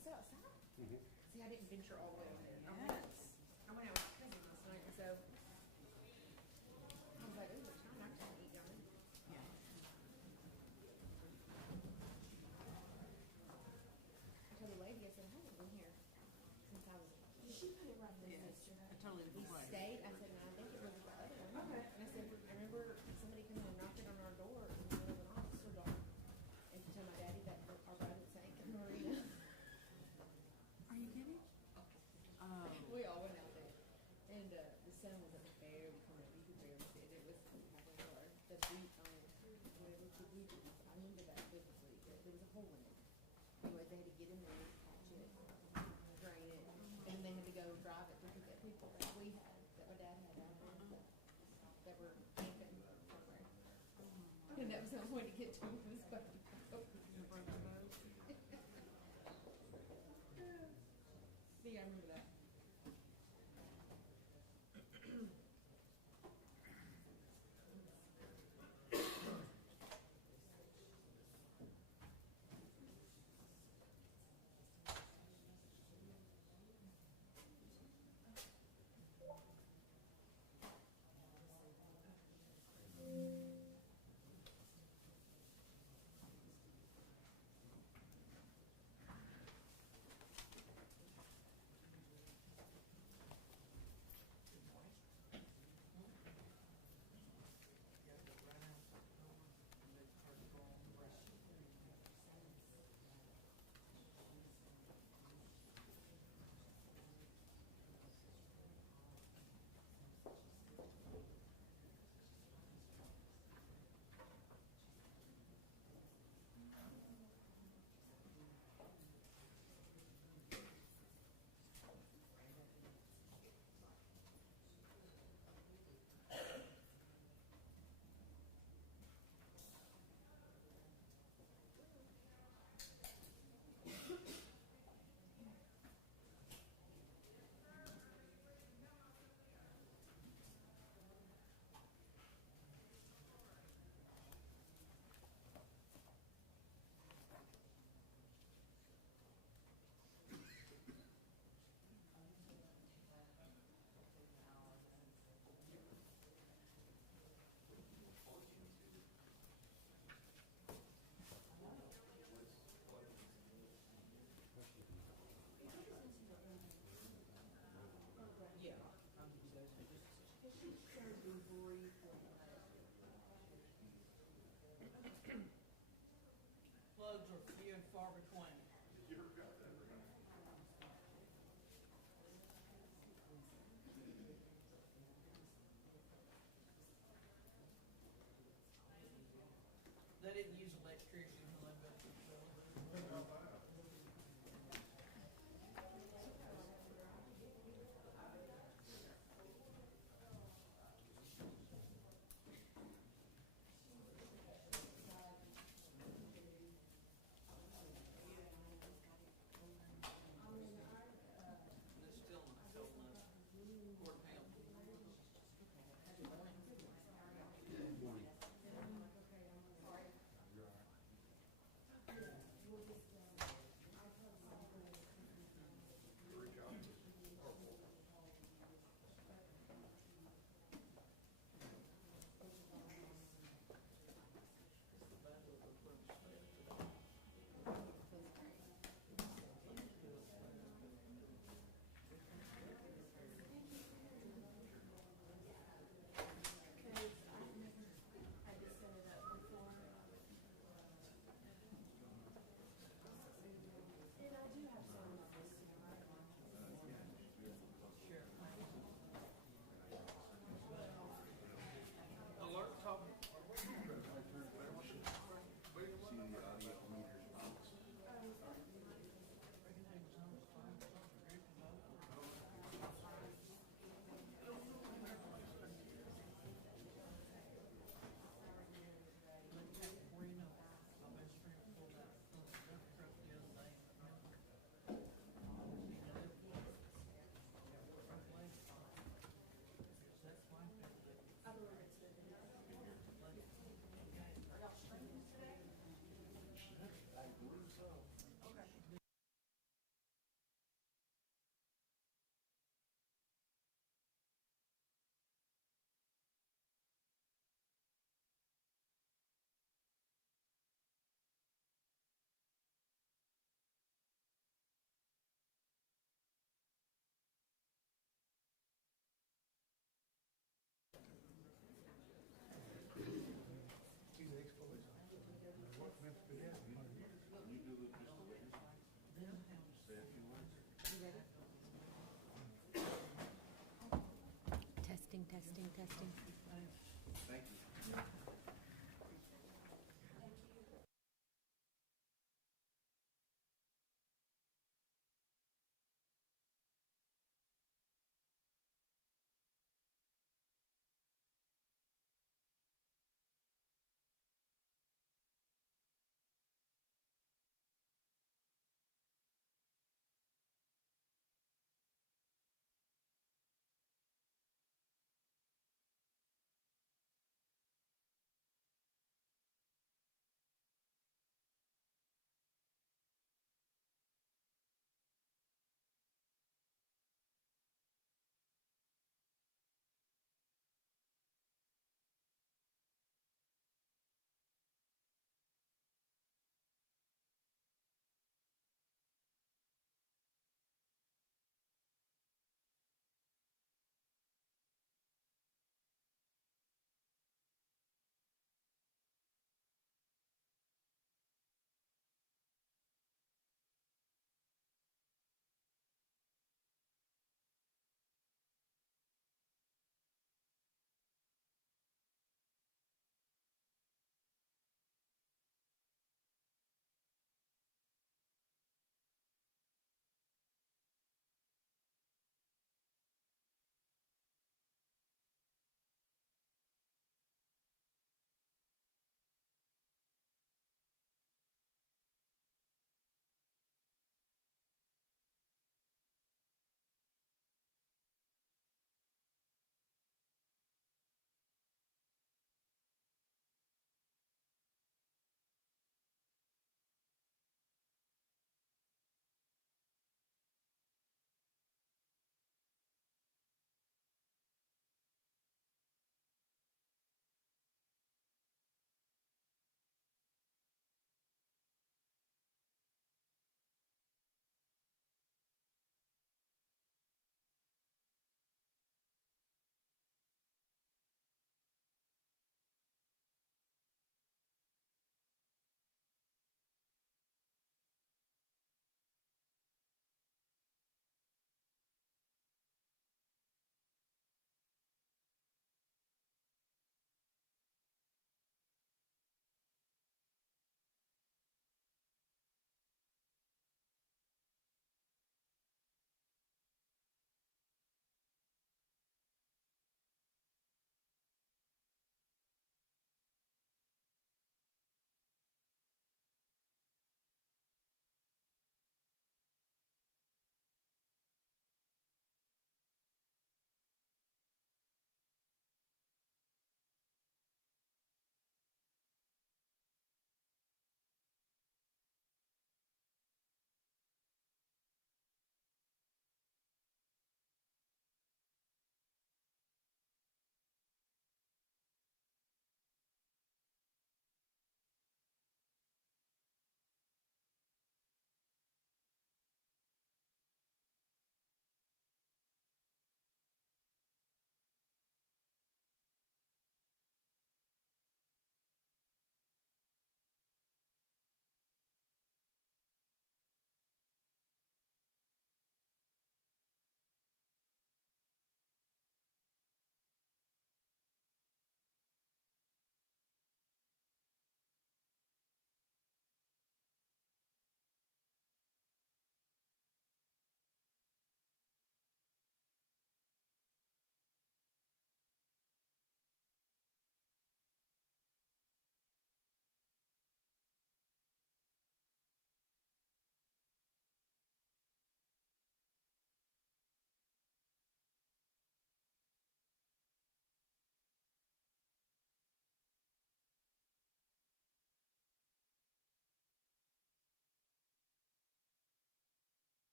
still outside? See, I didn't venture all the way over there. Yes. I went out with my cousin last night, and so I was like, ooh, it's time I can eat yummy. Yeah. I told the lady, I said, I haven't been here since I was. She put it right there. Yes. A totally He different way. stayed. I said, no, I think it was the other one. Okay. And I said, I remember somebody coming and knocking on our door in the middle of an officer dog. And to tell my daddy that our brother sank in the marina. Are you kidding? Oh. We all went out there. And the sun was up very corner. You could barely see it. It was halfway hard. The beat on it. Whatever the beat was. I remember that vividly. There was a hole in it. Anyway, they had to get in there and patch it, drain it, and they had to go drive it to pick up people that we had, that my dad had out there, that were camping somewhere. And that was the only way to get to them was by the boat. The broken boat. Yeah, I remember that. Yeah. Plugs are few and far between. You ever got that? They didn't use electricity when they built the facility. Testing, testing. Thank you.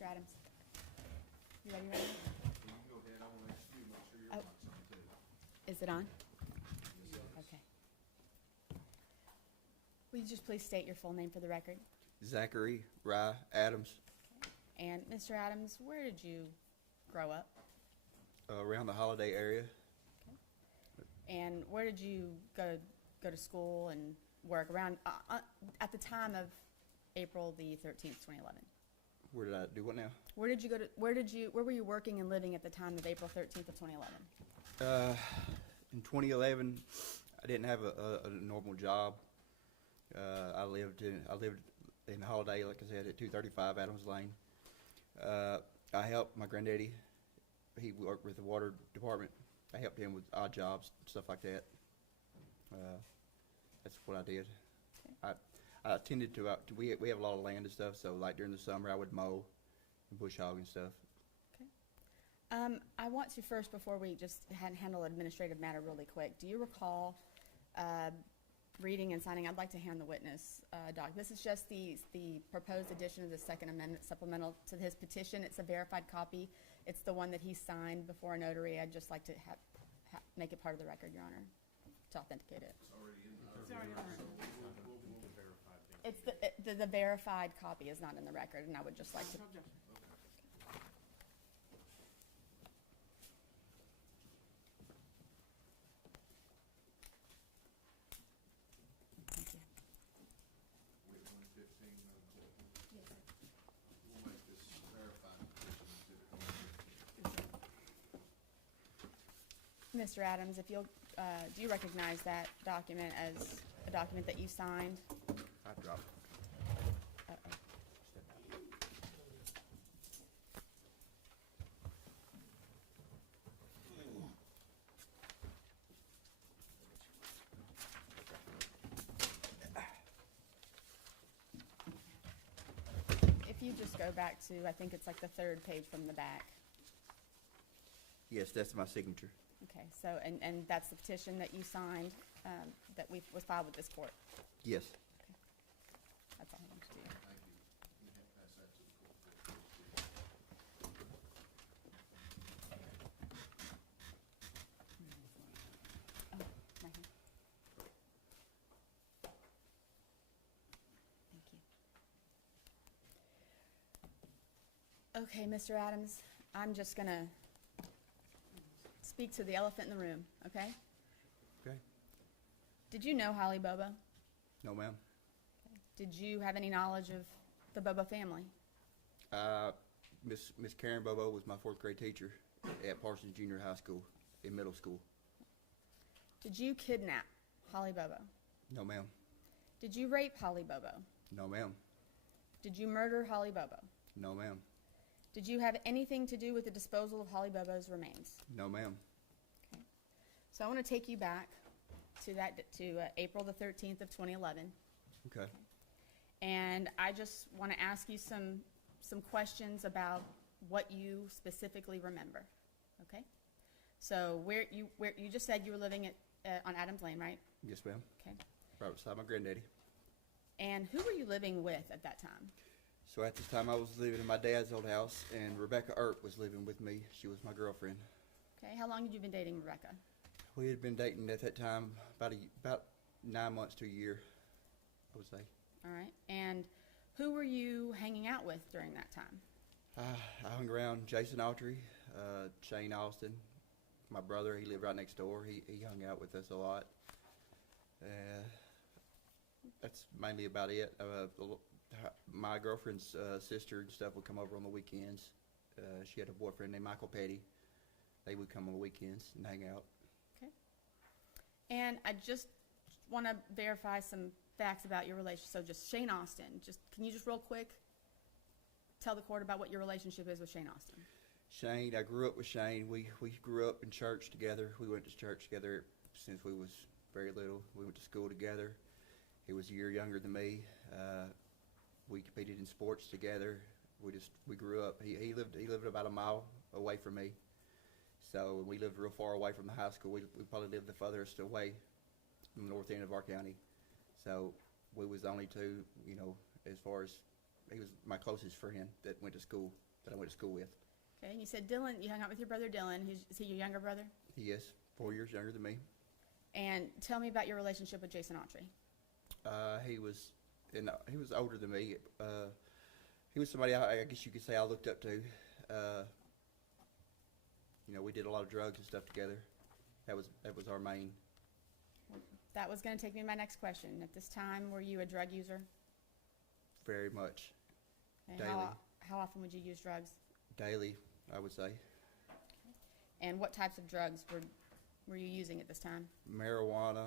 Mr. Adams. You ready, ready? You can go ahead, I want to excuse, make sure your Oh. mic's on too. Is it on? Yes, it is. Okay. Will you just please state your full name for the record? Zachary Adams, And Mr. Adams, where did you grow up? around the Holiday area. And where did you go to school and work around at the time of April the 13th, 2011? Where did I do what now? Where were you working and living at the time of April 13th of 2011? In 2011, I didn't have a normal job. I lived in Holiday, like I said, at 235 Adams Lane. I helped my granddaddy. He worked with the water department. I helped him with odd jobs, stuff like that. That's what I did. Okay. I tended to, we have a lot of land and stuff, so like during the summer I would mow and bush hog and stuff. I want to first, before we just handle an administrative matter really quick, do you recall reading and signing? I'd like to hand the witness doc. This is just the proposed addition of the Second Amendment supplemental to his petition. It's a verified copy. It's the one that he signed before a notary. I'd just like to make it part of the record, Your Honor, to authenticate it. It's already in there. It's already in there. It's the verified copy is not in the record, and I would just like to. No objection. Thank you. With 115, Madam Clerk. Yes, sir. We'll make this verified petition exhibit. Mr. Adams, if you'll, do you recognize that document as a document that you signed? I dropped. Uh-oh. If you just go back to, I think it's like the third page from the back. Yes, that's my signature. Okay, so, and that's the petition that you signed, that was filed with this court. Yes. That's all I want to do. Thank you. You can pass that to the court. Oh, right here. Thank you. Okay, Mr. Adams, I'm just gonna speak to the elephant in the room, okay? Okay. Did you know Holly Bobo? No, ma'am. Did you have any knowledge of the Bobo family? Miss Karen Bobo was my fourth grade teacher at Parsons Junior High School in middle school. Did you kidnap Holly Bobo? No, ma'am. Did you rape Holly Bobo? No, ma'am. Did you murder Holly Bobo? No, ma'am. Did you have anything to do with the disposal of Holly Bobo's remains? No, ma'am. Okay. So I want to take you back to April the 13th of 2011. Okay. And I just want to ask you some questions about what you specifically remember. Okay? So where you just said you were living on Adams Lane, right? Yes, ma'am. Okay. Right beside my granddaddy. And who were you living with at that time? So at this time I was living in my dad's old house, and Rebecca Earp was living with me. She was my girlfriend. Okay. How long had you been dating Rebecca? We had been dating at that time about 9 months to a year, I would say. All right. And who were you hanging out with during that time? I hung around Jason Autry, Shane Austin, my brother. He lived right next door. He hung out with us a lot. That's mainly about it. My girlfriend's sister and stuff would come over on the weekends. She had a boyfriend named Michael Petty. They would come on the weekends and hang out. Okay. And I just want to verify some facts about your relationship. So just Shane Austin. Can you just real quick tell the court about what your relationship is with Shane Austin? Shane, I grew up with Shane. We grew up in church together. We went to church together since we was very little. We went to school together. He was a year younger than me. We competed in sports together. We grew up. He lived about a mile away from me. So we lived real far away from the high school. We probably lived the furthest away from the north end of our county. So we was the only two, as far as he was my closest friend that went to school that I went to school with. Okay, and you said Dylan, you hung out with your brother Dylan. Is he your younger brother? He is 4 years younger than me. And tell me about your relationship with Jason Autry. He was older than me. He was somebody I guess you could say I looked up to. We did a lot of drugs and stuff together. That was our main. That was going to take me to my next question. At this time, were you a drug user? Very much. And Daily. How often would you use drugs? Daily, I would say. And what types of drugs were you using at this time? Marijuana,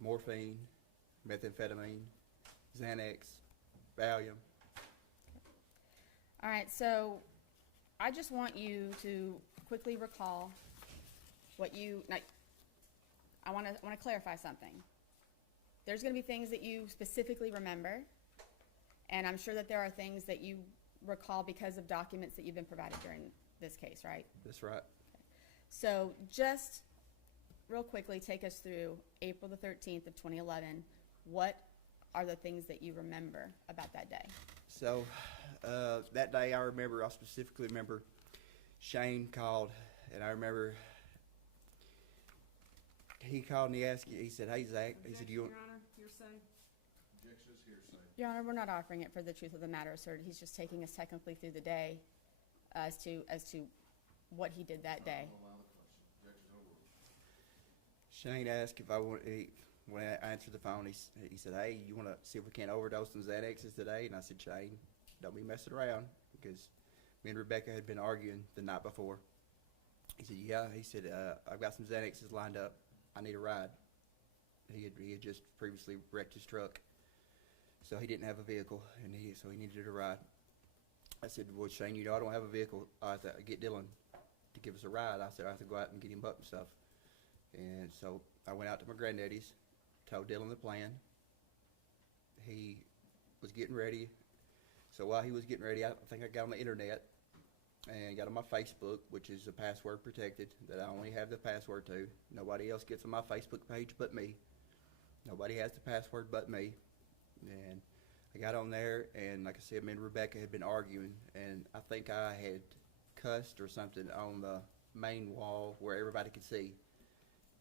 morphine, methamphetamine, Xanax, Valium. All right, so I just want you to quickly recall what you. Now, I want to clarify something. There's going to be things that you specifically remember, and I'm sure that there are things that you recall because of documents that you've been provided during this case, right? That's right. So just real quickly, take us through April the 13th of 2011. What are the things that you remember about that day? So that day I specifically remember Shane called, and I remember he called and he said, "Hey, Zach," he said, Your Honor, hearsay. Objection is hearsay. Your Honor, we're not offering it for the truth of the matter asserted. He's just taking us technically through the day as to what he did that day. I'll allow the question. Objection overruled. Shane asked if I want. When I answered the phone, he said, "Hey, you want to see if we can't overdose some Xanaxes today?" And I said, "Shane, don't be messing around," because me and Rebecca had been arguing the night before. He said, "Yeah." He said, "I've got some Xanaxes lined up. I need a ride." He had just previously wrecked his truck, so he didn't have a vehicle, and so he needed a ride. I said, "Well, Shane, I don't have a vehicle. I have to get Dylan to give us a ride." I said, "I have to go out and get him up and stuff." And so I went out to my granddaddy's, told Dylan the plan. He was getting ready. So while he was getting ready, I think I got on the internet and got on my Facebook, which is a password protected that I only have the password to. Nobody else gets on my Facebook page but me. Nobody has the password but me. And I got on there, and like I said, me and Rebecca had been arguing, and I think I had cussed or something on the main wall where everybody could see.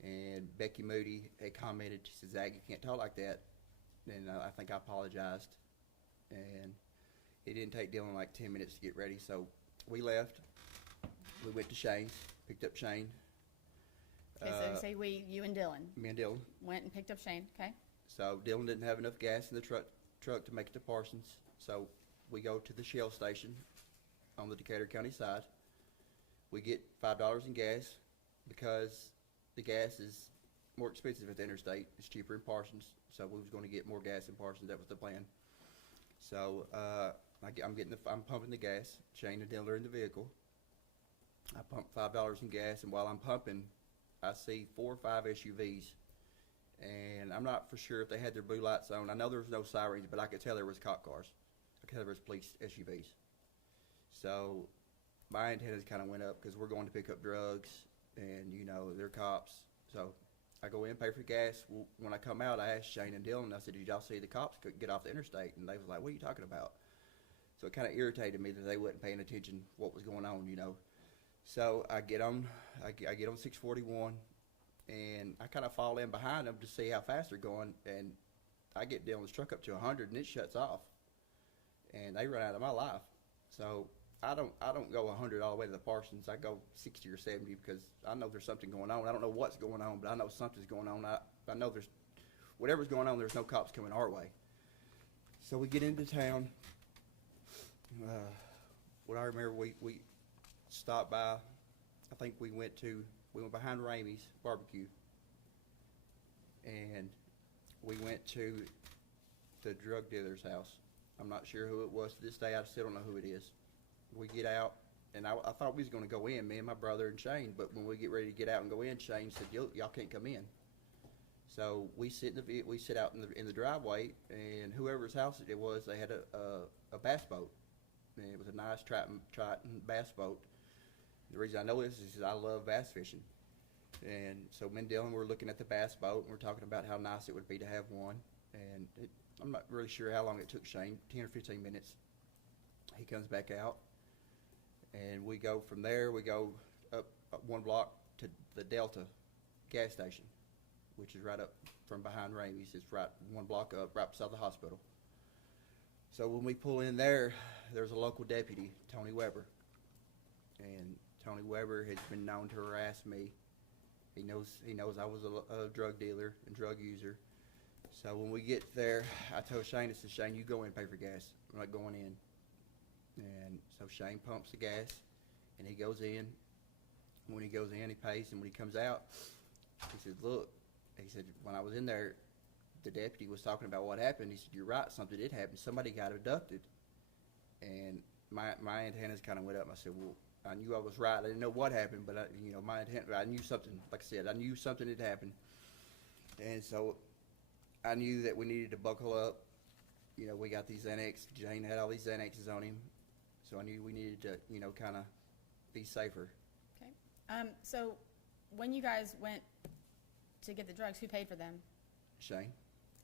And Becky Moody had commented, she said, "Zach, you can't talk like that." And I think I apologized. And it didn't take Dylan like 10 minutes to get ready. So we left. We went to Shane's, picked up Shane. Okay, so you say you and Dylan Me and Dylan. went and picked up Shane, okay? So Dylan didn't have enough gas in the truck to make it to Parsons. So we go to the Shell station on the Decatur County side. We get $5 in gas because the gas is more expensive at the interstate. It's cheaper in Parsons, so we was going to get more gas in Parsons. That was the plan. So I'm pumping the gas. Shane and Dylan are in the vehicle. I pump $5 in gas, and while I'm pumping, I see 4 or 5 SUVs, and I'm not for sure if they had their blue lights on. I know there was no sirens, but I could tell there was cop cars. I could tell there was police SUVs. So my antennas kind of went up because we're going to pick up drugs, and they're cops. So I go in, pay for gas. When I come out, I asked Shane and Dylan, I said, "Did y'all see the cops get off the interstate?" And they was like, "What are you talking about?" So it kind of irritated me that they wasn't paying attention what was going on, So I get on 641, and I kind of fall in behind them to see how fast they're going, and I get Dylan's truck up to 100, and it shuts off, and they run out of my life. So I don't go 100 all the way to the Parsons. I go 60 or 70 because I know there's something going on. I don't know what's going on, but I know something's going on. I know there's whatever's going on. There's no cops coming our way. So we get into town. What I remember, we stopped by. I think we went behind Ramey's barbecue, and we went to the drug dealer's house. I'm not sure who it was to this day. I still don't know who it is. We get out, and I thought we was going to go in, me and my brother and Shane. But when we get ready to get out and go in, Shane said, "Y'all can't come in." So we sit out in the driveway, and whoever's house it was, they had a bass boat, and it was a nice Triton bass boat. The reason I know this is I love bass fishing, and so me and Dylan were looking at the bass boat, and we're talking about how nice it would be to have one. And I'm not really sure how long it took Shane, 10 or 15 minutes. He comes back out. And we go from there, we go up 1 block to the Delta gas station, which is right up from behind Ramey's. It's right 1 block up, right beside the hospital. So when we pull in there, there's a local deputy, Tony Weber. And Tony Weber has been known to harass me. He knows I was a drug dealer and drug user. So when we get there, I told Shane, I said, Shane, you go in and pay for gas. I'm not going in. And so Shane pumps the gas, and he goes in. When he goes in, he pays, and when he comes out, he said, look, he said, when I was in there, the deputy was talking about what happened. He said, you're right, something did happen. Somebody got abducted. And my antennas kind of went up. I said, well, I knew I was right. I didn't know what happened, but I knew something, like I said, I knew something had happened. And so I knew that we needed to buckle up. We got these Xanax. Jane had all these Xanaxes on him. So I knew we needed to, kind of be safer. Okay. So when you guys went to get the drugs, who paid for them? Shane?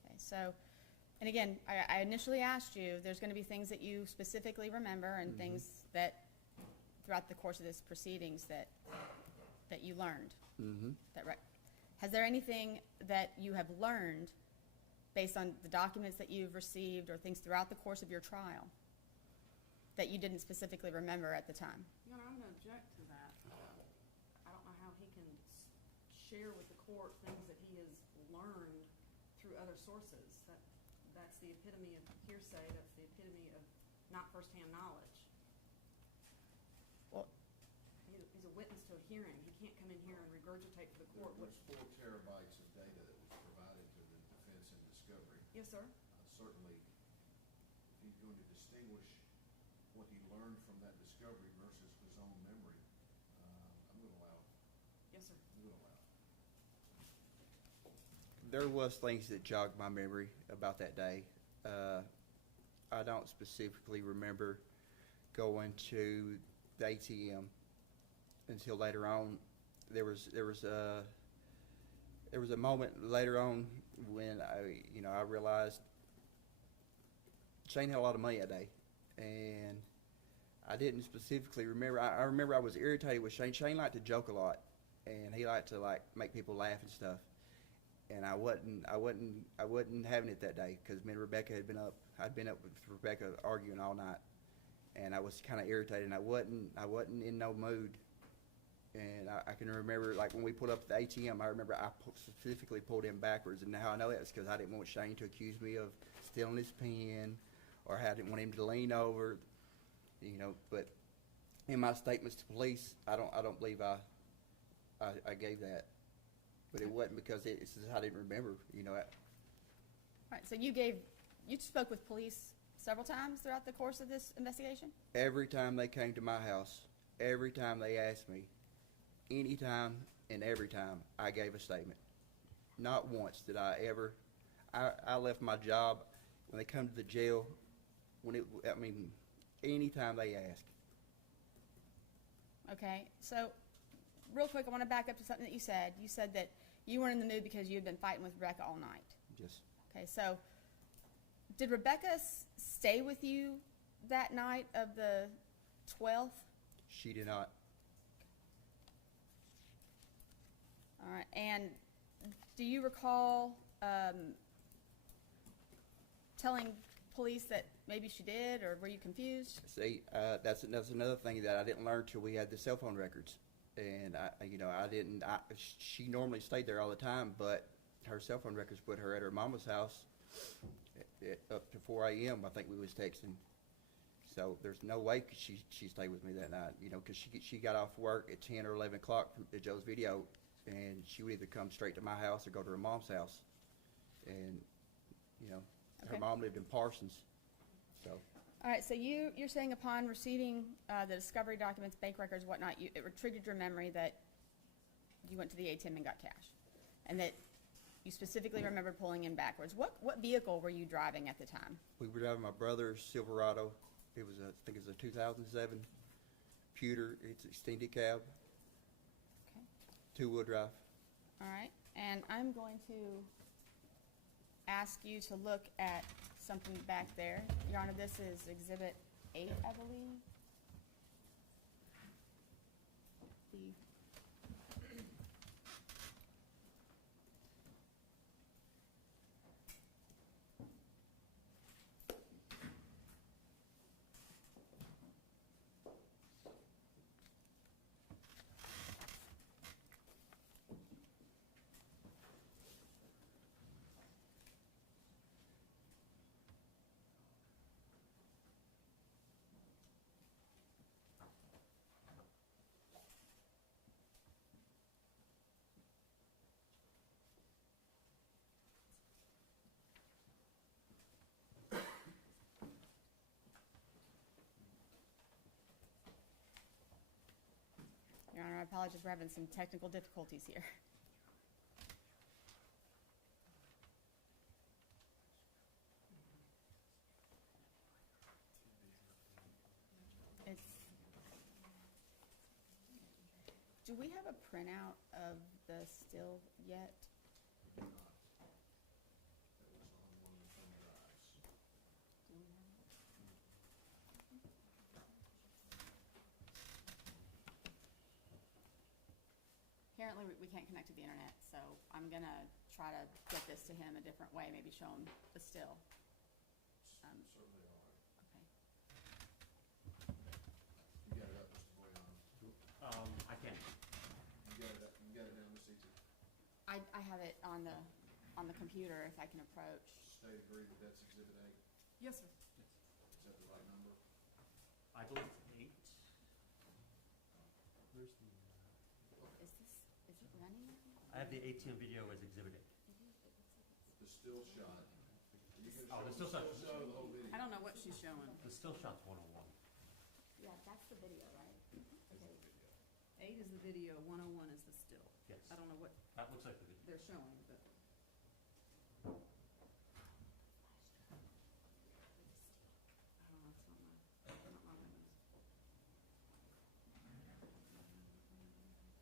Okay, so, and again, I initially asked you, there's going to be things that you specifically remember and things that throughout the course of this proceedings that you learned. Has there anything that you have learned based on the documents that you've received or things throughout the course of your trial that you didn't specifically remember at the time? Your Honor, I'm going to object to that. I don't know how he can share with the court things that he has learned through other sources. That's the epitome of hearsay. That's the epitome of not firsthand knowledge. Well, He's a witness to a hearing. He can't come in here and regurgitate for the court. There's 4 terabytes of data that was provided to the defense in discovery. Yes, sir. Certainly, if he's going to distinguish what he learned from that discovery versus his own memory, I'm going to allow it. Yes, sir. I'm going to allow it. There was things that jogged my memory about that day. I don't specifically remember going to the ATM until later on. There was a moment later on when I realized Shane had a lot of money that day, and I didn't specifically remember. I remember I was irritated with Shane. Shane liked to joke a lot, and he liked to make people laugh and stuff. And I wasn't having it that day because me and Rebecca had been up. I'd been up with Rebecca arguing all night, and I was kind of irritated. And I wasn't in no mood. And I can remember, like, when we pulled up at the ATM, I remember I specifically pulled in backwards. And how I know that is because I didn't want Shane to accuse me of stealing his pen, or I didn't want him to lean over, But in my statements to police, I don't believe I gave that. But it wasn't because it's just I didn't remember, All right, so you spoke with police several times throughout the course of this investigation? Every time they came to my house, every time they asked me, anytime and every time, I gave a statement. Not once did I ever. I left my job when they come to the jail. Anytime they ask. Okay, so real quick, I want to back up to something that you said. You said that you weren't in the mood because you had been fighting with Rebecca all night. Just Okay, so did Rebecca stay with you that night of the 12th? she did not. All right, and do you recall telling police that maybe she did, or were you confused? See, that's another thing that I didn't learn till we had the cell phone records, and she normally stayed there all the time, but her cell phone records put her at her mama's house up to 4 a.m. I think we was texting, so there's no way she stayed with me that night, because she got off work at 10 or 11 o'clock from Joe's video, and she would either come straight to my house or go to her mom's house, and her Okay. mom lived in Parsons, so. All right, so you're saying upon receiving the discovery documents, bank records, whatnot, it triggered your memory that you went to the ATM and got cash, and that you specifically remembered pulling in backwards. What vehicle were you driving at the time? We were driving my brother's Silverado. I think it was a 2007 Pewter. It's extended cab, Okay. 2-wheel drive. All right, and I'm going to ask you to look at something back there. Your Honor, this is Exhibit 8, I believe. the, Your Honor, I apologize, we're having some technical difficulties here. It's, do we have a printout of the still yet? Not. That was on one of the thumb drives. Do we have it? Apparently, we can't connect to the internet, so I'm gonna try to get this to him a different way, maybe show him the still. Certainly all right. Okay. You got it up, Mr. Boyan. I can. You got it up, you got it down, Ms. Eaton. I have it on the computer if I can approach. State agree that that's Exhibit A? Yes, sir. Is that the right number? I believe it's 8. Where's the, Is it running? I have the ATM video as Exhibit A. The still shot. Are you gonna Oh, show the still shot. shot of the whole video? I don't know what she's showing. The still shot's 101. Yeah, that's the video, right? Is the Okay. video? 8 is the video, 101 is the still. Yes. I don't know what That looks like the video. they're showing, but. I don't know, it's not my windows. She's got one of them.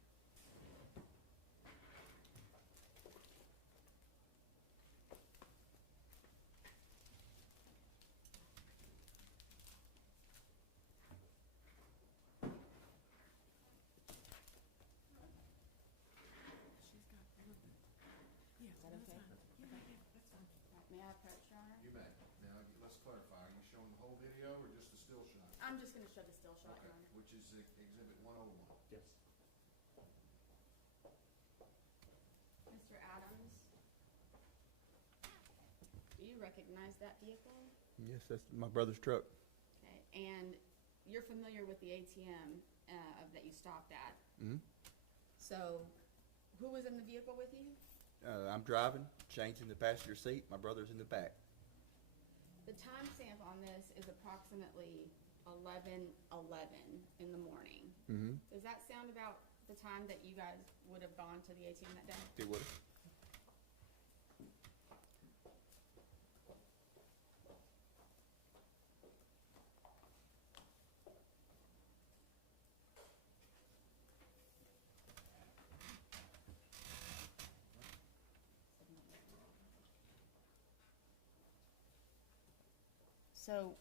Yeah, Is that that's okay? fine. Yeah, that's fine. All right, may I approach, Your Honor? You may. Now, let's clarify. Are you showing the whole video or just the still shot? I'm just gonna show the still shot, Okay, Your Honor. which is Exhibit 101. Yes. Mr. Adams, do you recognize that vehicle? Yes, that's my brother's truck. Okay, and you're familiar with the ATM that you stopped at. Mm-hmm. So, who was in the vehicle with you? I'm driving, Shane's in the passenger seat, my brother's in the back. The timestamp on this is approximately 11:11 in the morning. Mm-hmm. Does that sound about the time that you guys would have gone to the ATM that day? It would. So,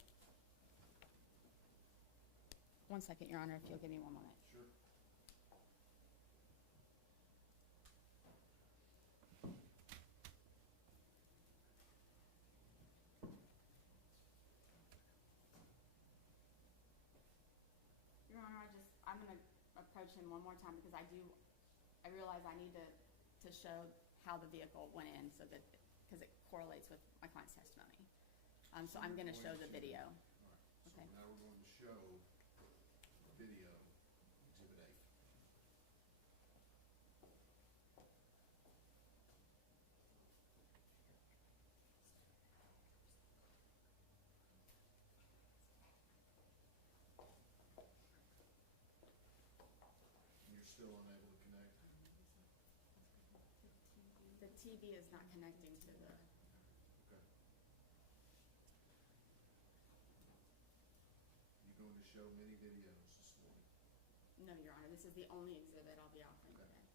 one second, Your Honor, if you'll give me one moment. Sure. Your Honor, I'm gonna approach him one more time because I realize I need to show how the vehicle went in so that, because it correlates with my client's testimony. So I'm gonna show the video. All right. So Okay. now we're going to show video, Exhibit 8. You're still unable to connect? The TV is not connecting to the, Okay. You're going to show many videos this morning. no, Your Honor, this is the only exhibit I'll be offering Okay. today.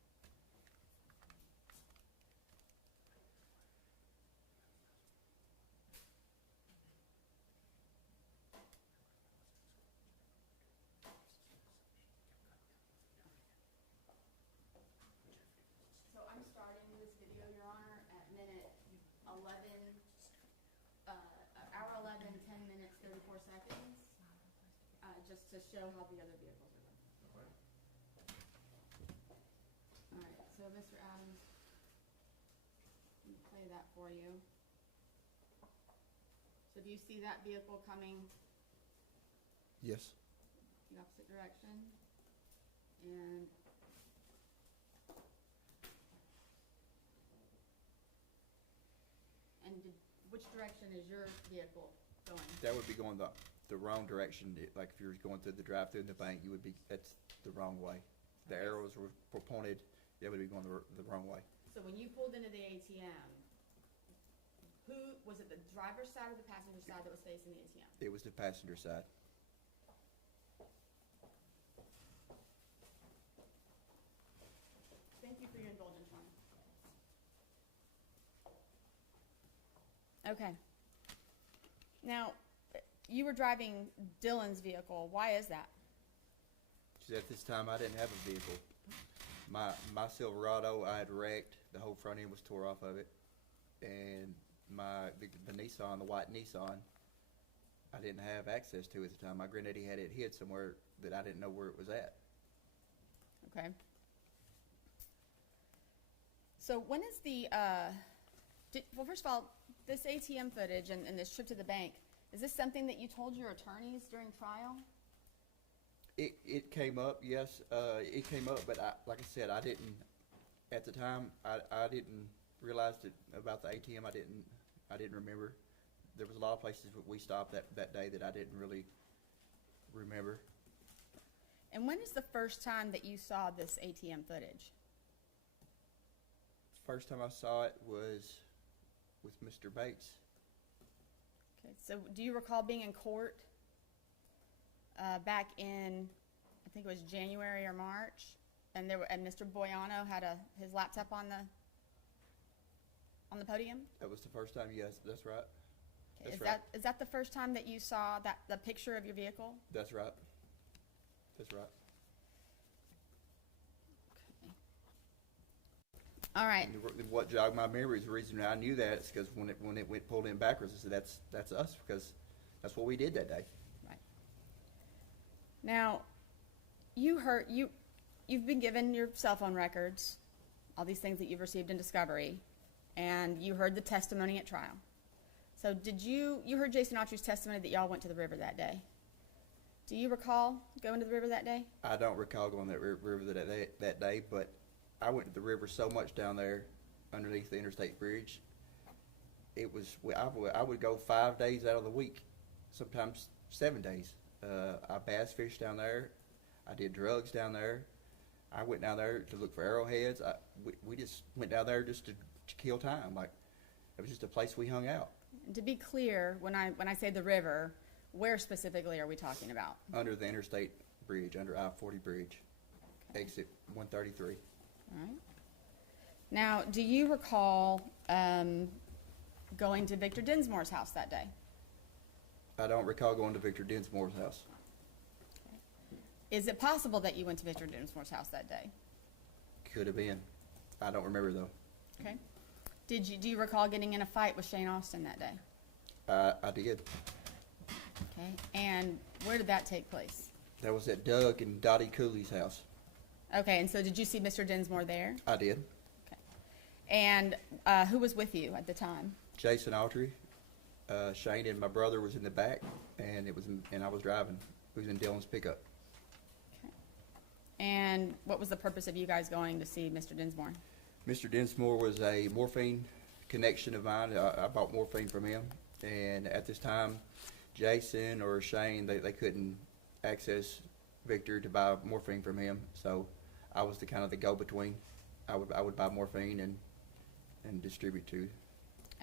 to show how the other vehicles are done. All right. All right, so Mr. Adams, let me play that for you. So do you see that vehicle coming Yes. the opposite direction? And which direction is your vehicle going? That would be going the wrong direction. Like if you were going through the drive-through in the bank, that's the wrong way. The arrows were pointed, that would be going the wrong way. So when you pulled into the ATM, was it the driver's side or the passenger side that was facing the ATM? It was the passenger side. Thank you for your indulgence, Ron. Okay. Now, you were driving Dylan's vehicle. Why is that? Because at this time, I didn't have a vehicle. My Silverado, I had wrecked. The whole front end was tore off of it. And the Nissan, the white Nissan, I didn't have access to at the time. My granddaddy had it hid somewhere that I didn't know where it was at. Okay. So when is the, well, first of all, this ATM footage and this trip to the bank, is this something that you told your attorneys during trial? It came up, yes. It came up, but like I said, I didn't, at the time, I didn't realize about the ATM. I didn't remember. There was a lot of places that we stopped that day that I didn't really remember. And when is the first time that you saw this ATM footage? First time I saw it was with Mr. Bates. Okay, so do you recall being in court back in, I think it was January or March, and Mr. Boyano had his laptop on the podium? That was the first time, yes, that's right. Okay, That's right. Is that the first time that you saw the picture of your vehicle? That's right. That's right. Okay. All right. And what jogged my memory is the reason I knew that is because when it went pulled in backwards, I said that's us because that's what we did that day. Right. Now, you've been given your cell phone records, all these things that you've received in discovery, and you heard the testimony at trial. So you heard Jason Autry's testimony that y'all went to the river that day. Do you recall going to the river that day? I don't recall going to that river that day, but I went to the river so much down there underneath the interstate bridge. It was, I would go 5 days out of the week, sometimes 7 days. I bass fished down there. I did drugs down there. I went down there to look for arrowheads. We just went down there just to kill time. Like, it was just a place we hung out. And to be clear, when I say the river, where specifically are we talking about? Under the interstate bridge, under I-40 bridge, exit 133. All right. Now, do you recall going to Victor Dinsmore's house that day? I don't recall going to Victor Dinsmore's house. Is it possible that you went to Victor Dinsmore's house that day? Could have been. I don't remember though. Okay. Do you recall getting in a fight with Shane Austin that day? I did. Okay. And where did that take place? That was at Doug and Dottie Cooley's house. Okay. And so did you see Mr. Dinsmore there? I did. Okay. And who was with you at the time? Jason Autry, Shane and my brother was in the back, and I was driving. We was in Dylan's pickup. Okay. And what was the purpose of you guys going to see Mr. Dinsmore? Mr. Dinsmore was a morphine connection of mine. I bought morphine from him, and at this time, Jason or Shane, they couldn't access Victor to buy morphine from him, so I was the kind of the go-between. I would buy morphine and distribute to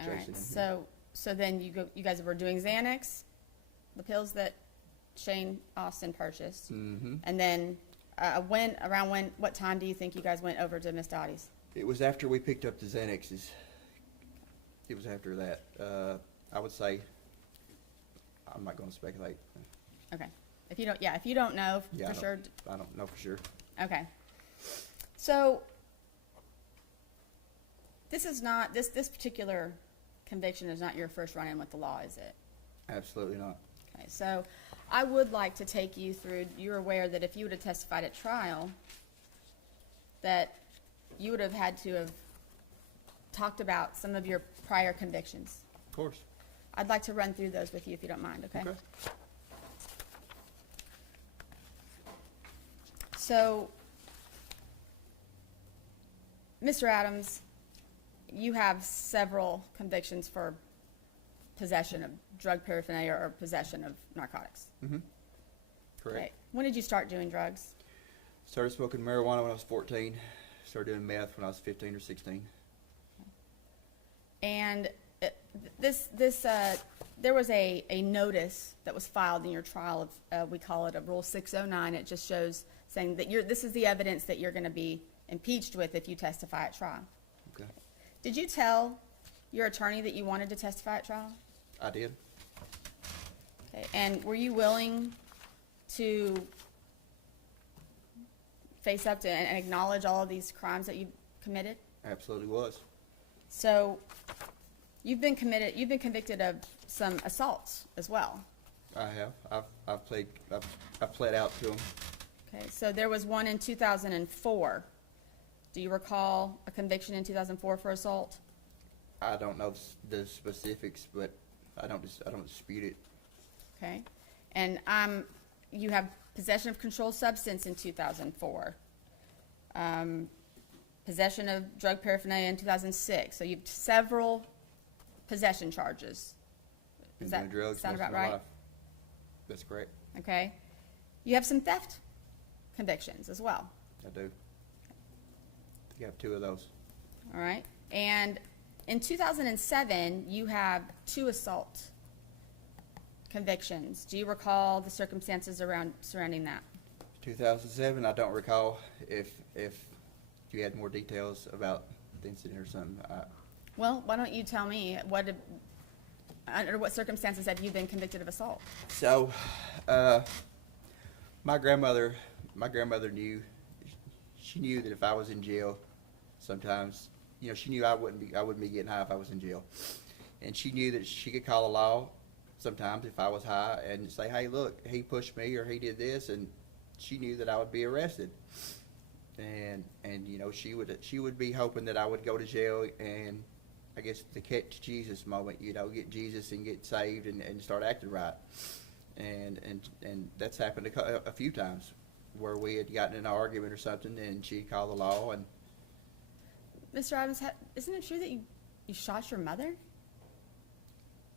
All Jason. right. And So then you guys were doing Xanax, the pills that Shane Austin purchased, Mm-hmm. and then what time do you think you guys went over to Miss Dottie's? It was after we picked up the Xanaxes. It was after that. I would say, I'm not going to speculate. Okay. If you don't know Yeah, for sure. I don't know for sure. Okay. So this particular conviction is not your first run-in with the law, is it? Absolutely not. Okay. So I would like to take you through, you're aware that if you would have testified at trial, that you would have had to have talked about some of your prior convictions. Of course. I'd like to run through those with you if you don't mind, okay? Okay. So, Mr. Adams, you have several convictions for possession of drug paraphernalia or possession of narcotics. Mm-hmm. Correct. Okay. When did you start doing drugs? Started smoking marijuana when I was 14. Started doing meth when I was 15 or 16. And there was a notice that was filed in your trial of, we call it a Rule 609. It just shows saying that this is the evidence that you're going to be impeached with if you testify at trial. Okay. Did you tell your attorney that you wanted to testify at trial? I did. Okay. And were you willing to face up to and acknowledge all of these crimes that you committed? Absolutely was. So you've been convicted of some assaults as well. I have. I've pled out to them. Okay, so there was one in 2004. Do you recall a conviction in 2004 for assault? I don't know the specifics, but I don't dispute it. Okay, and you have possession of controlled substance in 2004. Possession of drug paraphernalia in 2006. So you have several possession charges. Been Does that doing drugs sound most about of my right? life. That's correct. Okay. You have some theft convictions as well. I do. I think I have 2 of those. All right. And in 2007, you have 2 assault convictions. Do you recall the circumstances surrounding that? 2007, I don't recall. If you had more details about the incident or something. Well, why don't you tell me under what circumstances have you been convicted of assault? So, my grandmother knew. She knew that if I was in jail, sometimes, she knew I wouldn't be getting high if I was in jail, and she knew that she could call the law sometimes if I was high and say, "Hey, look, he pushed me or he did this," and she knew that I would be arrested, and she would be hoping that I would go to jail and, I guess, the catch Jesus moment, get Jesus and get saved and start acting right. And that's happened a few times where we had gotten in an argument or something and she called the law. And Mr. Adams, isn't it true that you shot your mother?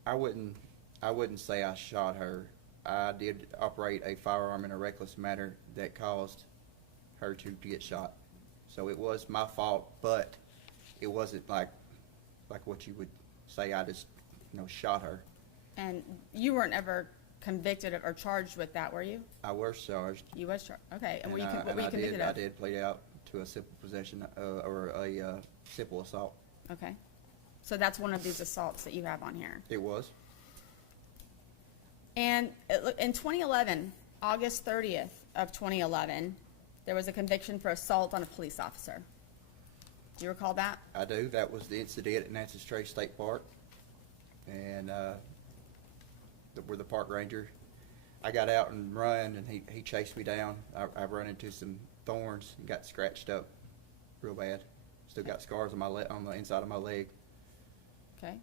I wouldn't say I shot her. I did operate a firearm in a reckless manner that caused her to get shot. So it was my fault, but it wasn't like what you would say I just shot her. And you weren't ever convicted or charged with that, were you? I was charged. You was charged. Okay. And what were you I convicted of? did plead out to a simple possession or a simple assault. Okay. So that's one of these assaults that you have on here. It was. And in 2011, August 30th of 2011, there was a conviction for assault on a police officer. Do you recall that? I do. That was the incident at Nancy Stray State Park. And where the park ranger, I got out and run, and he chased me down. I run into some thorns and got scratched up real bad. Still got scars on on the inside of my leg. Okay.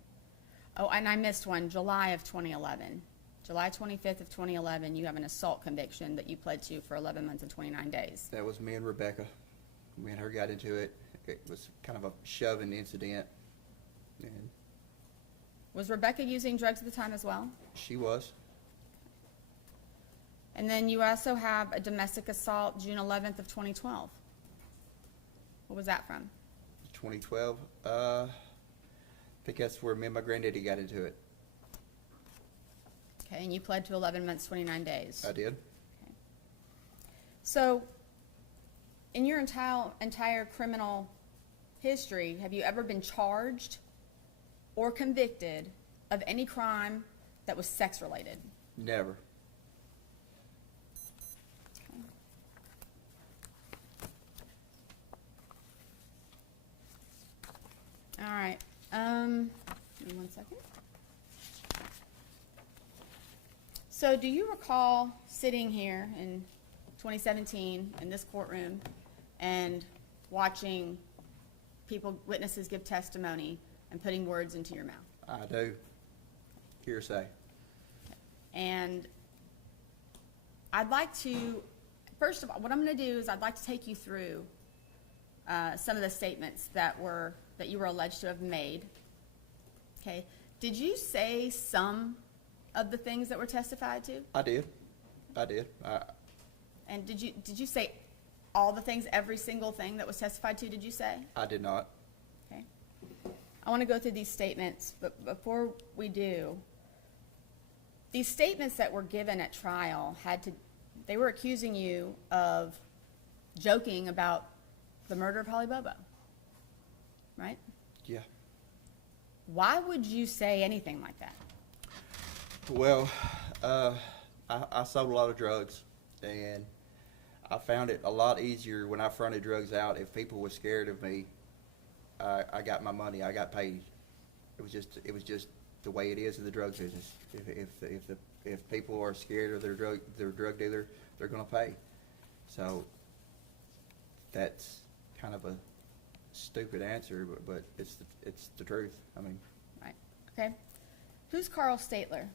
Oh, and I missed one, July of 2011. July 25th of 2011, you have an assault conviction that you pled to for 11 months and 29 days. That was me and Rebecca. Me and her got into it. It was kind of a shoving incident. And Was Rebecca using drugs at the time as well? she was. And then you also have a domestic assault, June 11th of 2012. What was that from? 2012. I think that's where me and my granddaddy got into it. Okay, and you pled to 11 months, 29 days. I did. So, in your entire criminal history, have you ever been charged or convicted of any crime that was sex-related? Never. All right. Give me 1 second. So do you recall sitting here in 2017 in this courtroom and watching witnesses give testimony and putting words into your mouth? I do. Hearsay. And I'd like to, first of all, what I'm going to do is I'd like to take you through some of the statements that you were alleged to have made. Okay. Did you say some of the things that were testified to? I did. And did you say all the things, every single thing that was testified to, did you say? I did not. Okay. I want to go through these statements, but before we do, these statements that were given at trial they were accusing you of joking about the murder of Holly Bobo, right? Yeah. Why would you say anything like that? Well, I sold a lot of drugs, and I found it a lot easier when I fronted drugs out. If people were scared of me, I got my money. I got paid. It was just the way it is in the drug business. If people are scared of their drug dealer, they're going to pay. So that's kind of a stupid answer, but it's the truth. I mean, Right. Okay. Who's Carl Statler?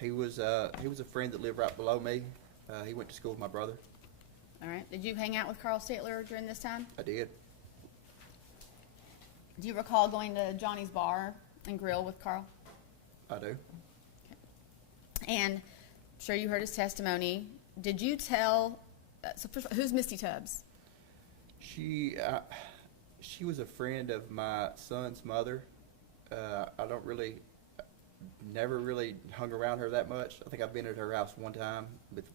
he was a friend that lived right below me. He went to school with my brother. All right. Did you hang out with Carl Statler during this time? I did. Do you recall going to Johnny's Bar and Grill with Carl? I do. And I'm sure you heard his testimony. Did you tell, so first of all, who's Misty Tubbs? She was a friend of my son's mother. Never really hung around her that much. I think I've been at her house one time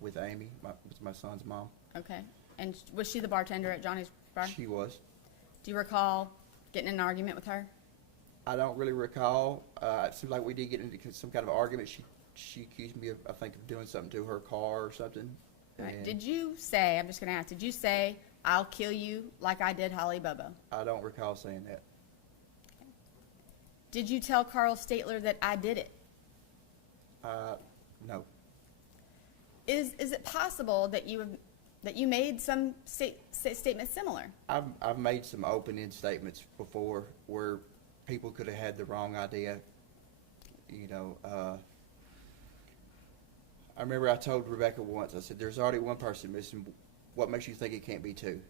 with Amy, with my son's mom. Okay. And was she the bartender at Johnny's Bar? She was. Do you recall getting in an argument with her? I don't really recall. It seemed like we did get into some kind of argument. She accused me of, I think, of doing something to her car or something. All right. And Did you say, I'm just going to ask, did you say, I'll kill you like I did Holly Bobo? I don't recall saying that. Did you tell Carl Statler that I did it? No. Is it possible that you made some statements similar? I've made some open-end statements before where people could have had the wrong idea. You know, I remember I told Rebecca once, I said, there's already one person missing. What makes you think it can't be two?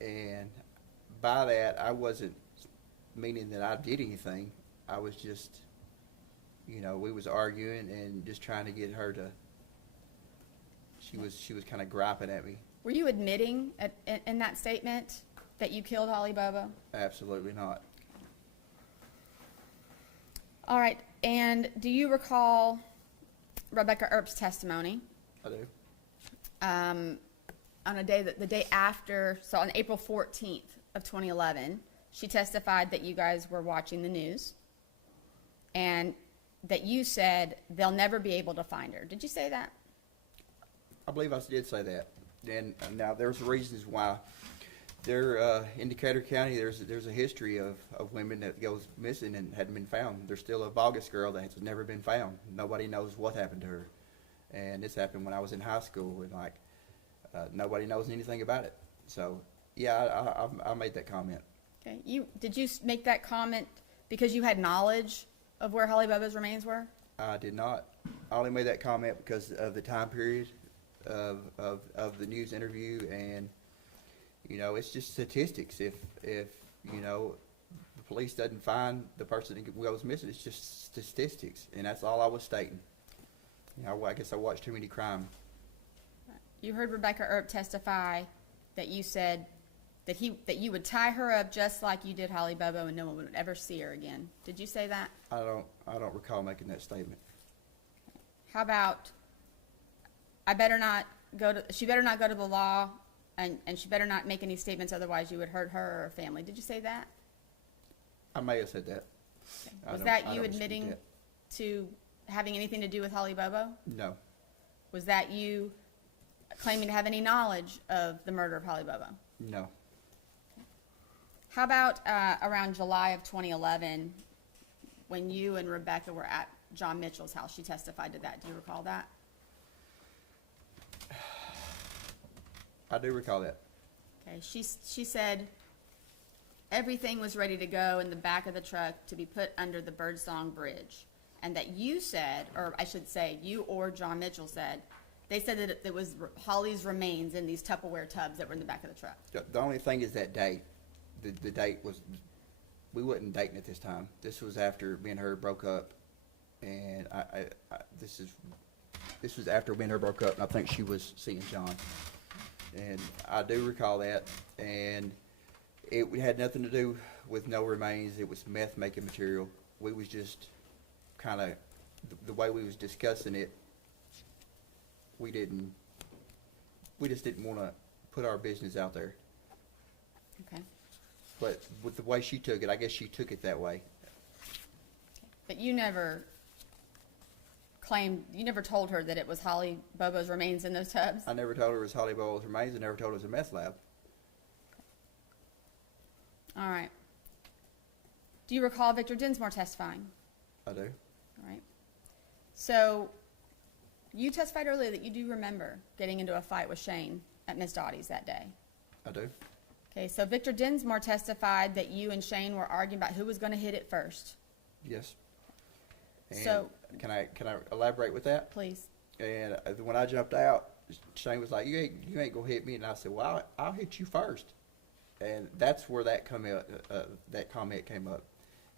And by that, I wasn't meaning that I did anything. I was just, you know, we was arguing and just trying to get her to, she was kind of griping at me. Were you admitting in that statement that you killed Holly Bobo? Absolutely not. All right. And do you recall Rebecca Earp's testimony? I do. On the day after, so on April 14th of 2011, she testified that you guys were watching the news and that you said they'll never be able to find her. Did you say that? I believe I did say that. And now there's reasons why. There, in Decatur County, there's a history of women that goes missing and hadn't been found. There's still a Bogus girl that has never been found. Nobody knows what happened to her. And this happened when I was in high school, and nobody knows anything about it. So, yeah, I made that comment. Okay. Did you make that comment because you had knowledge of where Holly Bobo's remains were? I did not. I only made that comment because of the time period of the news interview, and you know, it's just statistics. If you know, the police doesn't find the person that goes missing, it's just statistics, and that's all I was stating. You know, I guess I watched too many crime. You heard Rebecca Earp testify that you said that you would tie her up just like you did Holly Bobo and no one would ever see her again. Did you say that? I don't recall making that statement. How about she better not go to the law and she better not make any statements, otherwise you would hurt her or her family. Did you say that? I may have said that. Okay. Was that you admitting to having anything to do with Holly Bobo? No. Was that you claiming to have any knowledge of the murder of Holly Bobo? No. How about around July of 2011, when you and Rebecca were John Mitchell's house. She testified to that. Do you recall that? I do recall that. Okay, she said everything was ready to go in the back of the truck to be put under the Birdsong Bridge. And that you said, or I should say, you or John Mitchell said, they said that it was Holly's remains in these Tupperware tubs that were in the back of the truck. The only thing is that date. The date was, we wasn't dating at this time. This was after me and her broke up, and this was after me and her broke up, and I think she was seeing John. And I do recall that, and it had nothing to do with no remains. It was meth making material. We was just kind of, the way we was discussing it, we just didn't want to put our business out there. Okay. But with the way she took it, I guess she took it that way. But you never told her that it was Holly Bobo's remains in those tubs? I never told her it was Holly Bobo's remains. I never told her it was a meth lab. All right. Do you recall Victor Dinsmore testifying? I do. All right. So you testified earlier that you do remember getting into a fight with Shane at Miss Dottie's that day. I do. Okay, so Victor Dinsmore testified that you and Shane were arguing about who was going to hit it first. Yes. And So- can I elaborate with that? Please. And when I jumped out, Shane was like, "You ain't gonna hit me," and I said, "Well, I'll hit you first." And that's where that comment came up.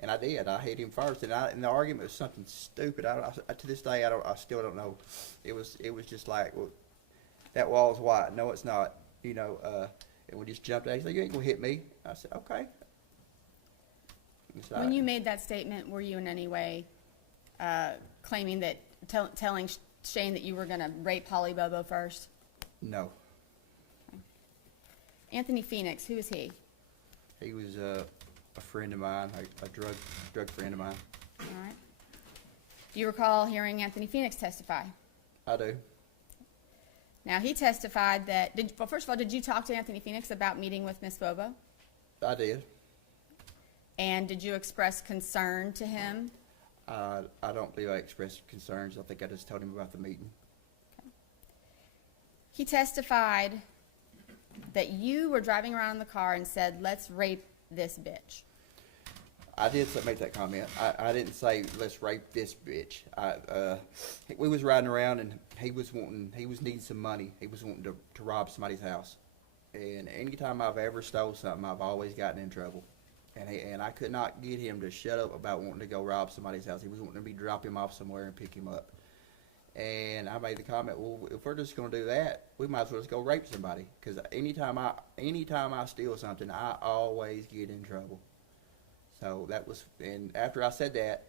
And I did. I hit him first, and the argument was something stupid. To this day, I still don't know. It was just like, well, that wall's white. No, it's not. And we just jumped out. He said, "You ain't gonna hit me." I said, "Okay." So When you made that statement, were you in any way claiming that, telling Shane that you were going to rape Holly Bobo first? No, Anthony Phoenix, who is he? he was a friend of mine, a drug friend of mine. All right. Do you recall hearing Anthony Phoenix testify? I do. Now, he testified that, well, first of all, did you talk to Anthony Phoenix about meeting with Miss Bobo? I did. And did you express concern to him? I don't believe I expressed concerns. I think I just told him about the meeting. He testified that you were driving around in the car and said, "Let's rape this bitch." I did make that comment. I didn't say, "Let's rape this bitch." We was riding around, and he was needing some money. He was wanting to rob somebody's house. And anytime I've ever stole something, I've always gotten in trouble. And I could not get him to shut up about wanting to go rob somebody's house. He was wanting to be drop him off somewhere and pick him up. And I made the comment, "Well, if we're just going to do that, we might as well just go rape somebody." Because anytime I steal something, I always get in trouble. So that was, and after I said that,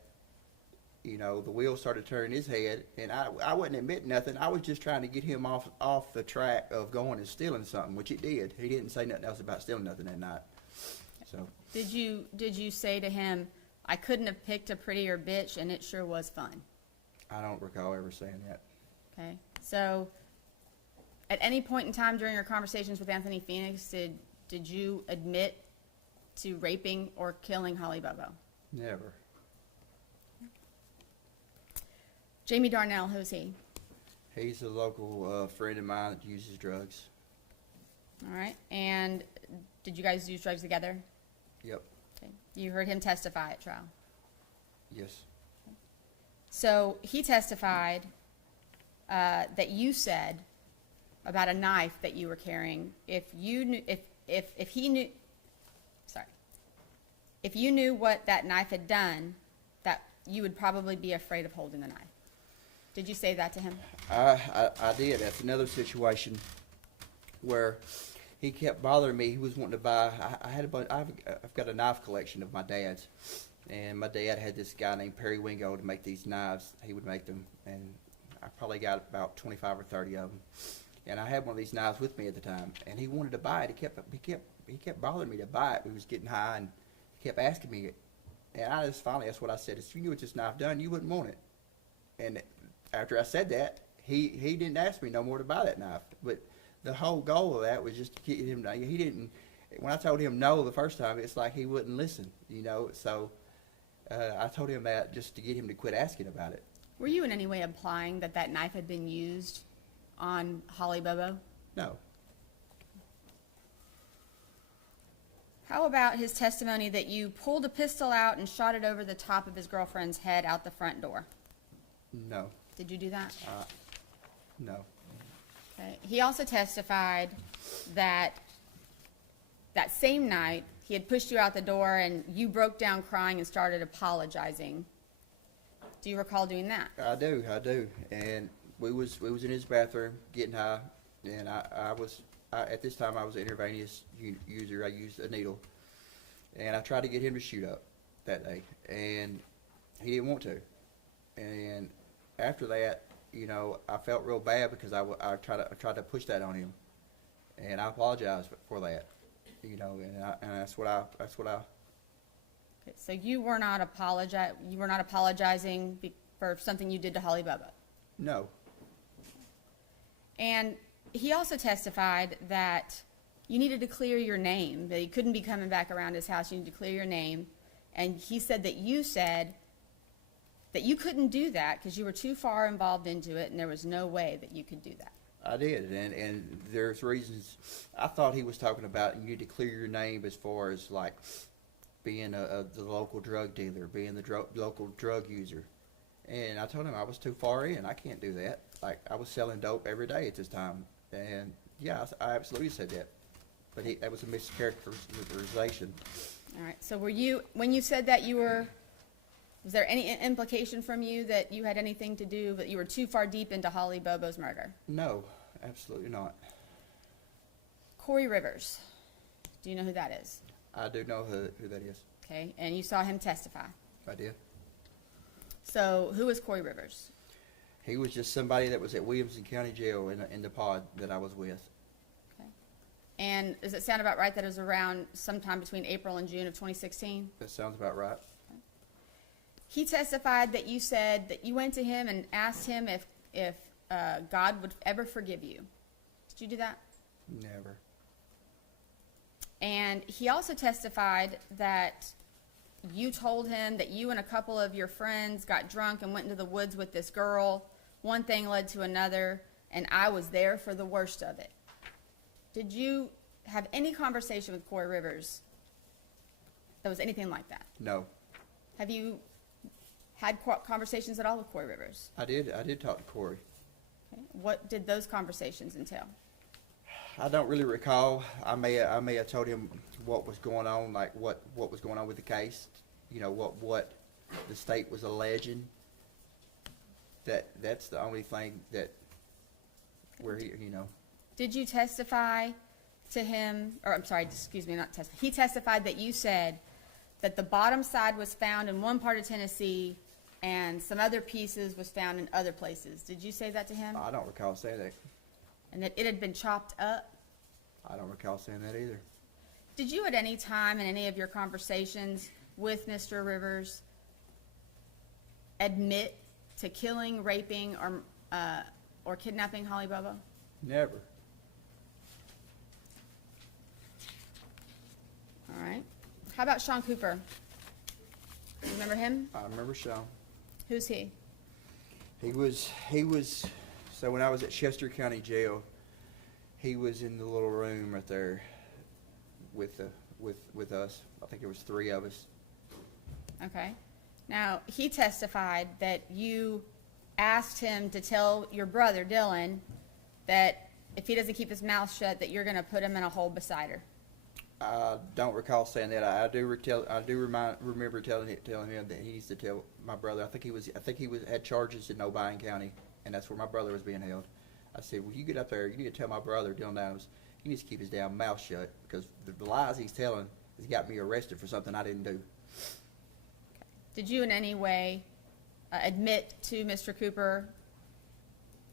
the wheels started turning his head, and I wasn't admitting nothing. I was just trying to get him off the track of going and stealing something, which he did. He didn't say nothing else about stealing nothing that night. So Did you say to him, "I couldn't have picked a prettier bitch, and it sure was fun"? I don't recall ever saying that. Okay. So, at any point in time during your conversations with Anthony Phoenix, did you admit to raping or killing Holly Bobo? Never. Jamie Darnell, who's he? He's a local friend of mine that uses drugs. All right. And did you guys use drugs together? Yep. Okay. You heard him testify at trial. Yes. So he testified that you said about a knife that you were carrying. If you knew what that knife had done, that you would probably be afraid of holding the knife. Did you say that to him? I did. That's another situation where he kept bothering me. He was wanting to buy. I've got a knife collection of my dad's, and my dad had this guy named Perry Wingo to make these knives. He would make them, and I probably got about 25 or 30 of them. And I had one of these knives with me at the time, and he wanted to buy it. He kept bothering me to buy it. We was getting high, and he kept asking me it. And I just finally, that's what I said. If you knew what this knife done, you wouldn't want it. And after I said that, he didn't ask me no more to buy that knife. But the whole goal of that was just to get him. He didn't. When I told him no the first time, it's like he wouldn't listen. So I told him that just to get him to quit asking about it. Were you in any way implying that that knife had been used on Holly Bobo? No. How about his testimony that you pulled a pistol out and shot it over the top of his girlfriend's head out the front door? No. Did you do that? No. Okay. He also testified that that same night he had pushed you out the door and you broke down crying and started apologizing. Do you recall doing that? I do. And we was in his bathroom getting high, and at this time I was an intravenous user. I used a needle, and I tried to get him to shoot up that day, and he didn't want to. And after that, you know, I felt real bad because I tried to push that on him, and I apologized for that, you know, and that's what I. Okay, so you were not apologizing for something you did to Holly Bobo. No. And he also testified that you needed to clear your name, that he couldn't be coming back around his house. You needed to clear your name. And he said that you couldn't do that because you were too far involved into it and there was no way that you could do that. I did, and there's reasons. I thought he was talking about you need to clear your name as far as like being the local drug dealer, being the local drug user. And I told him I was too far in. I can't do that. Like, I was selling dope every day at this time. And yeah, I absolutely said that. But that was a mischaracterization. All right. So when you said that was there any implication from you that you had anything to do, that you were too far deep into Holly Bobo's murder? No, absolutely not. Corey Rivers. Do you know who that is? I do know who that is. Okay. And you saw him testify. I did. So who is Corey Rivers? He was just somebody that was at Williamson County Jail in the pod that I was with. Okay. And does it sound about right that it was around sometime between April and June of 2016? That sounds about right. Okay. He testified that you said that you went to him and asked him if God would ever forgive you. Did you do that? Never. And he also testified that you told him that you and a couple of your friends got drunk and went into the woods with this girl. One thing led to another, and I was there for the worst of it. Did you have any conversation with Corey Rivers that was anything like that? No. Have you had conversations at all with Corey Rivers? I did talk to Corey. Okay. What did those conversations entail? I don't really recall. I may have told him what was going on, like what was going on with the case. You know, what the state was alleging. That's the only thing that where he, you know. Did you testify to him, or I'm sorry, excuse me, not testify. He testified that you said that the bottom side was found in one part of Tennessee and some other pieces was found in other places. Did you say that to him? I don't recall saying that. And that it had been chopped up? I don't recall saying that either. Did you at any time in any of your conversations with Mr. Rivers admit to killing, raping, or kidnapping Holly Bobo? Never. All right. How about Sean Cooper? You remember him? I remember Sean. Who's he? He was, so when I was at Chester County Jail, he was in the little room right there with us. I think there was 3 of us. Okay. Now, he testified that you asked him to tell your brother, Dylan, that if he doesn't keep his mouth shut, that you're going to put him in a hole beside her. I don't recall saying that. I do remember telling him that he needs to tell my brother. I think he had charges in Obion County, and that's where my brother was being held. I said, well, you get up there, you need to tell my brother, Dylan Adams, he needs to keep his damn mouth shut, because the lies he's telling has got me arrested for something I didn't do. Did you in any way admit to Mr. Cooper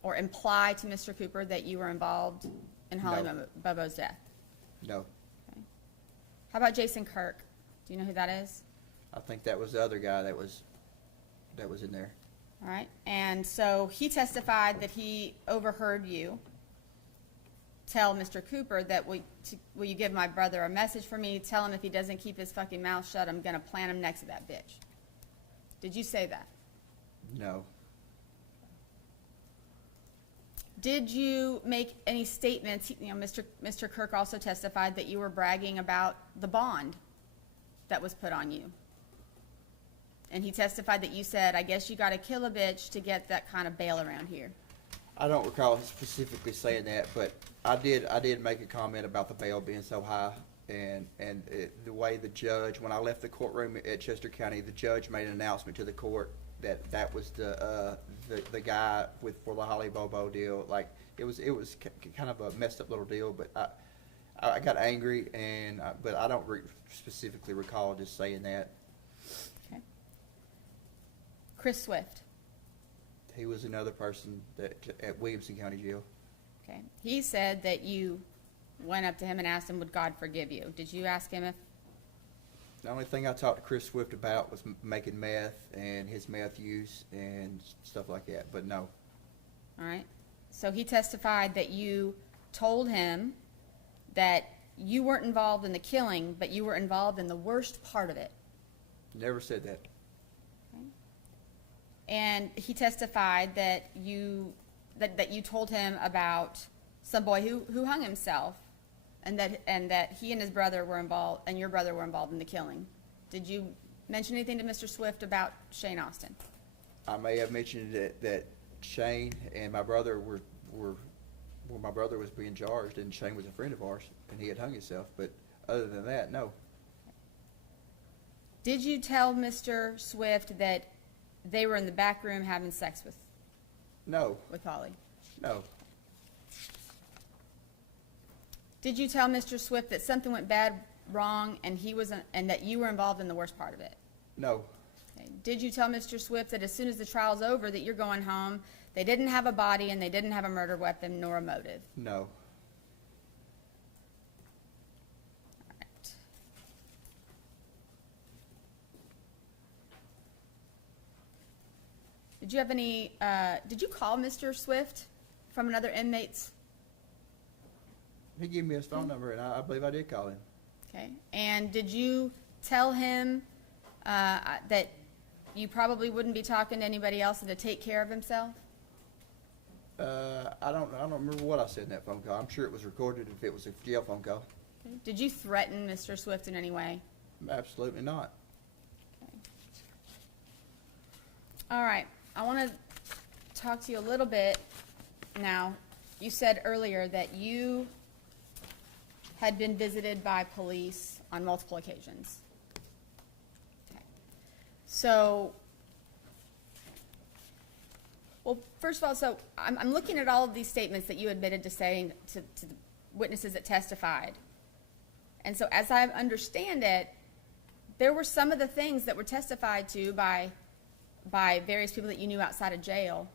or imply to Mr. Cooper that you were involved in Holly No. Bobo's death? No. Okay. How about Jason Kirk? Do you know who that is? I think that was the other guy that was in there. All right. And so he testified that he overheard you tell Mr. Cooper that, will you give my brother a message for me? Tell him if he doesn't keep his fucking mouth shut, I'm going to plant him next to that bitch. Did you say that? No. Did you make any statements, you know, Mr. Kirk also testified that you were bragging about the bond that was put on you. And he testified that you said, I guess you gotta kill a bitch to get that kind of bail around here. I don't recall specifically saying that, but I did make a comment about the bail being so high, and the way the judge, when I left the courtroom at Chester County, the judge made an announcement to the court that was the guy for the Holly Bobo deal. Like, it was kind of a messed up little deal, but I got angry, but I don't specifically recall just saying that. Okay. Chris Swift. He was another person at Williamson County Jail. Okay. He said that you went up to him and asked him, would God forgive you? Did you ask him if? The only thing I talked to Chris Swift about was making meth and his meth use and stuff like that, but no. All right. So he testified that you told him that you weren't involved in the killing, but you were involved in the worst part of it. Never said that. And he testified that you told him about some boy who hung himself, and that he and his brother were involved, and your brother were involved in the killing. Did you mention anything to Mr. Swift about Shane Austin? I may have mentioned that Shane and my brother my brother was being charged, and Shane was a friend of ours, and he had hung himself. But other than that, no. Did you tell Mr. Swift that they were in the back room having sex with Holly? No. Did you tell Mr. Swift that something went wrong, and that you were involved in the worst part of it? No. Okay. Did you tell Mr. Swift that as soon as the trial's over that you're going home, they didn't have a body and they didn't have a murder weapon nor a motive? No. All right. Did you have any, did you call Mr. Swift from another inmate's? He gave me his phone number, and I believe I did call him. Okay. And did you tell him that you probably wouldn't be talking to anybody else and to take care of himself? I don't remember what I said in that phone call. I'm sure it was recorded if it was a jail phone call. Okay. Did you threaten Mr. Swift in any way? Absolutely not. Okay. All right. I want to talk to you a little bit now. You said earlier that you had been visited by police on multiple occasions. Okay. So, well, first of all, so I'm looking at all of these statements that you admitted to saying to the witnesses that testified. And so as I understand it, there were some of the things that were testified to by various people that you knew outside of jail,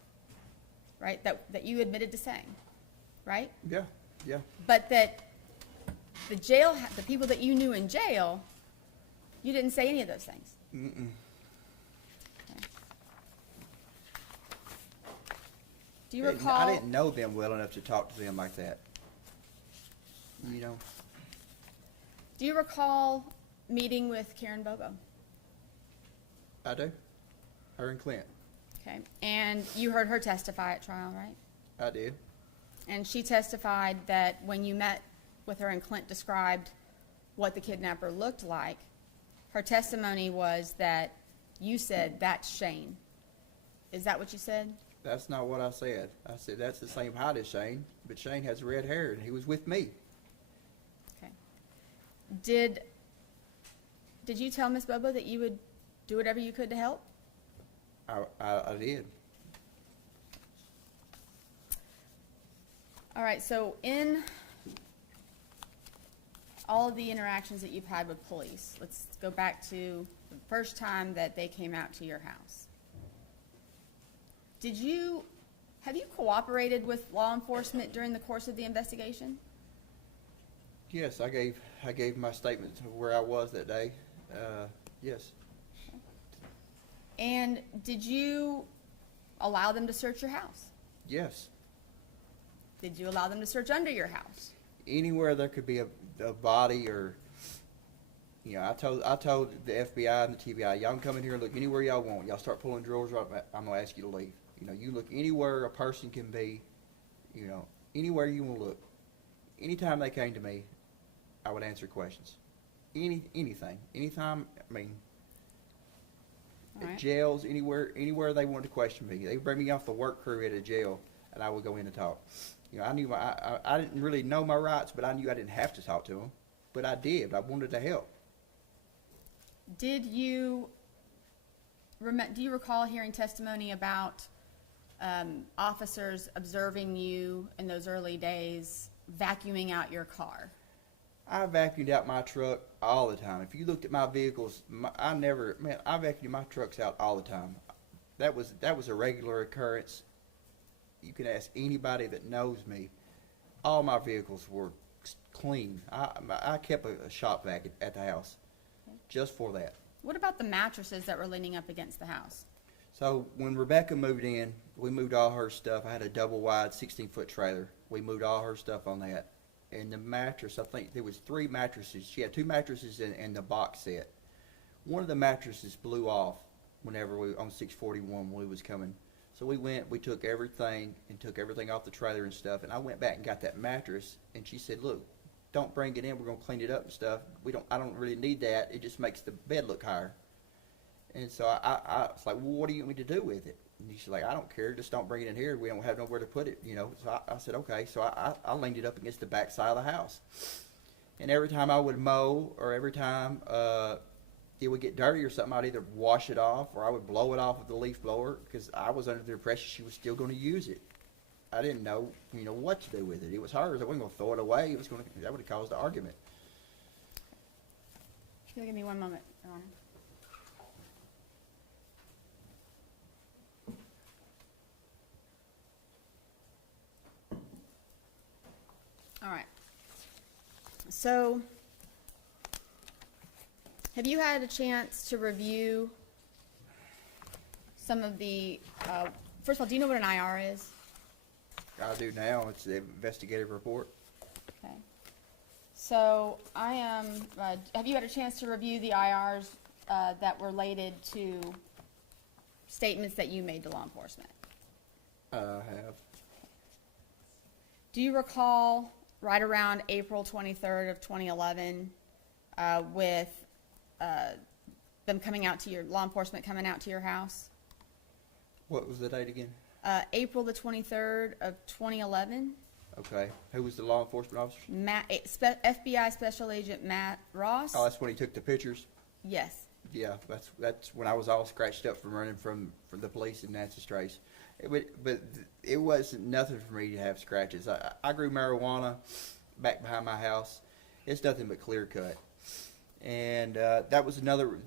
right, that you admitted to saying, right? Yeah. But that the people that you knew in jail, you didn't say any of those things. Mm-mm. Okay. Do you recall? I didn't know them well enough to talk to them like that. You know. Do you recall meeting with Karen Bobo? I do. Her and Clint. Okay. And you heard her testify at trial, right? I did. And she testified that when you met with her and Clint described what the kidnapper looked like, her testimony was that you said, that's Shane. Is that what you said? That's not what I said. I said, that's the same height as Shane, but Shane has red hair, and he was with me. Okay. Did you tell Miss Bobo that you would do whatever you could to help? I did. All right, so in all of the interactions that you've had with police, let's go back to the first time that they came out to your house. Have you cooperated with law enforcement during the course of the investigation? Yes, I gave my statement of where I was that day. Yes. And did you allow them to search your house? Yes. Did you allow them to search under your house? Anywhere there could be a body or You know, I told the FBI and the TBI, y'all can come in here and look anywhere y'all want. Y'all start pulling drawers right back, I'm gonna ask you to leave. You know, you look anywhere a person can be, you know, anywhere you wanna look. Anytime they came to me, I would answer questions. Anything. Anytime, I mean, All right. at jails, anywhere they wanted to question me. They would bring me off the work crew at a jail, and I would go in and talk. You know, I knew I didn't really know my rights, but I knew I didn't have to talk to them. But I did. I wanted to help. Do you recall hearing testimony about officers observing you in those early days vacuuming out your car? I vacuumed out my truck all the time. If you looked at my vehicles, I vacuumed my trucks out all the time. That was a regular occurrence. You can ask anybody that knows me. All my vehicles were clean. I kept a shop vac at the house just for that. What about the mattresses that were leaning up against the house? So when Rebecca moved in, we moved all her stuff. I had a double wide 16-foot trailer. We moved all her stuff on that. And the mattress, I think there was 3 mattresses. She had 2 mattresses in the box set. One of the mattresses blew off whenever on 641 when we was coming. So we took everything off the trailer and stuff. And I went back and got that mattress. And she said, look, don't bring it in. We're going to clean it up and stuff. I don't really need that. It just makes the bed look higher. And so I was like, well, what do you want me to do with it? And she's like, I don't care. Just don't bring it in here. We don't have nowhere to put it, you know. So I said, okay. So I leaned it up against the back side of the house. And every time I would mow or every time it would get dirty or something, I'd either wash it off or I would blow it off with the leaf blower because I was under the impression she was still going to use it. I didn't know, what to do with it. It was hers. I wasn't going to throw it away. That would have caused an argument. Give me one moment, Your Honor. All right. So, have you had a chance to review some of the, first of all, do you know what an IR is? I do now. It's the investigative report. Okay. So, have you had a chance to review the IRs that were related to statements that you made to law enforcement? I have. Do you recall right around April 23rd of 2011 with them law enforcement coming out to your house? What was the date again? April the 23rd of 2011. Okay. Who was the law enforcement officer? FBI Special Agent Matt Ross. Oh, that's when he took the pictures? Yes. Yeah, that's when I was all scratched up from running from the police in Nancy Strace. But it wasn't nothing for me to have scratches. I grew marijuana back behind my house. It's nothing but clear cut. And that was another,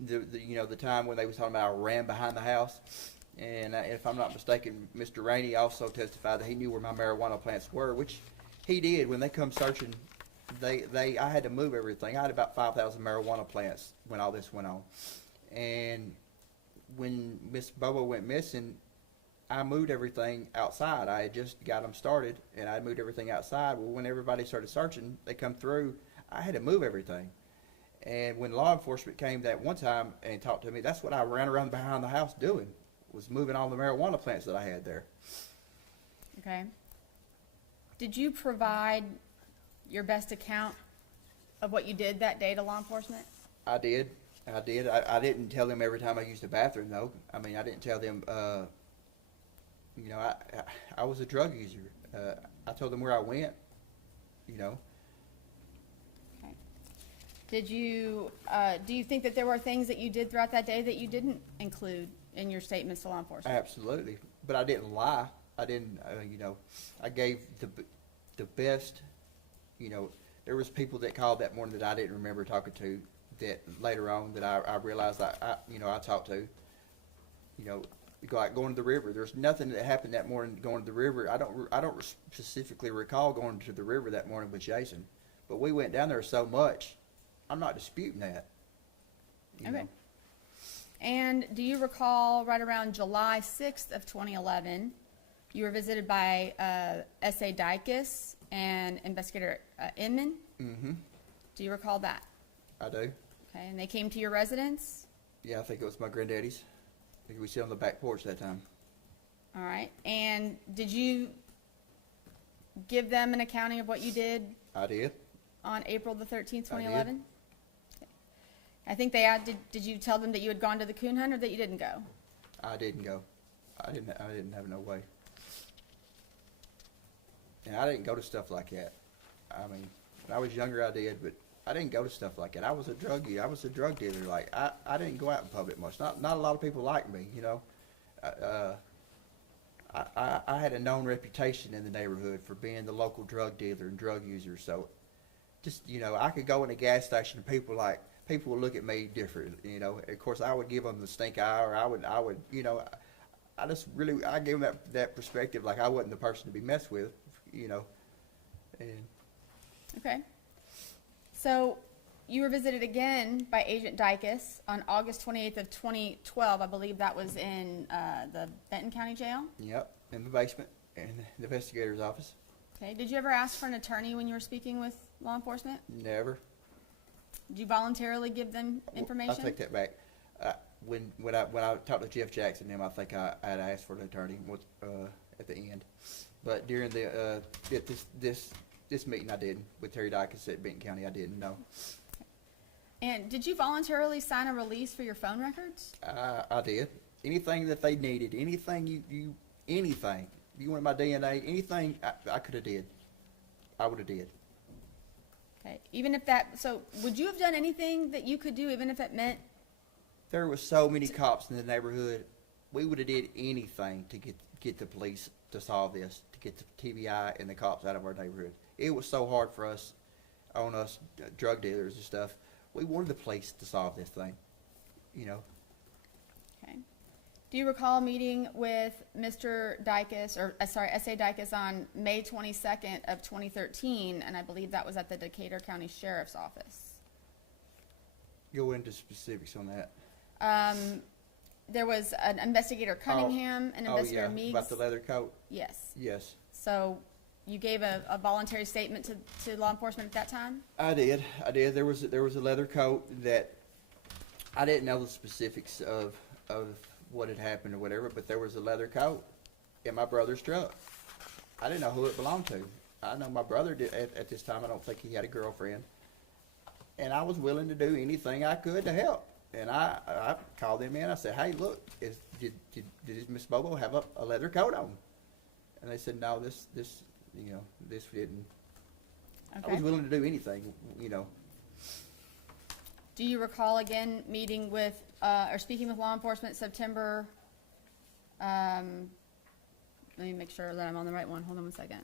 the time when they was talking about I ran behind the house. And if I'm not mistaken, Mr. Rainey also testified that he knew where my marijuana plants were, which he did. When they come searching, I had to move everything. I had about 5,000 marijuana plants when all this went on. And when Miss Bobo went missing, I moved everything outside. I had just got them started, and I moved everything outside. Well, when everybody started searching, they come through, I had to move everything. And when law enforcement came that one time and talked to me, that's what I ran around behind the house doing, was moving all the marijuana plants that I had there. Okay. Did you provide your best account of what you did that day to law enforcement? I did. I didn't tell them every time I used the bathroom, though. I mean, I didn't tell them, I was a drug user. I told them where I went, Okay. Did you, do you think that there were things that you did throughout that day that you didn't include in your statements to law enforcement? Absolutely. But I didn't lie. I didn't, I gave the best, there was people that called that morning that I didn't remember talking to that later on that I realized I talked to, like going to the river. There's nothing that happened that morning going to the river. I don't specifically recall going to the river that morning with Jason, but we went down there so much. I'm not disputing that. you Okay. know. And do you recall right around July 6th of 2011, you were visited by S.A. Dykes and Investigator Inman? Mm-hmm. Do you recall that? I do. Okay, and they came to your residence? Yeah, I think it was my granddaddy's. I think we sit on the back porch that time. All right, and did you give them an accounting of what you did I did. on April the 13th, I did. 2011? Okay. I think they had, did you tell them that you had gone to the coon hunt or that you didn't go? I didn't go. I didn't have no way. And I didn't go to stuff like that. I mean, when I was younger, I did, but I didn't go to stuff like that. I was a druggie. I was a drug dealer. Like, I didn't go out in public much. Not a lot of people liked me, you know. I had a known reputation in the neighborhood for being the local drug dealer and drug user. So, just, you know, I could go in a gas station and people would look at me different, you know. Of course, I would give them the stink eye, or I would, you know, I gave them that perspective, like I wasn't the person to be messed with, you know. And Okay. So you were visited again by Agent Dykus on August 28th of 2012. I believe that was in the Benton County Jail. yep, in the basement, in the investigator's office. Okay. Did you ever ask for an attorney when you were speaking with law enforcement? Never. Did you voluntarily give them information? I take that back. When I talked to Jeff Jackson, I think I had asked for an attorney at the end, but during the at this meeting I did with Terry Dykus at Benton County, I didn't know. And did you voluntarily sign a release for your phone records? I did. Anything that they needed, anything anything you wanted my DNA, anything I could have did, I would have did. Okay. Even if that, so would you have done anything that you could do, even if it meant? There were so many cops in the neighborhood. We would have did anything to get the police to solve this, to get the TBI and the cops out of our neighborhood. It was so hard for us, on us drug dealers and stuff. We wanted the police to solve this thing, you know. Okay. Do you recall meeting with Mr. Dykus, or S.A. Dykus on May 22nd of 2013, and I believe that was at the Decatur County Sheriff's Office? Go into specifics on that. There was an investigator Cunningham and investigator Meeks. About the leather coat. Yes. Yes, So you gave a voluntary statement to law enforcement at that time? I did. There was a leather coat that I didn't know the specifics of what had happened or whatever, but there was a leather coat in my brother's truck. I didn't know who it belonged to. I know my brother did at this time. I don't think he had a girlfriend, and I was willing to do anything I could to help. And I called them in. I said, "Hey, look, did Miss Bobo have a leather coat on?" And they said, "No, this didn't." Okay. I was willing to do anything, you know. Do you recall again meeting with, or speaking with law enforcement September, let me make sure that I'm on the right one. Hold on one second.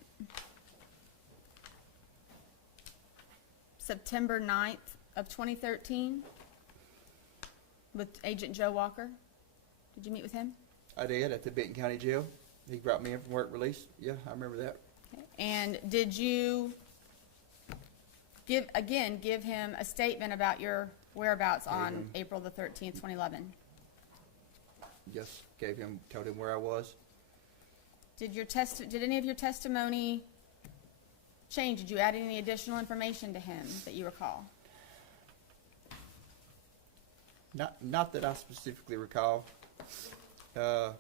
September 9th of 2013 with Agent Joe Walker? Did you meet with him? I did, at the Benton County Jail. He brought me in from work release. Yeah, I remember that. Okay. And did you give him a statement about your whereabouts on him. April the 13th, 2011? Just told him where I was. Did any of your testimony change? Did you add any additional information to him that you recall? Not that I specifically recall. Not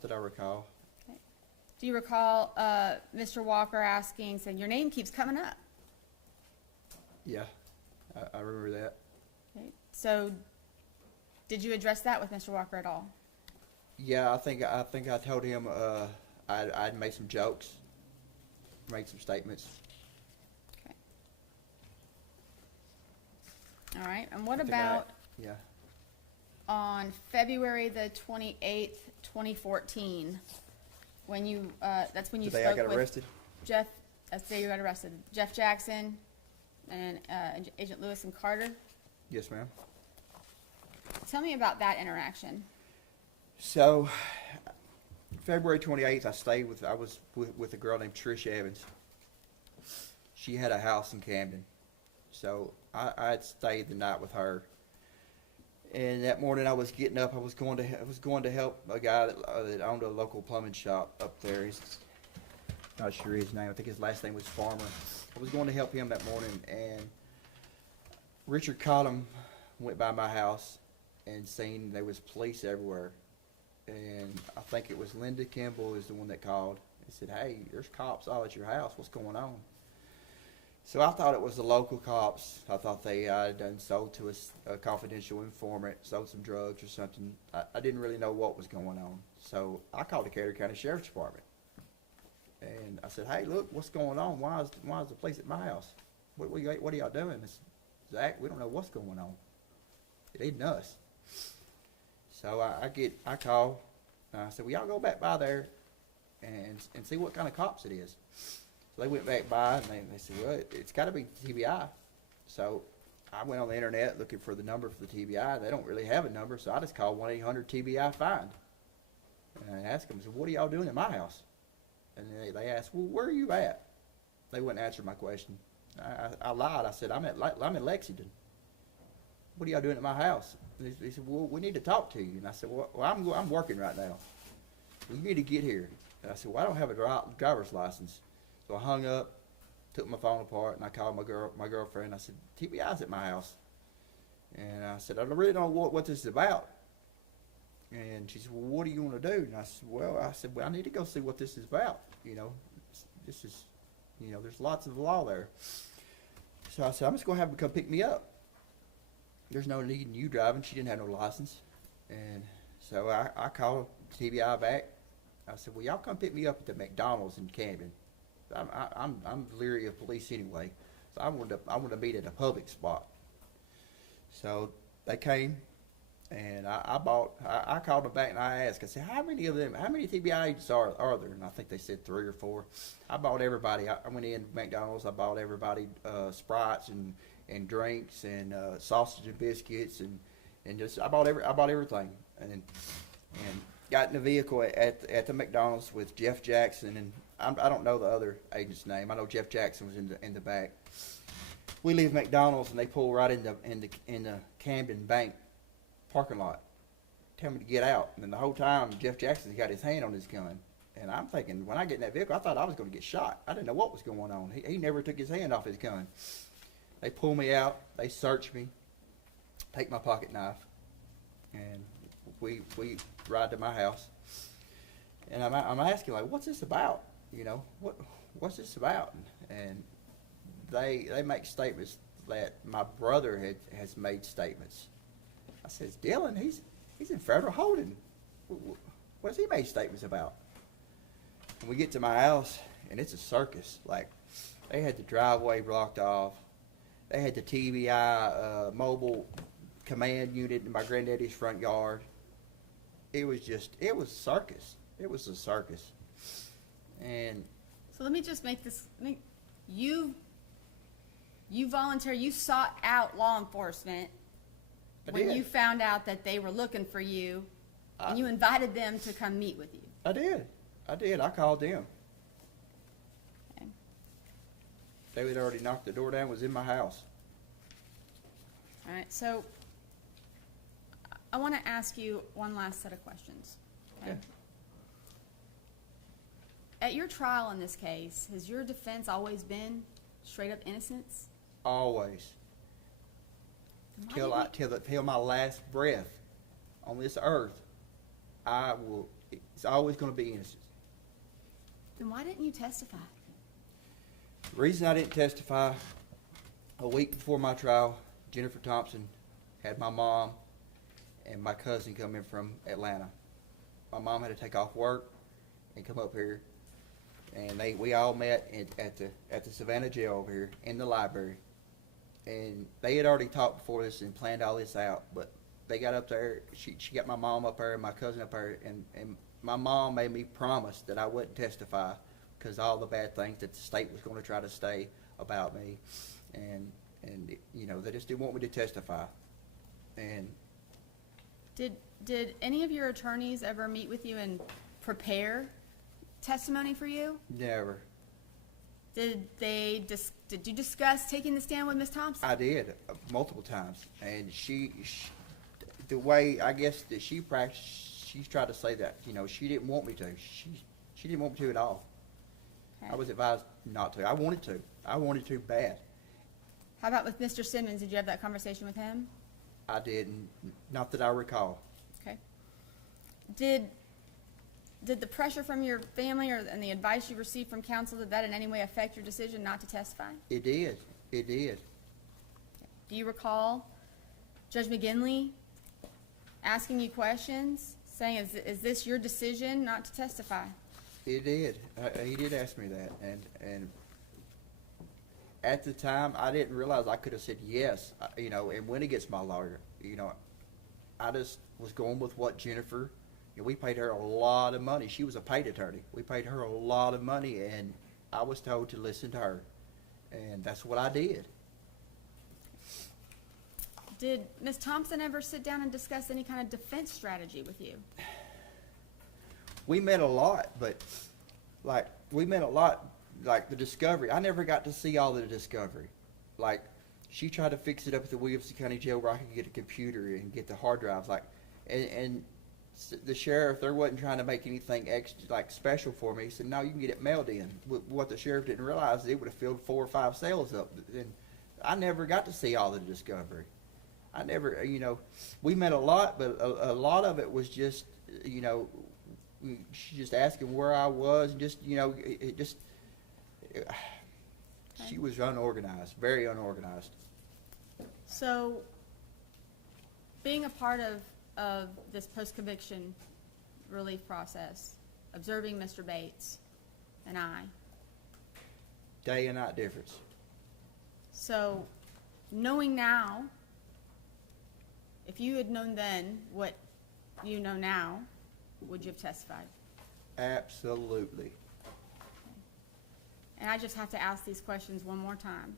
that I recall. Okay. Do you recall Mr. Walker saying, your name keeps coming up? Yeah, I remember that. Okay. So did you address that with Mr. Walker at all? Yeah, I think I told him I'd made some jokes, made some statements. Okay. All right. And what I think about yeah. on February the 28th, 2014, when you, that's when you The day spoke I got with arrested? Jeff, that's the day you got arrested, Jeff Jackson and Agent Lewis and Carter? Yes, ma'am. Tell me about that interaction. So, February 28th, I was with a girl named Trish Evans. She had a house in Camden. So, I had stayed the night with her. And that morning I was getting up. I was going to help a guy that owned a local plumbing shop up there. not sure his name, I think his last name was Farmer. I was going to help him that morning, and Richard Cottom went by my house and seen there was police everywhere. And I think it was Linda Kimball is the one that called and said, "Hey, there's cops all at your house. What's going on?" So I thought it was the local cops. I thought they had done sold to us a confidential informant, sold some drugs or something. I didn't really know what was going on. So I called the Cater County Sheriff's Department. And I said, "Hey, look, what's going on? Why is the police at my house? What are y'all doing?" They said, "Zach, we don't know what's going on. It ain't us." So I call, and I said, "Well, y'all go back by there and see what kind of cops it is." So they went back by, and they said, "Well, it's got to be TBI." So I went on the internet looking for the number for the TBI. They don't really have a number, so I just called 1-800-TBI-FIND. And I asked them, I said, "What are y'all doing at my house?" And they asked, "Well, where are you at?" They wouldn't answer my question. I lied. I said, I'm in Lexington. "What are y'all doing at my house?" And they said, "Well, we need to talk to you." And I said, "Well, I'm working right now. You need to get here." And I said, "Well, I don't have a driver's license." So I hung up, took my phone apart, and I called my girlfriend. I said, "TBI's at my house." And I said, "I really don't know what this is about." And she said, "Well, what do you want to do?" And I said, "Well, I need to go see what this is about. You know, this is, there's lots of law there." So I said, "I'm just going to have them come pick me up. There's no need in you driving." She didn't have no license. And so I called TBI back. I said, "Well, y'all come pick me up at the McDonald's in Camden. I'm leery of police anyway. So I wanted to meet at a public spot." So they came, and I called them back and I asked, I said, how many TBI agents are there? And I think they said 3 or 4. I bought everybody. I went in McDonald's. I bought everybody Sprites and drinks and sausage and biscuits and just I bought everything and got in the vehicle at the McDonald's with Jeff Jackson, and I don't know the other agent's name. I know Jeff Jackson was in the back. We leave McDonald's and they pull right in the Camden Bank parking lot. Tell me to get out, and then the whole time Jeff Jackson's got his hand on his gun. And I'm thinking, when I get in that vehicle, I thought I was going to get shot. I didn't know what was going on. He never took his hand off his gun. They pull me out. They search me, take my pocket knife, and we ride to my house. And I'm asking, like, what's this about? What's this about? And they make statements that my brother has made statements. I says, "Dylan, he's in federal holding. What's he made statements about?" And we get to my house, and it's a circus. Like, they had the driveway blocked off. They had the TBI mobile command unit in my granddaddy's front yard. It was circus. It was a circus. And So let me just make this, you voluntarily, you sought out law enforcement when you found out that they were looking for you, and you invited them to come meet with you. I did. I called them. Okay. They had already knocked the door down, was in my house. All right, so I want to ask you one last set of questions. Okay? Yeah. At your trial in this case, has your defense always been straight up innocence? Always. Then why Till my last breath on this earth, it's always going to be innocent. Then why didn't you testify? The reason I didn't testify, a week before my trial, Jennifer Thompson had my mom and my cousin come in from Atlanta. My mom had to take off work and come up here, and we all met at the Savannah jail over here in the library. And they had already talked before this and planned all this out, but they got up there. She got my mom up there and my cousin up there, and my mom made me promise that I wouldn't testify because all the bad things that the state was going to try to say about me, and they just didn't want me to testify. And Did any of your attorneys ever meet with you and prepare testimony for you? never. Did you discuss taking the stand with Ms. Thompson? I did multiple times, and she the way I guess that she practiced, she's tried to say that she didn't want me to. She didn't want me to at all. I was advised not to. I wanted to. I wanted to bad. How about with Mr. Simmons? Did you have that conversation with him? I didn't, not that I recall. Okay. Did the pressure from your family and the advice you received from counsel, did that in any way affect your decision not to testify? It did. It did. Do you recall Judge McGinley asking you questions, saying, is this your decision not to testify? It did. He did ask me that, and at the time, I didn't realize I could have said yes, and went against my lawyer. I just was going with what Jennifer, we paid her a lot of money. She was a paid attorney. We paid her a lot of money, and I was told to listen to her, and that's what I did. Did Ms. Thompson ever sit down and discuss any kind of defense strategy with you? We met a lot, but like the discovery. I never got to see all the discovery. Like, she tried to fix it up at the Williamson County Jail where I could get a computer and get the hard drives. The sheriff, there wasn't trying to make anything extra, special for me. He said, no, you can get it mailed in. What the sheriff didn't realize, it would have filled 4 or 5 cells up. And I never got to see all the discovery. I never, we met a lot, but a lot of it was just, she just asking where I was, and just, she was unorganized, very unorganized. So, being a part of this post-conviction relief process, observing Mr. Bates and I. Day and night difference. So, knowing now, if you had known then what you know now, would you have testified? Absolutely. And I just have to ask these questions one more time.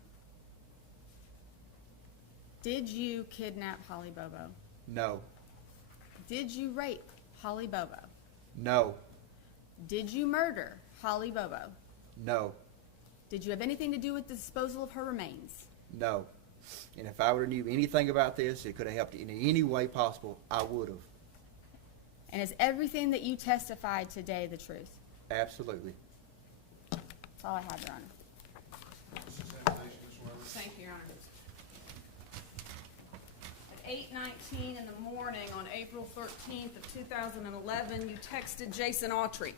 Did you kidnap Holly Bobo? No. Did you rape Holly Bobo? No. Did you murder Holly Bobo? No. Did you have anything to do with the disposal of her remains? No. And if I would have knew anything about this, it could have helped in any way possible, I would have. And is everything that you testified today the truth? Absolutely. That's all I have, Your Honor. Examination, Ms. Weber. Thank you, Your Honor. At 8:19 in the morning on April 13th of 2011, you texted Jason Autry.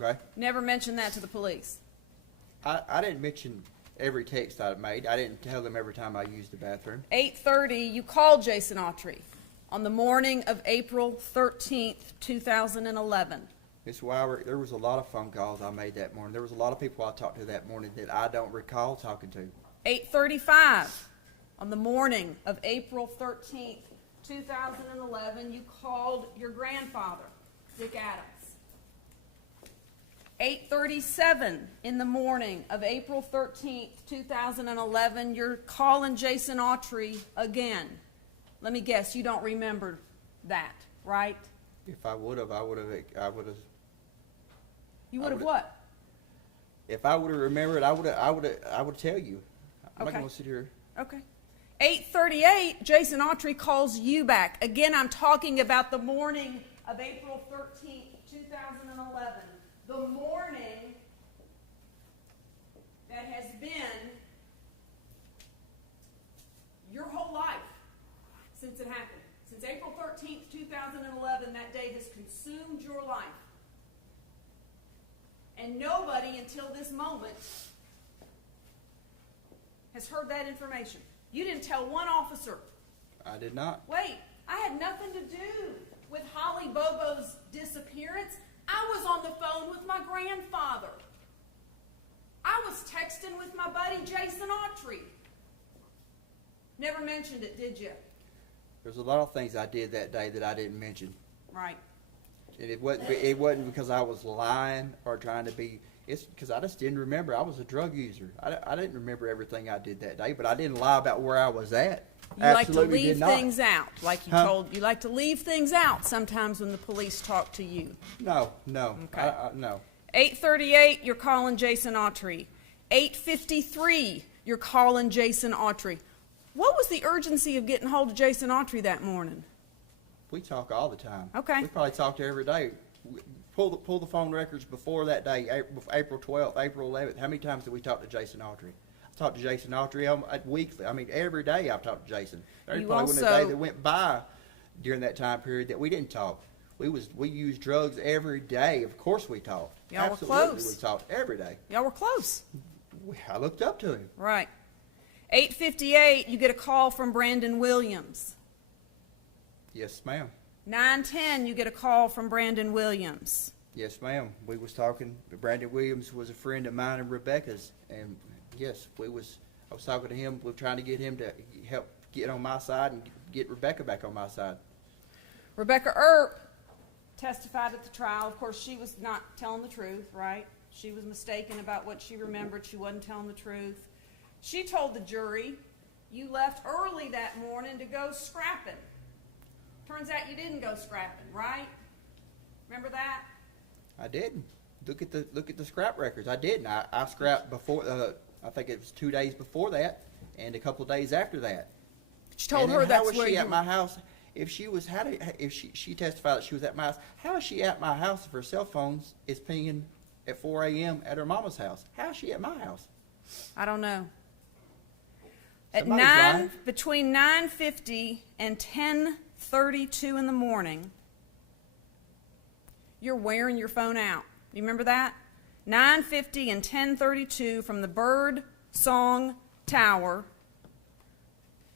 Okay. Never mentioned that to the police. I didn't mention every text I made. I didn't tell them every time I used the bathroom. 8:30, you called Jason Autry on the morning of April 13th, 2011. Ms. Weiber, there was a lot of phone calls I made that morning. There was a lot of people I talked to that morning that I don't recall talking to. 8:35 on the morning of April 13th, 2011, you called your grandfather, Dick Adams. 8:37 in the morning of April 13th, 2011, you're calling Jason Autry again. Let me guess, you don't remember that, right? If I would have, I would have. You would have would've- what? If I would have remembered, I would tell you. I'm Okay. not going to sit here. Okay. 8:38, Jason Autry calls you back. Again, I'm talking about the morning of April 13th, 2011. The morning that has been your whole life since it happened. Since April 13th, 2011, that day has consumed your life. And nobody until this moment has heard that information. You didn't tell one officer. I did not. Wait, I had nothing to do with Holly Bobo's disappearance. I was on the phone with my grandfather. I was texting with my buddy Jason Autry. Never mentioned it, did you? There's a lot of things I did that day that I didn't mention. Right. And it wasn't because I was lying or trying to be. It's because I just didn't remember. I was a drug user. I didn't remember everything I did that day, but I didn't lie about where I was at. You like to Absolutely leave did not. things out, like you Huh? told. You like to leave things out sometimes when the police talk to you. No. Okay. No. 8:38, you're calling Jason Autry. 8:53, you're calling Jason Autry. What was the urgency of getting hold of Jason Autry that morning? We talk all the time. Okay. We probably talk to her every day. pull the phone records before that day, April 12th, April 11th. How many times did we talk to Jason Autry? I talked to Jason Autry weekly. I mean, every day I've talked to Jason. There You probably wasn't a also- day that went by during that time period that we didn't talk. We used drugs every day. Of course we talked. Y'all were Absolutely, close. we talked every day. Y'all were close. I looked up to him. Right. 8:58, you get a call from Brandon Williams. Yes, ma'am. 9:10, you get a call from Brandon Williams. Yes, ma'am. We was talking. Brandon Williams was a friend of mine and Rebecca's, and yes, I was talking to him. We're trying to get him to help get on my side and get Rebecca back on my side. Rebecca Earp testified at the trial. Of course, she was not telling the truth, right? She was mistaken about what she remembered. She wasn't telling the truth. She told the jury, you left early that morning to go scrapping. Turns out you didn't go scrapping, right? Remember that? I didn't. Look at the scrap records. I didn't. I scrapped before. I think it was 2 days before that, and a couple of days after that. She told And her then that's how was where she you at my house? If she was she testified that she was at my house, how is she at my house if her cell phone is pinging at 4 a.m. at her mama's house? How is she at my house? I don't know. At Somebody's lying. between 9:50 and 10:32 in the morning, you're wearing your phone out. You remember that? 9:50 and 10:32 from the Bird Song Tower,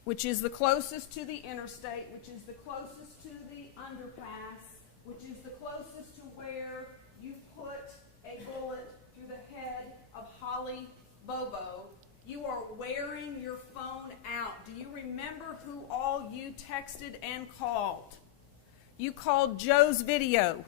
which is the closest to the interstate, which is the closest to the underpass, which is the closest to where you put a bullet through the head of Holly Bobo. You are wearing your phone out. Do you remember who all you texted and called? You called Joe's Video.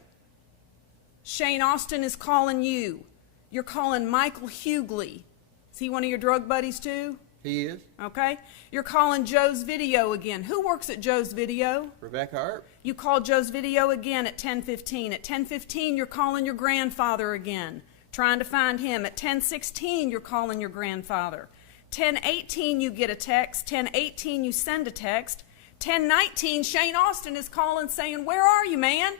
Shane Austin is calling you. You're calling Michael Hughley. Is he one of your drug buddies too? He is. Okay. You're calling Joe's Video again. Who works at Joe's Video? Rebecca Earp. You called Joe's Video again at 10:15. At 10:15, you're calling your grandfather again, trying to find him. At 10:16, you're calling your grandfather. 10:18, you get a text. 10:18, you send a text. 10:19, Shane Austin is calling saying, where are you, man?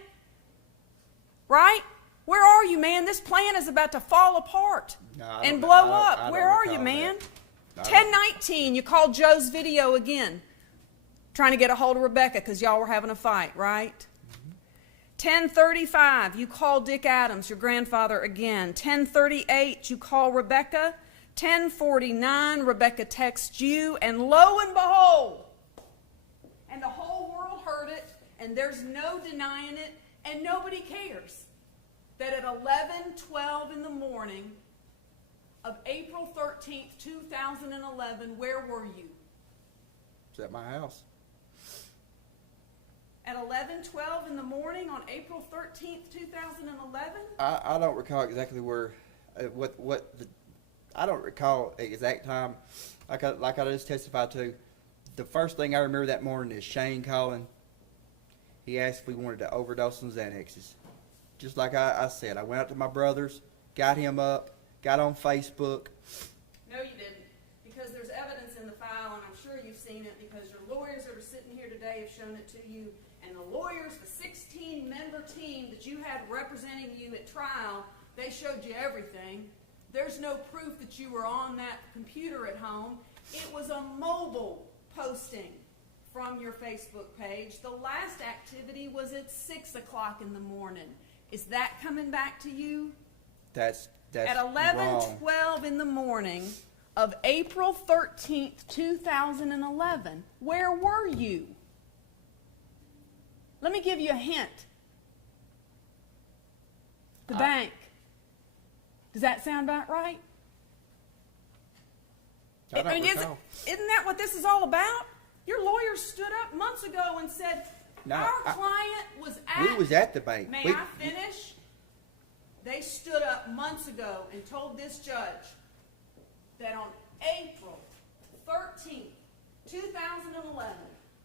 Right? Where are you, man? This plan is about to fall apart No, I and don't- blow I don't- up. I don't Where are you, recall man? that. 10:19, you called Joe's Video again, trying to get a hold of Rebecca because y'all were having a fight, right? 10:35, you call Dick Adams, your grandfather, again. 10:38, you call Rebecca. 10:49, Rebecca texts you, and lo and behold, and the whole world heard it, and there's no denying it, and nobody cares, that at 11:12 in the morning of April 13th, 2011, where were you? It's at my house. At 11:12 in the morning on April 13th, 2011? I don't recall exactly where, I don't recall the exact time. Like I just testified to, the first thing I remember that morning is Shane calling. He asked if we wanted to overdose on Xanaxes. Just like I said, I went out to my brother's, got him up, got on Facebook. No, you didn't, because there's evidence in the file, and I'm sure you've seen it because your lawyers that are sitting here today have shown it to you, and the lawyers, the 16-member team that you had representing you at trial, they showed you everything. There's no proof that you were on that computer at home. It was a mobile posting from your Facebook page. The last activity was at 6 o'clock in the morning. Is that coming back to you? That's At wrong. 11:12 in the morning of April 13th, 2011, where were you? Let me give you a hint. The bank. Does that sound about right? I don't isn't recall. that what this is all about? Your lawyers stood up months ago and said, No, our client was at... We was at the bank. May We- I finish? They stood up months ago and told this judge that on April 13th, 2011,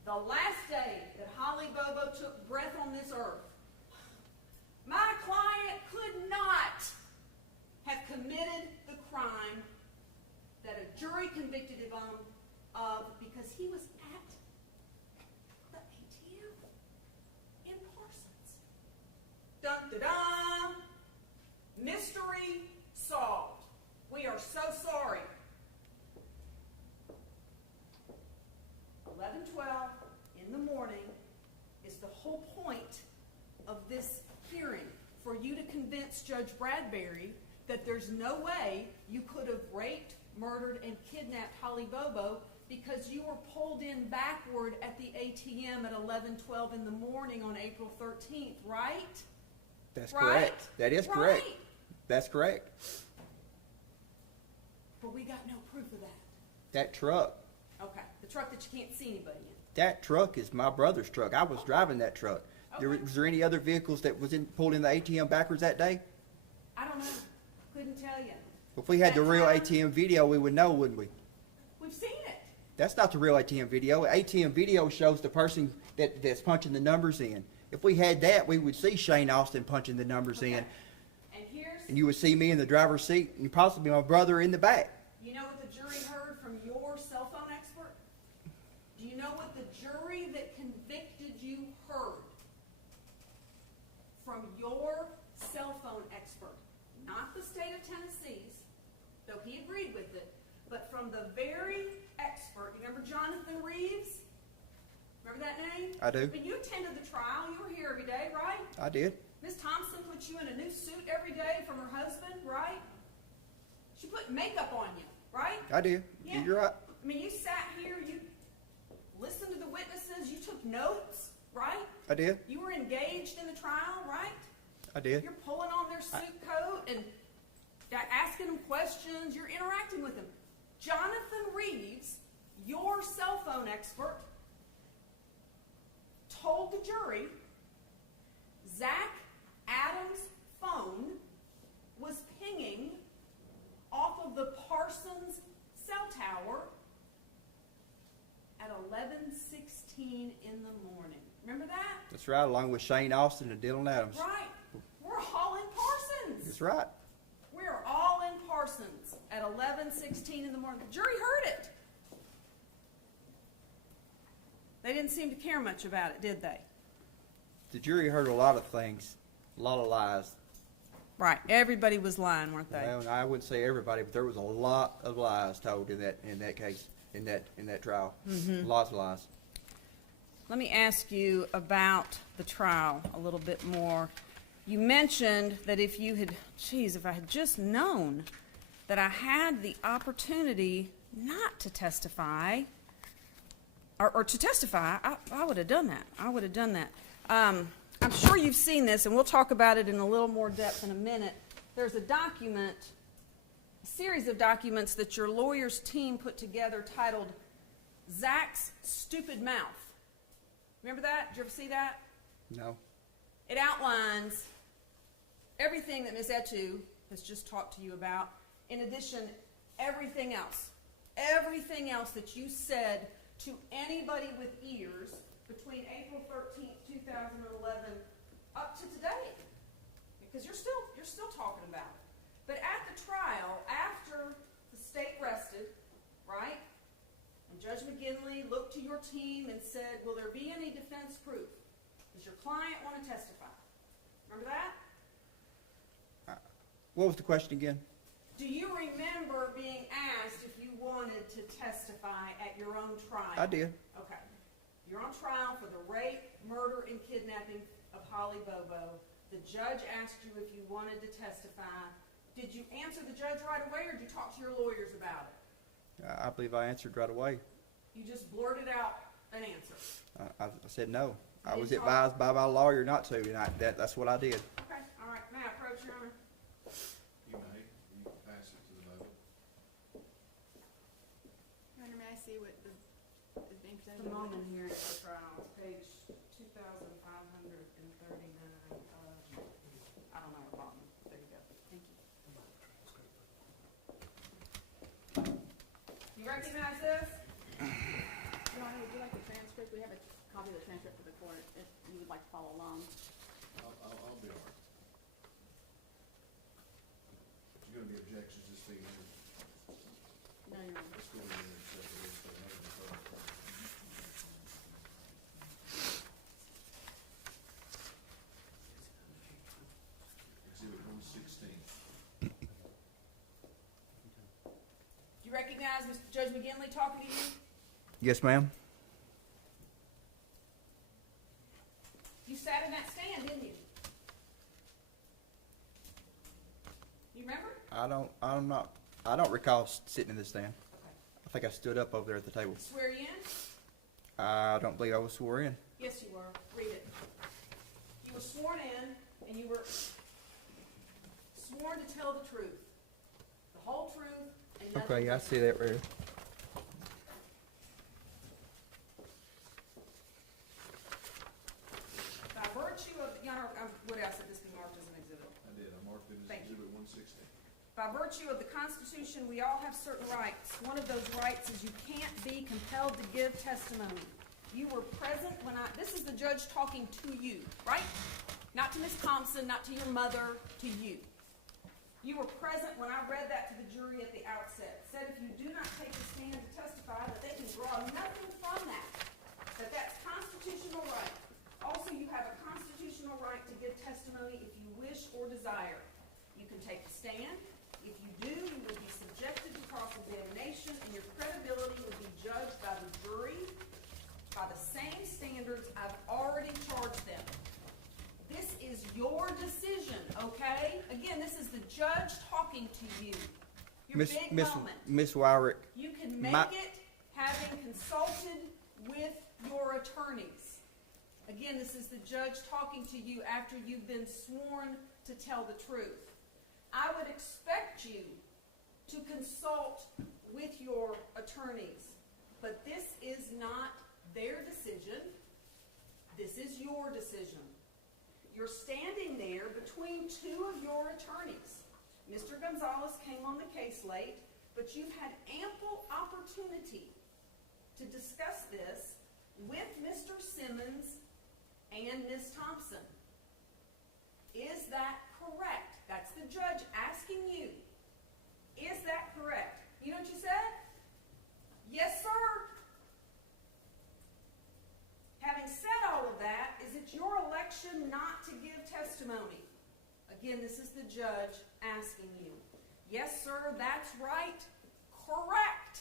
the last day that Holly Bobo took breath on this earth, my client could not have committed the crime that a jury convicted him of because he was at the ATM in Parsons. Dun, dun, dun. whole point of this hearing, for you to convince Judge Bradbury that there's no way you could have raped, murdered, and kidnapped Holly Bobo because you were pulled in backward at the ATM at 11:12 in the morning on April 13th, right? That's Right? correct. That is correct. Right. That's correct. But we got no proof of that. That truck, Okay, the truck that you can't see anybody in. that truck is my brother's truck. I was driving that truck. Okay. Was there any other vehicles that was pulled in the ATM backwards that day? I don't know. Couldn't tell you. If we had the That real time- ATM video, we would know, wouldn't we? We've seen it. That's not the real ATM video. ATM video shows the person that's punching the numbers in. If we had that, we would see Shane Austin punching the numbers Okay. in, And here's, and you would see me in the driver's seat, and possibly my brother in the back. you know what the jury heard from your cell phone expert? Do you know what the jury that convicted you heard from your cell phone expert? Not the state of Tennessee's, though he agreed with it, but from the very expert. You remember Jonathan Reeves? Remember that name? I do. When you attended the trial, you were here every day, right? I did. Miss Thompson put you in a new suit every day from her husband, right? She put makeup on you, right? I did. Yeah. You're right. I mean, you sat here, you listened to the witnesses, you took notes, right? I did. You were engaged in the trial, right? I did. You're pulling on their suit coat and asking them questions. You're interacting with them. Jonathan Reeves, your cell phone expert, told the jury Zach Adams' phone was pinging off of the Parsons cell tower at 11:16 in the morning. Remember that? That's right, along with Shane Austin and Dylan Adams. Right. We're all in Parsons. That's right. We're all in Parsons at 11:16 in the morning. The jury heard it. They didn't seem to care much about it, did they? The jury heard a lot of things, a lot of lies. Right. Everybody was lying, weren't they? Well, I wouldn't say everybody, but there was a lot of lies told in that case, in that trial. Lots of lies. Let me ask you about the trial a little bit more. You mentioned that if I had just known that I had the opportunity not to testify, or to testify, I would have done that. I would have done that. I'm sure you've seen this, and we'll talk about it in a little more depth in a minute. There's a document, a series of documents that your lawyer's team put together titled Zach's Stupid Mouth. Remember that? Did you ever see that? No. It outlines everything that Ms. Etu has just talked to you about. In addition, everything else that you said to anybody with ears between April 13th, 2011 up to today. Because you're still talking about it. But at the trial, after the state rested, right? And Judge McGinley looked to your team and said, will there be any defense proof? Does your client want to testify? Remember that? What was the question again? Do you remember being asked if you wanted to testify at your own trial? I did. Okay. You're on trial for the rape, murder, and kidnapping of Holly Bobo. The judge asked you if you wanted to testify. Did you answer the judge right away, or did you talk to your lawyers about it? I believe I answered right away. You just blurted out an answer. I said no. I You was didn't advised by my lawyer not to, and that's what I did. Okay, all right. May I approach, Your Honor? You may, you can pass it to the vote. Your Honor, may I see what is being presented? The moment here at the trial, it's page 2,539. I don't know what bottom. There you go. Thank you. You recognize this? Your Honor, would you like the transcript? We have a copy of the transcript for the court if you would like to follow along. I'll be all right. If you're gonna be objections, just be in. No, Your Honor. Let's go in and accept it. Let's go ahead and vote. Exhibit 116. Do you recognize Mr. Judge McGinley talking to you? Yes, ma'am. I don't recall sitting in the stand. I think I stood up over there at the table. Swear you in? I don't believe I was swore in. Yes, you were. Read it. You were sworn in, and you were sworn to tell the truth, the whole truth, and nothing Okay, I but see that right here. By virtue of, Your Honor, I would ask that this be marked as an exhibit. I did, I marked it as Thank you. Exhibit 160. By virtue of the Constitution, we all have certain rights. One of those rights is you can't be compelled to give testimony. You were present when this is the judge talking to you, right? Not to Ms. Thompson, not to your mother, to you. You were present when I read that to the jury at the outset. Said if you do not take the stand to testify, that they can draw nothing from that. That that's constitutional right. Also, you have a constitutional right to give testimony if you wish or desire. You can take the stand. If you do, you will be subjected to cross-examination, and your credibility will be judged by the jury by the same standards I've already charged them. This is your decision, okay? Again, this is the judge talking to you. Your big moment. Miss Wyrick, You can make it having consulted with your attorneys. Again, this is the judge talking to you after you've been sworn to tell the truth. I would expect you to consult with your attorneys, but this is not their decision. This is your decision. You're standing there between two of your attorneys. Mr. Gonzalez came on the case late, but you've had ample opportunity to discuss this with Mr. Simmons and Ms. Thompson. Is that correct? That's the judge asking you. Is that correct? You know what you said? Yes, sir. Having said all of that, is it your election not to give testimony? Again, this is the judge asking you. Yes, sir, that's right. Correct.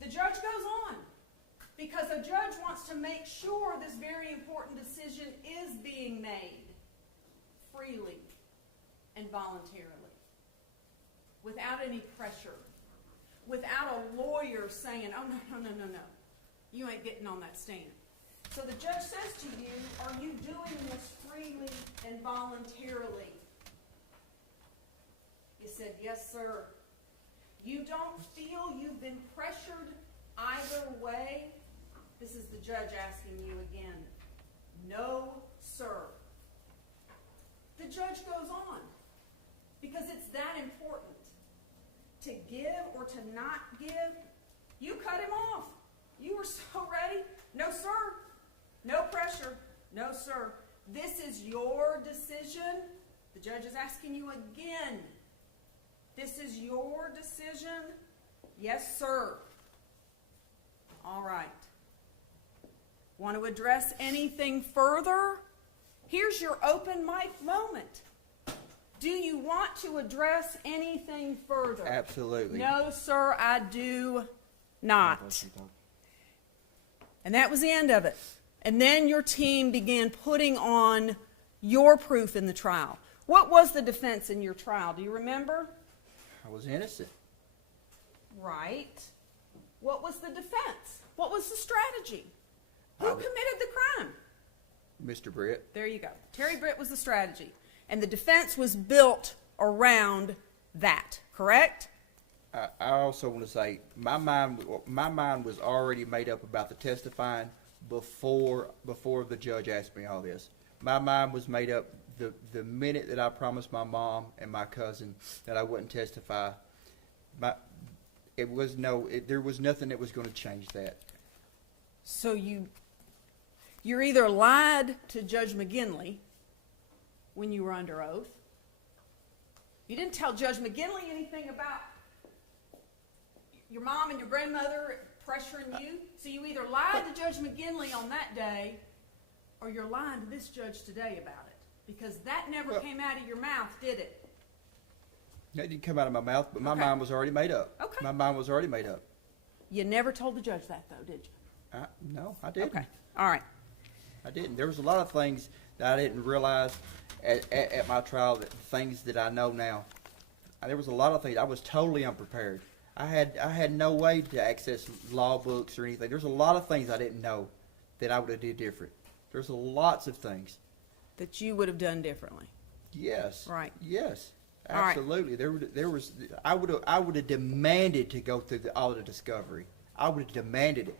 The judge goes on because a judge wants to make sure this very important decision is being made freely and voluntarily, without any pressure, without a lawyer saying, oh, no. You ain't getting on that stand. So the judge says to you, are you doing this freely and voluntarily? You said, yes, sir. You don't feel you've been pressured either way? This is the judge asking you again. No, sir. The judge goes on because it's that important. To give or to not give, you cut him off. You were so ready. No, sir. No pressure. No, sir. This is your decision. The judge is asking you again. This is your decision. Yes, sir. All right. Want to address anything further? Here's your open mic moment. Do you want to address anything further? absolutely. No, sir, I do not. And that was the end of it. And then your team began putting on your proof in the trial. What was the defense in your trial? Do you remember? I was innocent. Right. What was the defense? What was the strategy? Who committed the crime? Mr. Britt, There you go. Terry Britt was the strategy. And the defense was built around that, correct? I also want to say my mind was already made up about the testifying before the judge asked me all this. My mind was made up the minute that I promised my mom and my cousin that I wouldn't testify. There was nothing that was going to change that. So you're either lied to Judge McGinley when you were under oath. You didn't tell Judge McGinley anything about your mom and your grandmother pressuring you. So you either lied to Judge McGinley on that day, or you're lying to this judge today about it. Because that never came out of your mouth, did it? That didn't come out of my mouth, but my Okay. mind was already made up. Okay. My mind was already made up. You never told the judge that, though, did you? No, I didn't. Okay. All right. I didn't. There was a lot of things that I didn't realize, at my trial, that things that I know now. There was a lot of things, I was totally unprepared. I had no way to access law books or anything. There's a lot of things I didn't know that I would have did different. There's lots of things. That you would have done differently. Yes. Right. Yes. All right. Absolutely. There was I would have demanded to go through all of the discovery. I would have demanded it.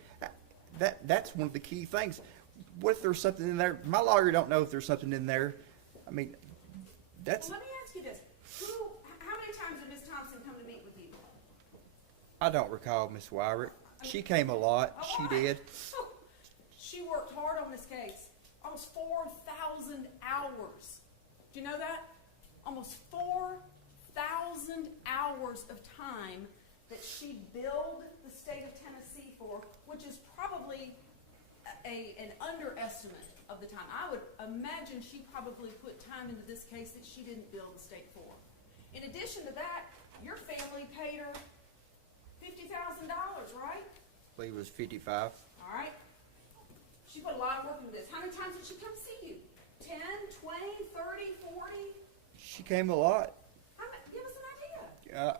That's one of the key things. What if there's something in there? My lawyer don't know if there's something in there. I mean, that's. Well, let me ask you this. How many times did Ms. Thompson come to meet with you? I don't recall, Miss Wyrick. She came a lot. She did. She worked hard on this case. Almost 4,000 hours. Do you know that? Almost 4,000 hours of time that she billed the state of Tennessee for, which is probably an underestimate of the time. I would imagine she probably put time into this case that she didn't bill the state for. In addition to that, your family paid her $50,000, right? I believe it was 55. All right. She put a lot of work into this. How many times did she come see you? 10, 20, 30, 40? She came a lot. Give us an idea.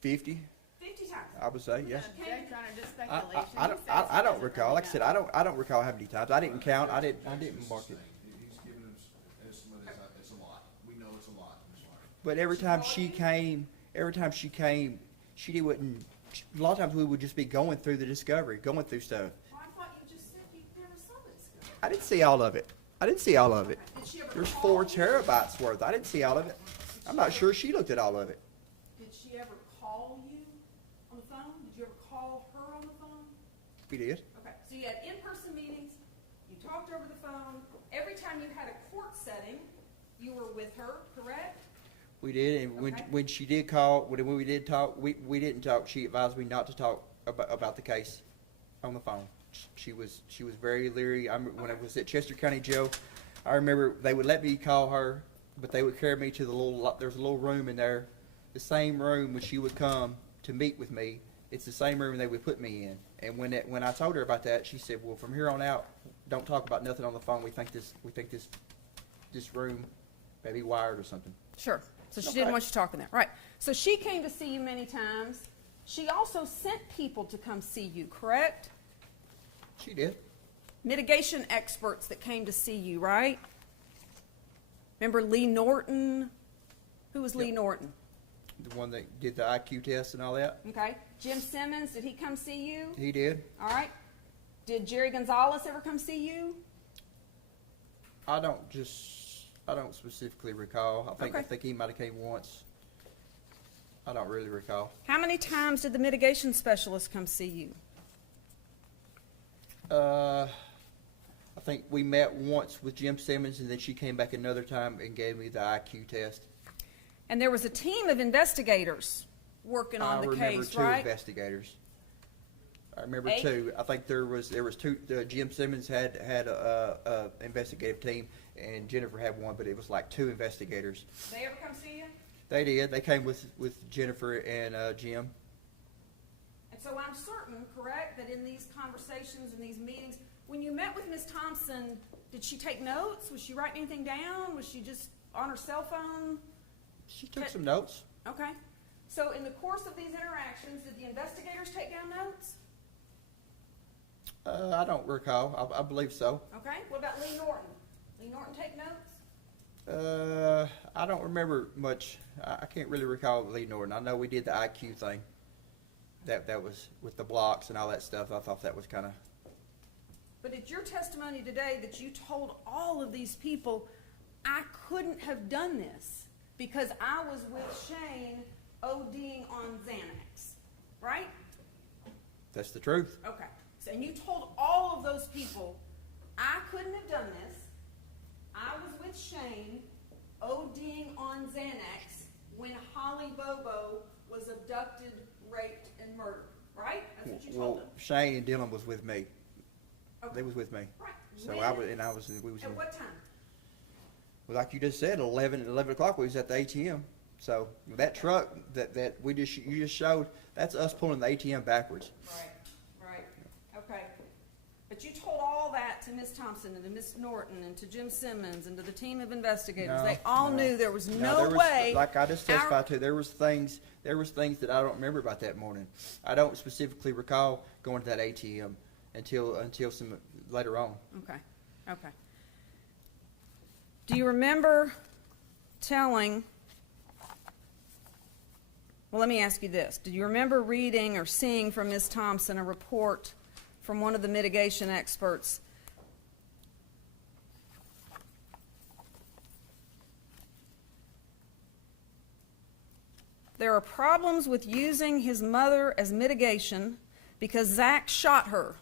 50, 50 times. I would say, yes. Okay. Jake's on just I, speculation. I, I don't, I don't recall. Like I said, I don't recall how many times. I didn't count. I didn't mark it. He's given us an estimate, it's a lot. We know it's a lot, Ms. Wyrick. But every time she came, she wouldn't. A lot of times we would just be going through the discovery, going through stuff. Well, I thought you just said you never saw the discovery. I didn't see all of it. Did she ever There's call 4 you? terabytes worth. I didn't see all of it. I'm not sure she looked at all of it. Did she ever call you on the phone? Did you ever call her on the phone? We did. Okay, so you had in-person meetings, you talked over the phone. Every time you had a court setting, you were with her, correct? We did, and Okay. when she did call, when we did talk, we didn't talk. She advised me not to talk about the case on the phone. She was very leery. When I was at Chester County Jail, I remember they would let me call her, but they would carry me to there's a little room in there, the same room when she would come to meet with me. It's the same room they would put me in. And when I told her about that, she said, "Well, from here on out, don't talk about nothing on the phone. We think this room may be wired or something." Sure. So she Okay. didn't want you talking there. Right. So she came to see you many times. She also sent people to come see you, correct? She did. Mitigation experts that came to see you, right? Remember Lee Norton? Who was Lee Yep. Norton? The one that did the IQ test and all that. Okay. Jim Simmons, did he come see you? He did. All right. Did Jerry Gonzalez ever come see you? I don't specifically recall. I Okay. think he might have came once. I don't really recall. How many times did the mitigation specialist come see you? I think we met once with Jim Simmons, and then she came back another time and gave me the IQ test. And there was a team of investigators working on the I remember case, 2 right? investigators. I remember 8? 2. I think there was 2. Jim Simmons had a investigative team, and Jennifer had one, but it was like 2 investigators. They ever come see you? They did. They came with Jennifer and Jim. And so I'm certain, correct, that in these conversations and these meetings, when you met with Ms. Thompson, did she take notes? Was she writing anything down? Was she just on her cell phone? She took some notes. Okay. So in the course of these interactions, did the investigators take down notes? I don't recall. I believe so. Okay. What about Lee Norton? Lee Norton take notes? I don't remember much. I can't really recall Lee Norton. I know we did the IQ thing. That was with the blocks and all that stuff. I thought that was kind of. But it's your testimony today that you told all of these people, I couldn't have done this because I was with Shane ODing on Xanax, right? That's the truth. Okay. So, and you told all of those people, I couldn't have done this. I was with Shane ODing on Xanax when Holly Bobo was abducted, raped, and murdered, right? That's what you told them. Shane and Dylan was with me. Okay. They was with me. Right. So When- we was At what time? well, like you just said, 11 o'clock. We was at the ATM. So that truck that you just showed, that's us pulling the ATM backwards. Right, right, okay. But you told all that to Ms. Thompson and to Ms. Norton and to Jim Simmons and to the team of investigators. They all knew there was no there was, way. like I just testified to, there was things that I don't remember about that morning. I don't specifically recall going to that ATM until some later on. Okay. Do you remember telling, well, let me ask you this. Do you remember reading or seeing from Ms. Thompson a report from one of the mitigation experts there are problems with using his mother as mitigation because Zach shot her?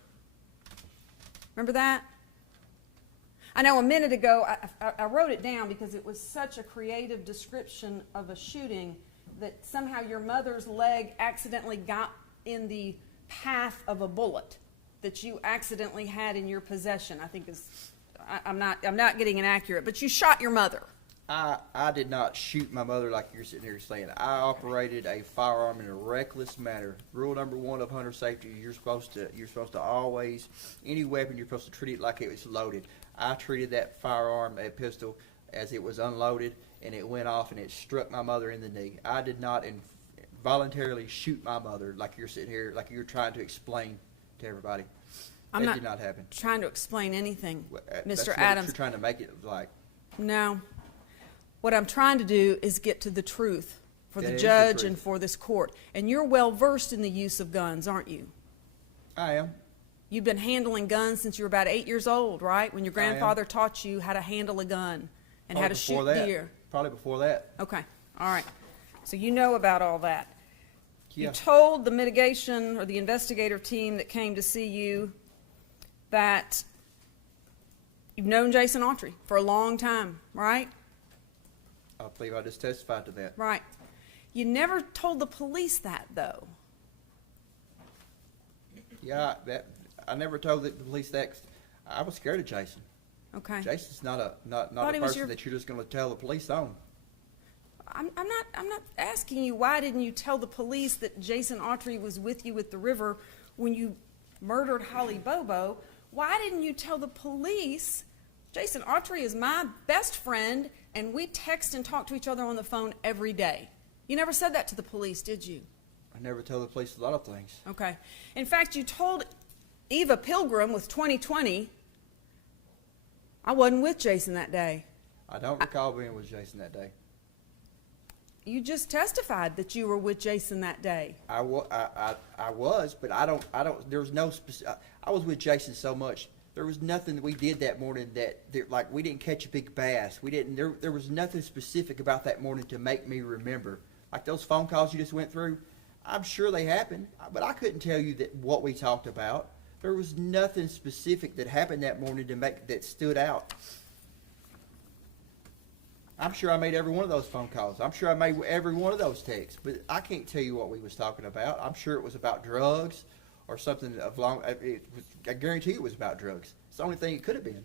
Remember that? I know a minute ago I wrote it down because it was such a creative description of a shooting that somehow your mother's leg accidentally got in the path of a bullet that you accidentally had in your possession. I think is, I'm not getting it accurate, but you shot your mother. I did not shoot my mother like you're sitting here saying. I operated a firearm in a reckless manner. Rule number 1 of hunter safety: you're supposed to always, any weapon, you're supposed to treat it like it was loaded. I treated that firearm, that pistol, as it was unloaded, and it went off and it struck my mother in the knee. I did not voluntarily shoot my mother like you're sitting here, like you're trying to explain to everybody. I'm That did not happen. Trying to explain anything, That's Mr. what Adams. you're trying to make it like. No. What I'm trying to do is get to the truth for That the is judge the and truth. for this court. And you're well versed in the use of guns, aren't you? I am. You've been handling guns since you were about 8 years old, right? When your I am. grandfather taught you how to handle a gun and how to shoot Probably before that. deer. Probably before that. Okay, all right. So you know about all that. Yeah. You told the mitigation or the investigative team that came to see you that you've known Jason Autry for a long time, right? I believe I just testified to that. Right. You never told the police that, though. Yeah, I never told the police that. 'Cause I was scared of Jason. Okay. Jason's not a Thought he was person that you're just going to tell the police on. I'm not asking you, why didn't you tell the police that Jason Autry was with you at the river when you murdered Holly Bobo? Why didn't you tell the police, Jason Autry is my best friend and we text and talk to each other on the phone every day? You never said that to the police, did you? I never tell the police a lot of things. Okay. In fact, you told Eva Pilgrim with 2020, I wasn't with Jason that day. I don't recall being with Jason that day. You just testified that you were with Jason that day. I was, but I don't, there was no specific, I was with Jason so much. There was nothing that we did that morning like, we didn't catch a big bass. There was nothing specific about that morning to make me remember. Like those phone calls you just went through, I'm sure they happened, but I couldn't tell you what we talked about. There was nothing specific that happened that morning that stood out. I'm sure I made every one of those phone calls. I'm sure I made every one of those texts, but I can't tell you what we was talking about. I'm sure it was about drugs or something I guarantee it was about drugs. It's the only thing it could have been.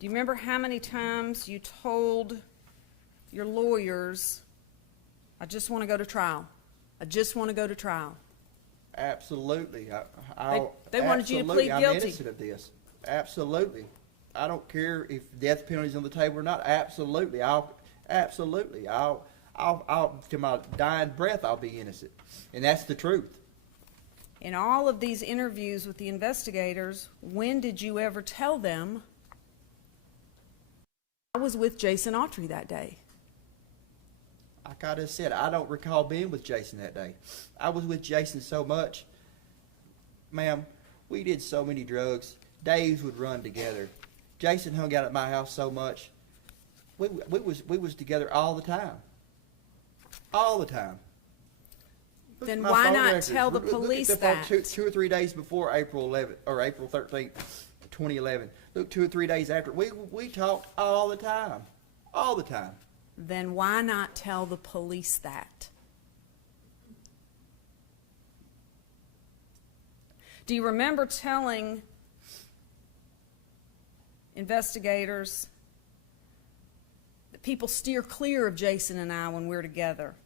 Do you remember how many times you told your lawyers, I just want to go to trial. I just want to go to trial. Absolutely. They wanted you to plead I'm guilty. innocent of this. Absolutely. I don't care if death penalty's on the table or not. Absolutely. I'll to my dying breath, I'll be innocent. And that's the truth. In all of these interviews with the investigators, when did you ever tell them, I was with Jason Autry that day? Like I just said, I don't recall being with Jason that day. I was with Jason so much. Ma'am, we did so many drugs. Days would run together. Jason hung out at my house so much. We was together all the time. All the time. Look Then at my why phone not records. tell the Look at police the phone that? two or 3 days before April 11th or April 13th, 2011. Look, 2 or 3 days after. We talked all the time. All the time. Then why not tell the police that? Do you remember telling investigators that people steer clear of Jason and I when we're together.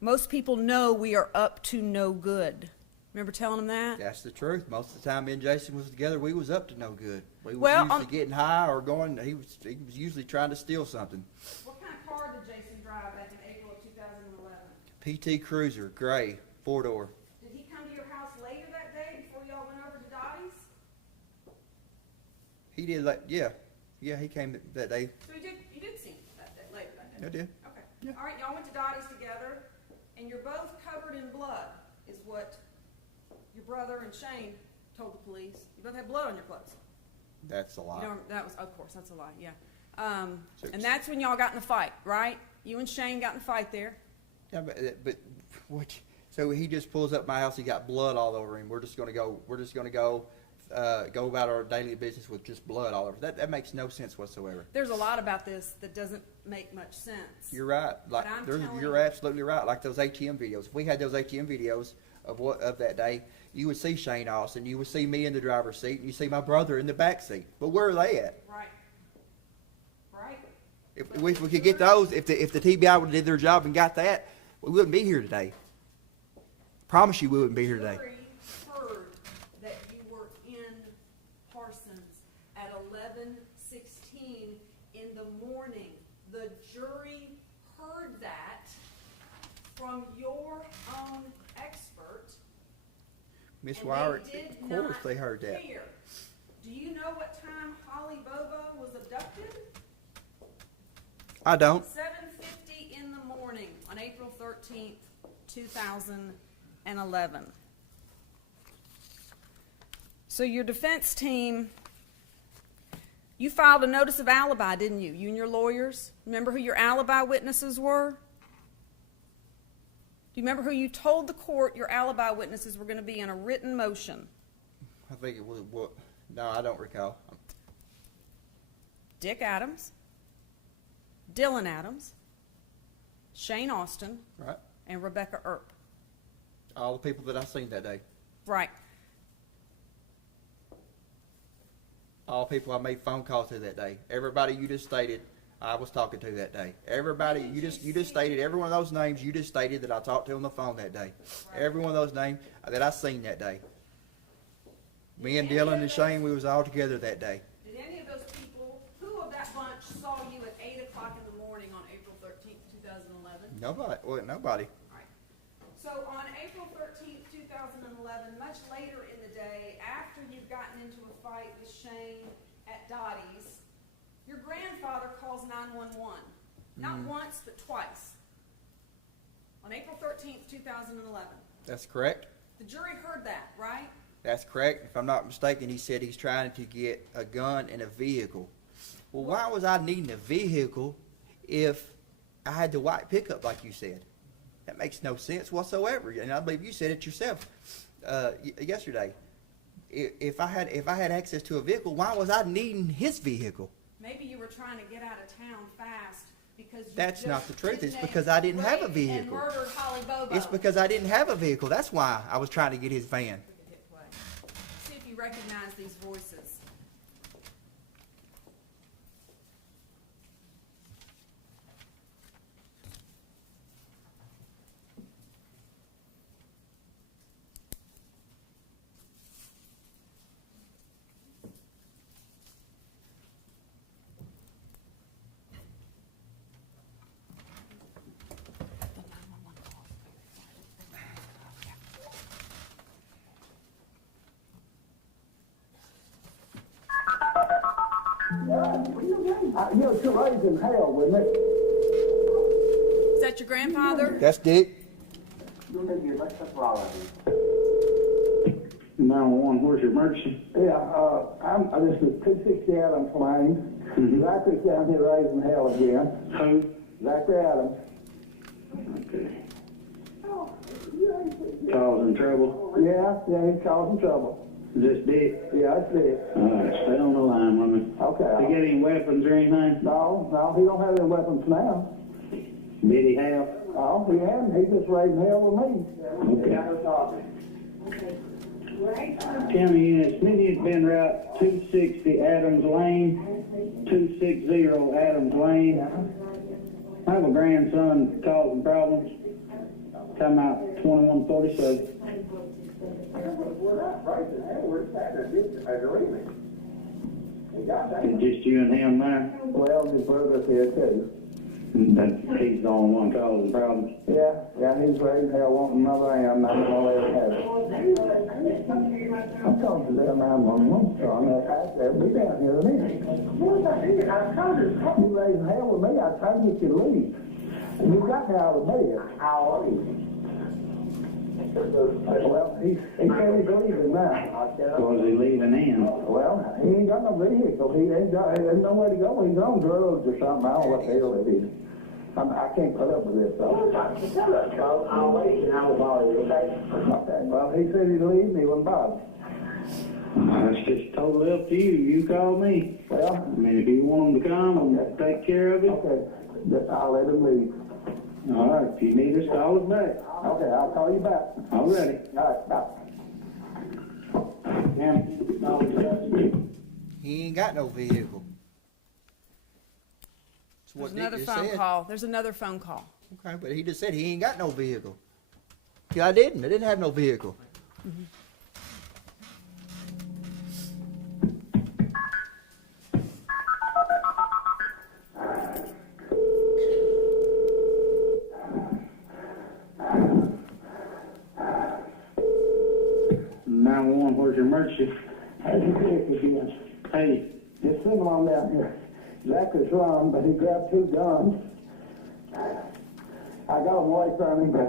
Most people know we are up to no good. Remember telling them that? That's the truth. Most of the time me and Jason was together, we was up to no good. We was Well, usually getting high or going, he was usually trying to steal something. What kind of car did Jason drive back in April of 2011? PT Cruiser, gray, 4-door. Did he come to your house later that day before y'all went over to Dottie's? He did yeah, he came that day. So you did see him that day, later that day? I did. Okay. Yeah. All right, y'all went to Dottie's together, and you're both covered in blood, is what your brother and Shane told the police. You both had blood on your clothes. That's a lie. You know, that was, of course, that's a lie, yeah. So- And that's when y'all got in the fight, right? You and Shane got in the fight there. Yeah, but what? So he just pulls up my house. He got blood all over him. We're just gonna go go about our daily business with just blood all over. That makes no sense whatsoever. There's a lot about this that doesn't make much sense. You're right. Like But I'm telling you're you- absolutely right. Like those ATM videos. If we had those ATM videos of that day, you would see Shane Austin. You would see me in the driver's seat, and you see my brother in the back seat. But where are they at? Right. Right? If we could get those, if the TBI would have did their job and got that, we wouldn't be here today. Promise you, we wouldn't be here today. Jury heard that you were in Parsons at 11:16 in the morning. The jury heard that from your own expert. Miss and Wire, they did of course not they heard that. care. Do you know what time Holly Bobo was abducted? I don't. 7:50 in the morning on April 13th, 2011. So your defense team, you filed a notice of alibi, didn't you? You and your lawyers? Remember who your alibi witnesses were? Do you remember who you told the court your alibi witnesses were going to be in a written motion? I think it was what? No, I don't recall. Dick Adams, Dylan Adams, Shane Austin, Right. and Rebecca Earp. All the people that I seen that day. Right. All people I made phone calls to that day. Everybody you just stated, I was talking to that day. Everybody you just stated, every one of those names you just stated that I talked to on the phone that day. Every one of those names that I seen that day. Me and Dylan and Shane, we was all together that day. Did any of those people, who of that bunch saw you at 8 o'clock in the morning on April 13th, 2011? Nobody. Well, nobody. Right. So on April 13th, 2011, much later in the day, after you've gotten into a fight with Shane at Dottie's, your grandfather calls 911. Not once, but twice. On April 13th, 2011. That's correct. The jury heard that, right? That's correct. If I'm not mistaken, he said he's trying to get a gun and a vehicle. Well, why was I needing a vehicle if I had the white pickup like you said? That makes no sense whatsoever. And I believe you said it yourself yesterday. If I had access to a vehicle, why was I needing his vehicle? Maybe you were trying to get out of town fast because you That's just not the truth. It's kidnapped, because I didn't have a raped, vehicle. And murdered Holly Bobo. It's because I didn't have a vehicle. That's why I was trying to get his van. We could hit play. See if you recognize these voices. You're too raising hell with me. Is that your grandfather? That's Dick. 911, where's your emergency? Yeah, this is 260 Adams Lane. Zachary's down here raising hell again. Who? Zachary Adams. Okay. Causing trouble? Yeah, he's causing trouble. Is this Dick? Yeah, it's Dick. Alright, stay on the line with me. Okay. Did he get any weapons or anything? No, he don't have any weapons now. Did he have? Oh, he hadn't. He just raising hell with me. Okay. County units, Smitty's been route 260 Adams Lane, 260 Adams Lane. I have a grandson causing problems. Come out 2147. It's just you and him there? Well, his brother's here too. He's the only one causing problems. Yeah, he's raising hell wanting another am. I'm gonna let it happen. I'm talking to them 911, so I'm they'll be down here in a minute. You raising hell with me, I tried to get you to leave. You got me out of bed. How are you? Well, he said he's leaving now. Was he leaving in? Well, he ain't got no vehicle. There's nowhere to go. He's on drugs or something. I don't know what the hell it is. I can't put up with this, though. I'll wait and I'll bother you, okay? Okay. Well, he said he'd leave and he wouldn't bother. It's just totally up to you. You call me. Well, I mean, if you want him to come and take care of it. okay. I'll let him leave. All right. If you need us, call us back. Okay, I'll call you back. All righty. All right, bye. He ain't got no vehicle. That's what There's another Dick phone just said. call. There's another phone call. Okay, but he just said he ain't got no vehicle. Yeah, I didn't. I didn't have no vehicle. Mm-hmm. Where's your emergency? How's your dick again? Hey, Just send him on down here. Zachary's run, but he grabbed 2 guns. I got him away from him, but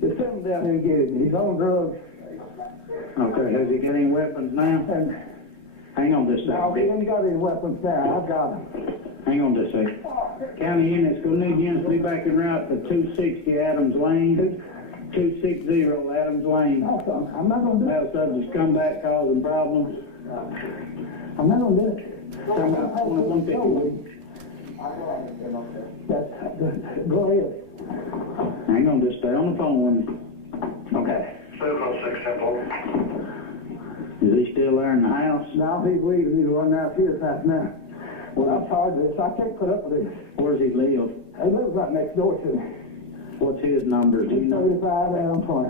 just send him down here and get him. He's on drugs. okay, has he got any weapons now? And Hang on just a now, he second. ain't got any weapons now. I've got him. Hang on just a second. County units gonna need units to be back en route to 260 Adams Lane. 260 Adams Lane. No, I'm not going to do it. Male subjects come back causing problems. I'm not going to do it. Come out 2150. Go ahead. Hang on, just stay on the phone with me. Okay. 706 Temple. Is he still there in the house? Now he's leaving. He's running out here house now. Well, I'm tired of this. I can't put up with this. Where's he live? He lives right next door to me. What's his number? Do you know? 35 Adam 20.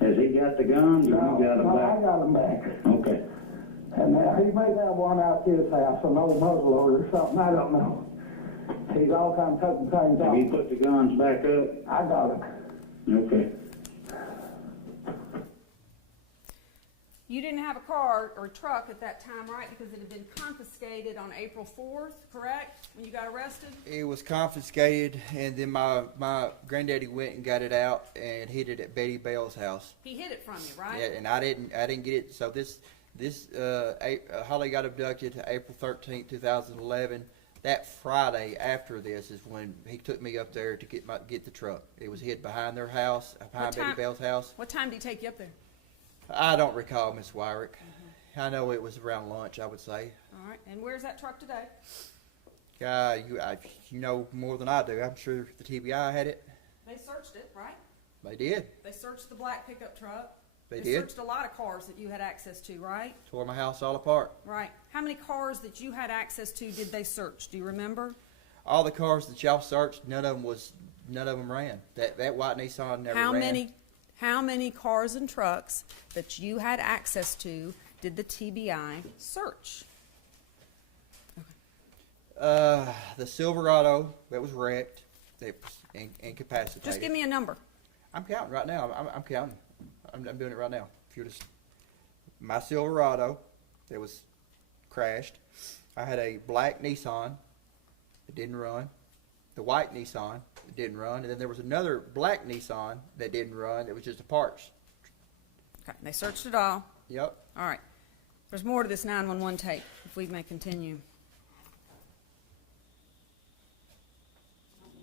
Has he got the guns or you got him I back? got him back. Okay. And he may have one out his house, an old muzzleloader or something. I don't know. He's all time cutting things Have off. you put the guns back up? I got him. Okay. You didn't have a car or truck at that time, right? Because it had been confiscated on April 4th, correct? When you got arrested? It was confiscated, and then my granddaddy went and got it out and hid it at Betty Bell's house. He hid it from you, right? Yeah, and I didn't get it. So Holly got abducted April 13th, 2011. That Friday after this is when he took me up there to get the truck. It was hid behind their house, behind Betty Bell's house. What time did he take you up there? I don't recall, Miss Wyrick. I know it was around lunch, I would say. All right. And where's that truck today? You know more than I do. I'm sure the TBI had it. They searched it, right? They did. They searched the black pickup truck. They did. Searched a lot of cars that you had access to, right? Tore my house all apart. Right. How many cars that you had access to did they search? Do you remember? All the cars that y'all searched, none of them ran. That white Nissan never ran. How many cars and trucks that you had access to did the TBI search? The Silverado that was wrecked, that was incapacitated. Just give me a number. I'm counting right now. I'm counting. I'm doing it right now. If you're just my Silverado that was crashed. I had a black Nissan that didn't run. The white Nissan that didn't run, and then there was another black Nissan that didn't run. It was just the parts. Okay. They searched it all. Yep. All right. There's more to this 911 tape, if we may continue.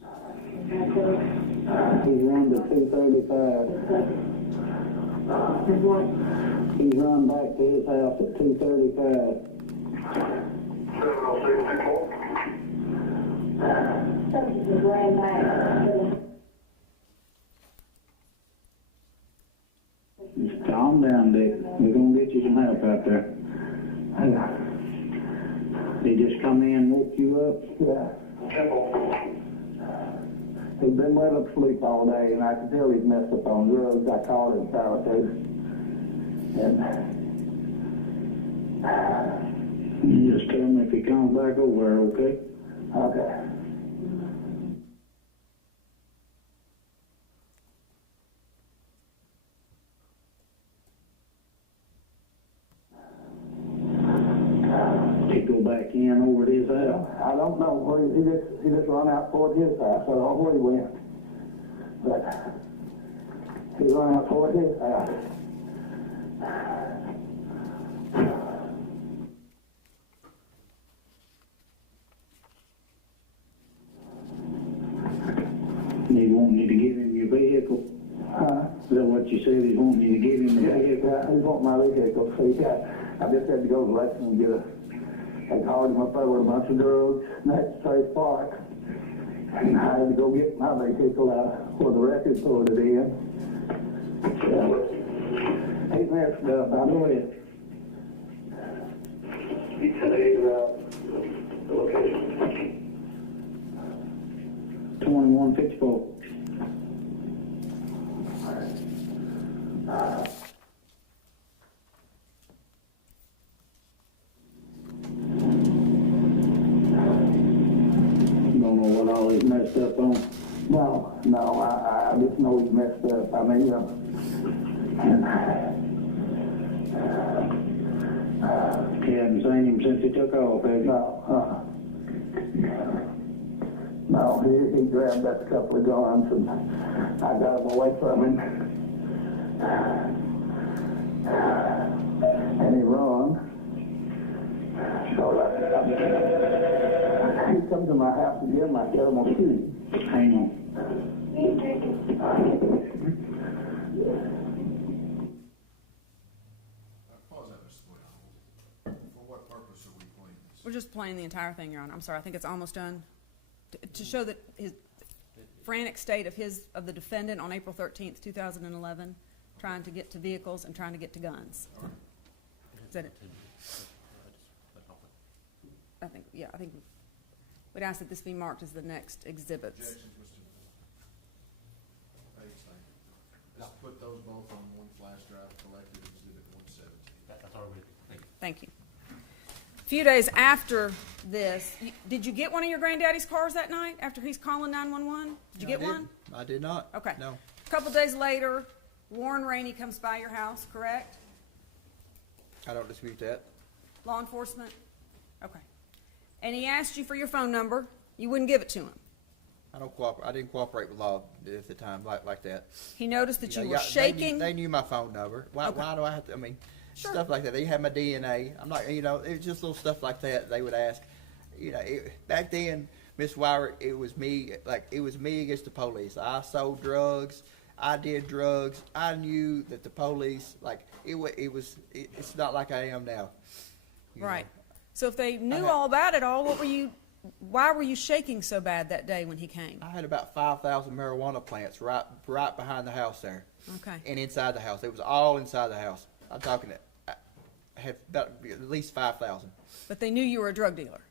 He's run to 235. He's run back to his house at 235. 706 Temple. Just calm down, Dick. We're gonna get you some help out there. He just come in and woke you up? Yeah. He's been well up asleep all day, and I can tell he's messed up on drugs. I called him fabricated. And You just tell him if he comes back over, okay? okay. He go back in over to his house. I don't know where he just run out toward his house. I don't know where he went, but he run out toward his house. And he wanting you to give him your vehicle. Is that what you said? He's wanting you to give him the vehicle? Yeah, he want my vehicle. So I just had to go to Lexington and get a. They called him up there with a bunch of drugs next to Trace Park. And I had to go get my vehicle out where the record stored it in. Yeah. He's messed up. I know it. He said he's the location. 2154. Don't know what all he's messed up on. No, I just know he's messed up. I mean, You haven't seen him since he took off, have you? No, he grabbed that couple of guns and I got him away from him. And he run. So he come to my house again, I said, I'm gonna shoot him. Hang on. Pause that, Mr. Boyd. For what purpose are we playing this? We're just playing the entire thing, Your Honor. I'm sorry, I think it's almost done. To show that his frantic state of the defendant on April 13th, 2011, trying to get to vehicles and trying to get to guns. Is that it? I think we'd ask that this be marked as the next exhibits. Objections, Mr. Bates, thank you. Let's put those both on one flash drive, collected exhibit 117. That's already, thank you. Thank you. A few days after this, did you get one of your granddaddy's cars that night after he's calling 911? Did you get one? I did not. Okay. No. A couple days later, Warren Rainey comes by your house, correct? I don't dispute that. Law enforcement? Okay. And he asked you for your phone number. You wouldn't give it to him. I didn't cooperate with law at the time like that. He noticed that you were They shaking. knew, they knew my phone number. Why do I have to? I mean, Sure. stuff like that. They had my DNA. I'm not. It's just little stuff like that. They would ask. Back then, Miss Wyrick, it was me. Like it was me against the police. I sold drugs. I did drugs. I knew that the police. Like it's not like I am now. Right. So if they knew all about it all, why were you shaking so bad that day when he came? I had about 5,000 marijuana plants right behind the house there. Okay. And inside the house. It was all inside the house. I'm talking I had about at least 5,000. But they knew you were a drug dealer.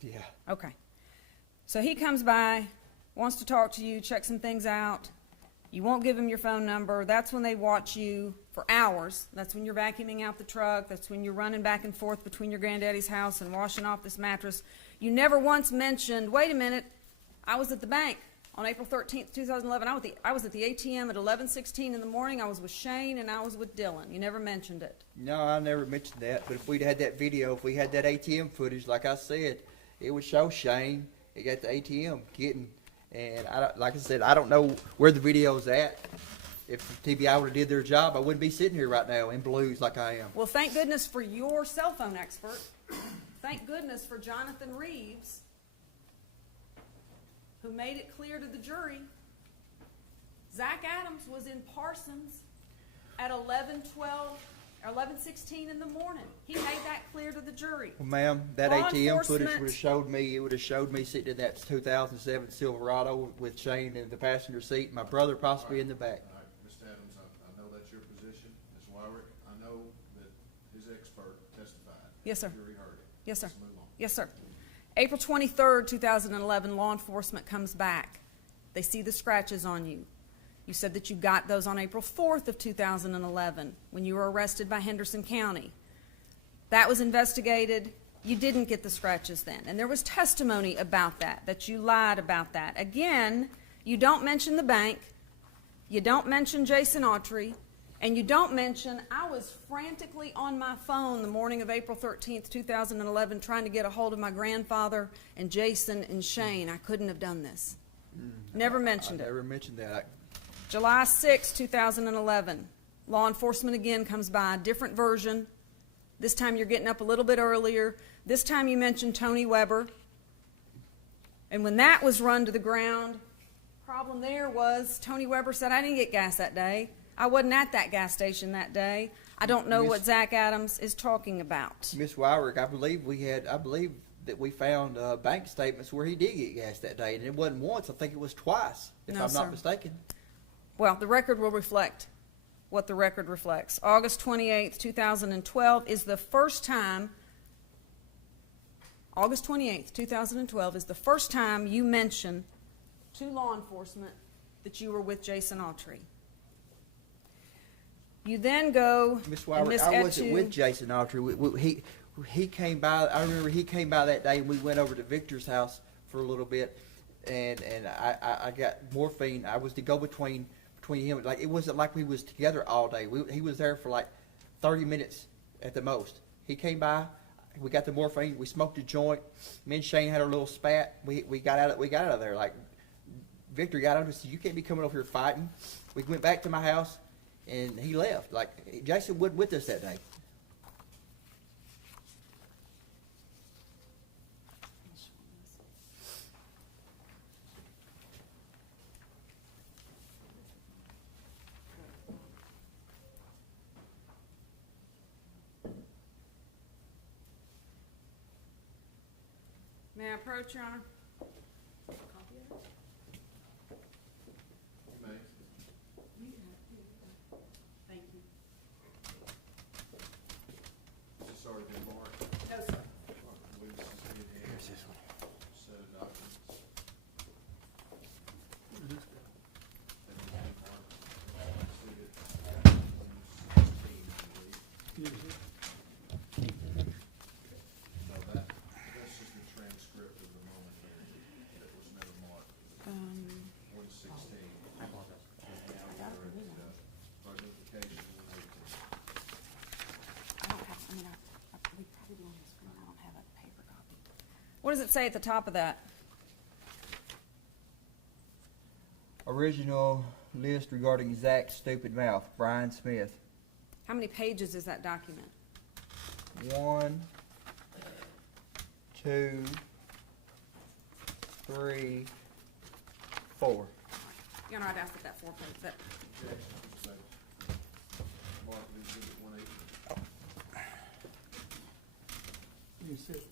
Yeah. Okay. So he comes by, wants to talk to you, check some things out. You won't give him your phone number. That's when they watch you for hours. That's when you're vacuuming out the truck. That's when you're running back and forth between your granddaddy's house and washing off this mattress. You never once mentioned, wait a minute, I was at the bank on April 13th, 2011. I was at the ATM at 11:16 in the morning. I was with Shane and I was with Dylan. You never mentioned it. No, I never mentioned that. But if we'd had that video, if we had that ATM footage, like I said, it would show Shane at the ATM getting. And like I said, I don't know where the video's at. If TBI would have did their job, I wouldn't be sitting here right now in blues like I am. Well, thank goodness for your cell phone expert. Thank goodness for Jonathan Reeves, who made it clear to the jury. Zach Adams was in Parsons at 11:16 in the morning. He made that clear to the jury. Well, ma'am, that Law ATM footage enforcement- would have showed me sitting in that 2007 Silverado with Shane in the passenger seat, my brother possibly in the back. All right, Mr. Adams, I know that's your position. Ms. Wyrick, I know that his expert testified. Yes, sir. The jury heard it. Yes, sir. Let's move on. Yes, sir. April 23rd, 2011, law enforcement comes back. They see the scratches on you. You said that you got those on April 4th of 2011 when you were arrested by Henderson County. That was investigated. You didn't get the scratches then. And there was testimony about that you lied about that. Again, you don't mention the bank. You don't mention Jason Autry. And you don't mention, I was frantically on my phone the morning of April 13th, 2011, trying to get a hold of my grandfather and Jason and Shane. I couldn't have done this. Never mentioned it. I never mentioned that. July 6, 2011, law enforcement again comes by, different version. This time you're getting up a little bit earlier. This time you mentioned Tony Weber. And when that was run to the ground, problem there was Tony Weber said, I didn't get gas that day. I wasn't at that gas station that day. I don't know what Zach Adams is talking about. Miss Wyrick, I believe that we found bank statements where he did get gas that day, and it wasn't once. I think it was twice, if No, I'm sir. not mistaken. Well, the record will reflect what the record reflects. August 28th, 2012 is the first time, August 28th, 2012 is the first time you mention to law enforcement that you were with Jason Autry. You then go, Miss and Wyrick, Miss I wasn't Etu- with Jason Autry. He came by. I remember he came by that day, and we went over to Victor's house for a little bit, and I got morphine. I was the go-between between him. Like, it wasn't like we was together all day. He was there for like 30 minutes at the most. He came by. We got the morphine. We smoked a joint. Me and Shane had our little spat. We got out of there. Like, Victor got out and said, "You can't be coming over here fighting." We went back to my house, and he left. Like, Jason wasn't with us that day. May I approach, Your Honor? You may. Thank you. This has already been marked. No, sir. I believe this is good here. Here's this one. Set of documents. And then we mark, see it, 16, I believe. No, that's just the transcript of the moment here. That was never marked. 116. I apologize. Now we're at, authentication, 118. I don't have, I mean, we probably do on the screen. I don't have a paper copy. What does it say at the top of that? Original list regarding Zach's stupid mouth, Brian Smith. How many pages is that document? 1, 2, 3, 4. Your Honor, I'd ask that 4 page, that, Objection, say, mark it exhibit 118.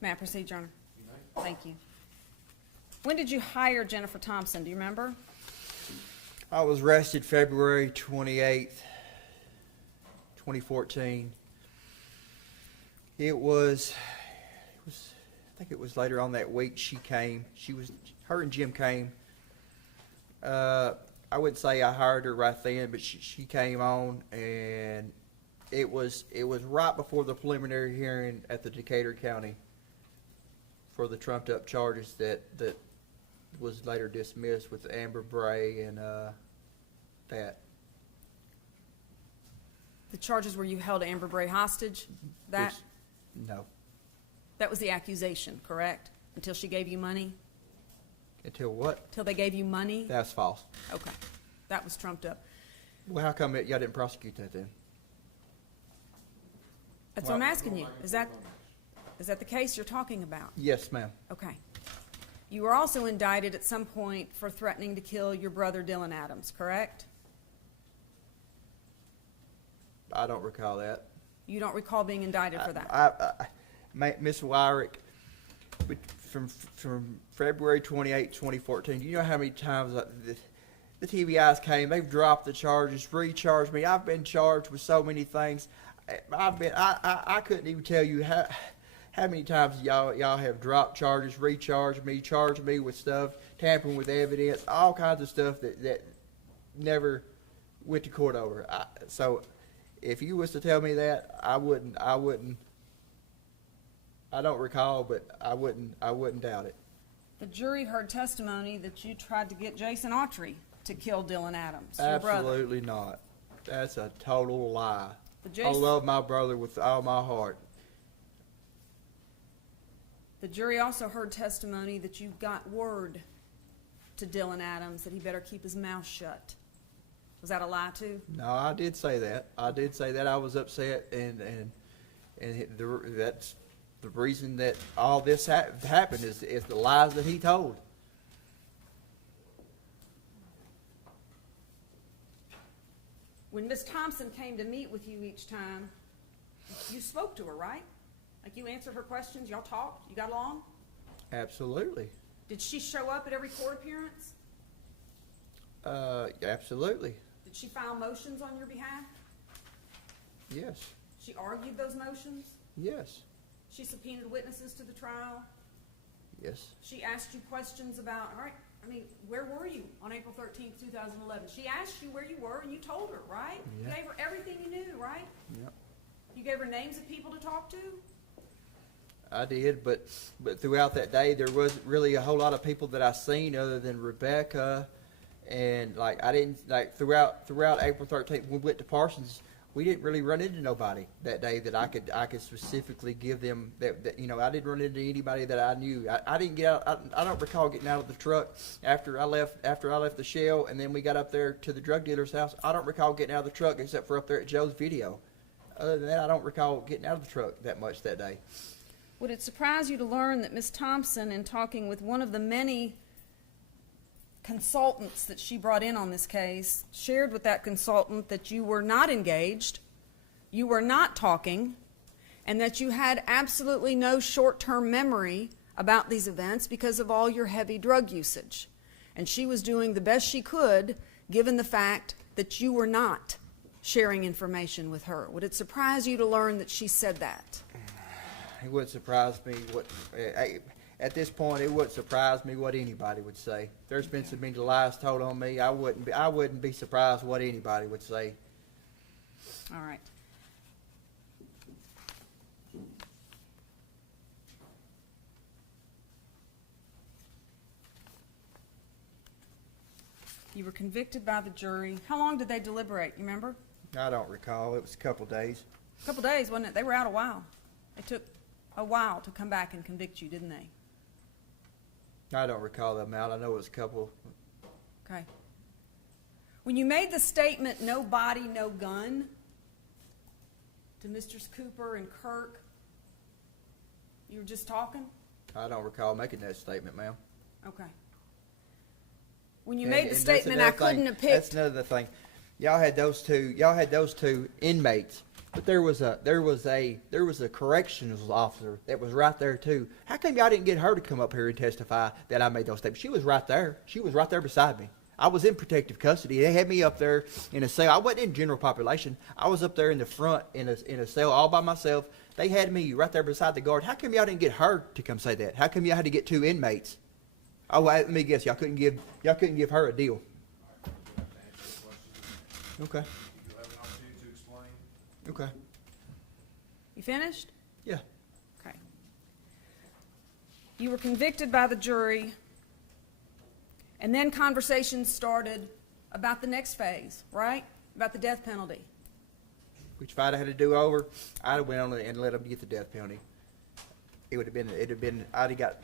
may I proceed, Your Honor? You may. Thank you. When did you hire Jennifer Thompson? Do you remember? I was arrested February 28th, 2014. It was, I think it was later on that week she came. Her and Jim came. I wouldn't say I hired her right then, but she came on, and it was right before the preliminary hearing at the Decatur County for the trumped up charges that was later dismissed with Amber Bray and that. The charges where you held Amber Bray hostage? That No. that was the accusation, correct? Until she gave you money? Until what? Till they gave you money? That's false. Okay. That was trumped up. Well, how come y'all didn't prosecute that then? That's what I'm asking you. Is that the case you're talking about? Yes, ma'am. Okay. You were also indicted at some point for threatening to kill your brother Dylan Adams, correct? I don't recall that. You don't recall being indicted for that? Miss Wyrick, from February 28, 2014, do you know how many times the TBIs came, they've dropped the charges, recharged me. I've been charged with so many things. I couldn't even tell you how many times y'all have dropped charges, recharged me, charged me with stuff, tampering with evidence, all kinds of stuff that never went to court over. So if you was to tell me that, I wouldn't. I don't recall, but I wouldn't doubt it. The jury heard testimony that you tried to get Jason Autry to kill Dylan Adams, your brother. Absolutely not. That's a total lie. The I love my brother with all my heart. The jury also heard testimony that you got word to Dylan Adams that he better keep his mouth shut. Was that a lie too? No, I did say that. I was upset, and that's the reason that all this happened is the lies that he told. When Miss Thompson came to meet with you each time, you spoke to her, right? Like you answered her questions, y'all talked, you got along? Absolutely. Did she show up at every court appearance? Absolutely. Did she file motions on your behalf? Yes. She argued those motions? Yes. She subpoenaed witnesses to the trial? Yes. She asked you questions about, all right, where were you on April 13th, 2011? She asked you where you were, and you told her, right? Yeah. You gave her everything you knew, right? Yep. You gave her names of people to talk to? I did, but throughout that day, there wasn't really a whole lot of people that I seen other than Rebecca, and throughout April 13th, when we went to Parsons, we didn't really run into nobody that day that I could specifically give them that I didn't run into anybody that I knew. I didn't get out. I don't recall getting out of the truck after I left the shell, and then we got up there to the drug dealer's house. I don't recall getting out of the truck except for up there at Joe's video. Other than that, I don't recall getting out of the truck that much that day. Would it surprise you to learn that Ms. Thompson, in talking with one of the many consultants that she brought in on this case, shared with that consultant that you were not engaged, you were not talking, and that you had absolutely no short-term memory about these events because of all your heavy drug usage? And she was doing the best she could given the fact that you were not sharing information with her. Would it surprise you to learn that she said that? It wouldn't surprise me at this point. It wouldn't surprise me what anybody would say. There's been so many lies told on me. I wouldn't be surprised what anybody would say. All right. You were convicted by the jury. How long did they deliberate? You remember? I don't recall. It was a couple days. A couple days, wasn't it? They were out a while. They took a while to come back and convict you, didn't they? I don't recall the amount. I know it was a couple. Okay. When you made the statement, no body, no gun, to Mr. Cooper and Kirk, you were just talking? I don't recall making that statement, ma'am. Okay. When you made the statement, I couldn't have picked. That's another thing. Y'all had those two inmates, but there was a corrections officer that was right there too. How come y'all didn't get her to come up here and testify that I made those statements? She was right there. She was right there beside me. I was in protective custody. They had me up there in a cell. I wasn't in general population. I was up there in the front in a cell all by myself. They had me right there beside the guard. How come y'all didn't get her to come say that? How come y'all had to get two inmates? Oh, let me guess. Y'all couldn't give her a deal. Okay. You'll have an opportunity to explain. Okay. You finished? Yeah. Okay. You were convicted by the jury, and then conversations started about the next phase, right? About the death penalty. Which if I'd had to do over, I'd have went on and let them get the death penalty. It'd have been, I'd have got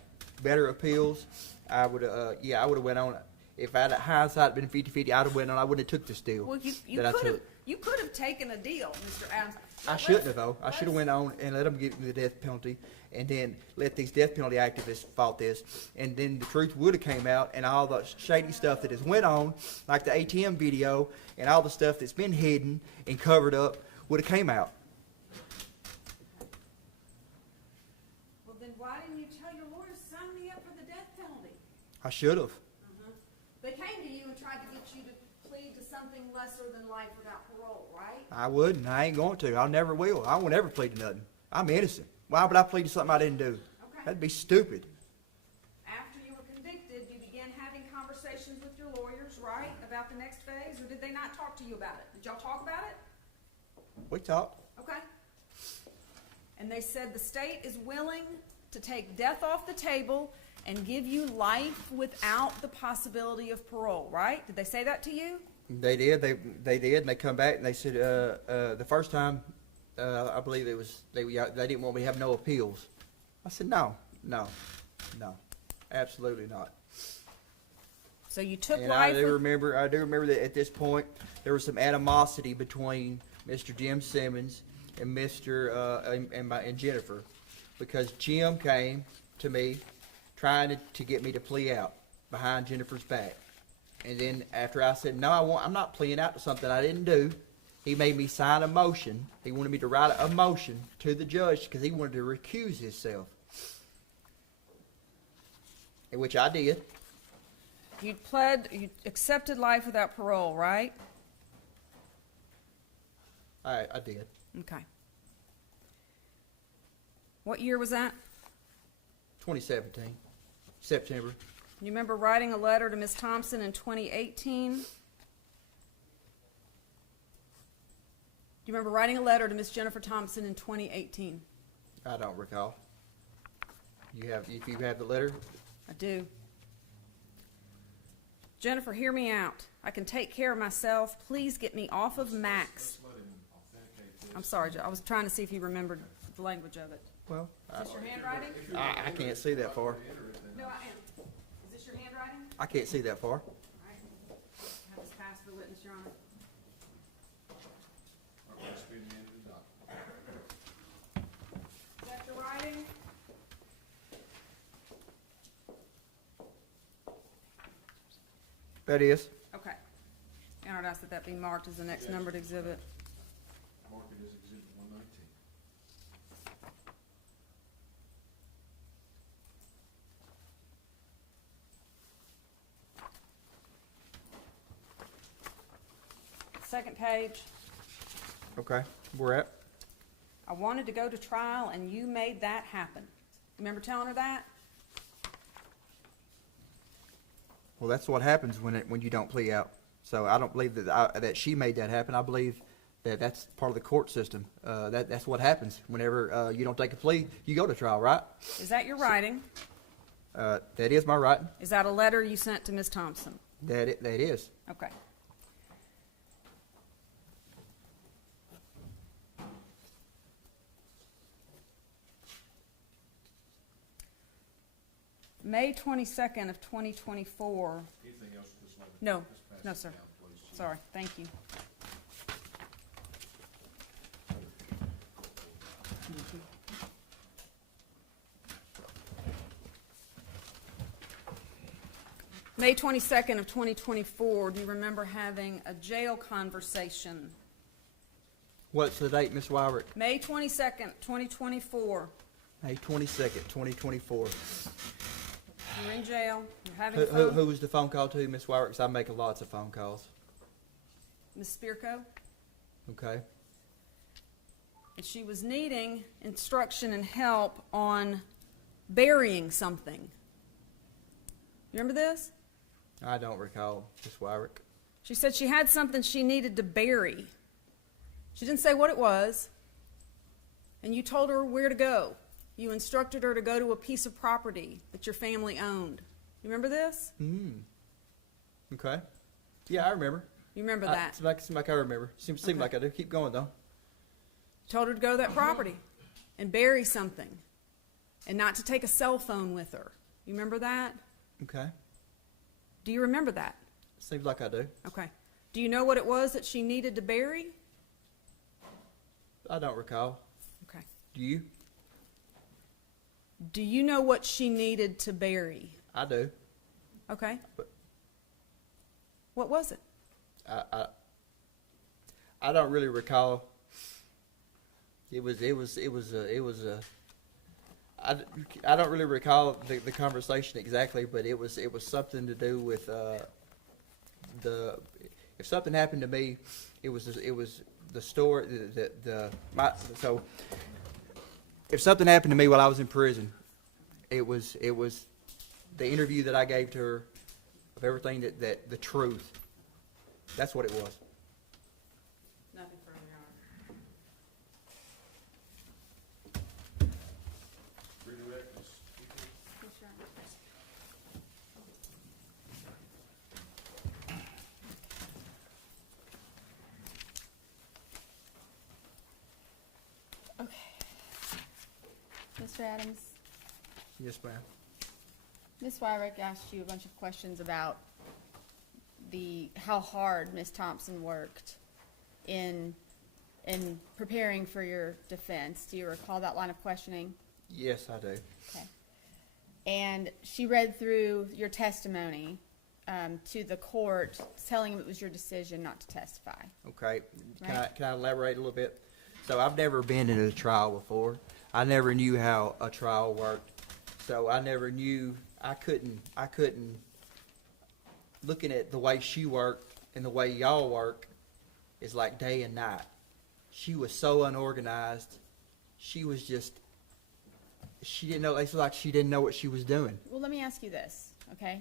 better appeals. I would have went on. If I'd hindsight been 50-50, I'd have went on. I wouldn't have took this deal. Well, you could have taken a deal, Mr. Adams. I shouldn't have, though. I should have went on and let them get the death penalty, and then let these death penalty activists fought this, and then the truth would have came out, and all the shady stuff that has went on, like the ATM video, and all the stuff that's been hidden and covered up, would have came out. Well, then why didn't you tell your lawyers to sign me up for the death penalty? I should have. They came to you and tried to get you to something lesser than life without parole, right? I wouldn't. I ain't going to. I never will. I won't ever plead to nothing. I'm innocent. Why would I plead to something I didn't do? Okay. That'd be stupid. After you were convicted, you began having conversations with your lawyers, right, about the next phase, or did they not talk to you about it? Did y'all talk about it? We talked. Okay. And they said the state is willing to take death off the table and give you life without the possibility of parole, right? Did they say that to you? They did. They did, and they come back and they said the first time, I believe it was they didn't want me to have no appeals. I said no, absolutely not. So you took And life. I do remember that at this point there was some animosity between Mr. Jim Simmons and and Jennifer, because Jim came to me trying to get me to plea out behind Jennifer's back. And then after I said, no, I'm not pleading out to something I didn't do, he made me sign a motion. He wanted me to write a motion to the judge because he wanted to recuse himself. In which I did. You accepted life without parole, right? I did. Okay. What year was that? 2017, September. You remember writing a letter to Ms. Thompson in 2018? Do you remember writing a letter to Ms. Jennifer Thompson in 2018? I don't recall. If you have the letter? I do. Jennifer, hear me out. I can take care of myself. Please get me off of Max. Let's let him authenticate this. I'm sorry, I was trying to see if you remembered the language of it. Well, Is this your handwriting? I can't see that far. No, I am. Is this your handwriting? I can't see that far. All right. Have this passed for witness, Your Honor. Okay, it's been handed to the document. Is that your writing? That is. Okay. And I'd ask that that be marked as the next numbered exhibit. Mark it as exhibit 119. Second page. Okay. Where at? I wanted to go to trial and you made that happen. Remember telling her that? Well, that's what happens when you don't plea out. So I don't believe that she made that happen. I believe that that's part of the court system. That's what happens whenever you don't take a plea. You go to trial, right? Is that your writing? That is my writing. Is that a letter you sent to Ms. Thompson? That is. Okay. May 22nd of 2024. Anything else with this letter? No, Let's pass no, it sir. down, please, Chief. Sorry, thank you. May 22nd of 2024, do you remember having a jail conversation? What's the date, Ms. Wyrick? May 22nd, 2024. May 22nd, 2024. You're in jail, you're having Who phone. was the phone call to, Ms. Wyrick? 'Cause I make lots of phone calls. Ms. Spirko? Okay. And she was needing instruction and help on burying something. You remember this? I don't recall, Ms. Wyrick. She said she had something she needed to bury. She didn't say what it was. And you told her where to go. You instructed her to go to a piece of property that your family owned. You remember this? Okay. Yeah, I remember. You remember that? Seems like I remember. Seems Okay. like I do. Keep going, though. Told her to go to that property and bury something. And not to take a cell phone with her. You remember that? Okay. Do you remember that? Seems like I do. Okay. Do you know what it was that she needed to bury? I don't recall. Okay. Do you? Do you know what she needed to bury? I do. Okay. But- What was it? I don't really recall. I don't really recall the conversation exactly, but it was something to do with if something happened to me, it was the story, so if something happened to me while I was in prison, it was the interview that I gave to her of everything that the truth. That's what it was. Nothing further, Your Honor. Redirect this. Yes, Your Honor. Okay. Mr. Adams, Yes, ma'am. Ms. Wyrick asked you a bunch of questions about how hard Ms. Thompson worked in preparing for your defense. Do you recall that line of questioning? Yes, I do. Okay. And she read through your testimony to the court, telling them it was your decision not to testify. Okay. Right. Can I elaborate a little bit? So I've never been in a trial before. I never knew how a trial worked. So I never knew. I couldn't. Looking at the way she worked and the way y'all work is like day and night. She was so unorganized. She was just. She didn't know. It's like she didn't know what she was doing. Well, let me ask you this, okay?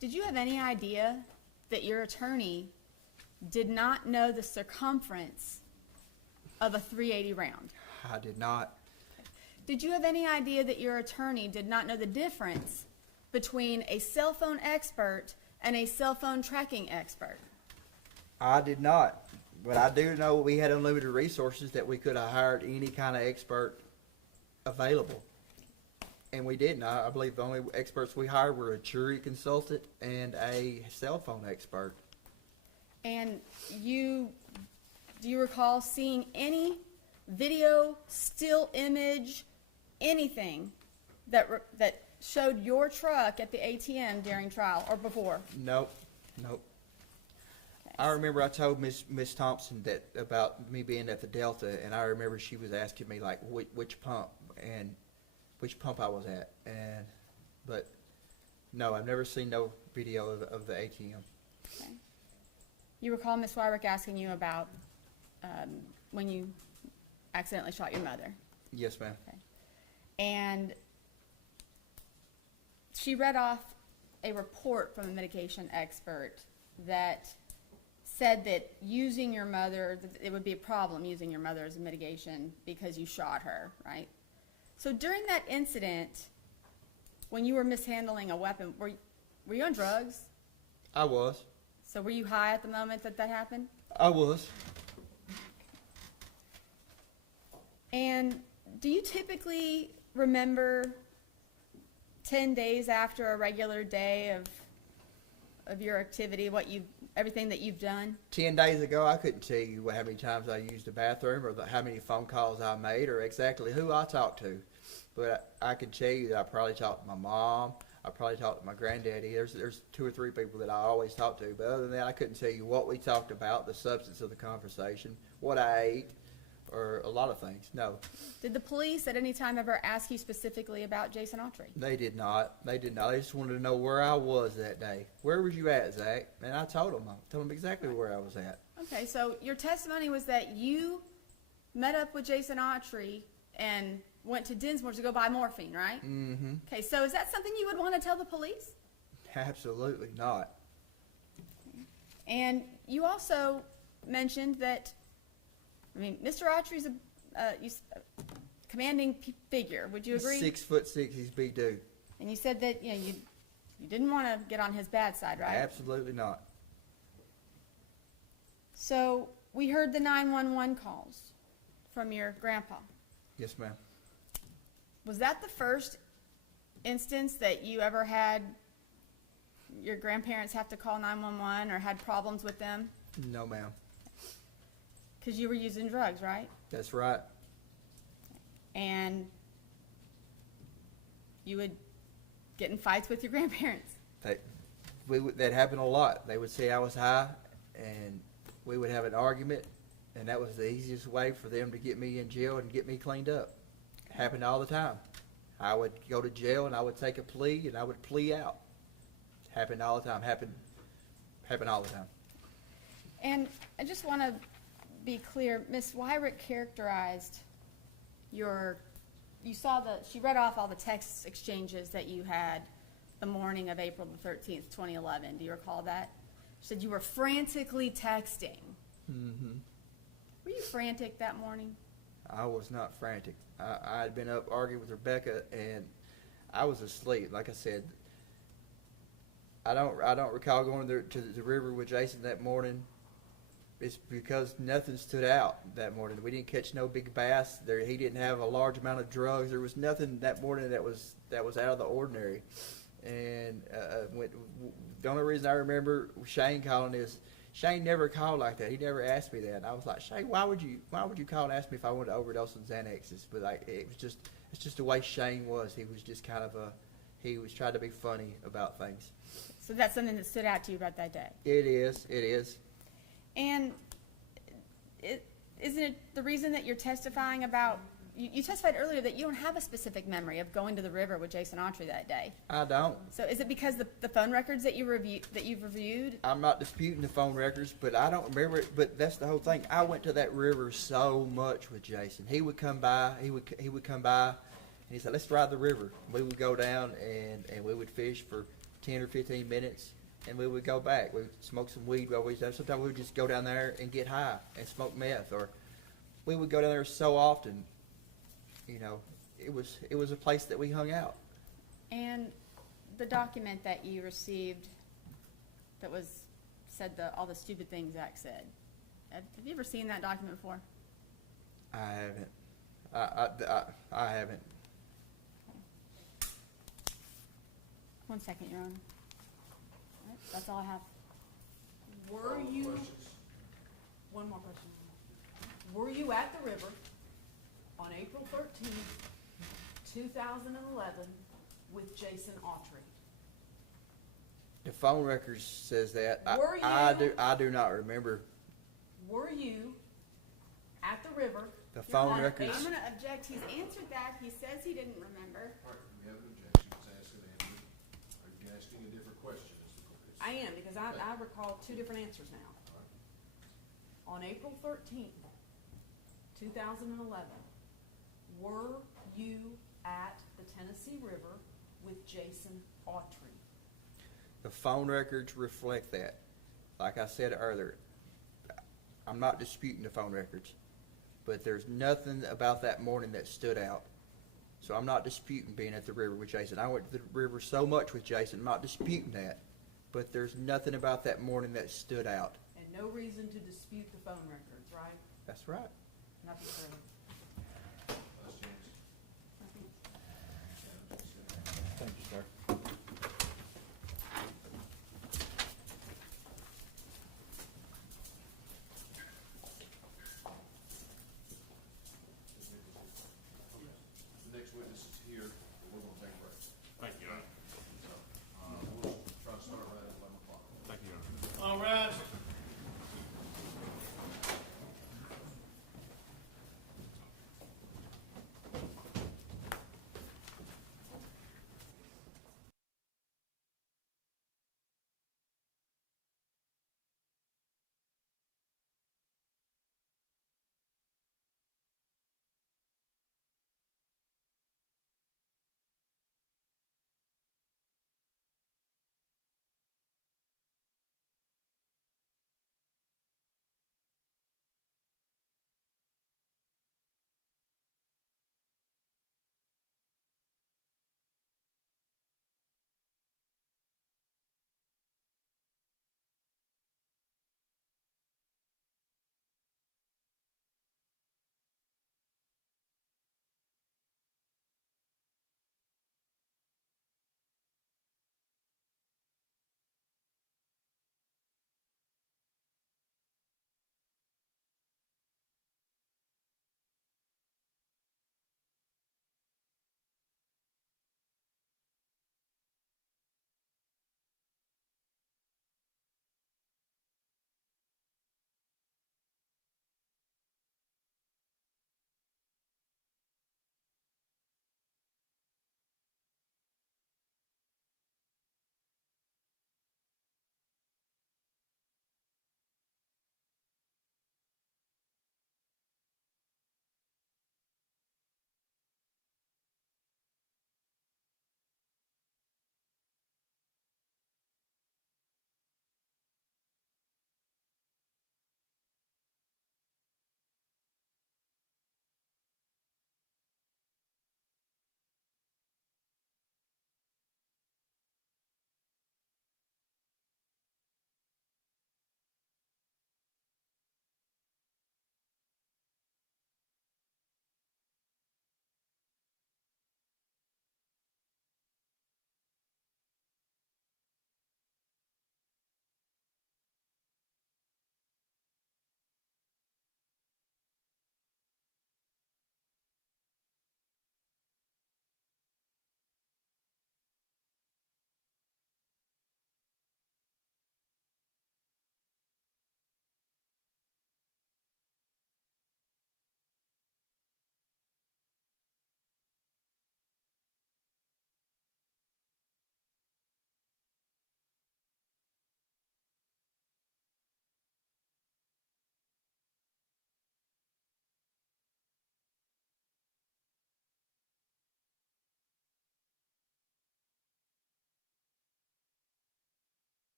Did you have any idea that your attorney did not know the circumference of a .380 round? I did not. Did you have any idea that your attorney did not know the difference between a cell phone expert and a cell phone tracking expert? I did not. But I do know we had unlimited resources that we could have hired any kind of expert available. And we didn't. I believe the only experts we hired were a jury consultant and a cell phone expert. And do you recall seeing any video, still image, anything that showed your truck at the ATM during trial or before? Nope. Okay. I remember I told Miss Thompson that about me being at the Delta, and I remember she was asking me like which pump I was at, but no, I've never seen no video of the ATM. Okay. You recall Ms. Wyrick asking you about when you accidentally shot your mother? Yes, ma'am. Okay. And she read off a report from a mitigation expert that said that using your mother, that it would be a problem using your mother as a mitigation because you shot her, right? So during that incident, when you were mishandling a weapon, were you on drugs? I was. So were you high at the moment that happened? I was. And do you typically remember 10 days after a regular day of your activity, everything that you've done? 10 days ago, I couldn't tell you how many times I used the bathroom or how many phone calls I made or exactly who I talked to. But I can tell you that I probably talked to my mom. I probably talked to my granddaddy. There's 2 or 3 people that I always talk to. But other than that, I couldn't tell you what we talked about, the substance of the conversation, what I ate, or a lot of things. No. Did the police at any time ever ask you specifically about Jason Autry? They did not. They just wanted to know where I was that day. Where was you at, Zach? And I told them. I told them exactly where I was at. Okay, so your testimony was that you met up with Jason Autry and went to Dinsmore's to go buy morphine, right? Mm-hmm. Okay, so is that something you would want to tell the police? Absolutely not. And you also mentioned that, Mr. Autry's a commanding figure. Would you agree? 6'6", he's a big dude. And you said that you didn't want to get on his bad side, right? Absolutely not. So we heard the 911 calls from your grandpa. Yes, ma'am. Was that the first instance that you ever had your grandparents have to call 911 or had problems with them? No, ma'am. Because you were using drugs, right? That's right. And you would get in fights with your grandparents. That happened a lot. They would say I was high, and we would have an argument, and that was the easiest way for them to get me in jail and get me cleaned up. Happened all the time. I would go to jail, and I would take a plea, and I would plea out. Happened all the time. Happened all the time. And I just want to be clear, Ms. Wyrick characterized you saw she read off all the text exchanges that you had the morning of April the 13th, 2011. Do you recall that? She said you were frantically texting. Mm-hmm. Were you frantic that morning? I was not frantic. I had been up arguing with Rebecca, and I was asleep. Like I said, I don't recall going to the river with Jason that morning. It's because nothing stood out that morning. We didn't catch no big bass. He didn't have a large amount of drugs. There was nothing that morning that was out of the ordinary. And the only reason I remember Shane calling is Shane never called like that. He never asked me that. And I was like, Shane, why would you call and ask me if I wanted to overdose on Xanaxes? But like, it's just the way Shane was. He was just kind of he was trying to be funny about things. So that's something that stood out to you about that day. It is. And isn't it the reason that you're testifying about? You testified earlier that you don't have a specific memory of going to the river with Jason Autry that day. I don't. So is it because the phone records that you've reviewed? I'm not disputing the phone records, but I don't remember it. But that's the whole thing. I went to that river so much with Jason. He would come by. He would come by, and he said, "Let's ride the river." We would go down and we would fish for 10 or 15 minutes, and we would go back. We would smoke some weed while we was there. Sometimes we would just go down there and get high and smoke meth, or we would go down there so often. You know, it was a place that we hung out. And the document that you received that said all the stupid things Zach said. Have you ever seen that document before? I haven't. I haven't. One second, Your Honor. All right, that's all I have. Were you, Questions? one more question. Were you at the river on April 13th, 2011 with Jason Autry? The phone record says that. Were I you- do not remember. Were you at the river? The phone on records. I'm going to object. He's answered that. He says he didn't remember. All right, we have an objection. It's asked and answered. Are you asking a different question? I am, because I recall two different answers now. All right. On April 13th, 2011, were you at the Tennessee River with Jason Autry? The phone records reflect that. Like I said earlier, I'm not disputing the phone records, but there's nothing about that morning that stood out. So I'm not disputing being at the river with Jason. I went to the river so much with Jason. I'm not disputing that, but there's nothing about that morning that stood out. And no reason to dispute the phone records, right? That's right. Nothing further. Last chance. Thank you, sir. The next witness is here. We're going to take a break. Thank you, Your Honor. So, we'll try to start right at 11 o'clock. Thank you, Your Honor. All rise.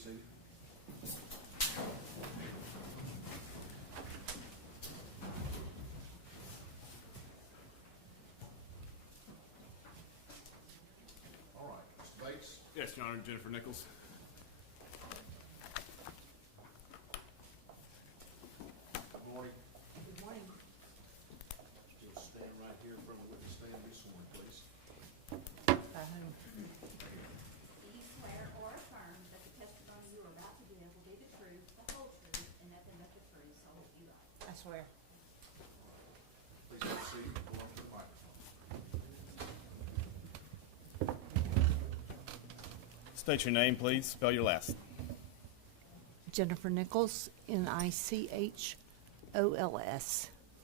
seated. All right, Mr. Bates. Yes, Your Honor, Jennifer Nichols. Good morning. Good morning. You'll stand right here in front of the witness stand and be sworn, please. Do you swear or affirm that the testimony you are about to give will be the truth, the whole truth, and nothing but the truth, so help you God? I swear. Please have a seat and go up to the microphone. State your name, please. Spell your last. Jennifer Nichols, Nichols.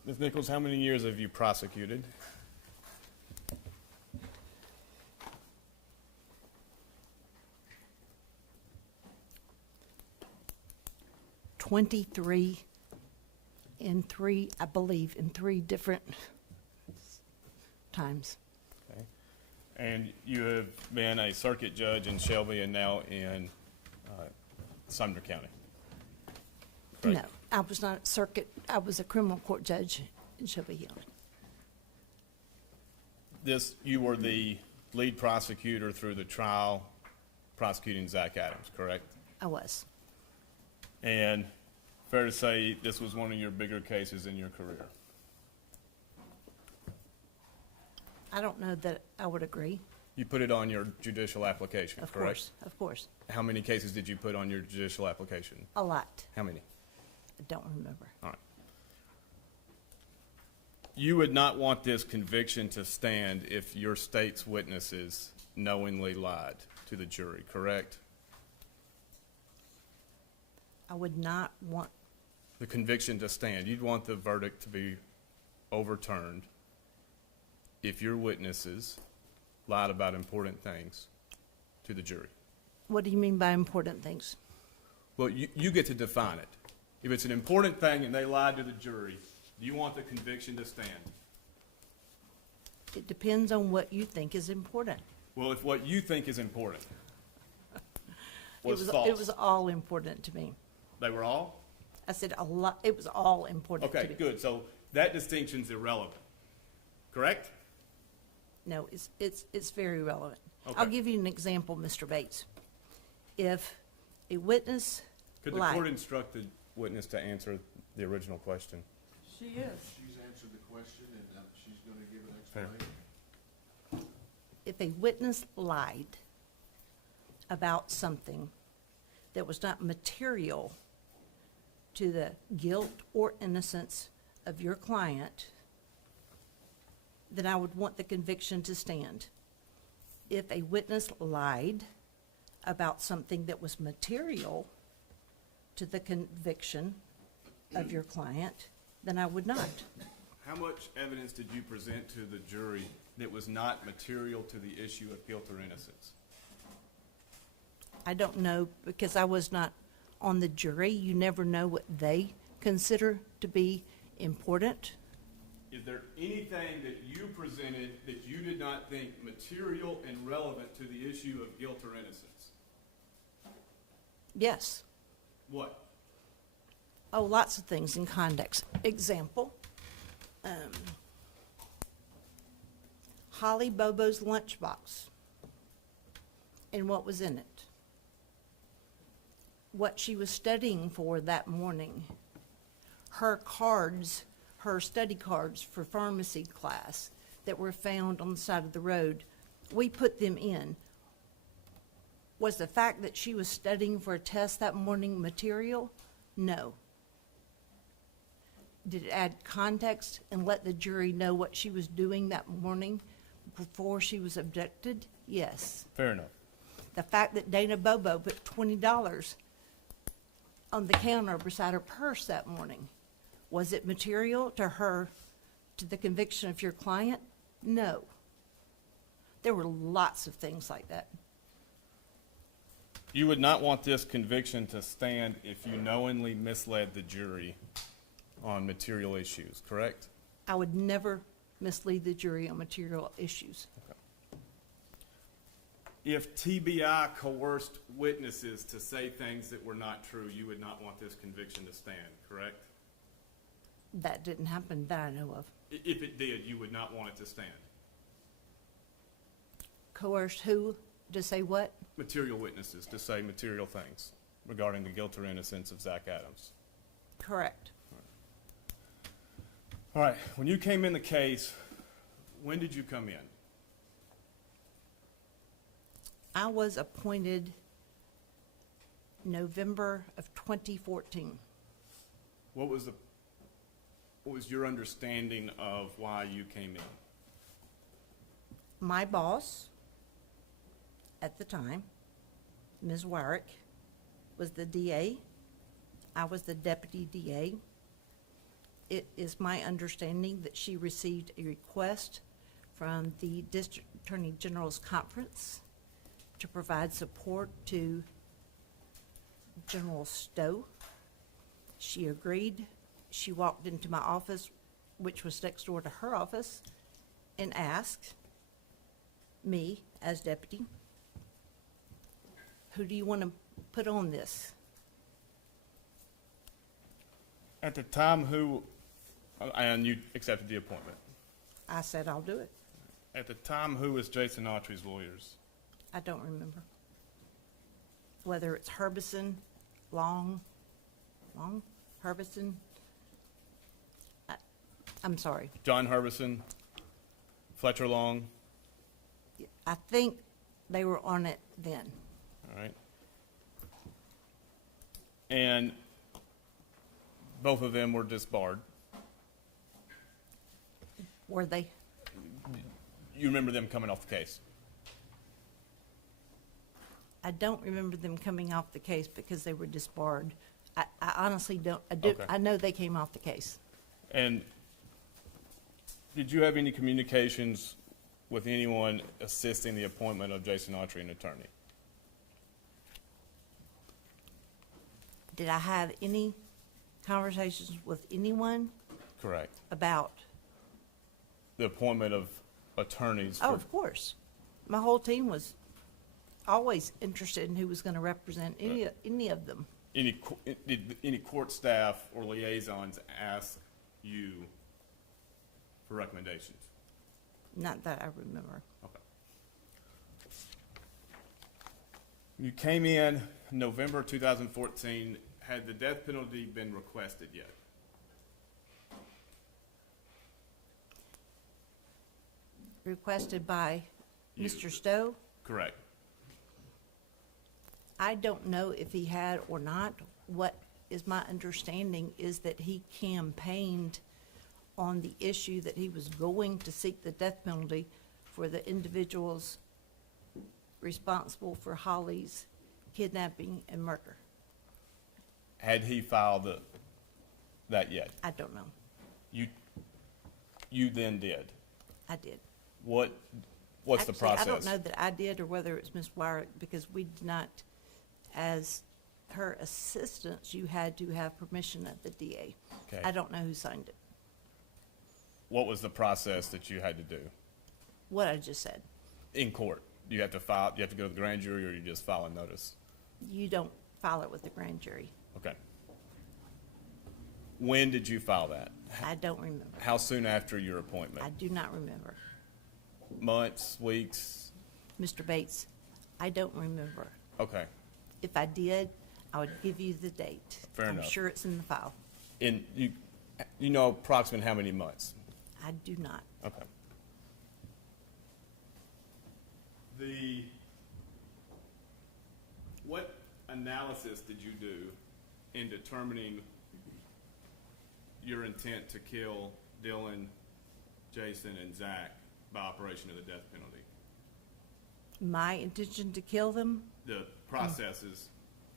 Ms. Nichols, how many years have you prosecuted? 23 in three, I believe, in three different times. Okay. And you have been a circuit judge in Shelby and now in Sumner County? Correct? No, I was not a circuit, I was a criminal court judge in Shelby Hill. You were the lead prosecutor through the trial prosecuting Zach Adams, correct? I was. And fair to say this was one of your bigger cases in your career? I don't know that I would agree. You put it on your judicial application, Of correct? course, of course. How many cases did you put on your judicial application? A lot. How many? I don't remember. All right. You would not want this conviction to stand if your state's witnesses knowingly lied to the jury, correct? I would not want, The conviction to stand. You'd want the verdict to be overturned if your witnesses lied about important things to the jury. what do you mean by important things? Well, you get to define it. If it's an important thing and they lied to the jury, do you want the conviction to stand? It depends on what you think is important. Well, if what you think is important was false. It was all important to me. They were all? I said a lot, it was all important to me. Okay, good. So that distinction's irrelevant, correct? No, it's very relevant. I'll Okay. give you an example, Mr. Bates. If a witness Could the lied, court instruct the witness to answer the original question? She is. She's answered the question, and she's going to give an Fair. explanation. if a witness lied about something that was not material to the guilt or innocence of your client, then I would want the conviction to stand. If a witness lied about something that was material to the conviction of your client, then I would not. How much evidence did you present to the jury that was not material to the issue of guilt or innocence? I don't know, because I was not on the jury. You never know what they consider to be important. Is there anything that you presented that you did not think material and relevant to the issue of guilt or innocence? Yes. What? Oh, lots of things in context. Example, Holly Bobo's lunchbox and what was in it. What she was studying for that morning. Her cards, her study cards for pharmacy class that were found on the side of the road, we put them in. Was the fact that she was studying for a test that morning material? No. Did it add context and let the jury know what she was doing that morning before she was abducted? Yes. Fair enough. The fact that Dana Bobo put $20 on the counter beside her purse that morning, was it material to her, to the conviction of your client? No. There were lots of things like that. You would not want this conviction to stand if you knowingly misled the jury on material issues, correct? I would never mislead the jury on material issues. if TBI coerced witnesses to say things that were not true, you would not want this conviction to stand, correct? That didn't happen that I know of. If it did, you would not want it to stand. Coerced who to say what? Material witnesses to say material things regarding the guilt or innocence of Zach Adams. Correct. All right, when you came in the case, when did you come in? I was appointed November of 2014. What was your understanding of why you came in? My boss at the time, Ms. Wyrick, was the DA. I was the deputy DA. It is my understanding that she received a request from the District Attorney General's Conference to provide support to General Stowe. She agreed. She walked into my office, which was next door to her office, and asked me as deputy, who do you want to put on this? At the time, and you accepted the appointment. I said, I'll do it. At the time, who was Jason Autry's lawyers? I don't remember. Whether it's Herbison, Herbison. I'm sorry. John Herbison, Fletcher Long. I think they were on it then. All right. And both of them were disbarred. Were they? You remember them coming off the case? I don't remember them coming off the case because they were disbarred. I honestly don't. Okay. I know they came off the case. And did you have any communications with anyone assisting the appointment of Jason Autry, an attorney? Did I have any conversations with anyone Correct. about? The appointment of attorneys. Oh, of course. My whole team was always interested in who was going to represent any of them. Did any court staff or liaisons ask you for recommendations? Not that I remember. Okay. You came in November 2014. Had the death penalty been requested yet? Requested by You. Mr. Stowe. Correct. I don't know if he had or not. What is my understanding is that he campaigned on the issue that he was going to seek the death penalty for the individuals responsible for Holly's kidnapping and murder. Had he filed that yet? I don't know. You then did. I did. What's Actually, the process? I don't know that I did or whether it's Ms. Wyrick, because we did not, as her assistants, you had to have permission of the DA. Okay. I don't know who signed it. What was the process that you had to do What I just said. in court? You have to file. You have to go to the grand jury, or you just file a notice. You don't file it with the grand jury. Okay. When did you file that? I don't remember. How soon after your appointment? I do not remember. Months, weeks? Mr. Bates, I don't remember. Okay. If I did, I would give you the date. Fair I'm enough. sure it's in the file. And you know approximately how many months? I do not. Okay. What analysis did you do in determining your intent to kill Dylan, Jason, and Zach by operation of the death penalty? My intention to kill them, The processes,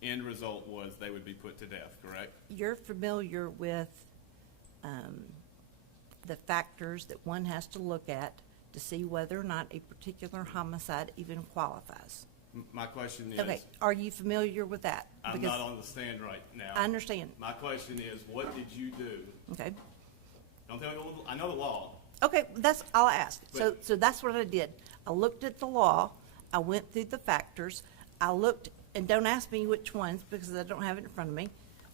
end result was they would be put to death, correct? you're familiar with the factors that one has to look at to see whether or not a particular homicide even qualifies. My question is, Okay, are you familiar with that? I'm Because not on the stand right now. I understand. My question is, what did you do? Okay. Don't tell me, I know the law. Okay, that's all I asked. But- So that's what I did. I looked at the law. I went through the factors. I looked, and don't ask me which ones because I don't have it in front of me,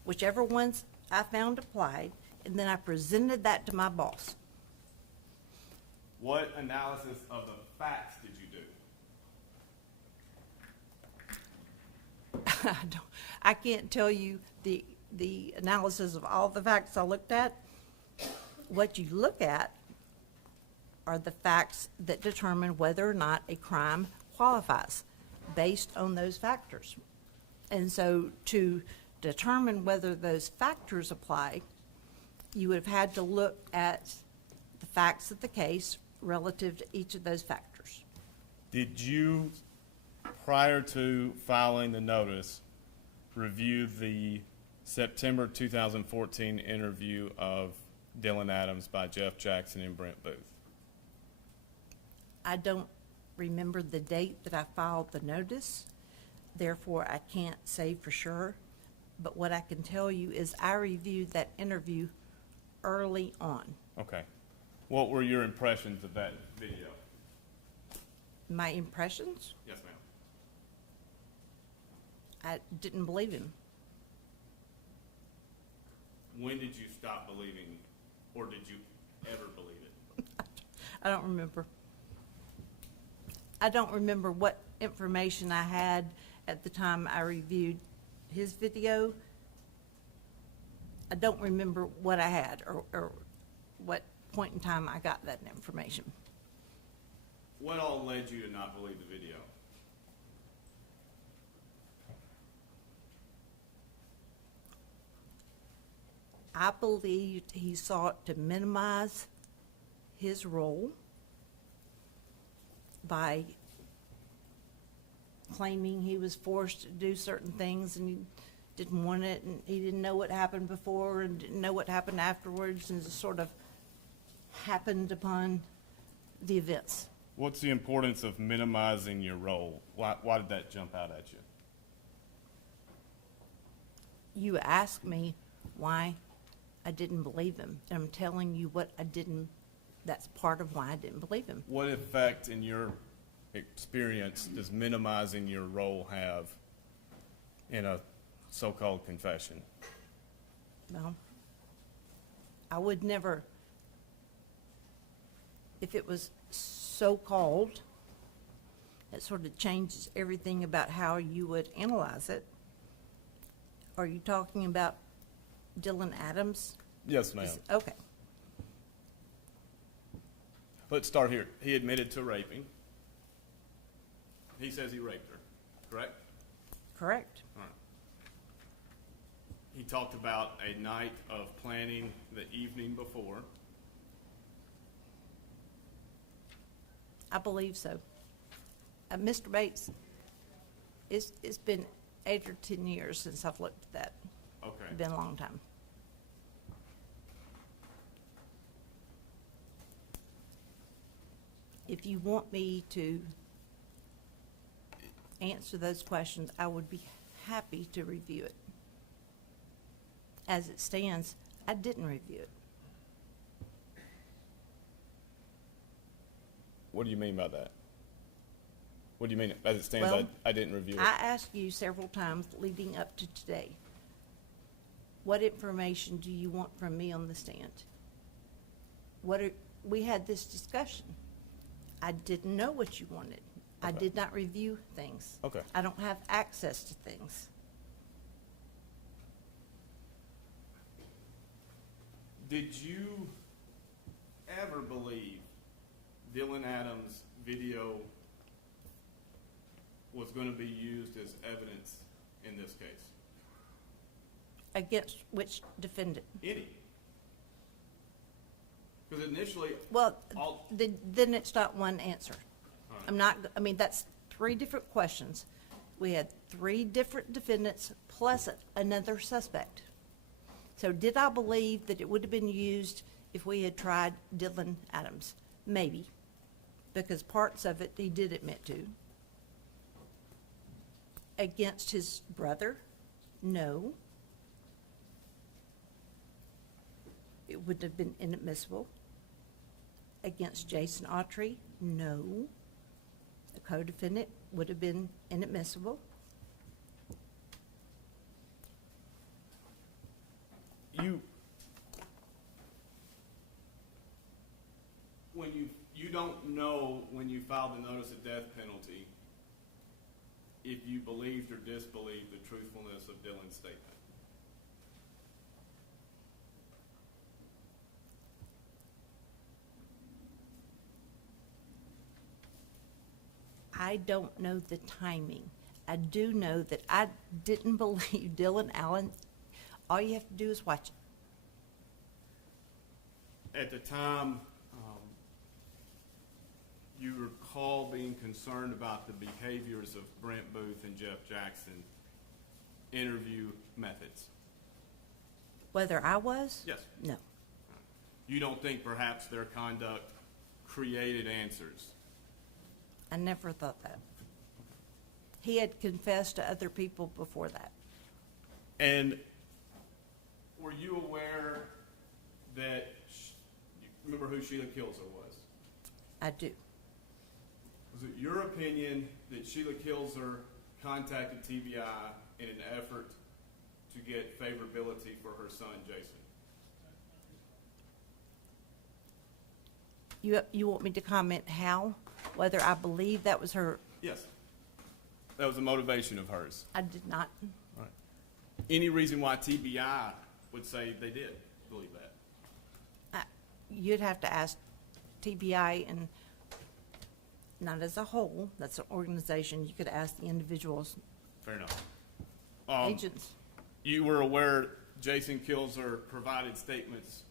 whichever ones I found applied, and then I presented that to my boss. What analysis of the facts did you do? I can't tell you the analysis of all the facts I looked at. What you look at are the facts that determine whether or not a crime qualifies based on those factors. And so to determine whether those factors apply, you would have had to look at the facts of the case relative to each of those factors. Did you, prior to filing the notice, review the September 2014 interview of Dylan Adams by Jeff Jackson and Brent Booth? I don't remember the date that I filed the notice, therefore I can't say for sure. But what I can tell you is I reviewed that interview early on. Okay. What were your impressions of that video? My impressions? Yes, ma'am. I didn't believe him. When did you stop believing, or did you ever believe it? I don't remember. I don't remember what information I had at the time I reviewed his video. I don't remember what I had or what point in time I got that information. What all led you to not believe the video? I believed he sought to minimize his role by claiming he was forced to do certain things and he didn't want it, and he didn't know what happened before and didn't know what happened afterwards, and just sort of happened upon the events. What's the importance of minimizing your role? Why did that jump out at you? You asked me why I didn't believe him, and I'm telling you what I didn't, that's part of why I didn't believe him. What effect, in your experience, does minimizing your role have in a so-called confession? Well, I would never, if it was so-called, it sort of changes everything about how you would analyze it. Are you talking about Dylan Adams? Yes, ma'am. Okay. Let's start here. He admitted to raping. He says he raped her, correct? Correct. All right. He talked about a night of planning the evening before. I believe so. Mr. Bates, it's been 8 or 10 years since I've looked at that. Okay. It's been a long time. If you want me to answer those questions, I would be happy to review it. As it stands, I didn't review it. What do you mean by that? What do you mean, as it stands, Well, I didn't review it? I asked you several times leading up to today, what information do you want from me on the stand? We had this discussion. I didn't know what you wanted. I Okay. did not review things. Okay. I don't have access to things. Did you ever believe Dylan Adams' video was going to be used as evidence in this case? Against which defendant? Any. Because initially, Well, all, then it's not one answer. all right. I'm not, I mean, that's 3 different questions. We had 3 different defendants plus another suspect. So did I believe that it would have been used if we had tried Dylan Adams? Maybe, because parts of it he did admit to. Against his brother? No. It would have been inadmissible. Against Jason Autry? No. The co-defendant would have been inadmissible. You don't know when you filed the notice of death penalty if you believed or disbelieved the truthfulness of Dylan's statement. I don't know the timing. I do know that I didn't believe Dylan Allen. All you have to do is watch it. At the time, you recall being concerned about the behaviors of Brent Booth and Jeff Jackson interview methods. Whether I was? Yes. No. You don't think perhaps their conduct created answers? I never thought that. He had confessed to other people before that. And were you aware that, remember who Sheila Kilzer was? I do. Was it your opinion that Sheila Kilzer contacted TBI in an effort to get favorability for her son, Jason? You want me to comment how? Whether I believe that was her? Yes. That was a motivation of hers. I did not. Right. Any reason why TBI would say they did believe that? You'd have to ask TBI, and not as a whole. That's an organization. You could ask the individuals. Fair enough. Agents. You were aware Jason Kilzer provided statements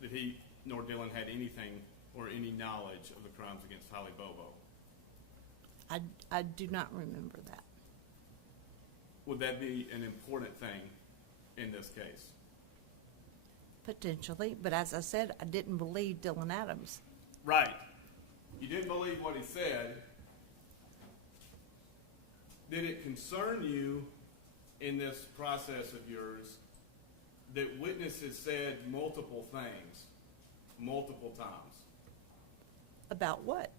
that he nor Dylan had anything or any knowledge of the crimes against Holly Bobo. I do not remember that. Would that be an important thing in this case? Potentially, but as I said, I didn't believe Dylan Adams. Right. You didn't believe what he said. Did it concern you in this process of yours that witnesses said multiple things, multiple times? About what?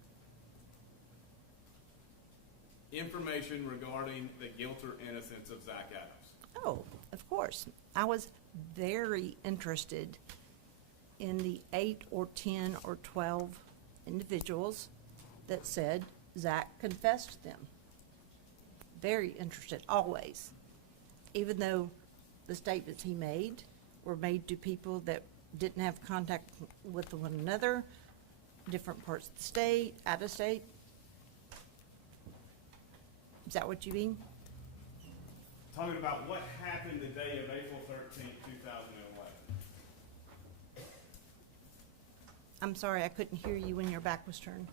Information regarding the guilt or innocence of Zach Adams. Oh, of course. I was very interested in the 8 or 10 or 12 individuals that said Zach confessed to them. Very interested, always. Even though the statements he made were made to people that didn't have contact with one another, different parts of the state, out of state. Is that what you mean? Talking about what happened the day of April 13th, 2011. I'm sorry, I couldn't hear you when your back was turned.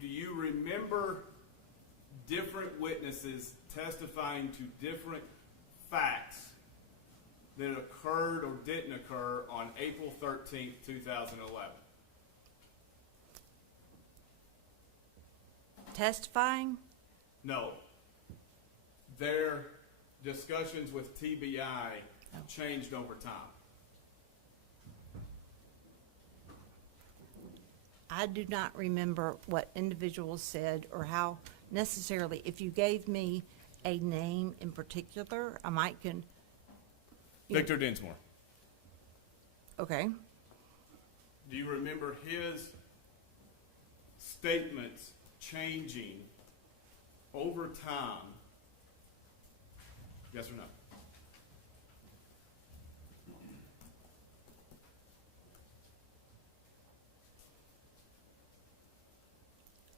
Do you remember different witnesses testifying to different facts that occurred or didn't occur on April 13th, 2011? Testifying? No. Their discussions with TBI changed over time. I do not remember what individuals said or how necessarily. If you gave me a name in particular, I might can. Victor Dinsmore. Okay. Do you remember his statements changing over time? Yes or no?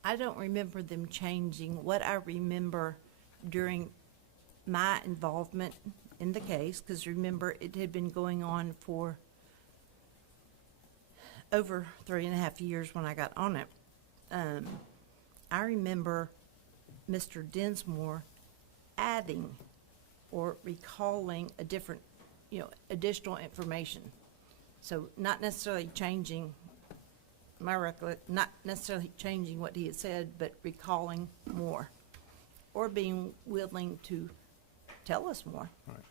I don't remember them changing. What I remember during my involvement in the case, because remember it had been going on for over 3.5 years when I got on it. I remember Mr. Dinsmore adding or recalling a different, additional information. So not necessarily changing my not necessarily changing what he had said, but recalling more or being willing to tell us more. All right.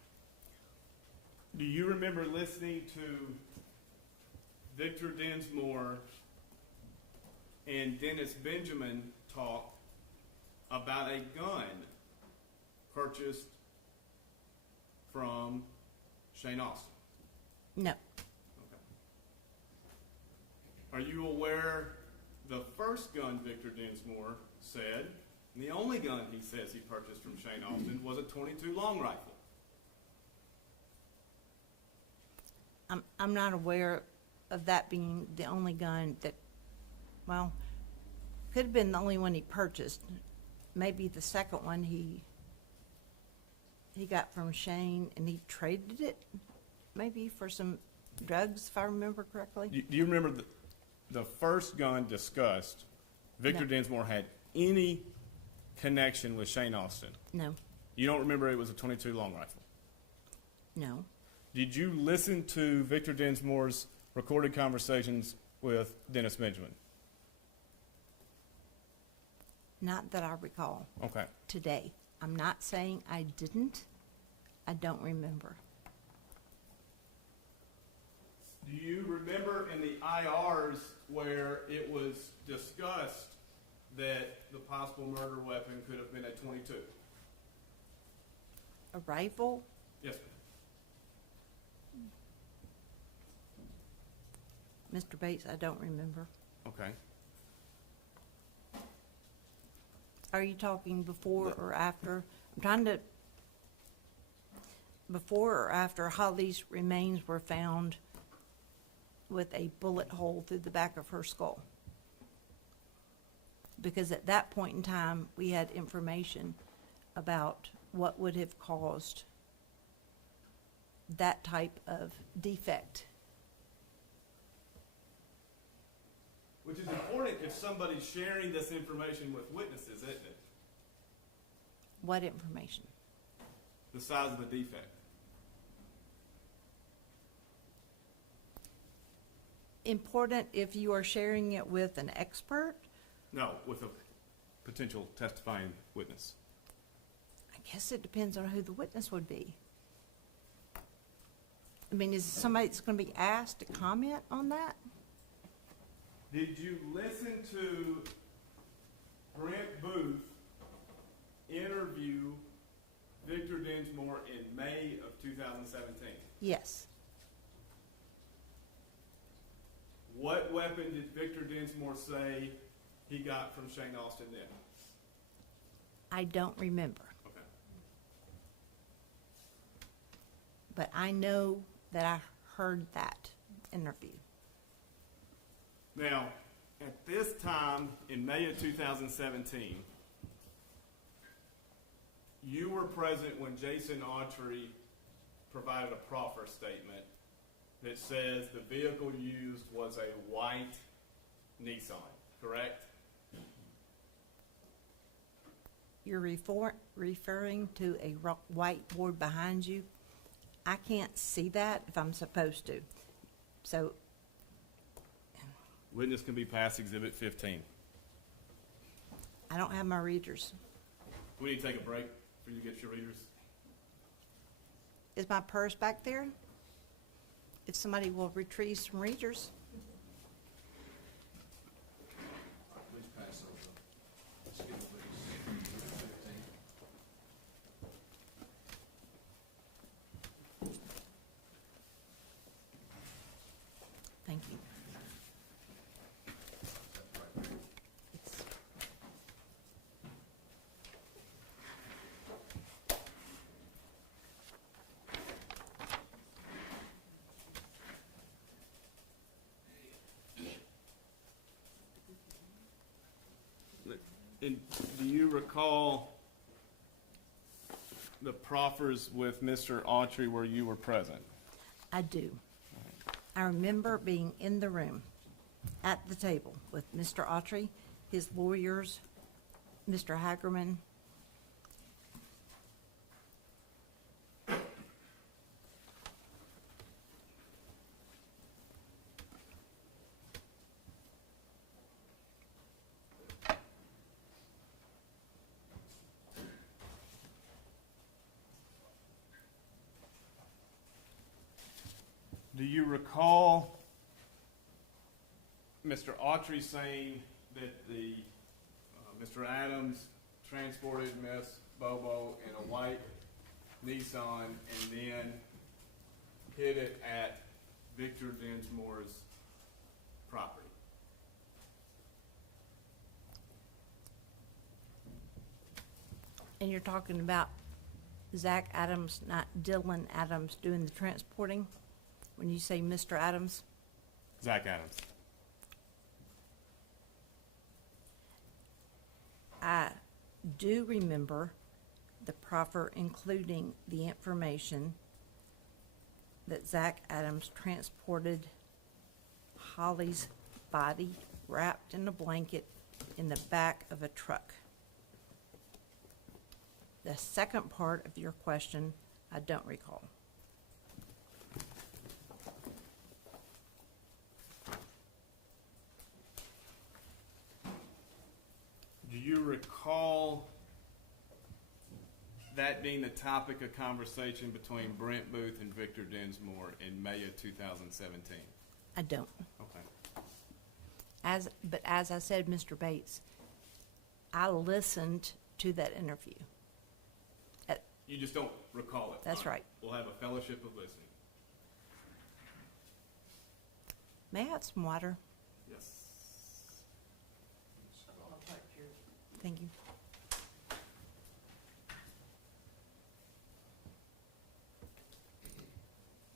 Do you remember listening to Victor Dinsmore and Dennis Benjamin talked about a gun purchased from Shane Austin? No. Okay. Are you aware the first gun Victor Dinsmore said, and the only gun he says he purchased from Shane Austin, was a .22 long rifle? I'm not aware of that being the only gun that, well, could have been the only one he purchased. Maybe the second one he got from Shane and he traded it maybe for some drugs, if I remember correctly. Do you remember the first gun discussed, Victor No. Dinsmore had any connection with Shane Austin? No. You don't remember it was a .22 long rifle? No. Did you listen to Victor Dinsmore's recorded conversations with Dennis Benjamin? Not that I recall. Okay. Today. I'm not saying I didn't. I don't remember. Do you remember in the IRs where it was discussed that the possible murder weapon could have been a .22? A rifle? Yes, Mr. Bates, I don't remember. ma'am. Okay. Are you talking before or after? I'm trying to, before or after Holly's remains were found with a bullet hole through the back of her skull? Because at that point in time, we had information about what would have caused that type of defect. Which is important if somebody's sharing this information with witnesses, isn't it? What information? The size of the defect. Important if you are sharing it with an expert? No, with a potential testifying witness. I guess it depends on who the witness would be. I mean, is it somebody that's going to be asked to comment on that? Did you listen to Brent Booth interview Victor Dinsmore in May of 2017? Yes. What weapon did Victor Dinsmore say he got from Shane Austin then? I don't remember. Okay. But I know that I heard that interview. Now, at this time, in May of 2017, you were present when Jason Autry provided a proffer statement that says the vehicle used was a white Nissan, correct? You're referring to a whiteboard behind you. I can't see that if I'm supposed to. So, Witness can be passed Exhibit 15. I don't have my readers. We need to take a break for you to get your readers. Is my purse back there? If somebody will retrieve some readers. Please pass over. Skip, please. 15. Thank you. Right there. It's- And do you recall the proffers with Mr. Autry where you were present? I do. I remember being in the room at the table with Mr. Autry, his lawyers, Mr. Hagerman. Do you recall Mr. Autry saying that Mr. Adams transported Miss Bobo in a white Nissan and then hid it at Victor Dinsmore's property. And you're talking about Zach Adams, not Dylan Adams, doing the transporting? When you say Mr. Adams? Zach Adams. I do remember the proffer including the information that Zach Adams transported Holly's body wrapped in a blanket in the back of a truck. The second part of your question, I don't recall. Do you recall that being the topic of conversation between Brent Booth and Victor Dinsmore in May of 2017? I don't. Okay. But as I said, Mr. Bates, I listened to that interview. You just don't recall it. That's All right. We'll have a fellowship of listening. May I have some water? Yes. Thank you.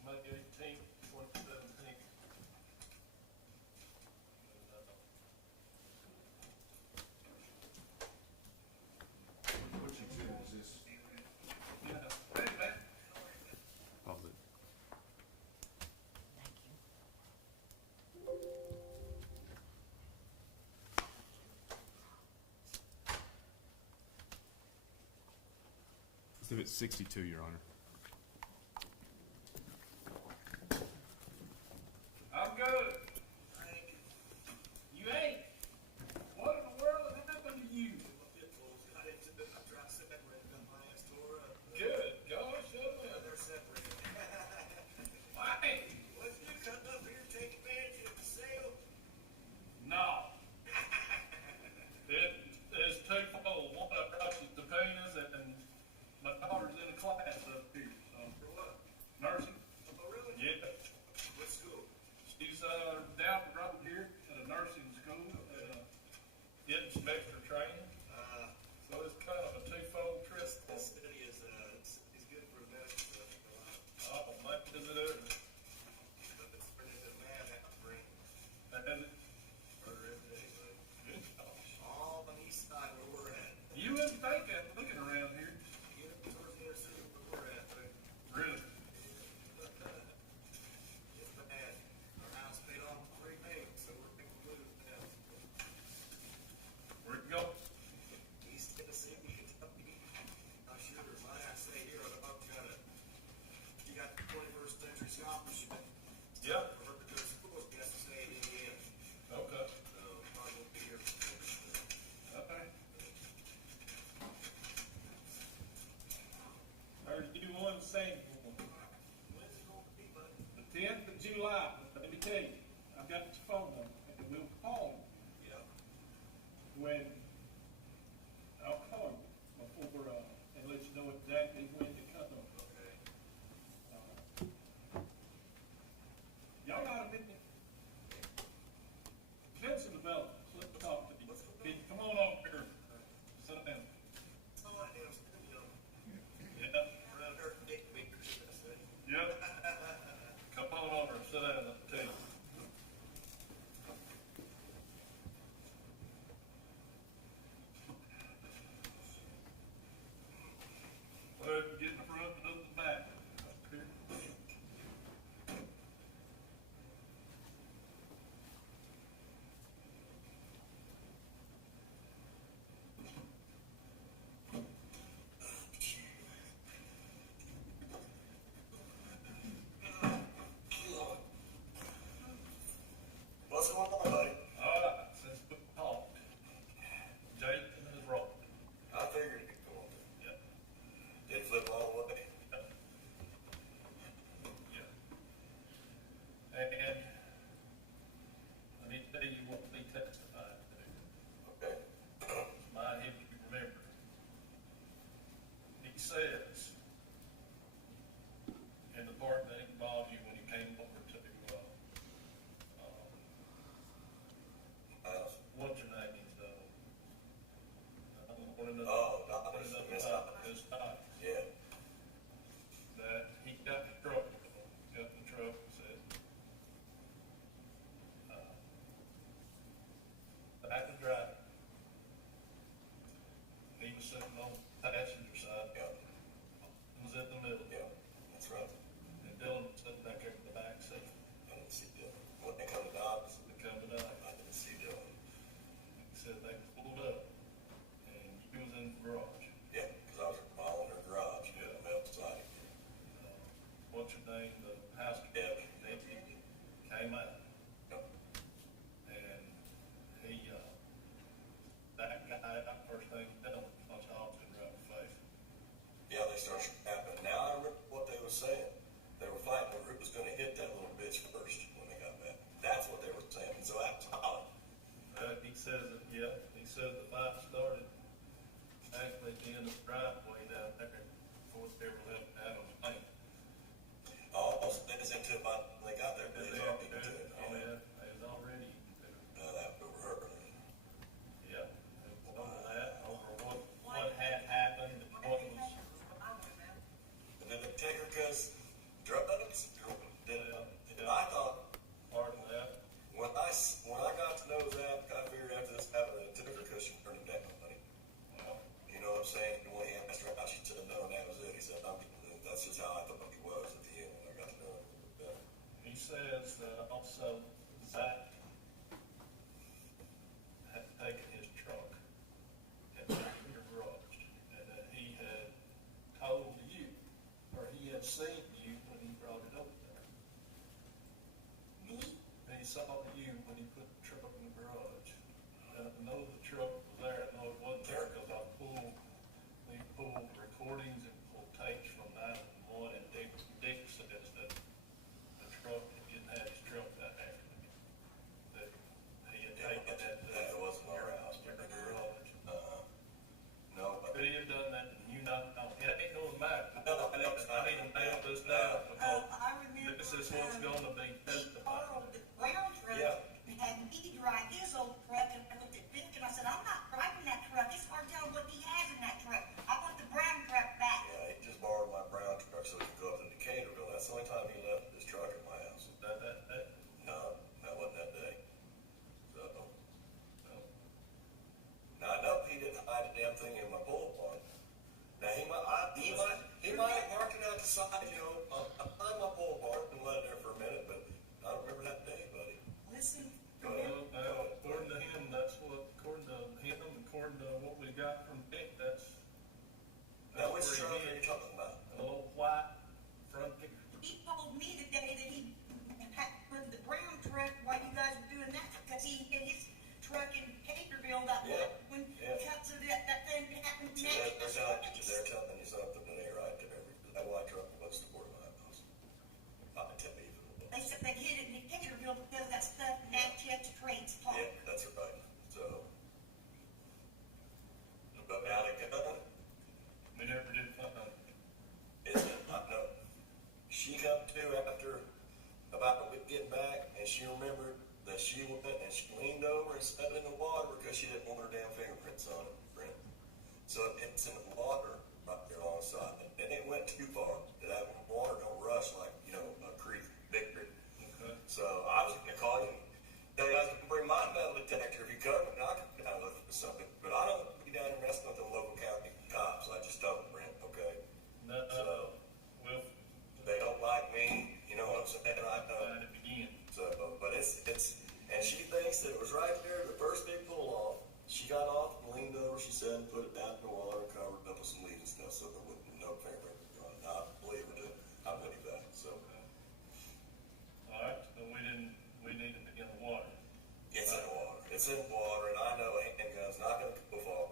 May 18th, 2017. Which exhibit is this? Pause it. Exhibit 62, Your Honor. I'm good. You ain't. What in the world has happened to you? Good. Gosh, they're separated. Why? Was you cutting up here to take advantage of the sale? No. It is twofold. One, I brought you subpoenas, and my daughter's in a class up here. For what? Nursing. Oh, really? Yeah. What school? She's down the road here at a nursing school, getting some extra training. So it's kind of a twofold trip. This city is good for medical stuff. Oh, much as it is. But it's pretty good madhouse, Brent. And Further every day, buddy. good gosh. All on the east side where we're at. You wouldn't think that looking around here. Get up towards the inner city where we're at, buddy. Really? It's bad. Our house paid off 3 payments, so we're making moves now. Where'd you go? East Tennessee, Kentucky. Not sure, might I say here, I don't know if you got the 21st century scholarship. Yep. For her to go to school, she has to stay in Indiana. Okay. So probably won't be here for Okay. Heard you won the same one. When's it gonna be, buddy? The 10th of July. Let me tell you, I've got your phone number, and we'll call you Yeah. when I'll call you before and let you know exactly when to come. Okay. Y'all got a minute? Been some developments. Let's talk to you. Can you come on over here? Sit down. Oh, I know, you know, Yeah. around her, Dick Baker's, I say. Yep. Come on over and sit down at the table. says, in the part that involved you when you came over to, what's your name, Miss Dottie. Yeah. That he got in trouble, said, back of driving. He was sitting on the passenger side. Yeah. Was in the middle. Yeah, that's right. And Dylan was sitting back there in the back seat. I didn't see Dylan. When they come to dogs, They come to die. I didn't see Dylan. He said they pulled up, and he was in the garage. Yeah, because I was following her garage. Yeah. Outside. What's your name? The housekeeper. He came out. Yep. And he, that guy, first thing he done, punched Austin right in the face. Yeah, they started happening. Now I remember what they were saying. They were fighting. Rick was going to hit that little bitch first when they got back. That's what they were saying. And so that was Holly. He says that, yeah, he says the fight started actually at the end of the driveway down there before they ever left out on the lane. Oh, they was into it by when they got there. But they already into it. Oh, yeah, they was already into it. That over her. Yeah, it was over that, over what had happened, and what was. And did they take her because drugs? I thought Part of that. when I got to know Zach, I figured after this happened, they took her because she turned him down, buddy. Well, You know what I'm saying? And when he asked her how she said no, and that was it. He said, that's just how I thought he was at the end when I got to know him a little bit better. he says that also Zach had taken his truck and put it in your garage, and that he had told you, or he had seen you when he brought it over there. Me? He saw you when he put the truck in the garage. I know the truck was there, I know it wasn't there because we pulled recordings and pulled tapes from 911, and Dick says that the truck, he didn't have his truck that afternoon. That he had taken that to That wasn't our house, your but garage. no, but Could he have done that and you not, it ain't going back. No, I need to nail this down because I remember. this is what's gonna be testified. The brown truck Yeah. had me drive his old truck, and I looked at Vic and I said, I'm not driving that truck. It's hard to tell what he has in that truck. I want the brown truck back. yeah, he just borrowed my brown truck so he could go up to Decaturville. That's the only time he left his truck at my house. That, No, that wasn't that day. So, no. now I know he didn't hide a damn thing in my pole barn. Now he might have marked it out the side, you know, behind my pole barn and let it there for a minute, but I don't remember that day, buddy. Listen, Well, according to him, according to what we got from Dick, that's Now, which where truck he are you hid talking about? a little white front kicker. he told me the day that he had put the brown truck while you guys were doing that, because he hit his truck in Caterville that Yeah, when yeah. cut to that thing happened See, next. they're telling you something that ain't right there. That white truck was the board of my house. I can tell you. They said they hit it in Caterville because of that stuff matched to Trade's car. Yeah, that's right. So, but now they got We never did find out. no. She come to after about a week getting back, and she remembered that she went and she leaned over and sat in the water because she didn't want her damn fingerprints on it. Brent. So it's in the water right there alongside, and it went too far. That water don't rush like a creek, big creek. Okay. So I was gonna call you. Tell you I can bring my metal detector if you come, and I can down look for something. But I don't be down here messing with the local county cops. I just don't, Brent. Okay. No, well, They don't like me. You know what I'm saying? I know. find it again. So, but it's, and she thinks that it was right there, the first big pull off. She got off and leaned over, she said, and put it down in the water and covered it up with some leaves and stuff so there wouldn't be no fingerprint on it. I believe it. I believe that. So, All right, but we needed to get the water. it's in the water. It's in the water, and I know a handgun's not going to go far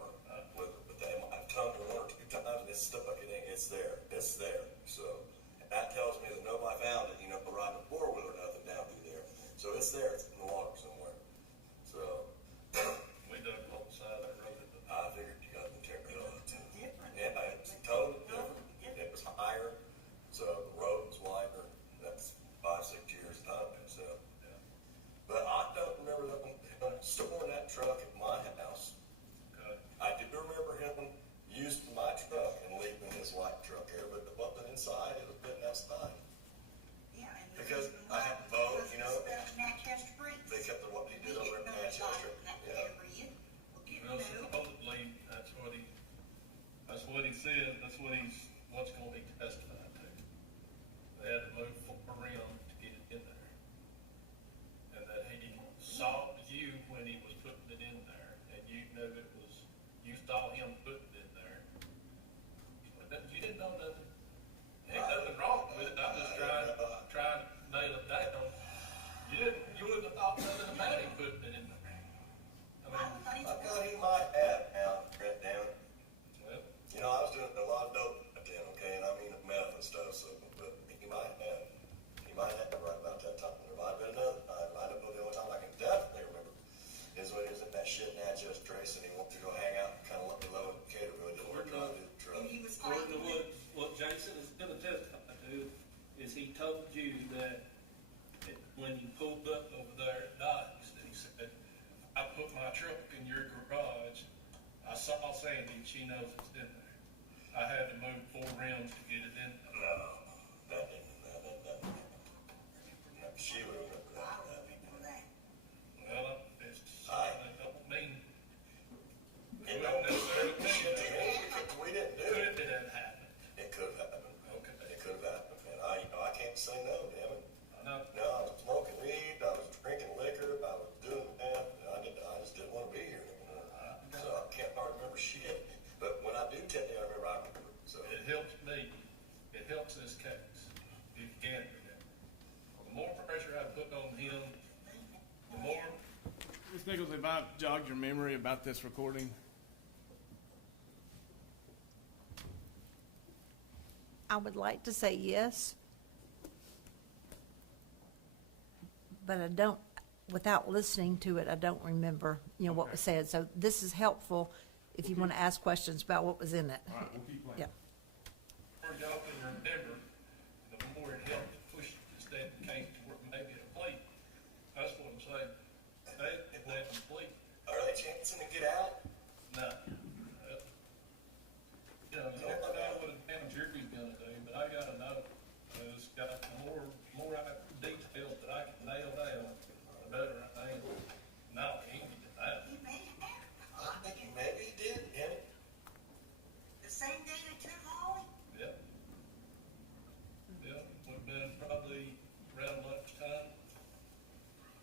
with it, but they might have tumbled one or two times and it's stuck. It's there. It's there. So, and that tells me that nobody found it, riding a four-wheeler or nothing down through there. So it's there. It's in the water somewhere. So, We dug both sides of that road. I figured you got the material. Different. Yeah, it's totally different. Angel, have I jogged your memory about this recording? I would like to say yes, but I don't, without listening to it, I don't remember, what was said. So this is helpful if you want to ask questions about what was in it. All right, we'll keep playing. Yeah. The more y'all can remember, the more it helps to push this case toward maybe a plea. That's what I'm saying. They let them plea. Are they chancing to get out? No. You know, you never know what a damn jury's gonna do, but I gotta know. It's got more details that I can nail down, the better I am. Not easy to know. He made it there. I think maybe he did, yeah. The same day they took Holly. Yep. Yep, would've been probably around lunchtime,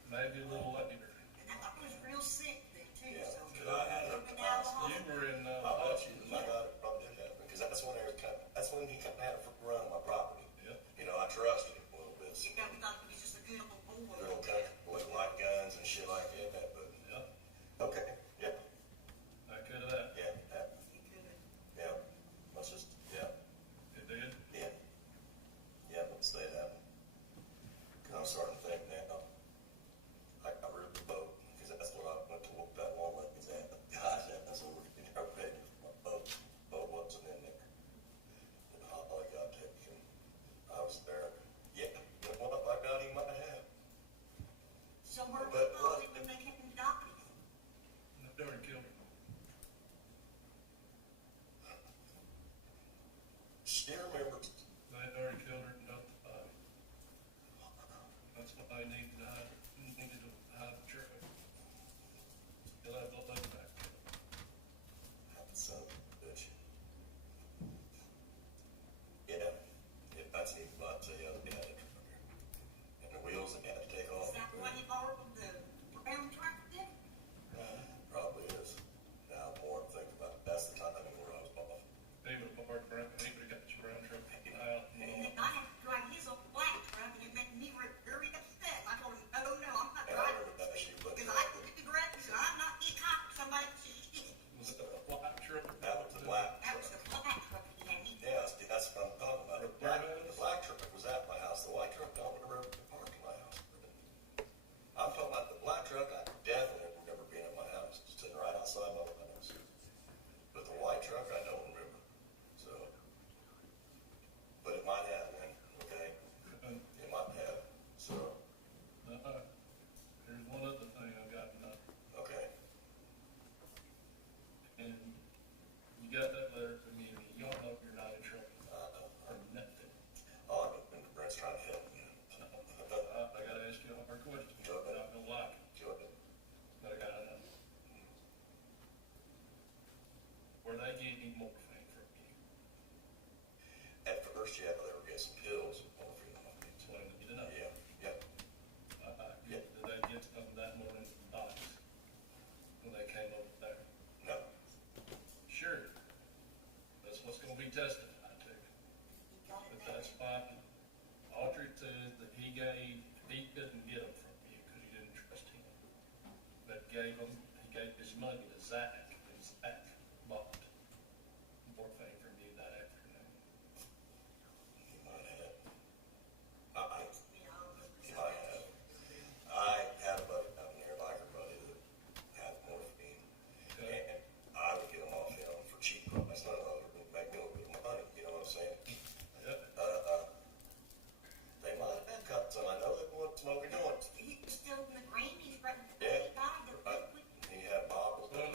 maybe a little later. And I was real sick then too, Yeah, so. 'cause I had Up and down the hall. You were in, I bet you, my God, it probably did happen, because that's when that's when he kind of had a run on my property. Yep. You know, I trusted him a little bit. So, Yeah, we thought he was just a good old boy. real comfortable with like guns and shit like that, but, Yep, okay, yeah, I could've that. yeah, He could've. yeah, let's just, yeah, It did. yeah, let's say that. Because I'm starting to think now, I really boat, because that's what I went to look that one like, is that, gosh, that's over, I read my boat wasn't in there. And I got taken, I was there, yeah, you know what, by God, he might have. Somewhere we But thought what? we would make him adopt him. They already killed him. She remembers. They had already killed her and dumped the body. That's what they needed to hide, needed to hide the truck. Still have the leather back. Son of a bitch. Yeah, that's him, but the other day, and the wheels that had to take off. Is that why he borrowed the brown truck then? Probably is. Now, more I'm thinking about it, that's the timing where I was off. He would've parked around, he would've got your brown truck out. And then I had to drive his old black truck and it made me very upset. I told him, no, I'm not And I driving. remember that issue, but Because I looked at the graphics and I'm not getting caught for somebody else's shit. Was it a black truck? that was the black That was truck. the black truck he had me. Yeah, see, that's what I'm talking about. The black truck was at my house. The white truck, I don't remember parking my house. I'm talking about the black truck. I definitely remember being at my house, sitting right outside my house. But the white truck, I don't remember. So, but it might have been, okay? It might have. So, There's one other thing I've got to know. okay. And you got that letter from me, you don't know if you're not in trouble or nothing. Oh, Brent's trying to help me. I gotta ask you a hard question. Go ahead. I don't like it, Go ahead. but I gotta know. Were they getting morphine from you? At first, yeah, they were getting some pills. Morphine. That's what I need to know. Yeah, yeah. Did they get some that morning from Doc's when they came over there? No. Sure. That's what's gonna be testified to. He got it But back. that's why Autry says that he couldn't get them from you because you didn't trust him. But he gave his money to Zach, and Zach bought morphine from you that afternoon. He might have. He Yeah, might have. I had a buddy down there, like a buddy, that had morphine. Okay. And I would get them off him for cheap price. None of it would make me a little bit of money, you know what I'm saying? Yep. They might have cut some. I know they weren't smoking joints. he was still in the green, he's right. Yeah. He died of Right. liquid. He had bottles. Well,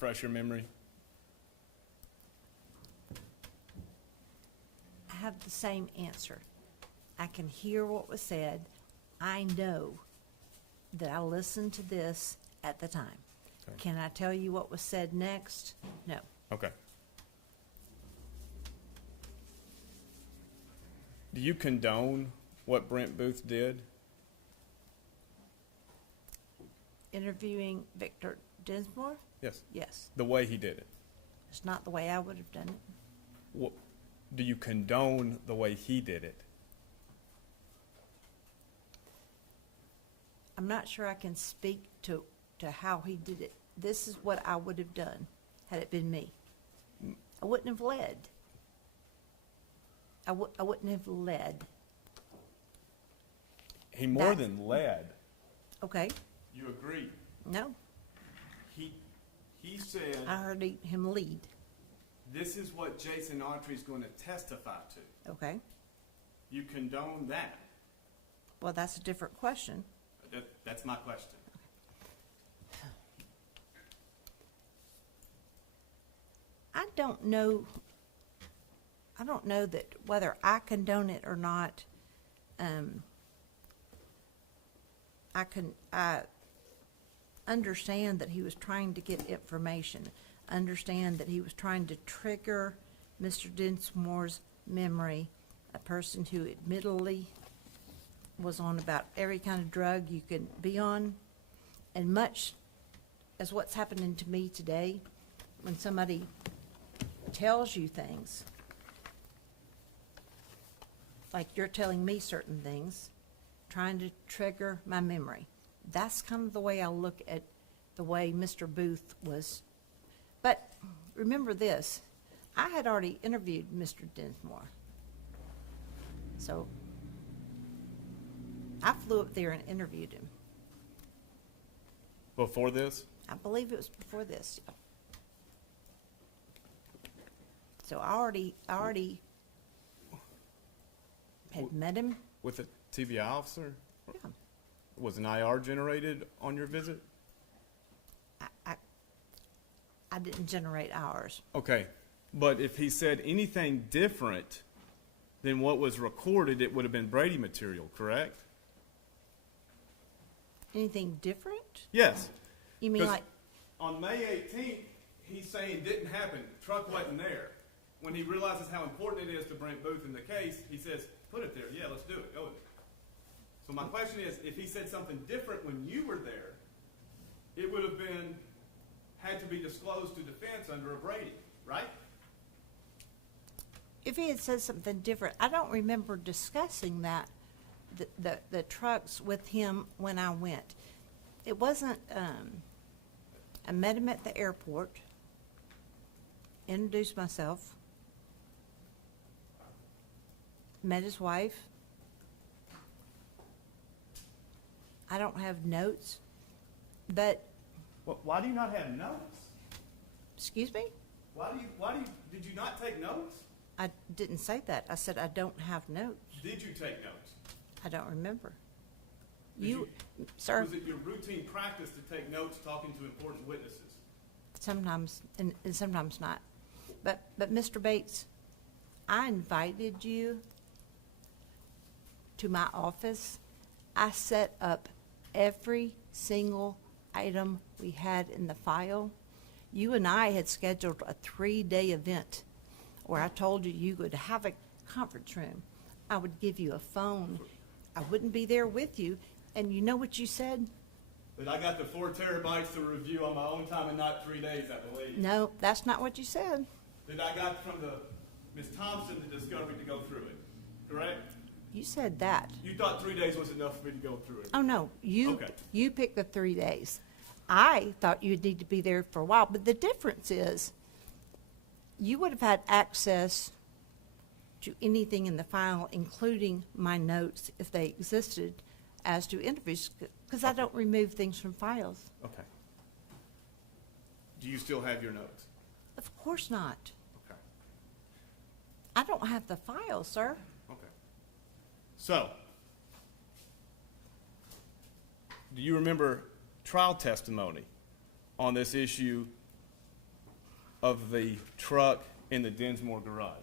refresh your memory? I have the same answer. I can hear what was said. I know that I listened to this at the time. Okay. Can I tell you what was said next? No. Okay. Do you condone what Brent Booth did? Interviewing Victor Dinsmore? Yes. Yes. The way he did it. It's not the way I would have done it. What, do you condone the way he did it? I'm not sure I can speak to how he did it. This is what I would have done had it been me. I wouldn't have led. I wouldn't have led. He more than led. Okay. You agree? No. He said, I heard him lead. this is what Jason Autry is going to testify to. Okay. You condone that? Well, that's a different question. That's my question. I don't know that whether I condone it or not. I understand that he was trying to get information, understand that he was trying to trigger Mr. Dinsmore's memory, a person who admittedly was on about every kind of drug you could be on, and much as what's happening to me today, when somebody tells you things, like you're telling me certain things, trying to trigger my memory. That's kind of the way I look at the way Mr. Booth was. But remember this, I had already interviewed Mr. Dinsmore. So I flew up there and interviewed him. Before this? I believe it was before this. So I already had met him. With a TBI officer? Yeah. Was an IR generated on your visit? I didn't generate ours. Okay, but if he said anything different than what was recorded, it would have been Brady material, correct? Anything different? Yes. You mean 'Cause like, on May 18th, he's saying didn't happen, truck wasn't there. When he realizes how important it is to Brent Booth in the case, he says, put it there, yeah, let's do it, go with it. So my question is, if he said something different when you were there, it would have been, had to be disclosed to defense under a Brady, right? if he had said something different, I don't remember discussing that, the trucks with him when I went. It wasn't, I met him at the airport, introduced myself, met his wife. I don't have notes, but. Why do you not have notes? Excuse me? Did you not take notes? I didn't say that. I said I don't have notes. Did you take notes? I don't remember. Did Sir, Was it your routine practice to take notes talking to important witnesses? sometimes, and sometimes not. But Mr. Bates, I invited you to my office. I set up every single item we had in the file. You and I had scheduled a 3-day event where I told you you would have a conference room. I would give you a phone. I wouldn't be there with you. And you know what you said? That I got the 4 terabytes to review on my own time and not 3 days, I believe. No, that's not what you said. That I got from Ms. Thompson the discovery to go through it, correct? You said that. You thought 3 days was enough for me to go through it? Oh, no, Okay. you picked the 3 days. I thought you'd need to be there for a while, but the difference is you would have had access to anything in the file, including my notes, if they existed, as to interviews, because I don't remove things from files. Okay. Do you still have your notes? Of course not. Okay. I don't have the file, sir. Okay. So, do you remember trial testimony on this issue of the truck in the Dinsmore garage?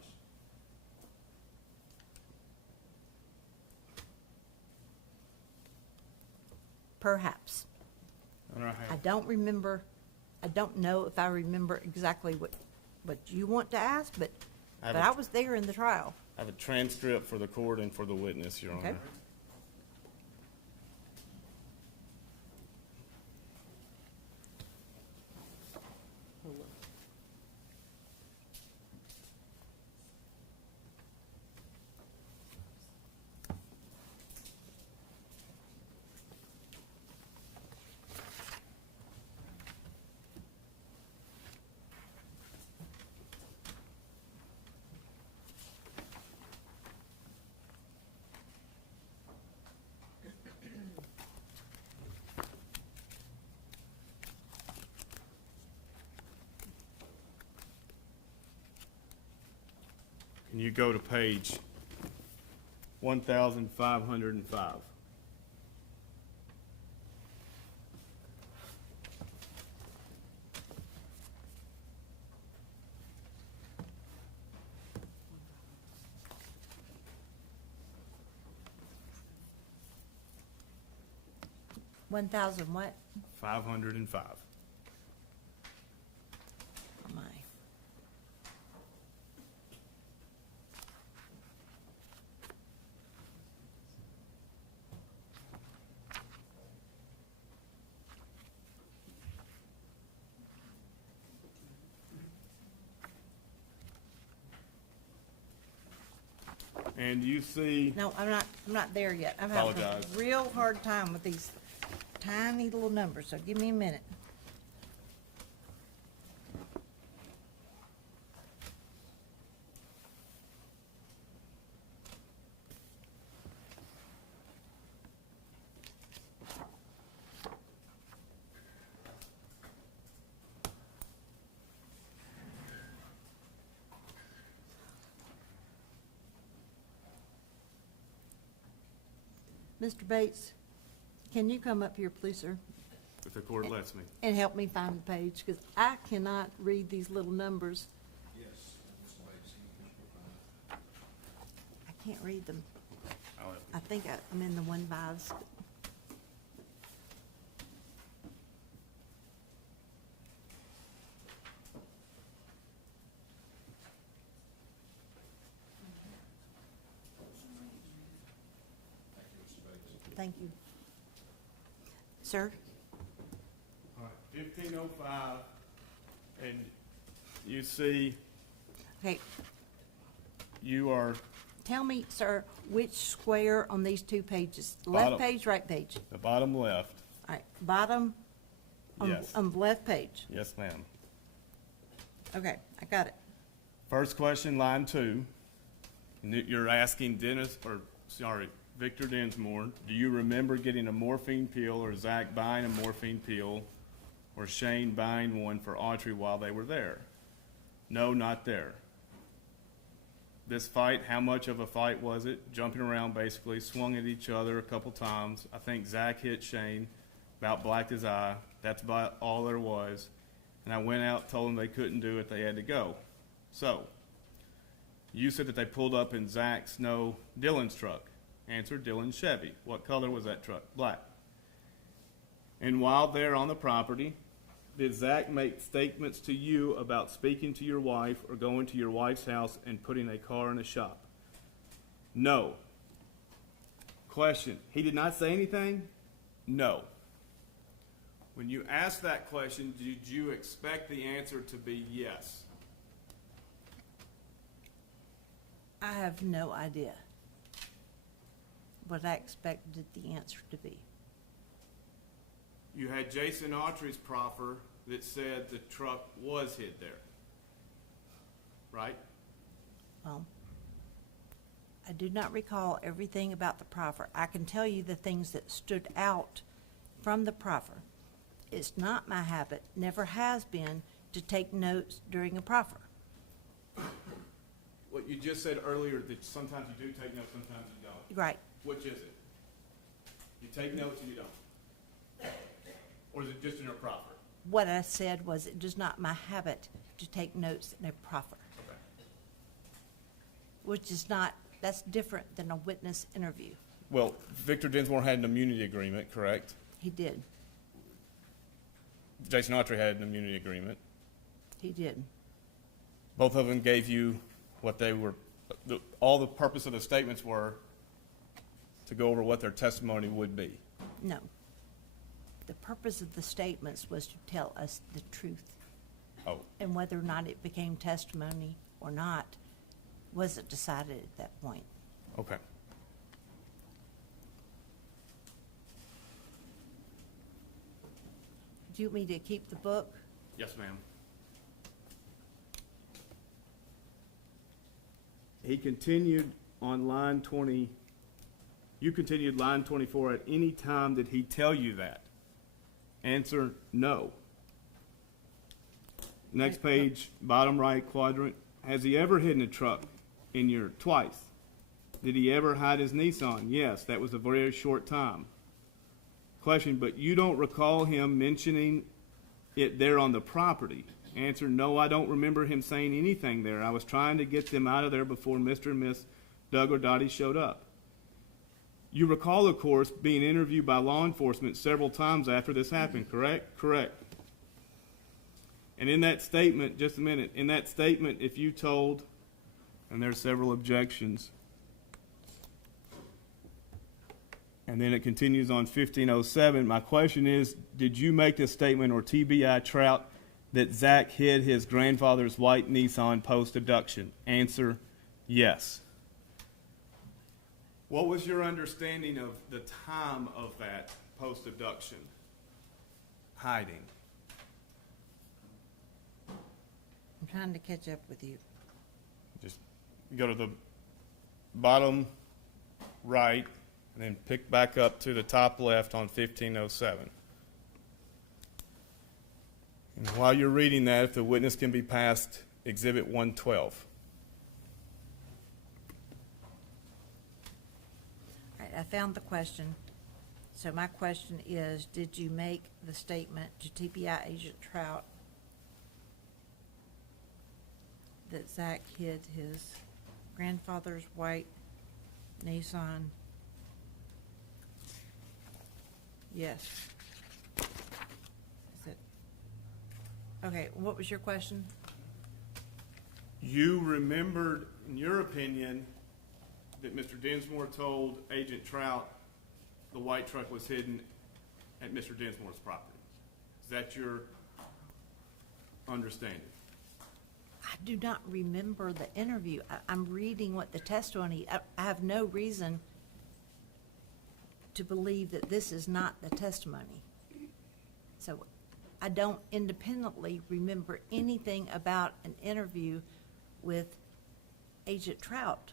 Perhaps. All right. I don't remember, I don't know if I remember exactly what you want to ask, but I was there in the trial. I have a transcript for the court and for the witness, Your Okay. Honor. Can you go to page 1505? $1,000 what? 505. Oh, my. And you see, No, I'm not there yet. I'm having Apologize. a real hard time with these tiny little numbers, so give me a minute. Mr. Bates, can you come up here, please, sir, if the court lets me. and help me find the page? Because I cannot read these little numbers. Yes, Ms. Bates, you can I can't read them. I'll have I think I'm in the 1/5s. Thank you. Sir? All right, 1505, and you see, Okay, you are tell me, sir, which square on these two pages? Bottom. Left page, right page? the bottom left. All right, bottom Yes. on the left page. Yes, ma'am. Okay, I got it. First question, line 2. You're asking Victor Dinsmore, do you remember getting a morphine pill or Zach buying a morphine pill or Shane buying one for Autry while they were there? No, not there. This fight, how much of a fight was it? Jumping around basically, swung at each other a couple times. I think Zach hit Shane, about blacked his eye. That's about all there was. And I went out, told them they couldn't do it, they had to go. So, you said that they pulled up in Zach's, no, Dylan's truck. Answer, Dylan's Chevy. What color was that truck? Black. And while they're on the property, did Zach make statements to you about speaking to your wife or going to your wife's house and putting a car in a shop? No. Question, he did not say anything? No. When you asked that question, did you expect the answer to be yes? I have no idea what I expected the answer to be. You had Jason Autry's proffer that said the truck was hid there, right? Well, I do not recall everything about the proffer. I can tell you the things that stood out from the proffer. It's not my habit, never has been, to take notes during a proffer. What you just said earlier, that sometimes you do take notes, sometimes you don't. Right. Which is it? You take notes and you don't? Or is it just in your proffer? what I said was it is not my habit to take notes in a proffer. Which is not, that's different than a witness interview. Well, Victor Dinsmore had an immunity agreement, correct? He did. Jason Autry had an immunity agreement. He did. Both of them gave you what they were, all the purpose of the statements were to go over what their testimony would be. No. The purpose of the statements was to tell us the truth. Oh, And whether or not it became testimony or not wasn't decided at that point. okay. Do you want me to keep the book? Yes, ma'am. He continued on line 20. You continued line 24. At any time did he tell you that? Answer, no. Next page, bottom right quadrant. Has he ever hidden a truck in your, twice? Did he ever hide his Nissan? Yes, that was a very short time. Question, but you don't recall him mentioning it there on the property? Answer, no, I don't remember him saying anything there. I was trying to get them out of there before Mr. and Miss Doug or Dottie showed up. You recall, of course, being interviewed by law enforcement several times after this happened, correct? Correct. And in that statement, just a minute, in that statement, if you told, and there's several objections, and then it continues on 1507, my question is, did you make this statement or TBI Trout that Zach hid his grandfather's white Nissan post-abduction? Answer, yes. What was your understanding of the time of that post-abduction hiding? I'm trying to catch up with you. Just go to the bottom right and then pick back up to the top left on 1507. And while you're reading that, if the witness can be passed Exhibit 112. All right, I found the question. So my question is, did you make the statement to TPI Agent Trout that Zach hid his grandfather's white Nissan? Yes. Is it? Okay, what was your question? You remembered, in your opinion, that Mr. Dinsmore told Agent Trout the white truck was hidden at Mr. Dinsmore's property. Is that your understanding? I do not remember the interview. I'm reading what the testimony, I have no reason to believe that this is not the testimony. So I don't independently remember anything about an interview with Agent Trout.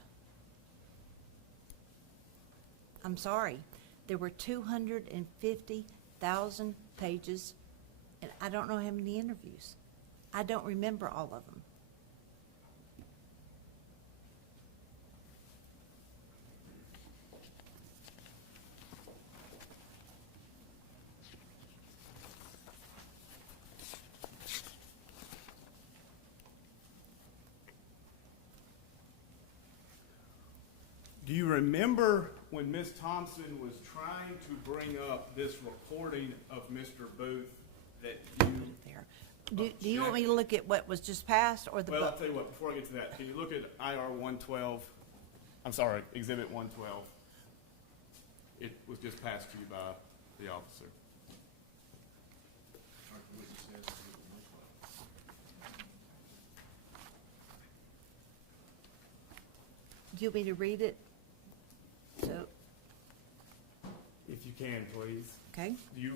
I'm sorry. There were 250,000 pages, and I don't know how many interviews. I don't remember all of them. Do you remember when Ms. Thompson was trying to bring up this recording of Mr. Booth that you... Do you want me to look at what was just passed or the Well, I'll book? tell you what, before I get to that, can you look at IR 112? I'm sorry, Exhibit 112. It was just passed to you by the officer. Do you want me to read it? So, If you can, please. okay. Do you...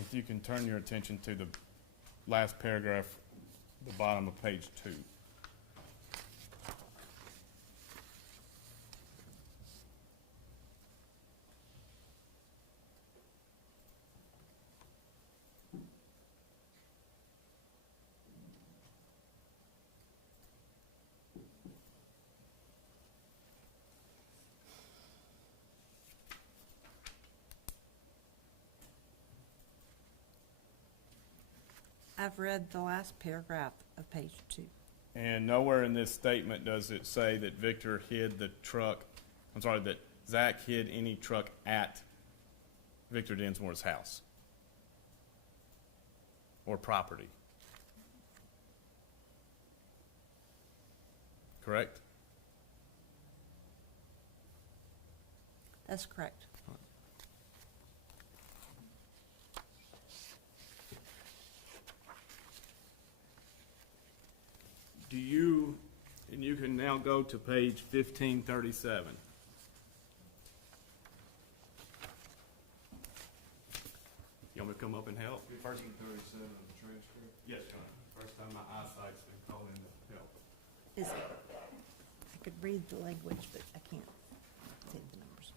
If you can turn your attention to the last paragraph, the bottom of page 2. I've read the last paragraph of page 2. And nowhere in this statement does it say that Victor hid the truck, that Zach hid any truck at Victor Densmore's house or property. Correct? That's correct. Do you, and you can now go to page 1537. You want me to come up and help? 1537 of the transcript. Yes, Your Honor. First time my eyesight's been called in to help. Is it? I could read the language, but I can't say the numbers.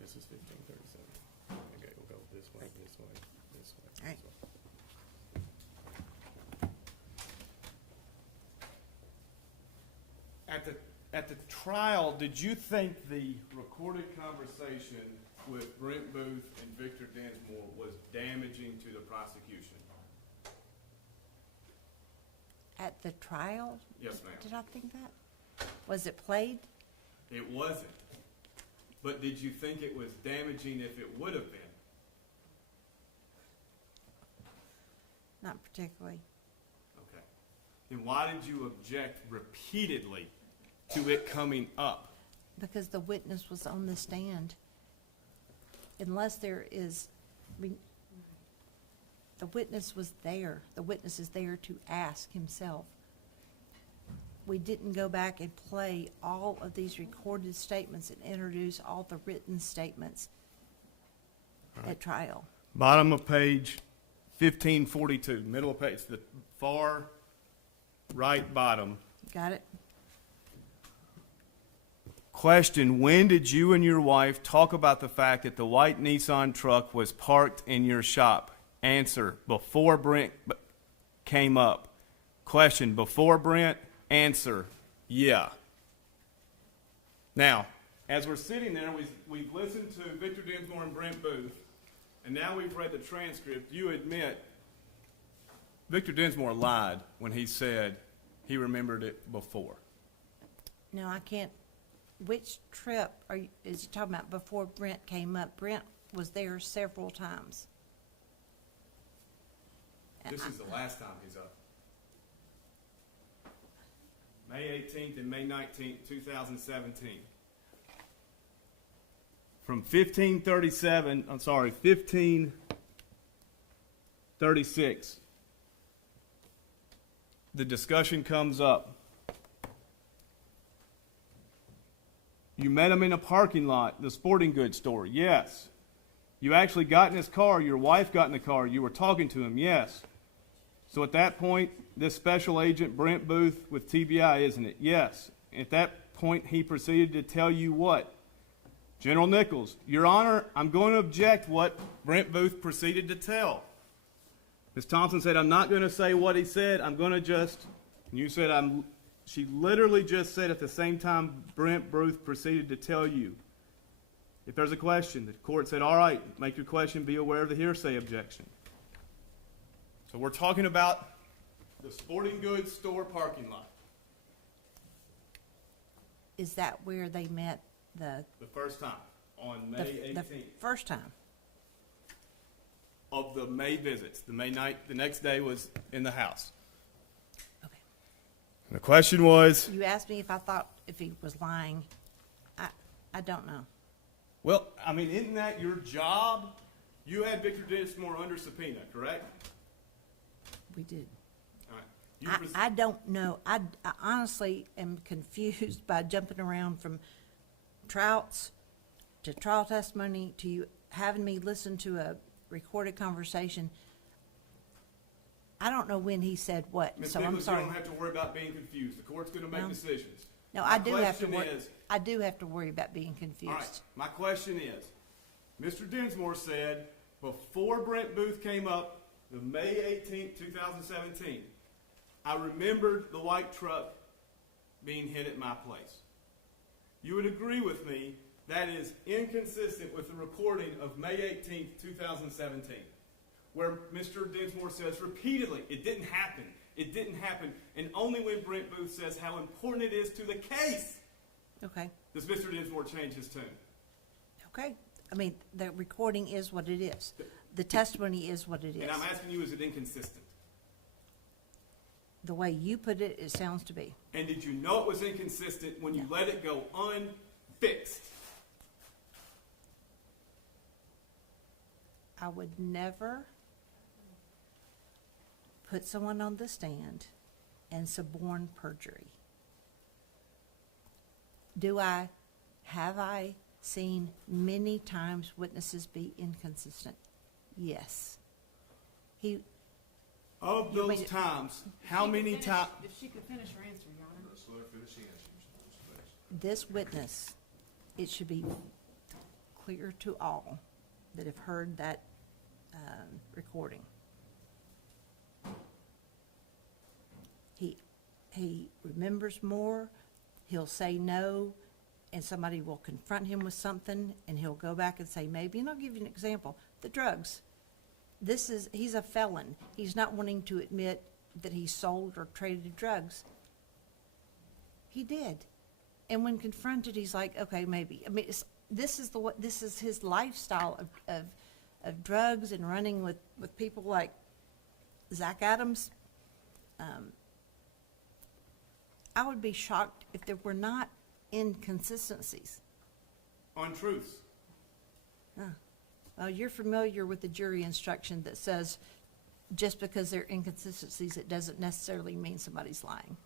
This is 1537. Okay, we'll go this way, this way, this way. All right. This way. At the trial, did you think the recorded conversation with Brent Booth and Victor Densmore was damaging to the prosecution? At the trial? Yes, ma'am. Did I think that? Was it played? It wasn't. But did you think it was damaging if it would have been? Not particularly. Okay. Then why did you object repeatedly to it coming up? Because the witness was on the stand. Unless there is, the witness was there. The witness is there to ask himself. We didn't go back and play all of these recorded statements and introduce all the written statements at trial. Bottom of page 1542, middle of page, the far right bottom. Got it? Question, when did you and your wife talk about the fact that the white Nissan truck was parked in your shop? Answer, before Brent came up. Question, before Brent? Answer, yeah. Now, as we're sitting there, we've listened to Victor Densmore and Brent Booth, and now we've read the transcript. You admit Victor Densmore lied when he said he remembered it before. No, I can't. Which trip is you talking about before Brent came up? Brent was there several times. This is the last time he's up. May 18th and May 19th, 2017. From 1536, the discussion comes up. You met him in a parking lot, the sporting goods store. Yes. You actually got in his car. Your wife got in the car. You were talking to him. Yes. So at that point, this special agent, Brent Booth with TBI, isn't it? Yes. At that point, he proceeded to tell you what? General Nichols, Your Honor, I'm going to object what Brent Booth proceeded to tell. Ms. Thompson said, I'm not going to say what he said. I'm going to just, and you said, she literally just said at the same time Brent Booth proceeded to tell you. If there's a question, the court said, all right, make your question, be aware of the hearsay objection. So we're talking about the sporting goods store parking lot. Is that where they met The first time, on May 18th. the first time? Of the May visits. The May night, the next day was in the house. Okay. And the question was, You asked me if I thought if he was lying. I don't know. well, I mean, isn't that your job? You had Victor Densmore under subpoena, correct? We did. All right. I don't know. I honestly am confused by jumping around from Trout's to trial testimony to you having me listen to a recorded conversation. I don't know when he said what, Ms. so I'm Nicholas, you sorry. don't have to worry about being confused. The court's gonna make No. decisions. No, My I do have to question worry. is- I do have to worry about being All right, confused. my question is, Mr. Dinsmore said before Brent Booth came up, the May 18th, 2017, I remembered the white truck being hit at my place. You would agree with me that is inconsistent with the recording of May 18th, 2017, where Mr. Dinsmore says repeatedly, it didn't happen, and only when Brent Booth says how important it is to the case Okay, does Mr. Dinsmore change his tune. okay. I mean, the recording is what it is. The testimony is what it is. And I'm asking you, is it inconsistent? The way you put it, it sounds to be. And did you know it was inconsistent when you let it go unfixed? I would never put someone on the stand and suborn perjury. Have I seen many times witnesses be inconsistent? Yes. Of You those made it- times, how many times? If she could finish her answer, Your Honor. Let's let her finish the answer, Mr. Lewis, please. This witness, it should be clear to all that have heard that recording. He remembers more, he'll say no, and somebody will confront him with something, and he'll go back and say maybe, and I'll give you an example, the drugs. He's a felon. He's not wanting to admit that he sold or traded drugs. He did. And when confronted, he's like, okay, maybe. I mean, this is his lifestyle of drugs and running with people like Zach Adams. I would be shocked if there were not inconsistencies. Untruths. Well, you're familiar with the jury instruction that says just because there are inconsistencies, it doesn't necessarily mean somebody's lying.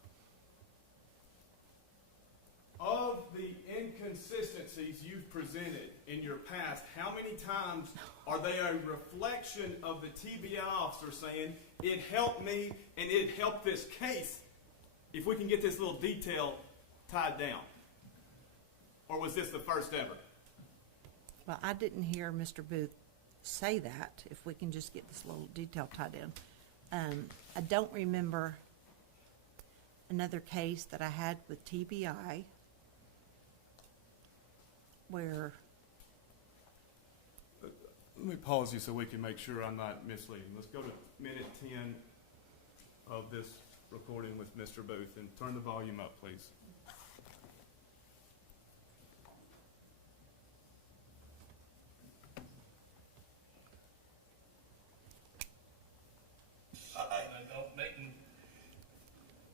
Of the inconsistencies you've presented in your past, how many times are they a reflection of the TBI officer saying, it helped me and it helped this case if we can get this little detail tied down? Or was this the first ever? Well, I didn't hear Mr. Booth say that, if we can just get this little detail tied in. I don't remember another case that I had with TBI where, Let me pause you so we can make sure I'm not misleading. Let's go to minute 10 of this recording with Mr. Booth and turn the volume up, please. And don't make them.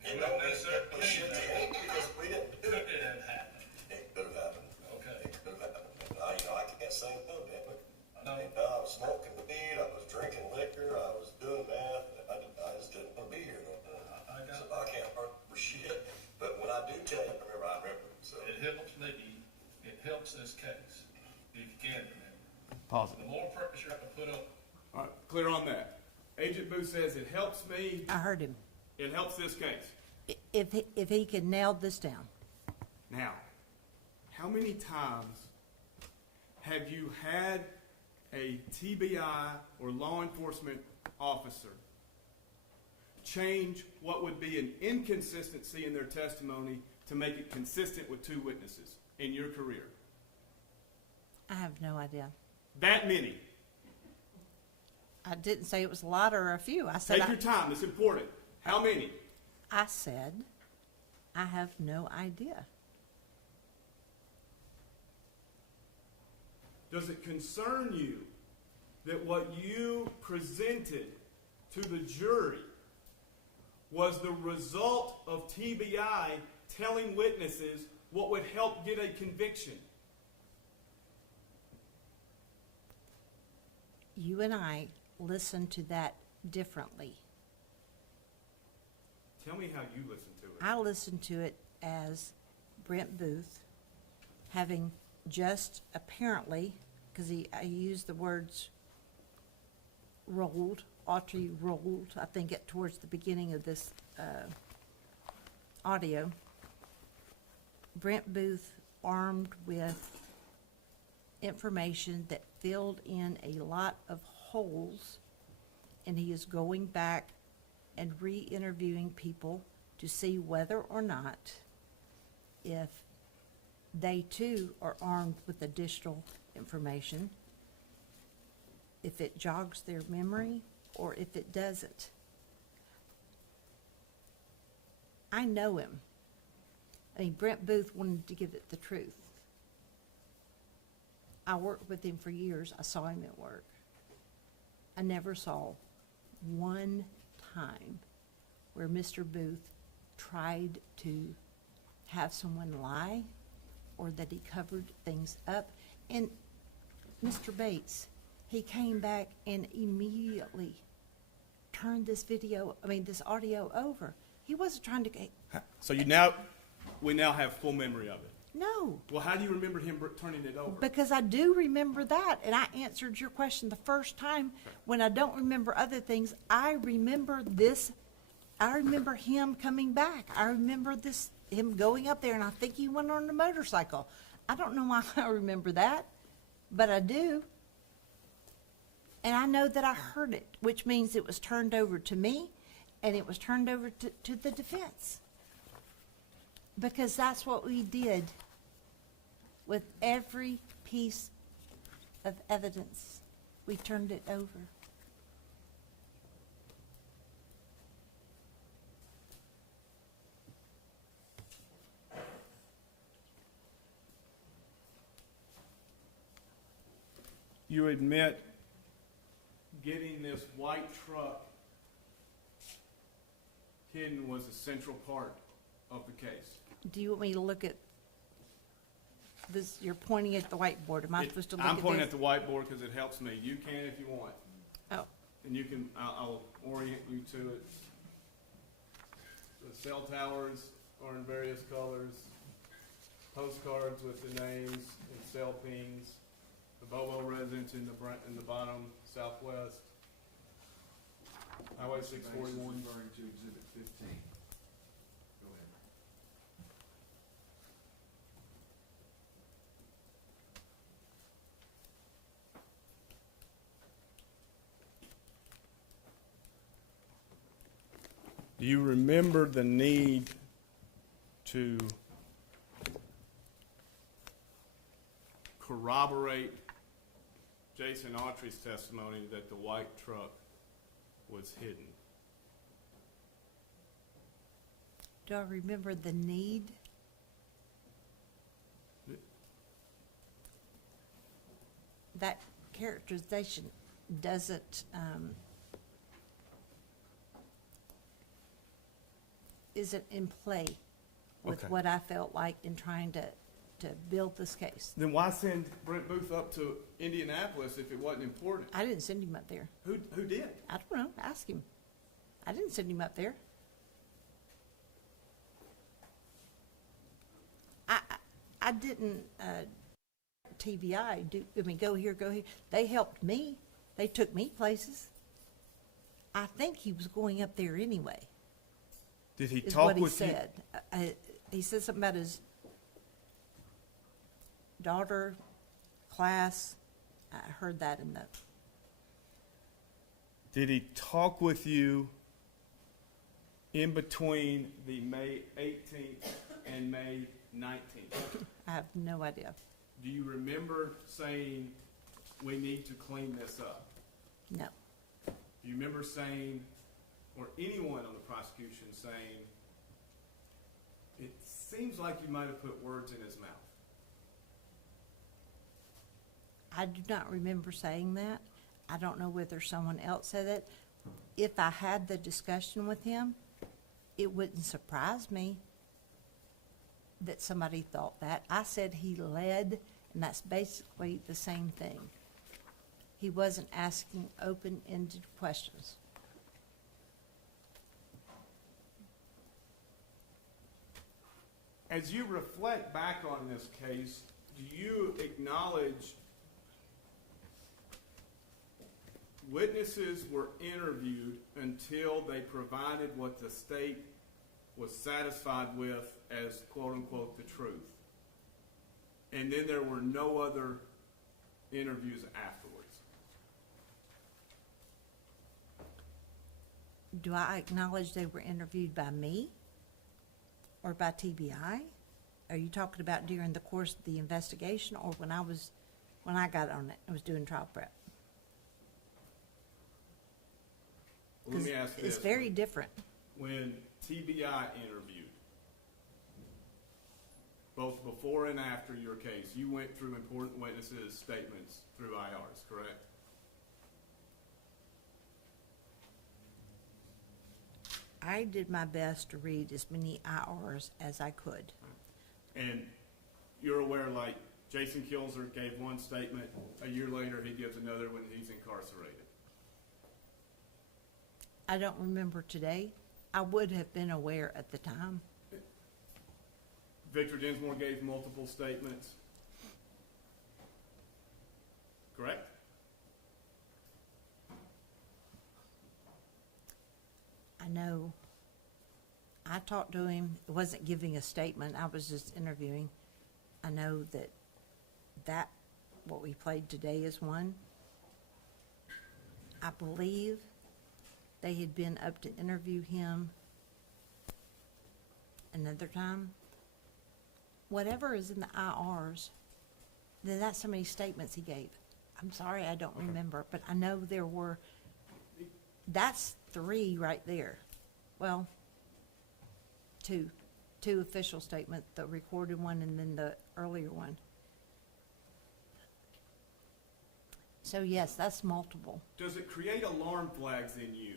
It don't necessarily shit to me because we didn't do Could it. it have happened? It could have happened. Okay. It could have happened. I can't say no, damn it. I know. I was smoking weed, I was drinking liquor, I was doing that, I just didn't want to be here no more. I got So I can't hurt for shit, but when I do tell you, I remember, so. It helps me, it helps this case, if you can remember. Pause The more pressure I can put up, All right, clear on that. Agent Booth says it helps me, I heard him. it helps this case. If he could nail this down. Now, how many times have you had a TBI or law enforcement officer change what would be an inconsistency in their testimony to make it consistent with two witnesses in your career? I have no idea. That many. I didn't say it was a lot or a few. I said Take your time, it's important. How many? I said I have no idea. Does it concern you that what you presented to the jury was the result of TBI telling witnesses what would help get a conviction? You and I listened to that differently. Tell me how you listened to it. I listened to it as Brent Booth having just apparently, because I used the words rolled, Autry rolled, I think towards the beginning of this audio. Brent Booth armed with information that filled in a lot of holes, and he is going back and re-interviewing people to see whether or not, if they too are armed with additional information, if it jogs their memory or if it doesn't. I know him. I mean, Brent Booth wanted to give it the truth. I worked with him for years. I saw him at work. I never saw one time where Mr. Booth tried to have someone lie or that he covered things up. And Mr. Bates, he came back and immediately turned this audio over. He wasn't trying to. So we now have full memory of it. No. Well, how do you remember him turning it over? Because I do remember that, and I answered your question the first time. When I don't remember other things, I remember this. I remember him coming back. I remember him going up there, and I think he went on a motorcycle. I don't know why I remember that, but I do. And I know that I heard it, which means it was turned over to me, and it was turned over to the defense. Because that's what we did with every piece of evidence. We turned it over. You admit getting this white truck hidden was a central part of the case. Do you want me to look at this? You're pointing at the whiteboard. Am I supposed to look at this? I'm pointing at the whiteboard because it helps me. You can if you want. Oh. And you can, I'll orient you to it. The cell towers are in various colors. Postcards with the names and cell pings. The Bobo residence in the bottom southwest. Highway 641. Referring to Exhibit 15. Go ahead. Do you remember the need to corroborate Jason Autry's testimony that the white truck was hidden? Do I remember the need? That characterization doesn't, isn't in play with Okay. what I felt like in trying to build this case. Then why send Brent Booth up to Indianapolis if it wasn't important? I didn't send him up there. Who did? I don't know. Ask him. I didn't send him up there. I didn't, TVI, go here, go here. They helped me. They took me places. I think he was going up there anyway. Did he is talk what he with said. He said something about his daughter, class. I heard that in the. Did he talk with you in between the May 18th and May 19th? I have no idea. Do you remember saying, we need to clean this up? No. Do you remember saying, or anyone on the prosecution saying, it seems like you might have put words in his mouth? I do not remember saying that. I don't know whether someone else said it. If I had the discussion with him, it wouldn't surprise me that somebody thought that. I said he led, and that's basically the same thing. He wasn't asking open-ended questions. As you reflect back on this case, do you acknowledge witnesses were interviewed until they provided what the state was satisfied with as quote-unquote the truth? And then there were no other interviews afterwards? Do I acknowledge they were interviewed by me or by TBI? Are you talking about during the course of the investigation or when I got on it, I was doing trial prep? Well, let me ask you It's this. very different. When TBI interviewed, both before and after your case, you went through important witnesses' statements through IRs, correct? I did my best to read as many IRs as I could. And you're aware, like, Jason Kilzer gave one statement, a year later he gives another when he's incarcerated. I don't remember today. I would have been aware at the time. Victor Dinsmore gave multiple statements, correct? I know. I talked to him. It wasn't giving a statement. I was just interviewing. I know that what we played today is one. I believe they had been up to interview him another time. Whatever is in the IRs, then that's how many statements he gave. I'm sorry, I don't remember, but I know there were, that's 3 right there. Well, two official statements, the recorded one and then the earlier one. So yes, that's multiple. Does it create alarm flags in you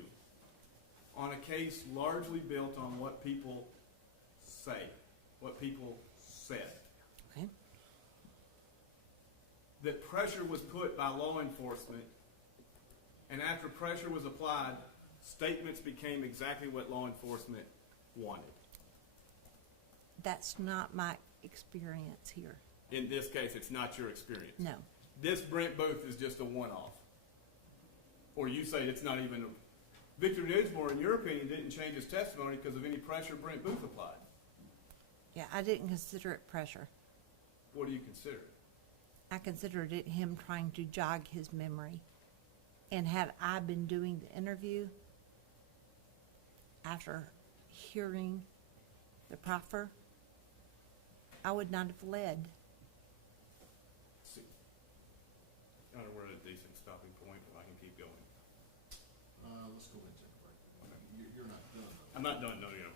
on a case largely built on what people say, what people said? Okay. That pressure was put by law enforcement, and after pressure was applied, statements became exactly what law enforcement wanted. That's not my experience here. In this case, it's not your experience. No. This Brent Booth is just a one-off. Or you say it's not even Victor Dinsmore, in your opinion, didn't change his testimony because of any pressure Brent Booth applied. Yeah, I didn't consider it pressure. What do you consider? I considered it him trying to jog his memory. And had I been doing the interview after hearing the proffer, I would not have led. See, I don't know, we're at a decent stopping point. I can keep going. Let's go ahead and take a break. You're not done, though. I'm not done, no, yeah.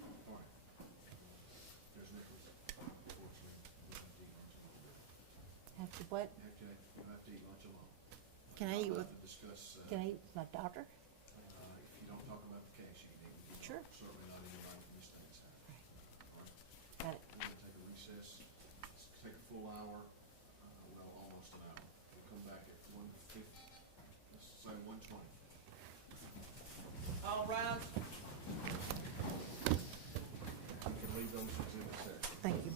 All right. There's Nicholas. Unfortunately, we'll have to eat lunch a little bit. Have to what? You'll have to eat lunch alone. Can I eat We'll with, have to discuss, can I eat with my daughter? if you don't talk about the case, you need to. Sure. Certainly not in your life in this thing's house. All right. Got it. We're gonna take a recess, take a full hour, well, almost an hour. We'll come back at 1:50, let's say 1:20. All rise. You can leave those exhibits there. Thank you.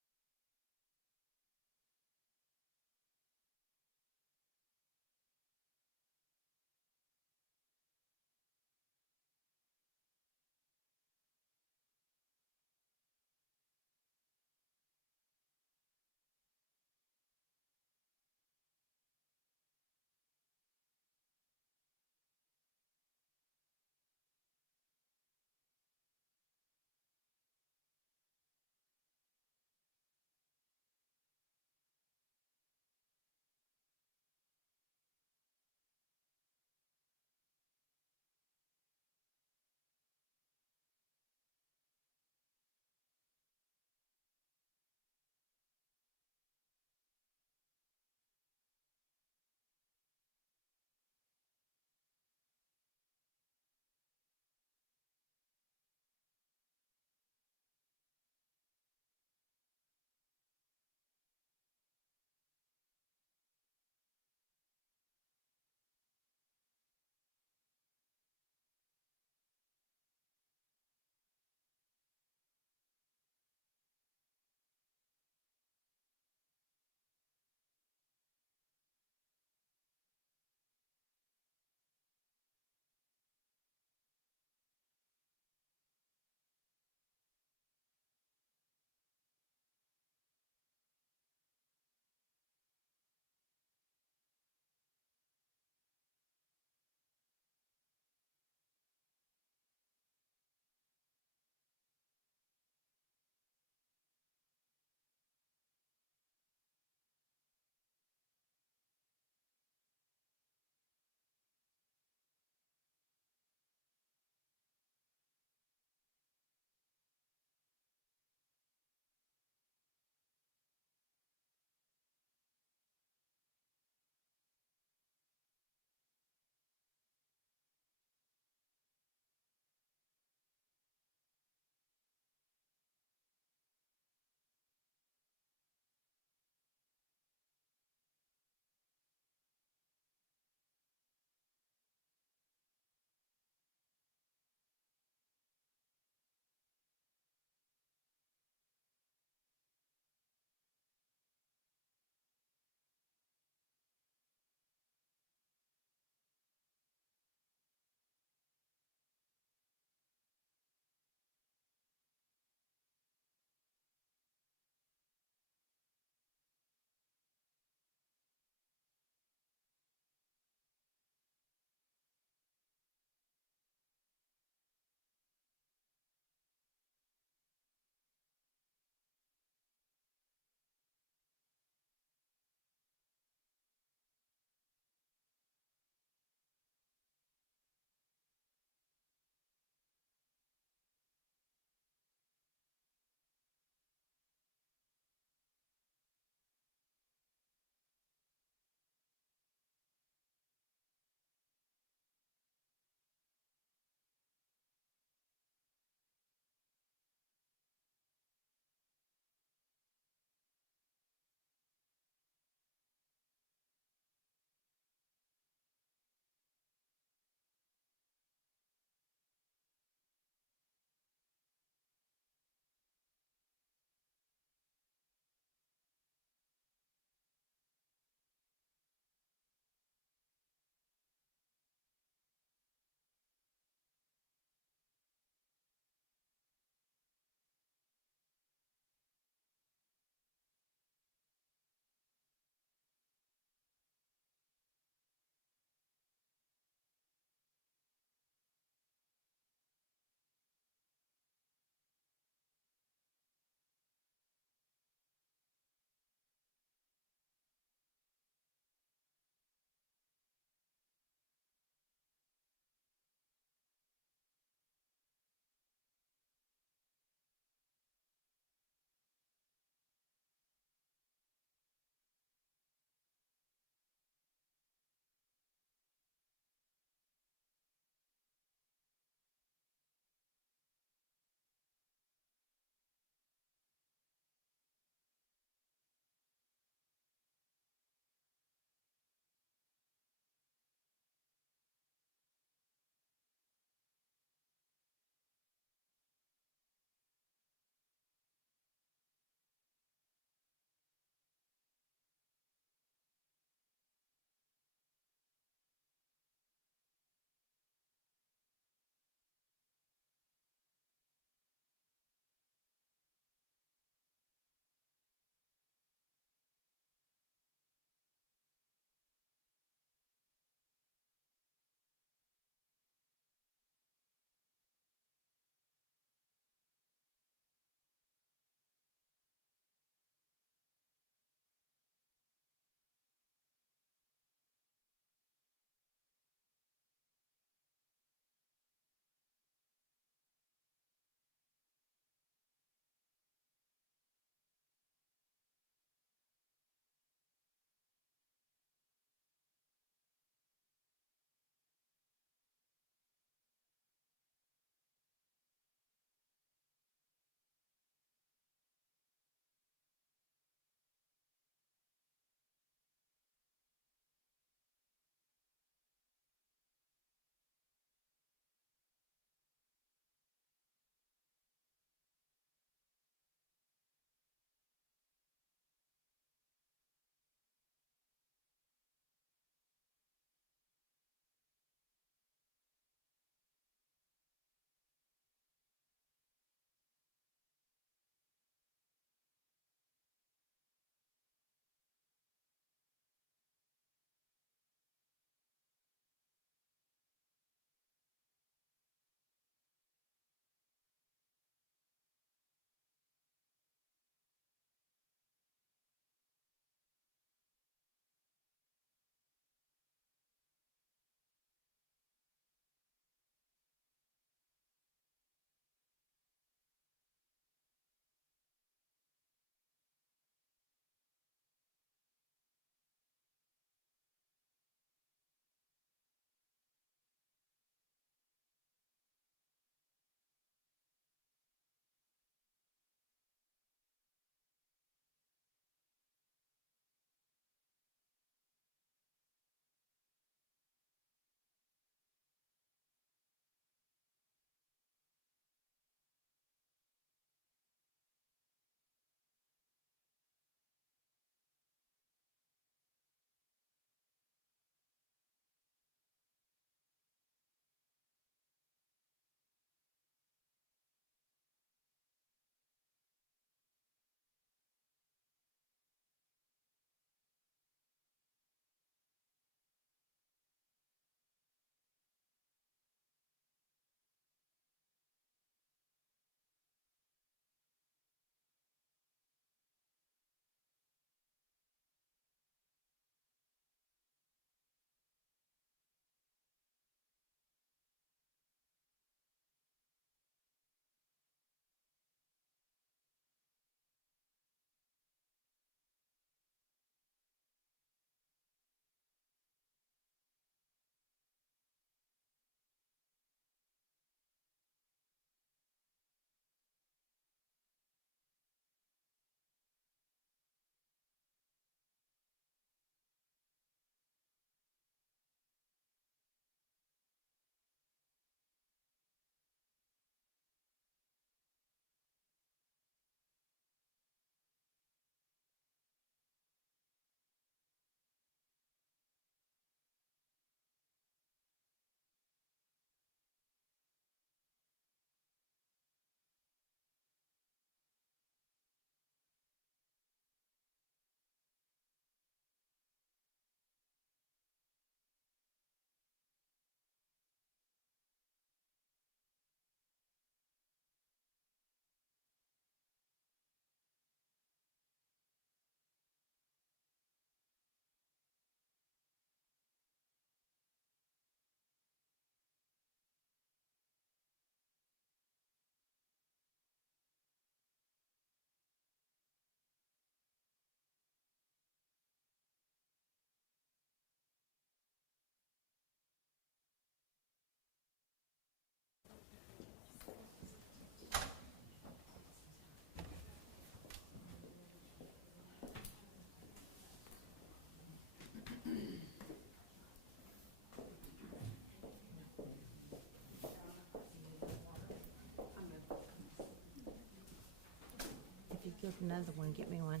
If you get another one, get me one.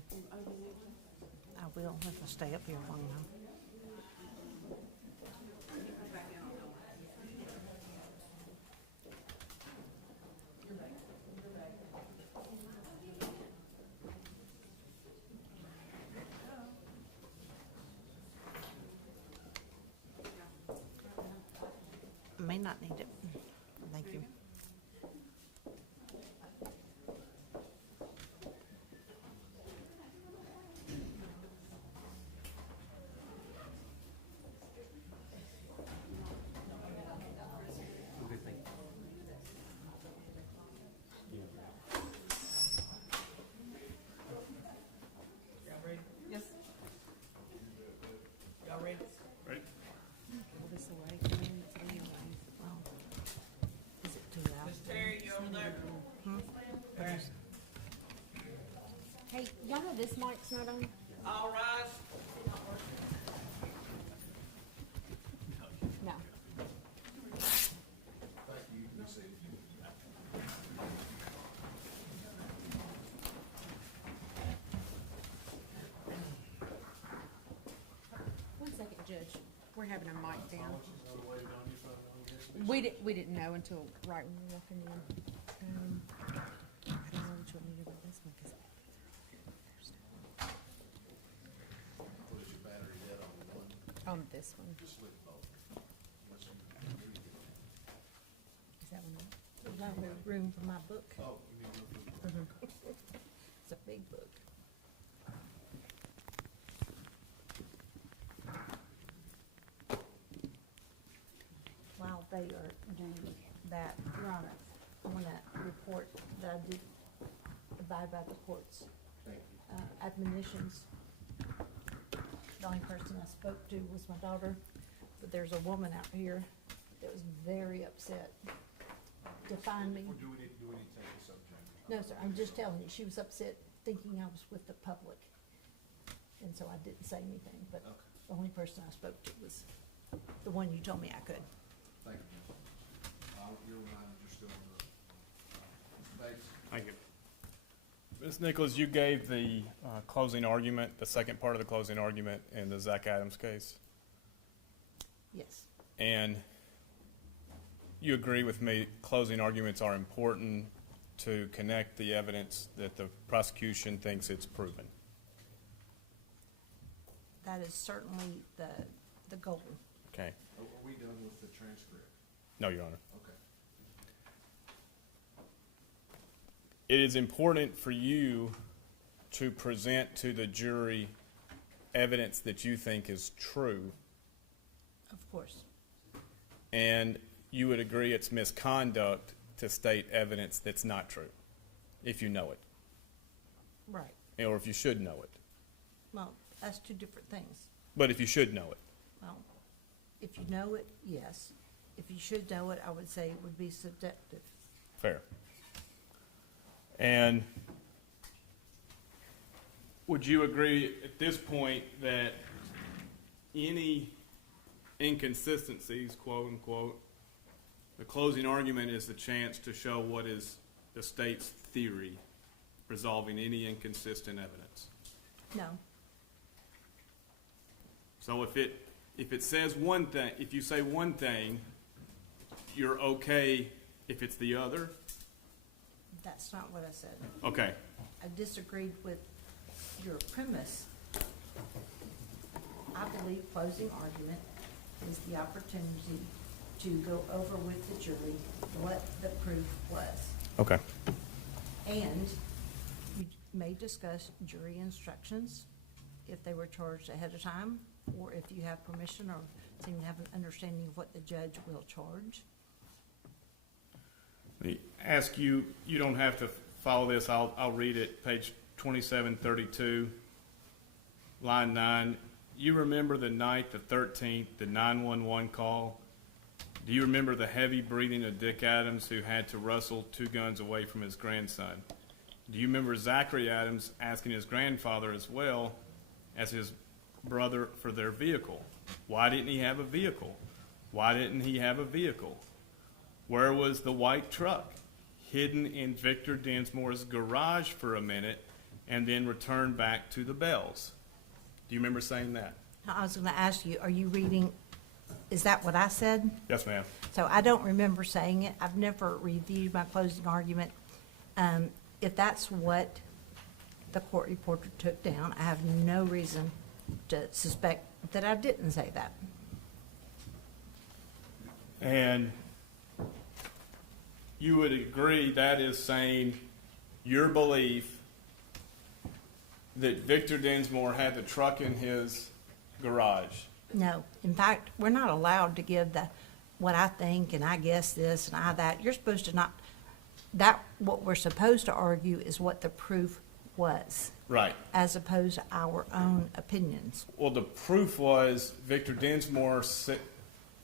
I will if I stay up here long enough. I may not need it. Thank you. Okay, thank you. Y'all ready? Yes. Y'all ready? Right? Pull this away from me, it's anyway. Well, is it too loud? Miss Terry, you over there? Terry. Hey, y'all know this mic's not on? All rise. No. Thank you. You see. One second, Judge. We're having a mic down. We didn't know until right when we were walking in. I don't know which one we did with this one, 'cause What is your battery dead on the one? on this one. Just flip both. Unless you really get on. Is that one? There's not really room for my book. Oh, you need to look for It's a big book. While they are doing that, Your Honor, I want to report that I did abide by the court's admonitions. The only person I spoke to was my daughter, but there's a woman out here that was very upset to find me. Do we need to take this up, James? No, sir, I'm just telling you, she was upset thinking I was with the public. And so I didn't say anything, but Okay. the only person I spoke to was the one you told me I could. Thank you, Jim. You're reminded you're still on the, Mr. Bates? Thank you. Ms. Nichols, you gave the closing argument, the second part of the closing argument in the Zach Adams case. Yes, And you agree with me, closing arguments are important to connect the evidence that the prosecution thinks it's proven. that is certainly the goal. Okay? Are we done with the transcript? No, Your Honor. Okay. It is important for you to present to the jury evidence that you think is true, Of course, and you would agree it's misconduct to state evidence that's not true, if you know it, right. or if you should know it. Well, that's two different things. But if you should know it. Well, if you know it, yes. If you should know it, I would say it would be subjective. Fair. And would you agree at this point that any inconsistencies, quote unquote, the closing argument is the chance to show what is the state's theory, resolving any inconsistent evidence? No, So if it says one thing, if you say one thing, you're okay if it's the other? that's not what I said. Okay. I disagreed with your premise. I believe closing argument is the opportunity to go over with the jury what the proof was. Okay. And you may discuss jury instructions if they were charged ahead of time, or if you have permission or seem to have an understanding of what the judge will charge. Let me ask you, you don't have to follow this, I'll read it, page 2732, line 9. You remember the night, the 13th, the 911 call? Do you remember the heavy breathing of Dick Adams, who had to wrestle 2 guns away from his grandson? Do you remember Zachary Adams asking his grandfather as well as his brother for their vehicle? Why didn't he have a vehicle? Why didn't he have a vehicle? Where was the white truck? Hidden in Victor Densmore's garage for a minute and then returned back to the Bells. Do you remember saying that? I was gonna ask you, are you reading, is that what I said? Yes, ma'am. So I don't remember saying it. I've never reviewed my closing argument. If that's what the court reporter took down, I have no reason to suspect that I didn't say that. And you would agree that is saying your belief that Victor Dinsmore had the truck in his garage? No, in fact, we're not allowed to give what I think and I guess this and I that. You're supposed to not, what we're supposed to argue is what the proof was. Right. As opposed to our own opinions. Well, the proof was Victor Dinsmore said,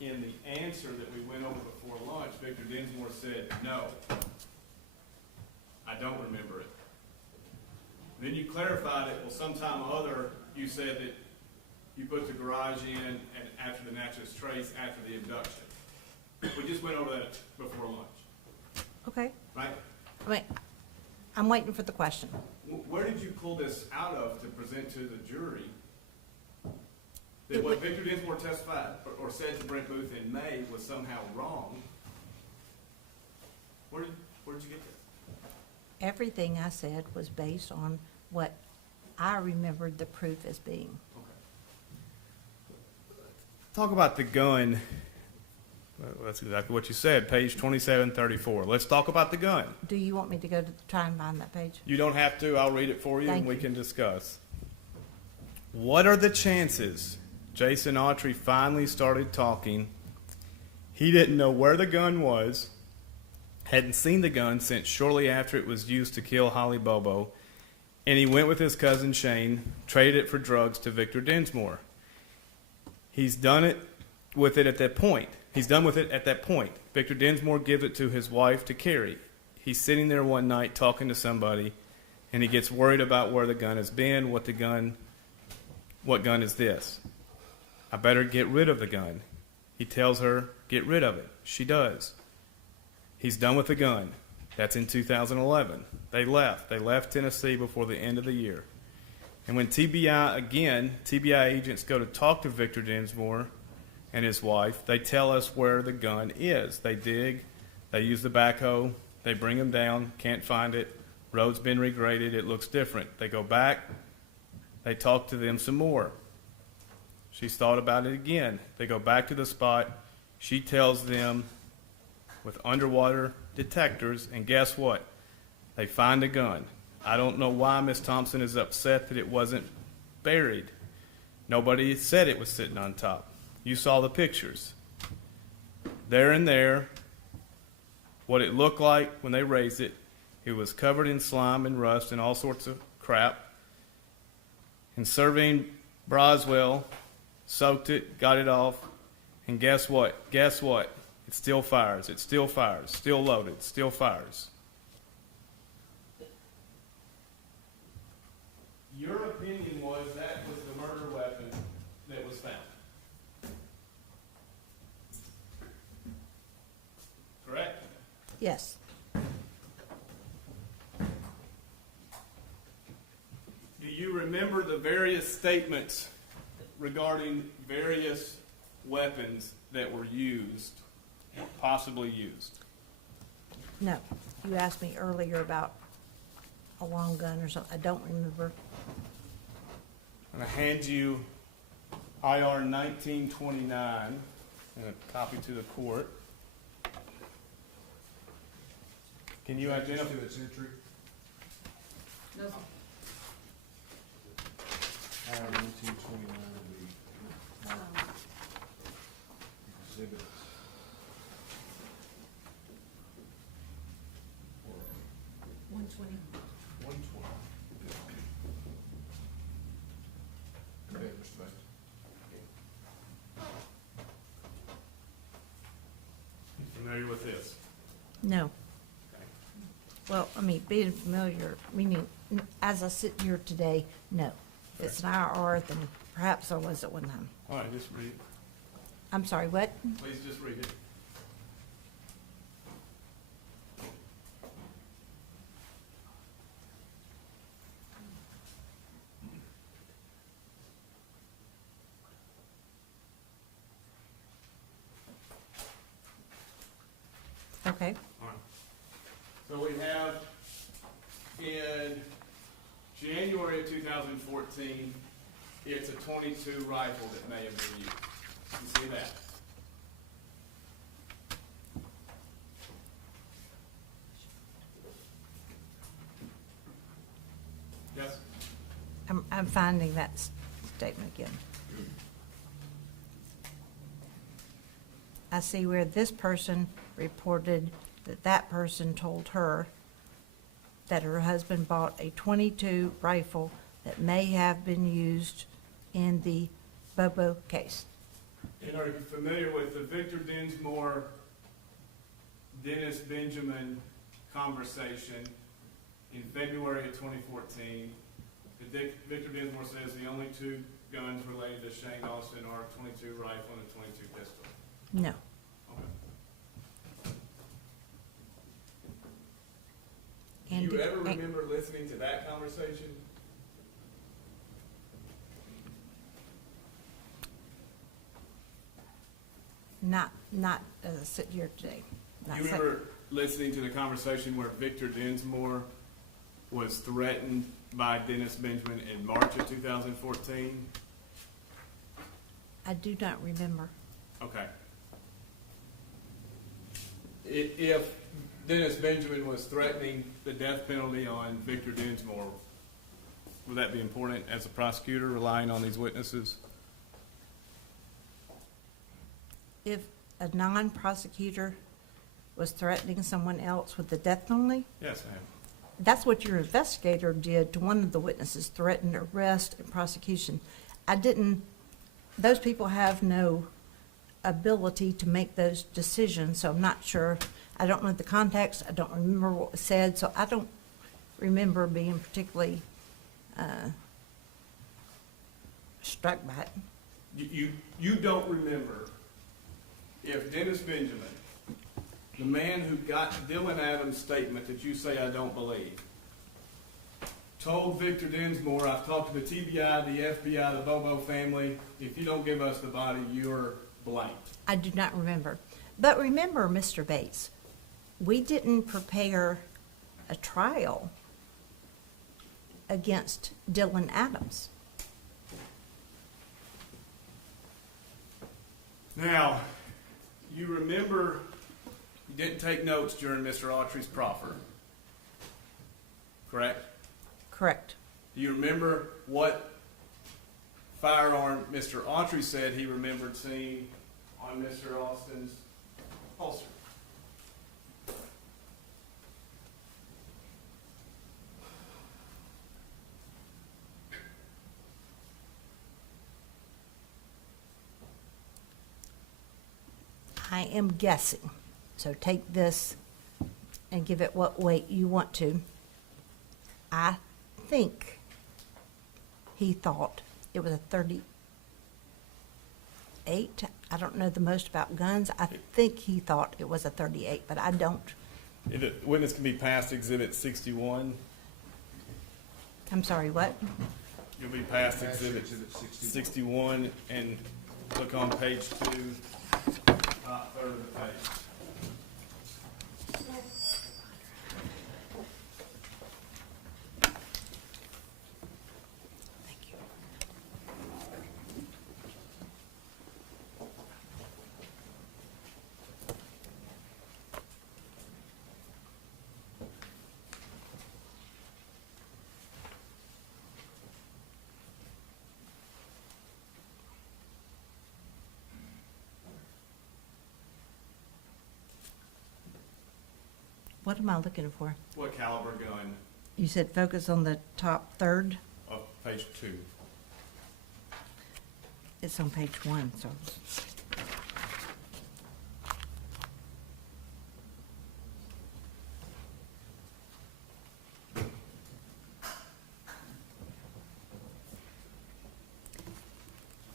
in the answer that we went over before lunch, Victor Dinsmore said, no, I don't remember it. Then you clarified it, well, sometime or other, you said that you put the garage in and after the naturalist trace after the abduction. We just went over that before lunch. Okay. Right? I mean, I'm waiting for the question. Where did you pull this out of to present to the jury that what Victor Dinsmore testified or said to Brent Booth in May was somehow wrong? Where did you get this? Everything I said was based on what I remembered the proof as being. Talk about the gun. Well, that's exactly what you said, page 2734. Let's talk about the gun. Do you want me to go to try and find that page? You don't have to. I'll read it for you and we can discuss. What are the chances Jason Autry finally started talking? He didn't know where the gun was, hadn't seen the gun since shortly after it was used to kill Holly Bobo, and he went with his cousin Shane, traded it for drugs to Victor Dinsmore. He's done it with it at that point. He's done with it at that point. Victor Dinsmore gives it to his wife to carry. He's sitting there one night talking to somebody, and he gets worried about where the gun has been, what gun is this? I better get rid of the gun. He tells her, get rid of it. She does. He's done with the gun. That's in 2011. They left Tennessee before the end of the year. And when TBI agents go to talk to Victor Dinsmore and his wife, they tell us where the gun is. They dig, they use the backhoe, they bring him down, can't find it, road's been regraded, it looks different. They go back, they talk to them some more. She's thought about it again. They go back to the spot, she tells them with underwater detectors, and guess what? They find a gun. I don't know why Miss Thompson is upset that it wasn't buried. Nobody said it was sitting on top. You saw the pictures. There and there, what it looked like when they raised it, it was covered in slime and rust and all sorts of crap. And Servine Broswell soaked it, got it off, and guess what? Guess what? It still fires. It still fires. Still loaded. Still fires. Your opinion was that was the murder weapon that was found. Correct? Yes. Do you remember the various statements regarding various weapons that were used, possibly used? No. You asked me earlier about a long gun or something. I don't remember. I'm going to hand you IR 1929 and a copy to the court. Can you identify its entry? No, sir. IR 1929 will be exhibit. Familiar with this? No. Well, I mean, being familiar, meaning, as I sit here today, no. If it's an IR, then perhaps I was at one time. All right, just read it. I'm sorry, what? Please just read it. Okay. All right. So we have in January of 2014, it's a .22 rifle that may have been used. You see that? Yes? I'm finding that statement again. I see where this person reported that that person told her that her husband bought a .22 rifle that may have been used in the Bobo case. And are you familiar with the Victor Dinsmore, Dennis Benjamin conversation in February of 2014? Victor Dinsmore says the only two guns related to Shane Austin are a .22 rifle and a .22 pistol. No. Do you ever remember listening to that conversation? Not as I sit here today. You remember listening to the conversation where Victor Dinsmore was threatened by Dennis Benjamin in March of 2014? I do not remember. Okay. If Dennis Benjamin was threatening the death penalty on Victor Dinsmore, would that be important as a prosecutor relying on these witnesses? If a non-prosecutor was threatening someone else with the death penalty? Yes, ma'am. That's what your investigator did to one of the witnesses, threatened arrest and prosecution. Those people have no ability to make those decisions, so I'm not sure. I don't know the context, I don't remember what was said, so I don't remember being particularly struck by it. You don't remember if Dennis Benjamin, the man who got Dylan Adams' statement that you say I don't believe, told Victor Dinsmore, I've talked to the TBI, the FBI, the Bobo family, if you don't give us the body, you're blank. I do not remember. But remember, Mr. Bates, we didn't prepare a trial against Dylan Adams. Now, you remember you didn't take notes during Mr. Autry's proffer, correct? Correct. Do you remember what firearm Mr. Autry said he remembered seeing on Mr. Austin's holster? I am guessing, so take this and give it what weight you want to. I think he thought it was a 38. I don't know the most about guns. I think he thought it was a 38, but I don't. The witness can be passed Exhibit 61. I'm sorry, what? You'll be passed Exhibit 61 and look on page 2, top third of the page. What am I looking for? What caliber gun? You said focus on the top third? Of page 2. It's on page 1, so.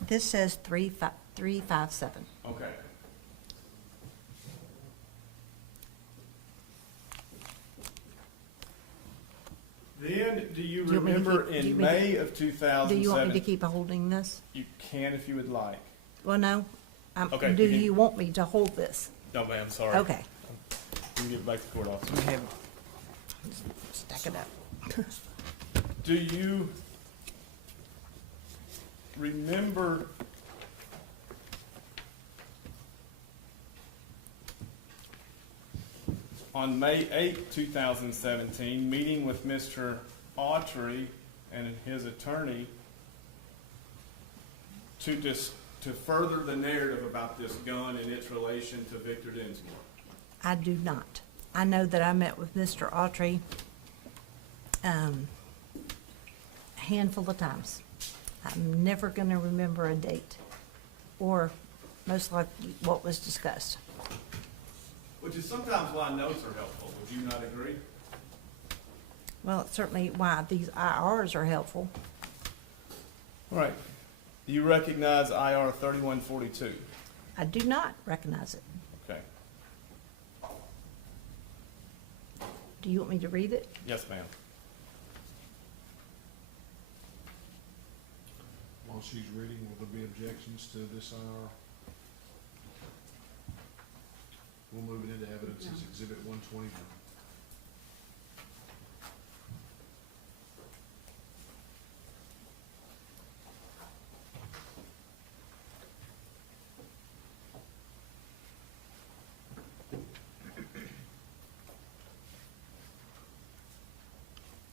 This says 357. Okay. Then, do you Do you want me to remember keep- do you in want me to- May of 2007? Do you want me to keep holding this? You can if you would like. Well, no. Okay, Do you can- you want me to hold this? No, ma'am, sorry. Okay. can give it back to the court officer. Stack it up. Do you remember on May 8, 2017, meeting with Mr. Autry and his attorney to further the narrative about this gun and its relation to Victor Dinsmore? I do not. I know that I met with Mr. Autry a handful of times. I'm never going to remember a date or most likely what was discussed. Which is sometimes why notes are helpful. Would you not agree? Well, it's certainly why these IRs are helpful. All right. Do you recognize IR 3142? I do not recognize it. Okay. Do you want me to read it? Yes, ma'am. While she's reading, will there be objections to this IR? We'll move it into evidence as Exhibit 121.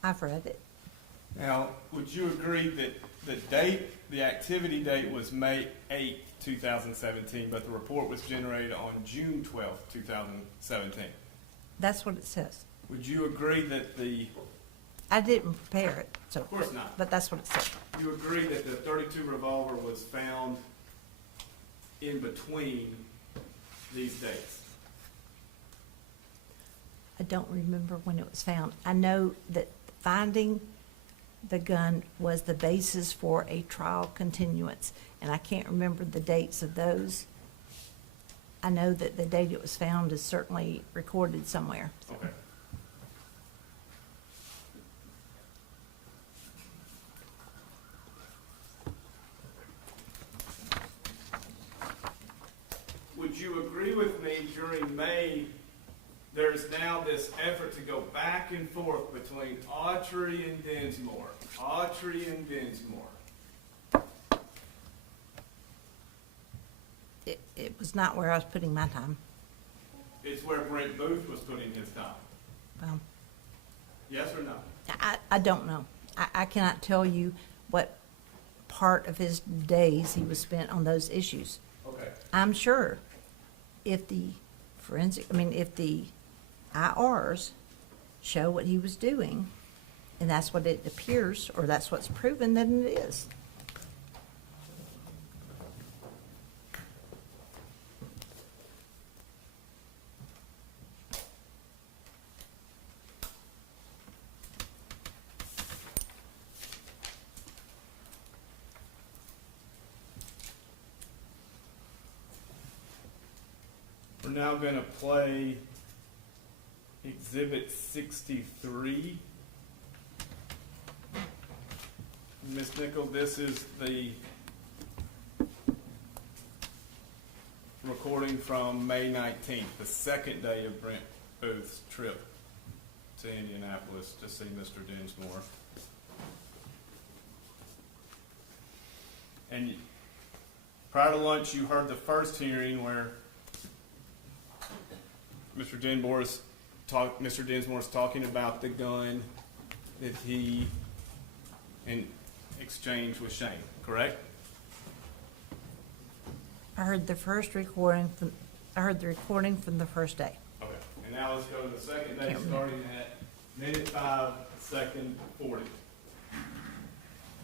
I've read it. Now, would you agree that the activity date was May 8th, 2017, but the report was generated on June 12th, 2017? That's what it says. Would you agree that I didn't prepare it, so. Of course not. But that's what it said. You agree that the .32 revolver was found in between these dates? I don't remember when it was found. I know that finding the gun was the basis for a trial continuance, and I can't remember the dates of those. I know that the date it was found is certainly recorded somewhere. Okay. Would you agree with me during May, there's now this effort to go back and forth between Autry and Dinsmore, Autry and Dinsmore? It was not where I was putting my time. It's where Brent Booth was putting his time. Well, Yes or no? I don't know. I cannot tell you what part of his days he was spent on those issues. Okay. I'm sure if the if the IRs show what he was doing, and that's what it appears, or that's what's proven, then it is. We're now going to play Exhibit 63. Ms. Nichol, this is the recording from May 19th, the second day of Brent Booth's trip to Indianapolis to see Mr. Dinsmore. And prior to lunch, you heard the first hearing where Mr. Dinsmore's talking about the gun that he exchanged with Shane, correct? I heard the recording from the first day. Okay. And now let's go to the second day, Can't remember. starting at minute 5, second 40.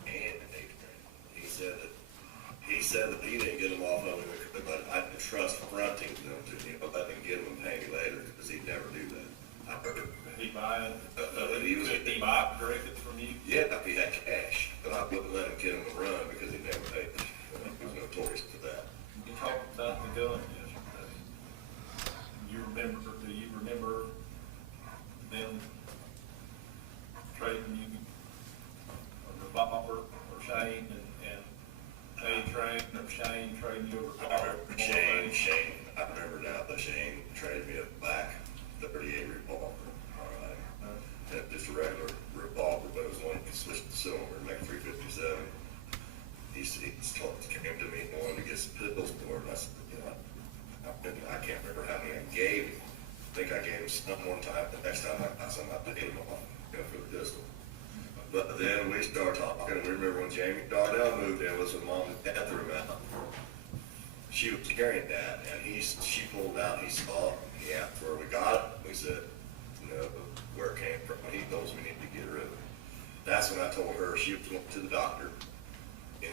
And he said that he didn't get them off of him, but I could trust fronting them to him, but let him get them and pay me later, because he'd never do that. He buy it, He he buy it directly from you? Yeah, if he had cash, but I wouldn't let him get them and run, because he never paid. He was notorious for that. You talked about the gun yesterday. Do you remember them trading you a revolver or Shane and Shane trading you a revolver? Shane, I remember now that Shane traded me a back 30 started talking, and we remember when Jamie Darnell moved in, was when Mom and Dad threw him out. She was carrying that, and she pulled out, he saw it, he asked where we got it, we said, where it came from, he knows we need to get rid of it. That's when I told her, she went to the doctor in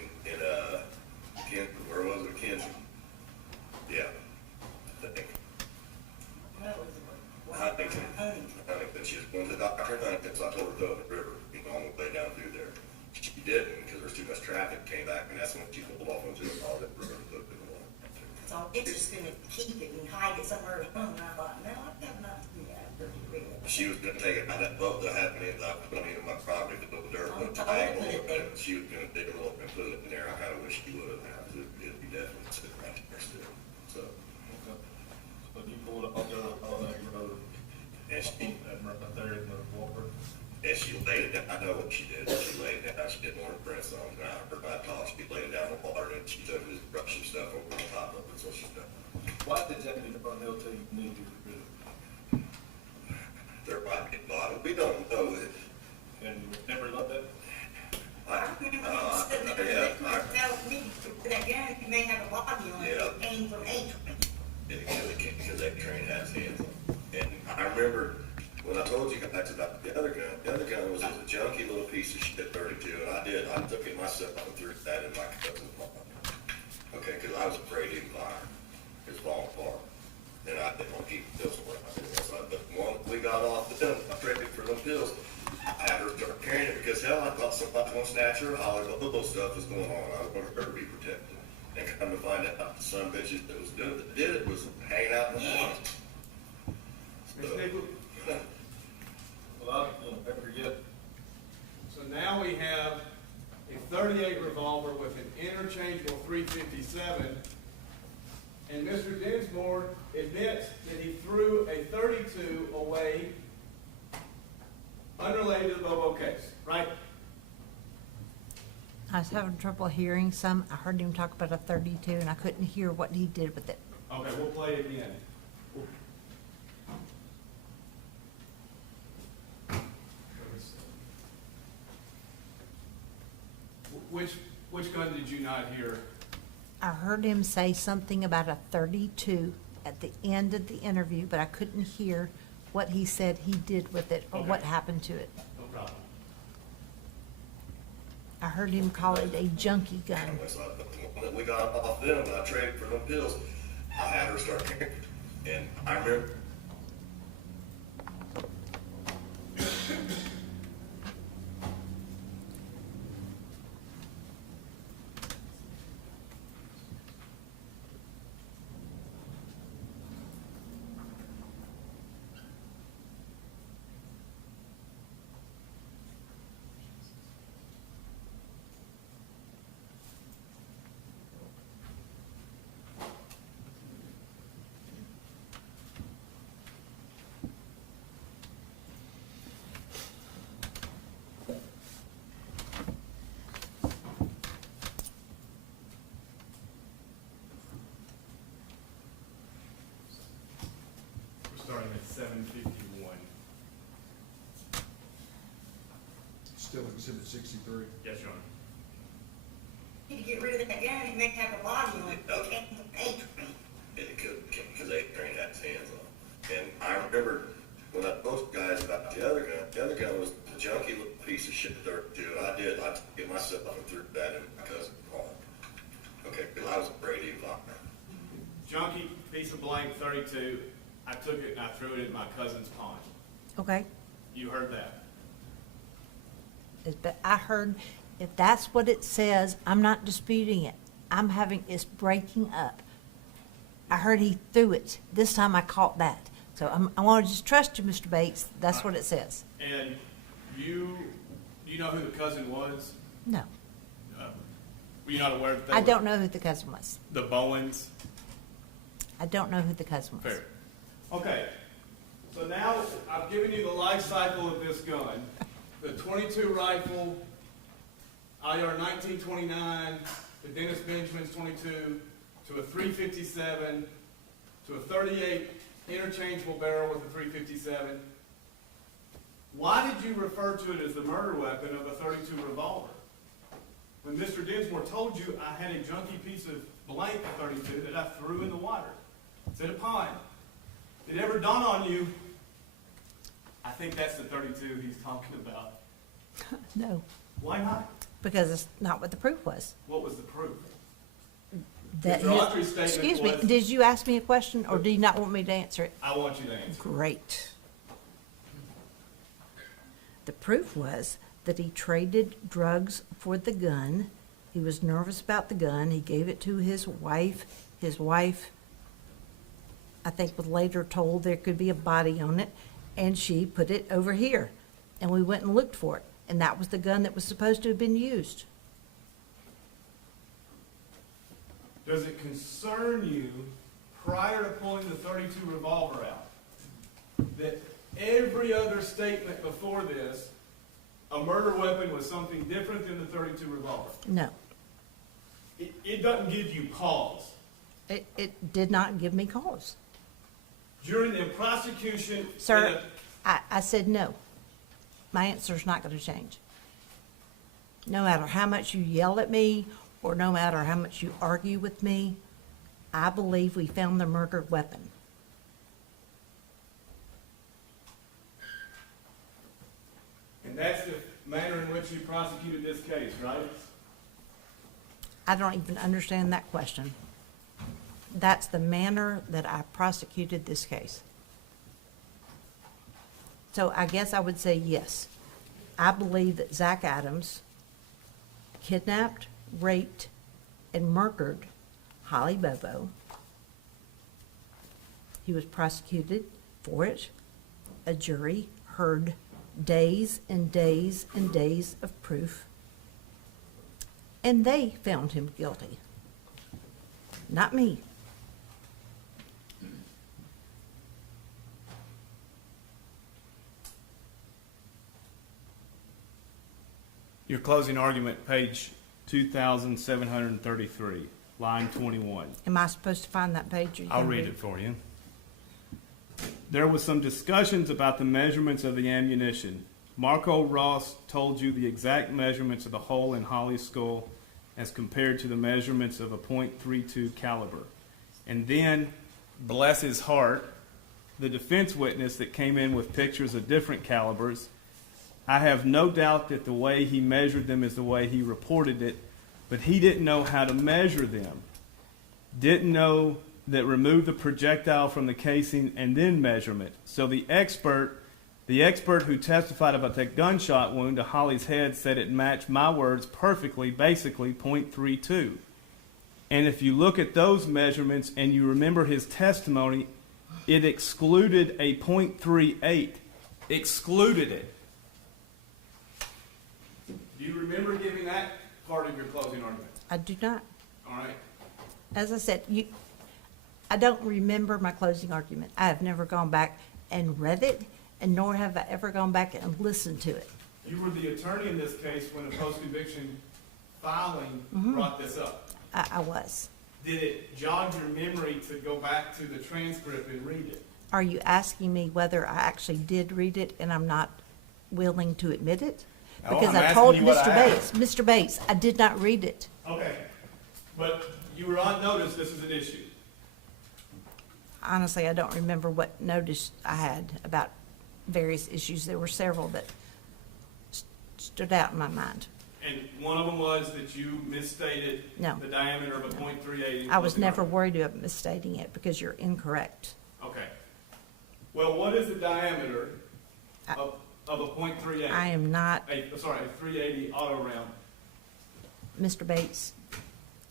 where was it, Kinsey? Yeah, I think. Huntington, she was going to the doctor in Huntington, so I told her to go up the river, on the way down through there. She didn't, because there was too much traffic, came back, and that's when she pulled off into the all that river to put it in the water. So it's just gonna keep it and hide it somewhere at home, and I thought, no, I have not to do that, dirty rig. She was gonna take it out of that boat that had me, I put it in my property, to put the dirt, put a tag on it, and she was gonna dig a little and put it in there. I kinda wish she would have, it'd be definitely sitting right there still, so. So you pulled up there on that road, And she, right there in the water. and she laid it down, I know what she did, she laid it down, she didn't want her prints on it, and I heard my talk, she laid it down in the water, and she took this brush and stuff over the top of it, so she's done. Why did Jamie Darnell tell you need to get rid of it? There might be a lot, we don't know it. And you never let that? I remember you said that, that me, that gun, you may have a body on it, Yeah. it came from Autry. Because that train has hands on it. And I remember when I told you guys about the other gun was a junky little piece of shit 32, and I took it myself and threw that in my cousin's mom. Okay, because I was afraid he'd fire. It's falling apart. And I didn't want to keep the pills away. But once we got off the pill, I traded for them pills. I had her start carrying it because hell, I thought somebody was going to snatch her. Holly Bobo stuff was going on. I wanted her to be protected. And come to find out, the son of bitches that was doing it, that did it, was hanging out in the house. Ms. Nichols? Well, I forget. So now we have a 38 revolver with an interchangeable 357, and Mr. Dinsmore admits that he threw a 32 away unrelated to the Bobo case, right? I was having trouble hearing some. I heard him talk about a 32, and I couldn't hear what he did with it. Okay, we'll play it again. Which gun did you not hear? I heard him say something about a 32 at the end of the interview, but I couldn't hear what he said he did with it or what happened to it. No problem. I heard him call it a junkie gun. So when we got off them, and I traded for them pills, I had her start carrying it. And I remember. Starting at 7:51. Still exhibit 63. Yes, Your Honor. Need to get rid of that gun, it may have a body on it, it came from Autry. It could, because they trained had his hands on. And I remember when I told guys about the other gun was a junky little piece of shit 32, and I took it myself and threw that in my cousin's car. Okay, because I was afraid he'd fire. Junkie piece of blank 32. I took it and I threw it in my cousin's pond. Okay? You heard that? But I heard, if that's what it says, I'm not disputing it. It's breaking up. I heard he threw it. This time I caught that. So I want to just trust you, Mr. Bates. That's what it says. And you know who the cousin was? No. Were you not aware that they I were don't know who the cousin was. the Bowens? I don't know who the cousin was. Fair. Okay. So now I've given you the life cycle of this gun. The 22 rifle, IR 1929, to Dennis Benjamin's 22, to a 357, to a 38 interchangeable barrel with a 357. Why did you refer to it as the murder weapon of a .32 revolver? When Mr. Dinsmore told you I had a junky piece of blank .32 that I threw in the water. It's in a pond. Did it ever dawn on you, I think that's the .32 he's talking about? No, Why not? because it's not what the proof was. What was the proof? That Mr. his- Autry's statement Excuse me, was- did you ask me a question, or do you not want me to answer it? I want you to answer. Great. The proof was that he traded drugs for the gun. He was nervous about the gun. He gave it to his wife. His wife, I think, was later told there could be a body on it, and she put it over here. And we went and looked for it, and that was the gun that was supposed to have been used. Does it concern you, prior to pulling the .32 revolver out, that every other statement before this, a murder weapon was something different than the .32 revolver? No, It doesn't give you pause. it did not give me cause. During the prosecution... Sir, I said no. My answer's not gonna change. No matter how much you yell at me, or no matter how much you argue with me, I believe we found the murder weapon. And that's the manner in which you prosecuted this case, right? I don't even understand that question. That's the manner that I prosecuted this case. So I guess I would say yes. I believe that Zach Adams kidnapped, raped, and murdered Holly Bobo. He was prosecuted for it. A jury heard days and days and days of proof, and they found him guilty, not me. Your closing argument, page 2,733, line 21. Am I supposed to find that page? Or you I'll gonna read it for you. There was some discussions about the measurements of the ammunition. Marco Ross told you the exact measurements of the hole in Holly's skull as compared to the measurements of a .32 caliber. And then, bless his heart, the defense witness that came in with pictures of different calibers, I have no doubt that the way he measured them is the way he reported it, but he didn't know how to measure them. Didn't know that remove the projectile from the casing and then measurement. So the expert who testified about that gunshot wound to Holly's head said it matched my words perfectly, basically .32. And if you look at those measurements and you remember his testimony, it excluded a .38. Excluded it. Do you remember giving that part of your closing argument? I do not. All right. As I said, I don't remember my closing argument. I have never gone back and read it, and nor have I ever gone back and listened to it. You were the attorney in this case when the post-conviction filing brought this up. I was. Did it jog your memory to go back to the transcript and read it? Are you asking me whether I actually did read it and I'm not willing to admit it? No, Because I'm I asking told you what Mr. I Bates, Mr. Bates, I did not read it. Okay. But you were on notice this is an issue. Honestly, I don't remember what notice I had about various issues. There were several that stood out in my mind. And one of them was that you misstated No. the diameter of a .38. I was never worried about misstating it because you're incorrect. Okay. Well, what is the diameter of a .38? I am not, A 380 auto round. Mr. Bates,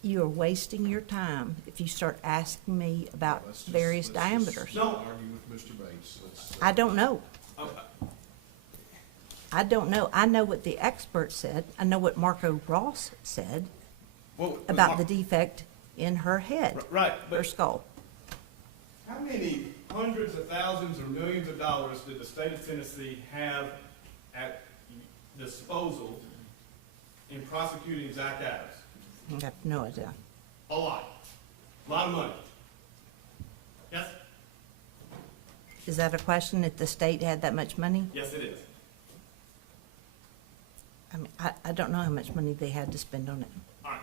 you are wasting your time if you start asking me about various diameters. No. Argue with Mr. Bates. I don't know. Okay. I don't know. I know what the expert said. I know what Marco Ross said Well, about the defect in her head, Right, her but skull. how many hundreds of thousands or millions of dollars did the state of Tennessee have at disposal in prosecuting Zach Adams? I have no idea. A lot. A lot of money. Yes? Is that a question if the state had that much money? Yes, it is. I mean, I don't know how much money they had to spend on it. All right.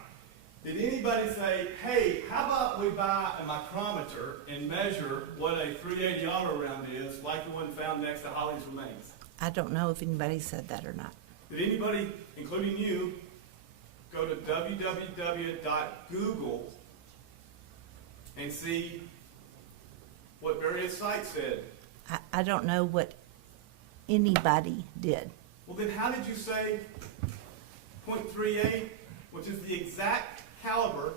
Did anybody say, hey, how about we buy a micrometer and measure what a 380 auto round is, like the one found next to Holly's remains? I don't know if anybody said that or not. Did anybody, including you, go to www.google and see what various sites said? I don't know what anybody did. Well, then how did you say .38, which is the exact caliber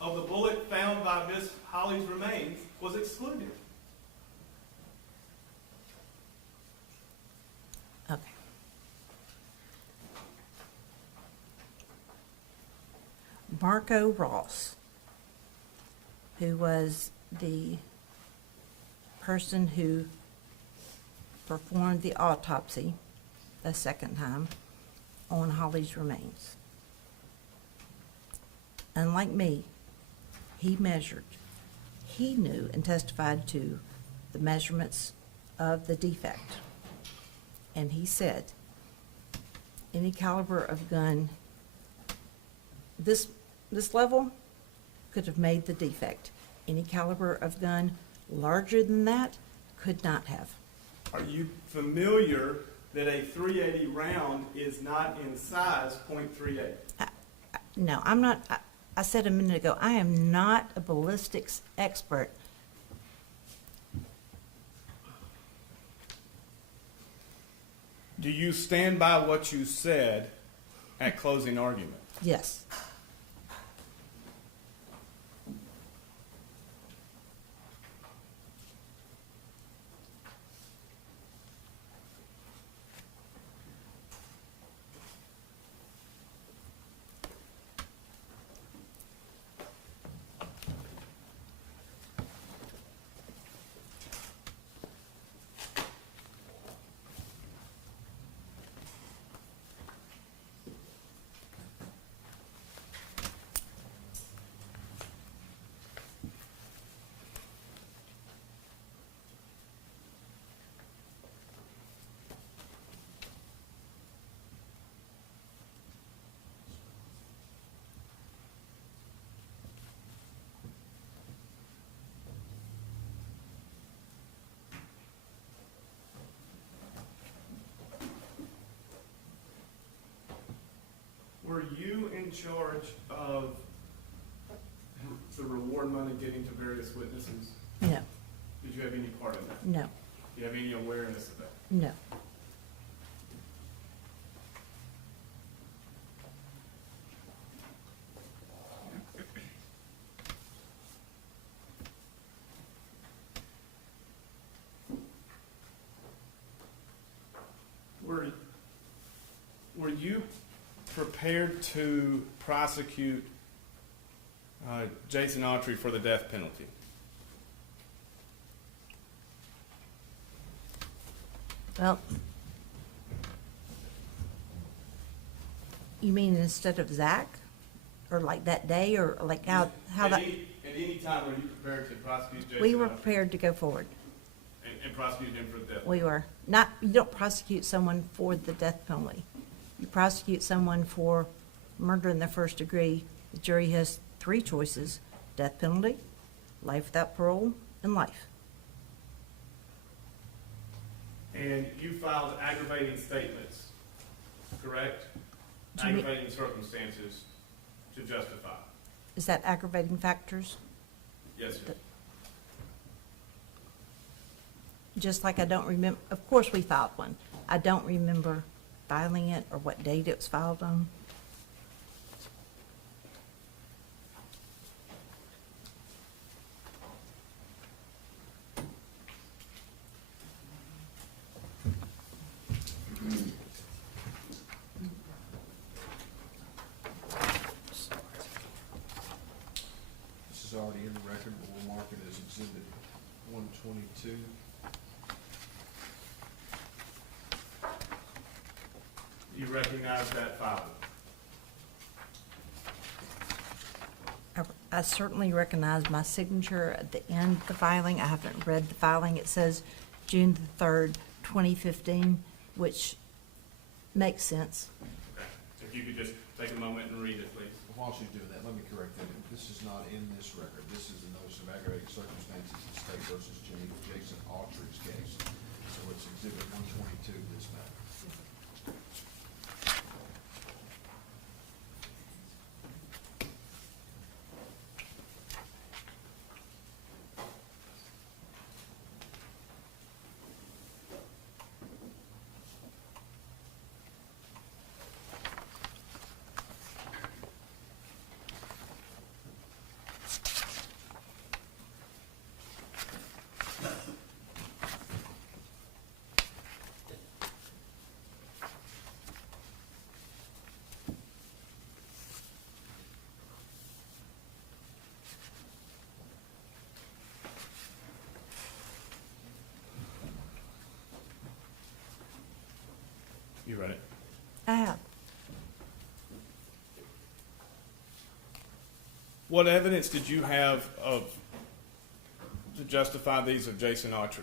of the bullet found by Miss Holly's remains, was excluded? Okay. Marco Ross, who was the person who performed the autopsy the second time on Holly's remains. Unlike me, he measured, he knew and testified to the measurements of the defect. And he said, any caliber of gun, this level could have made the defect. Any caliber of gun larger than that could not have. Are you familiar that a .380 round is not in size .38? No, I'm not. I said a minute ago, I am not a ballistics expert. Do you stand by what you said at closing argument? Yes. Were you in charge of the reward money getting to various witnesses? No, Did you have any part in that? no, Do you have any awareness of that? no. Were you prepared to prosecute Jason Autry for the death penalty? Well, you mean instead of Zach? Or like that day, or like how At that? any time were you prepared to prosecute Jason We were Autry prepared to go forward. and prosecute him for the death We penalty? were. Not, you don't prosecute someone for the death penalty. You prosecute someone for murder in the first degree. The jury has three choices: death penalty, life without parole, and life. And you filed aggravating statements, correct? Do you mean- Aggravating circumstances to justify. Is that aggravating factors? Yes, sir. Just like I don't remember, of course we filed one. I don't remember filing it or what date it was filed on. This is already in the record, but we'll mark it as exhibit 122. You recognize that file? I certainly recognize my signature at the end of the filing. I haven't read the filing. It says June the 3rd, 2015, which makes sense. If you could just take a moment and read it, please. While she's doing that, let me correct that. This is not in this record. This is the notice of aggravating circumstances in State versus Jason Autry's case. So it's exhibit 122 to this matter. You read it? I have. What evidence did you have to justify these of Jason Autry?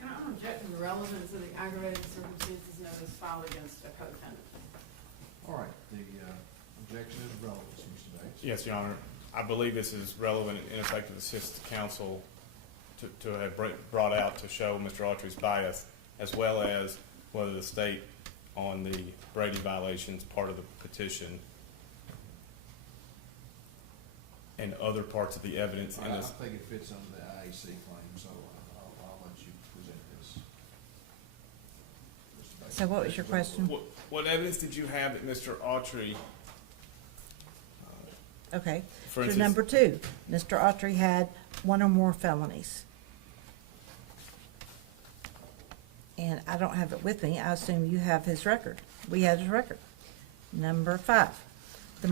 And I don't object to the relevance of the aggravated circumstances notice filed against a co-defendant. All right, the objection is relevance, Mr. Bates. Yes, Your Honor. I believe this is relevant and ineffective assistance to counsel to have brought out to show Mr. Autry's bias, as well as whether the state on the Brady violations part of the petition and other parts of the evidence in I this. think it fits under the IAC claim, so I'll let you present this. Mr. Bates. So what was your question? What evidence did you have that Mr. Autry, Okay, for so instance, number 2, Mr. Autry had one or more felonies. And I don't have it with me, I assume you have his record. We had his record. Number 5, the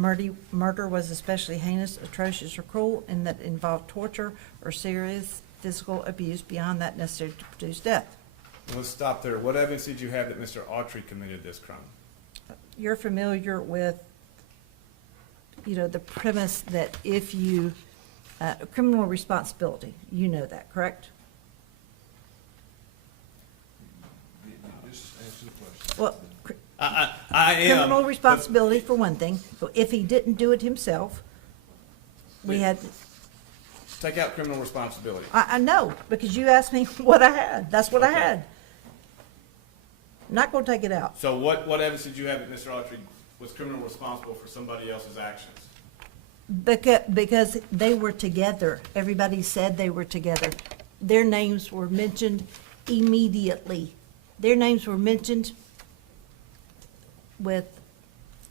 murder was especially heinous, atrocious, or cruel, and that involved torture or serious physical abuse beyond that necessary to produce death. let's stop there. What evidence did you have that Mr. Autry committed this crime? You're familiar with, the premise that if you, criminal responsibility, you know that, correct? Just answer the question. Well, I am. criminal responsibility for one thing, so if he didn't do it himself, we had, Take out criminal responsibility. I know, because you asked me what I had, that's what I Okay. had. I'm not gonna take it out. So what evidence did you have that Mr. Autry was criminally responsible for somebody else's actions? Because they were together, everybody said they were together. Their names were mentioned immediately. Their names were mentioned with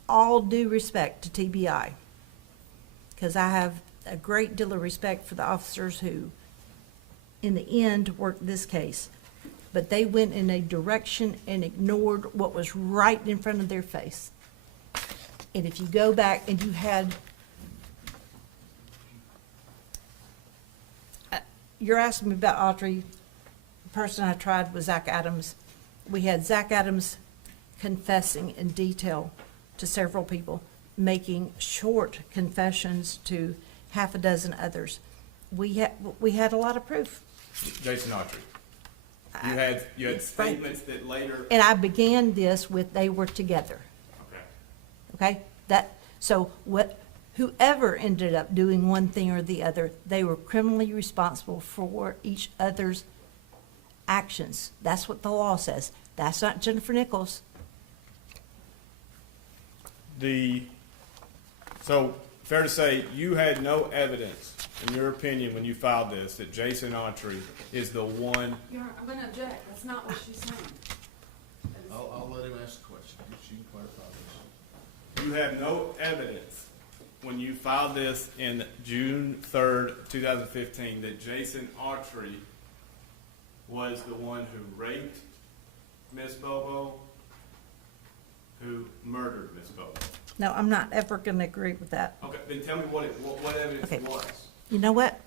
all due respect to TBI. Because I have a great deal of respect for the officers who, in the end, worked this case. But they went in a direction and ignored what was right in front of their face. And if you go back and you had, you're asking me about Autry. The person I tried was Zach Adams. We had Zach Adams confessing in detail to several people, making short confessions to half a dozen others. We had a lot of proof. Jason Autry. You had statements that later. And I began this with they were together. Okay? Whoever ended up doing one thing or the other, they were criminally responsible for each other's actions. That's what the law says. That's not Jennifer Nichols. So fair to say you had no evidence, in your opinion, when you filed this, that Jason Autry is the one. I'm gonna object, that's not what she's saying. I'll let him ask the question. She can clarify this. You have no evidence when you filed this in June 3rd, 2015, that Jason Autry was the one who raped Ms. Bobo, who murdered Ms. Bobo. No, I'm not ever going to agree with that. Okay, then tell me what evidence Okay. it was. You know what?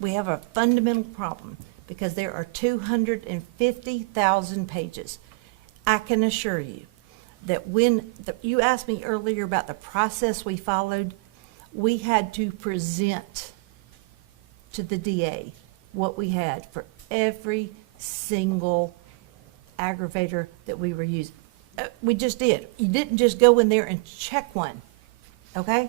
We have a fundamental problem because there are 250,000 pages. I can assure you that when you asked me earlier about the process we followed, we had to present to the DA what we had for every single aggravator that we were using. We just did. You didn't just go in there and check one, okay?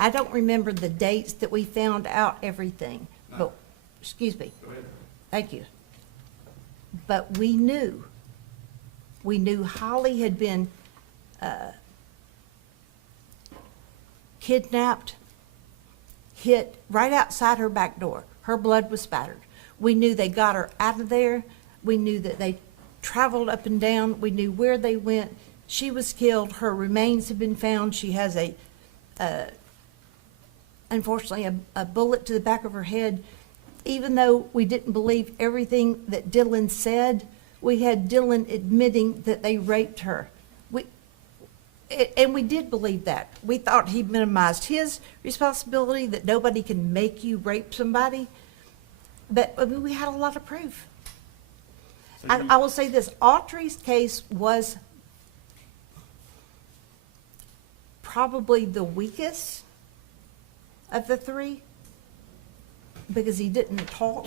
I don't remember the dates that we found out everything, but, excuse me. Go ahead. Thank you. But we knew Holly had been kidnapped, hit right outside her back door. Her blood was spattered. We knew they got her out of there. We knew that they traveled up and down. We knew where they went. She was killed. Her remains have been found. She has unfortunately, a bullet to the back of her head. Even though we didn't believe everything that Dylan said, we had Dylan admitting that they raped her. And we did believe that. We thought he minimized his responsibility, that nobody can make you rape somebody. But I mean, we had a lot of proof. I will say this, Autry's case was probably the weakest of the three, because he didn't talk.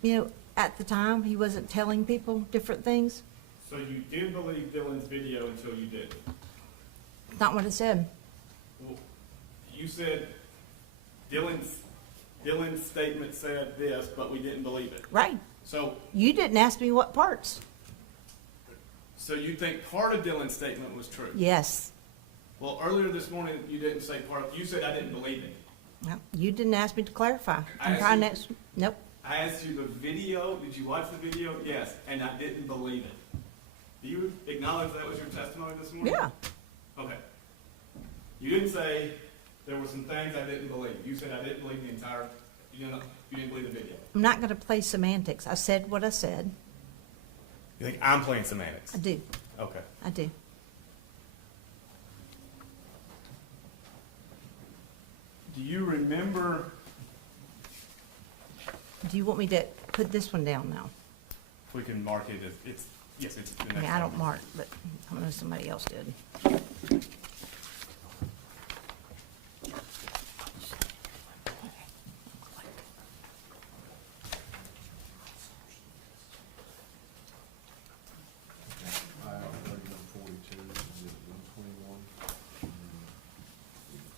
You know, at the time, he wasn't telling people different things. So you did believe Dylan's video until you didn't? Not what it said. Well, you said Dylan's statement said this, but we didn't believe it. Right. So You didn't ask me what parts. So you think part of Dylan's statement was true? Yes. Well, earlier this morning, you didn't say part, you said I didn't believe it. No, you didn't ask me to clarify. I asked Try you- next. Nope. I asked you the video, did you watch the video? Yes, and I didn't believe it. Do you acknowledge that was your testimony this morning? Yeah. Okay. You didn't say there were some things I didn't believe. You said I didn't believe the entire, you didn't believe the video. I'm not gonna play semantics. I said what I said. You think I'm playing semantics? I do. Okay. I do. Do you remember, Do you want me to put this one down now? if we can mark it as, yes, it's the I next mean, I don't one. mark, but I know somebody else did. File 3142, exhibit 121.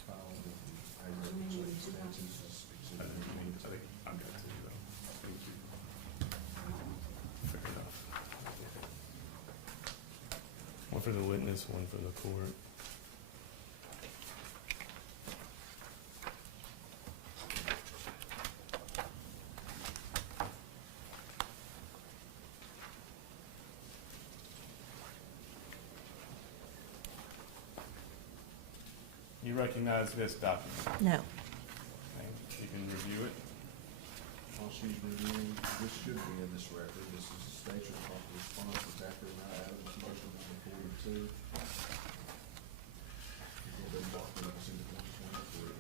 File with the aggravated circumstances is exhibit 122. I think I'm good to do that. Thank you. Fair enough. One for the witness, one for the court. You recognize this document? No. Okay, you can review it. While she's reviewing, this should be in this record. This is the state's response to Zachary Adams, motion number 42. It'll be marked as exhibit 123.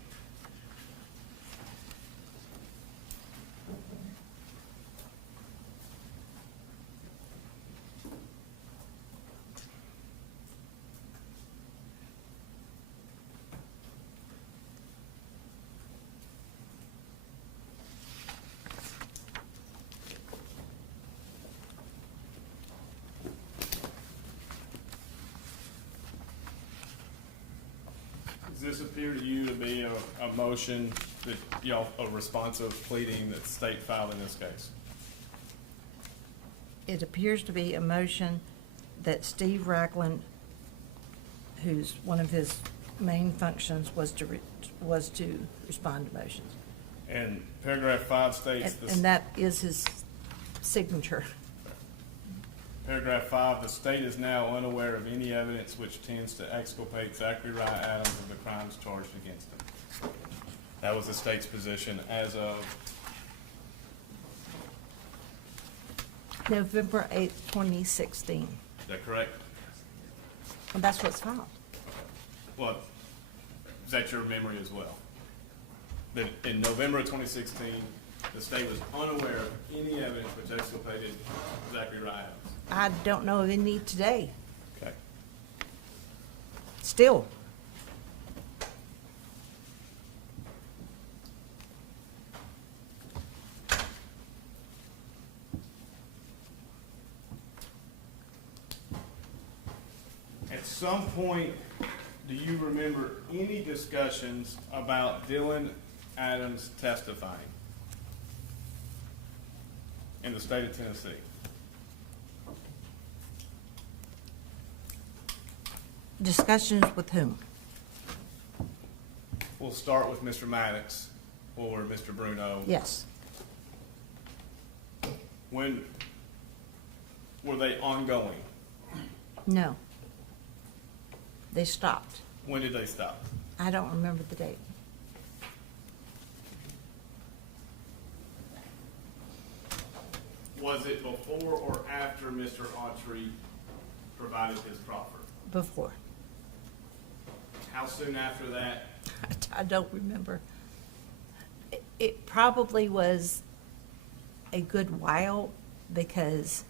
Does this appear to you to be a motion that, a responsive pleading that the state filed in this case? It appears to be a motion that Steve Ragland, whose, one of his main functions was to respond to motions. And paragraph 5 states, And that is his signature. paragraph 5, the state is now unaware of any evidence which tends to exculpate Zachary Adams of the crimes charged against him. That was the state's position as of, November 8th, 2016. is that correct? Well, that's what's filed. Well, is that your memory as well? That in November of 2016, the state was unaware of any evidence which exculpated Zachary Adams. I don't know of any today. Okay. Still. At some point, do you remember any discussions about Dylan Adams testifying in the state of Tennessee? Discussions with whom? We'll start with Mr. Maddox or Mr. Bruno. Yes. When were they ongoing? No. They stopped. When did they stop? I don't remember the date. Was it before or after Mr. Autry provided his proffer? Before. How soon after that? I don't remember. It probably was a good while because,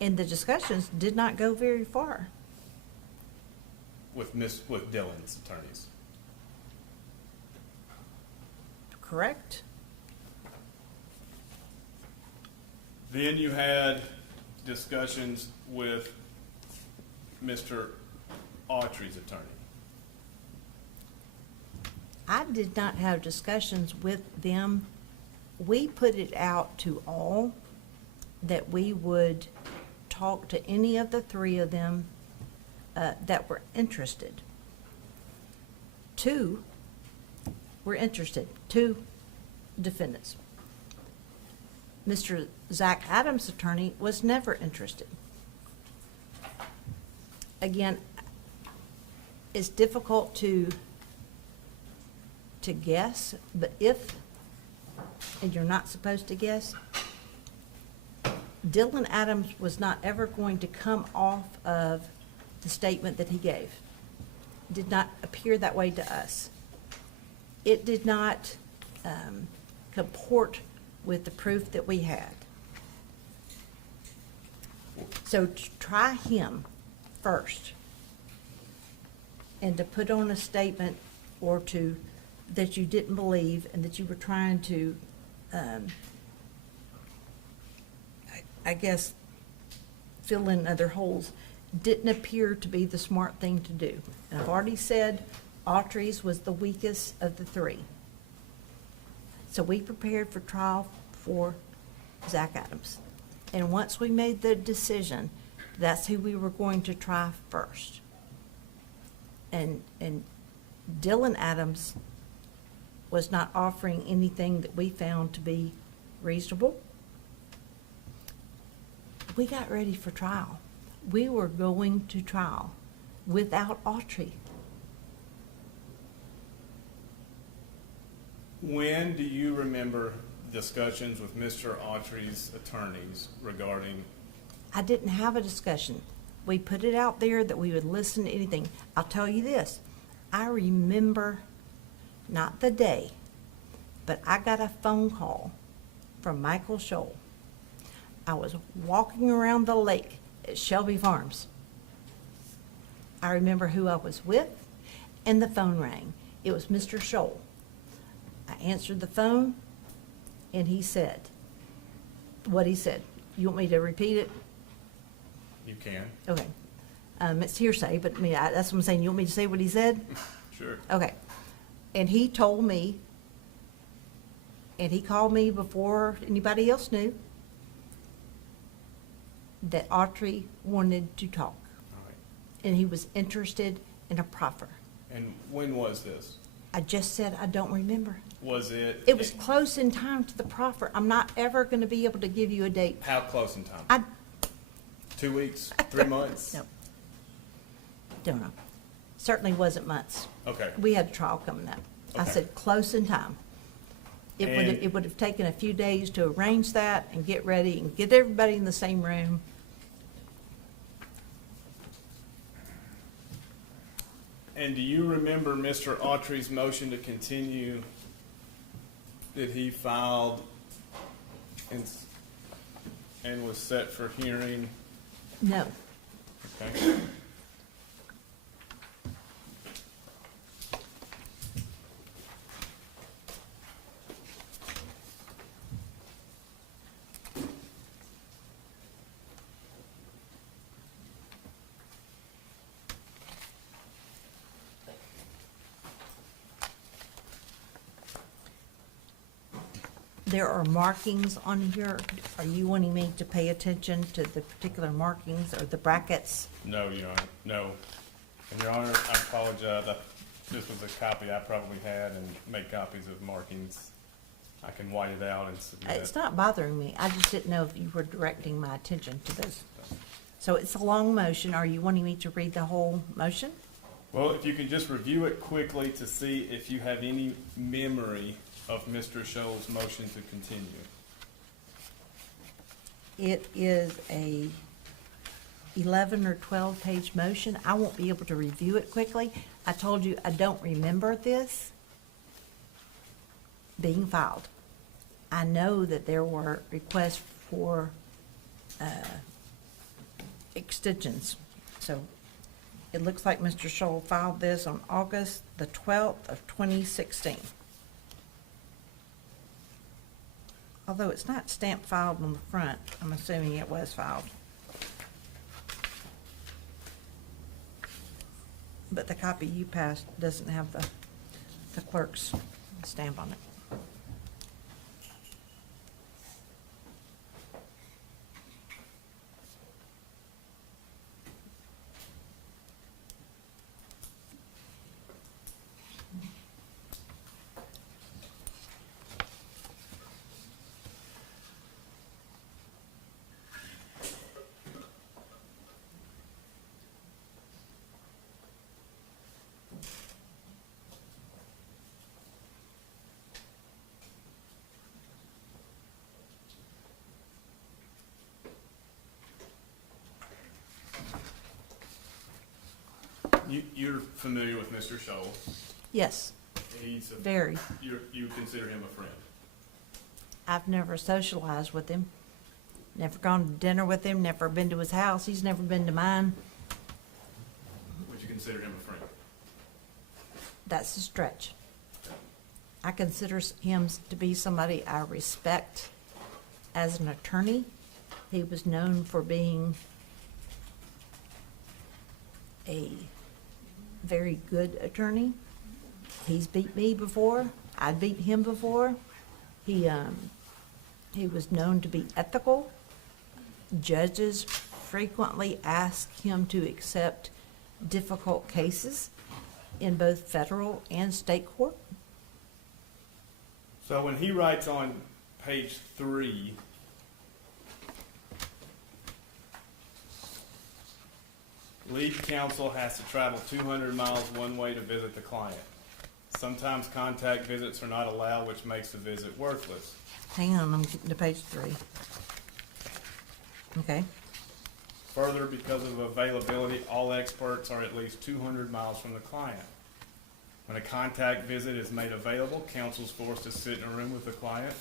and the discussions did not go very far. With Dylan's attorneys? Correct? Then you had discussions with Mr. Autry's attorney. I did not have discussions with them. We put it out to all that we would talk to any of the three of them that were interested. Two were interested, two defendants. Mr. Zach Adams' attorney was never interested. Again, it's difficult to guess, but if, and you're not supposed to guess, Dylan Adams was not ever going to come off of the statement that he gave. Did not appear that way to us. It did not comport with the proof that we had. So to try him first and to put on a statement or to, that you didn't believe and that you were trying to, I guess, fill in other holes, didn't appear to be the smart thing to do. And I've already said Autry's was the weakest of the three. So we prepared for trial for Zach Adams. And once we made the decision, that's who we were going to try first. And Dylan Adams was not offering anything that we found to be reasonable. We got ready for trial. We were going to trial without Autry. When do you remember discussions with Mr. Autry's attorneys regarding? I didn't have a discussion. We put it out there that we would listen to anything. I'll tell you this, I remember, not the day, but I got a phone call from Michael Scholl. I was walking around the lake at Shelby Farms. I remember who I was with, and the phone rang. It was Mr. Scholl. I answered the phone, and he said what he said. You want me to repeat it? You can. Okay. It's hearsay, but I mean, that's what I'm saying. You want me to say what he said? Sure. Okay. And he told me, and he called me before anybody else knew, that Autry wanted to talk. All right. And he was interested in a proffer. And when was this? I just said I don't remember. Was it? It was close in time to the proffer. I'm not ever going to be able to give you a date. How close in time? 2 weeks? 3 months? No. Don't know. Certainly wasn't months. Okay. We had a trial coming up. I Okay. said close in time. It would have taken a few days to arrange that and get ready and get everybody in the same room. And do you remember Mr. Autry's motion to continue that he filed and was set for hearing? No. Okay. There are markings on here. Are you wanting me to pay attention to the particular markings or the brackets? No, Your Honor, no. And Your Honor, I apologize. This was a copy I probably had and make copies of markings. I can white it out and submit. It's not bothering me. I just didn't know if you were directing my attention to this. So it's a long motion. Are you wanting me to read the whole motion? Well, if you can just review it quickly to see if you have any memory of Mr. Scholl's motion to continue. It is a 11 or 12 page motion. I won't be able to review it quickly. I told you I don't remember this being filed. I know that there were requests for extensions. So it looks like Mr. Scholl filed this on August the 12th of 2016. Although it's not stamped filed on the front, I'm assuming it was filed. But the copy you passed doesn't have the clerk's stamp on it. You're familiar with Mr. Scholl? Yes, He's a, very. you consider him a friend? I've never socialized with him. Never gone to dinner with him, never been to his house. He's never been to mine. Would you consider him a friend? That's a stretch. I consider him to be somebody I respect as an attorney. He was known for being a very good attorney. He's beat me before. I'd beat him before. He was known to be ethical. Judges frequently ask him to accept difficult cases in both federal and state court. So when he writes on page 3, lead counsel has to travel 200 miles one way to visit the client. Sometimes contact visits are not allowed, which makes the visit worthless. Hang on, I'm getting to page 3. Okay. Further, because of availability, all experts are at least 200 miles from the client. When a contact visit is made available, counsel is forced to sit in a room with the client,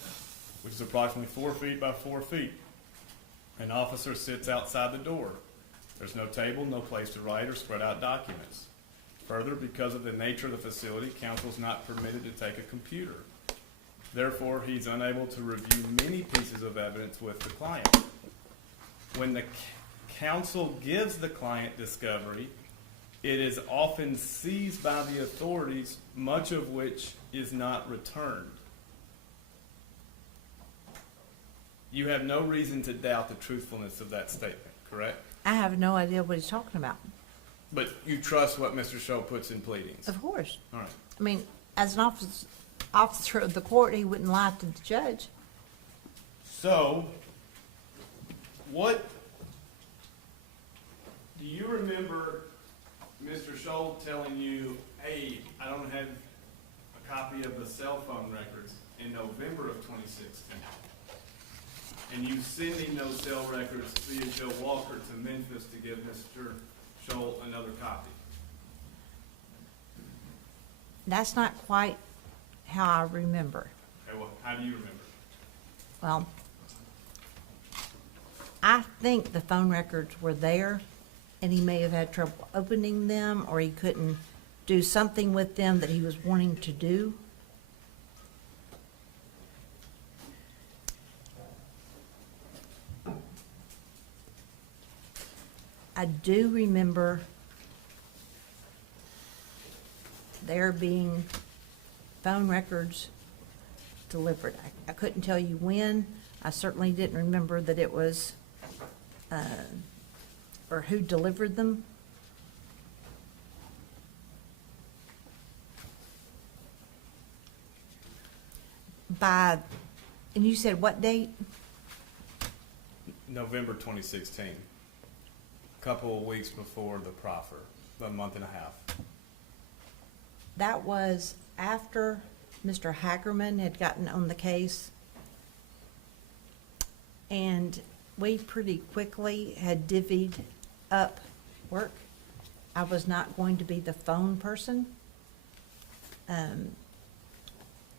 which is approximately 4 feet by 4 feet. An officer sits outside the door. There's no table, no place to write or spread out documents. Further, because of the nature of the facility, counsel is not permitted to take a computer. Therefore, he's unable to review many pieces of evidence with the client. When the counsel gives the client discovery, it is often seized by the authorities, much of which is not returned. You have no reason to doubt the truthfulness of that statement, correct? I have no idea what he's talking about. But you trust what Mr. Scholl puts in pleadings? Of course. All right. I mean, as an officer of the court, he wouldn't lie to the judge. So, what do you remember Mr. Scholl telling you, hey, I don't have a copy of the cell phone records in November of 2016? And you sending those cell records via Joe Walker to Memphis to give Mr. Scholl another copy? That's not quite how I remember. Okay, well, how do you remember? Well, I think the phone records were there, and he may have had trouble opening them, or he couldn't do something with them that he was wanting to do. I do remember there being phone records delivered. I couldn't tell you when. I certainly didn't remember that it was, or who delivered them. And you said what date? November 2016. Couple of weeks before the proffer, a month and a half. That was after Mr. Hagerman had gotten on the case. And we pretty quickly had divvied up work. I was not going to be the phone person.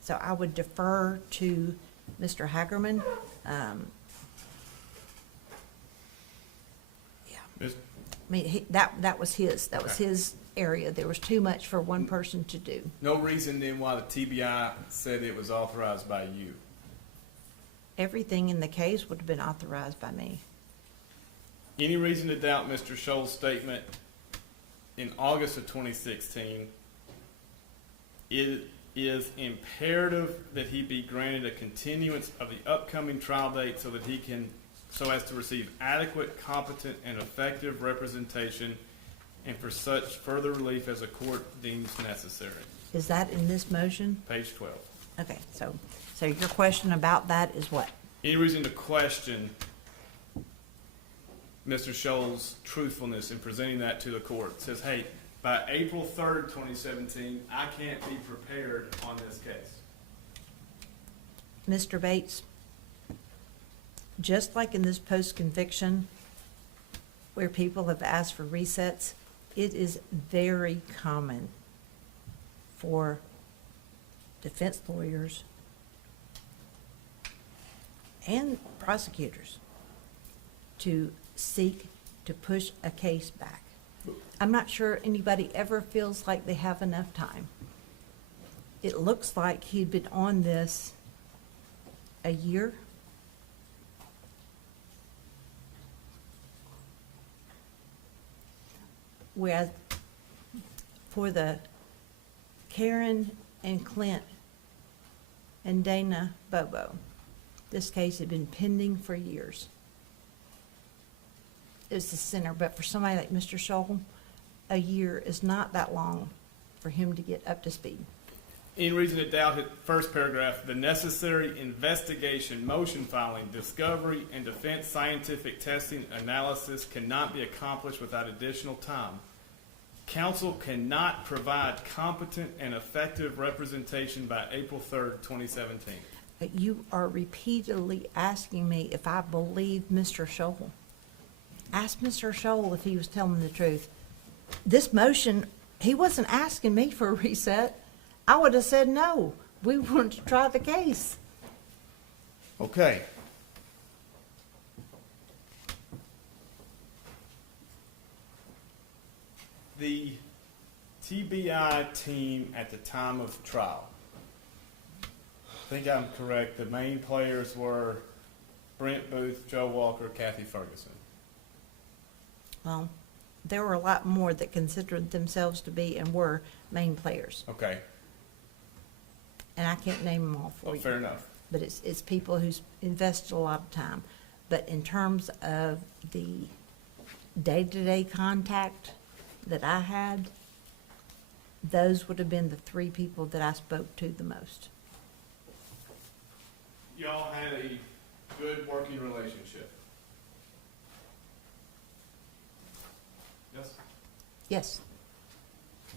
So I would defer to Mr. Hagerman. Miss- I mean, that was his area. There was too much for one person to do. No reason then why the TBI said it was authorized by you. Everything in the case would have been authorized by me. Any reason to doubt Mr. Scholl's statement in August of 2016? It is imperative that he be granted a continuance of the upcoming trial date so as to receive adequate, competent, and effective representation, and for such further relief as the court deems necessary. Is that in this motion? Page 12. Okay, so your question about that is what? Any reason to question Mr. Scholl's truthfulness in presenting that to the court? It says, hey, by April 3rd, 2017, I can't be prepared on this case. Mr. Bates, just like in this post-conviction where people have asked for resets, it is very common for defense lawyers and prosecutors to seek to push a case back. I'm not sure anybody ever feels like they have enough time. It looks like he'd been on this a year. Whereas for the Karen and Clint and Dana Bobo, this case had been pending for years. It was the center, but for somebody like Mr. Scholl, a year is not that long for him to get up to speed. Any reason to doubt it? First paragraph, the necessary investigation, motion filing, discovery, and defense scientific testing analysis cannot be accomplished without additional time. Counsel cannot provide competent and effective representation by April 3rd, 2017. But you are repeatedly asking me if I believe Mr. Scholl. Ask Mr. Scholl if he was telling the truth. This motion, he wasn't asking me for a reset. I would have said no. We wanted to try the case. Okay. The TBI team at the time of trial, I think I'm correct, the main players were Brent Booth, Joe Walker, Kathy Ferguson. Well, there were a lot more that considered themselves to be and were main players. Okay. And I can't name them all for you. Fair enough. But it's people who's invested a lot of time. But in terms of the day-to-day contact that I had, those would have been the three people that I spoke to the most. Y'all had a good working relationship. Yes? Yes.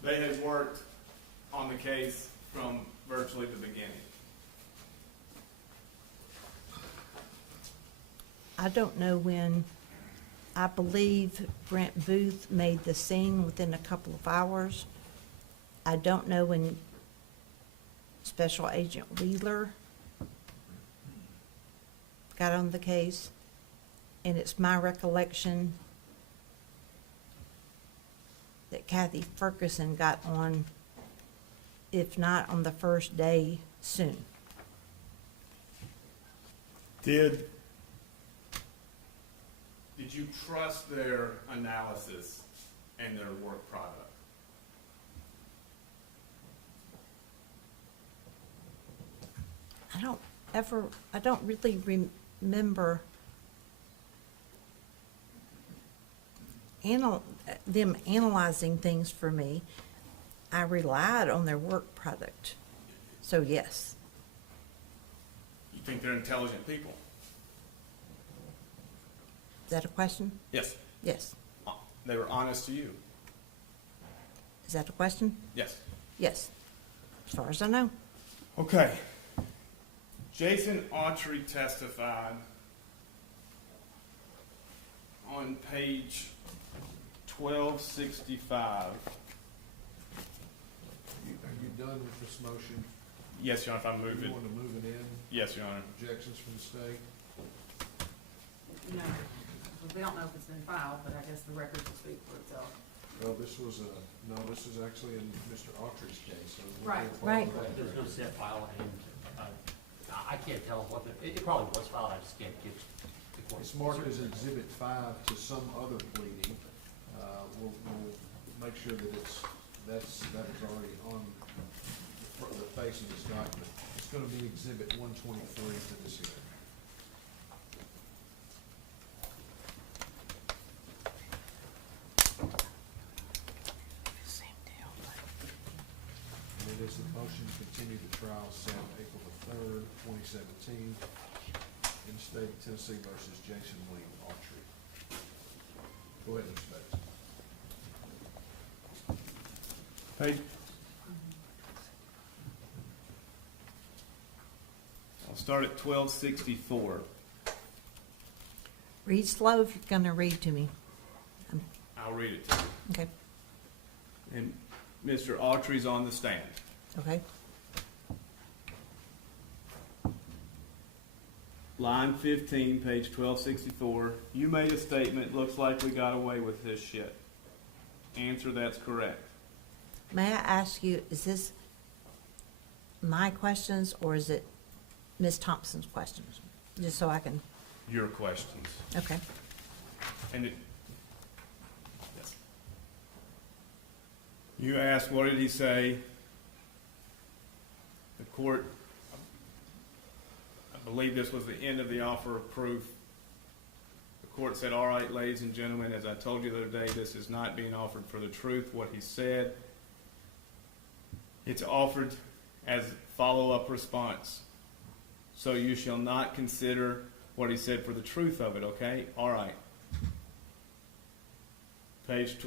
They had worked on the case from virtually the beginning. I don't know when. I believe Brent Booth made the scene within a couple of hours. I don't know when Special Agent Wheeler got on the case, and it's my recollection that Kathy Ferguson got on, if not on the first day, soon. Did you trust their analysis and their work product? ever, I don't really remember them analyzing things for me. I relied on their work product. So yes. You think they're intelligent people? Is that a question? Yes. Yes. They were honest to you? Is that a question? Yes. Yes. As far as I know. Okay. Jason Autry testified on page 1265. Are you done with this motion? Yes, Your Honor, if I move You it. want to move it in? Yes, Your Honor. Objections from the state? You know, we don't know if it's been filed, but I guess the record will speak for itself. Well, this was this is actually in Mr. Autry's case. So we'll Right. go forward Right. with that. There's no set file, and I can't tell what it probably was filed, I just can't give the court. It's marked as Exhibit 5 to some other pleading. We'll make sure that that is already on the face of this document. It's going to be Exhibit 123 to this hearing. And it is the motion to continue the trial set April the 3rd, 2017, in the state of Tennessee versus Jason Wayne Autry. Go ahead, Mr. Bates. Page. I'll start at 1264. Read slow if you're gonna read to me. I'll read it to you. Okay, And Mr. Autry's on the stand. okay. Line 15, page 1264. You made a statement, looks like we got away with this shit. Answer, that's correct. May I ask you, is this my questions or is it Ms. Thompson's questions? Just so I can, Your questions. okay. And it, yes. You asked, what did he say? The court, I believe this was the end of the offer of proof. The court said, all right, ladies and gentlemen, as I told you the other day, this is not being offered for the truth, what he said. It's offered as follow-up response. So you shall not consider what he said for the truth of it, okay? All right. Page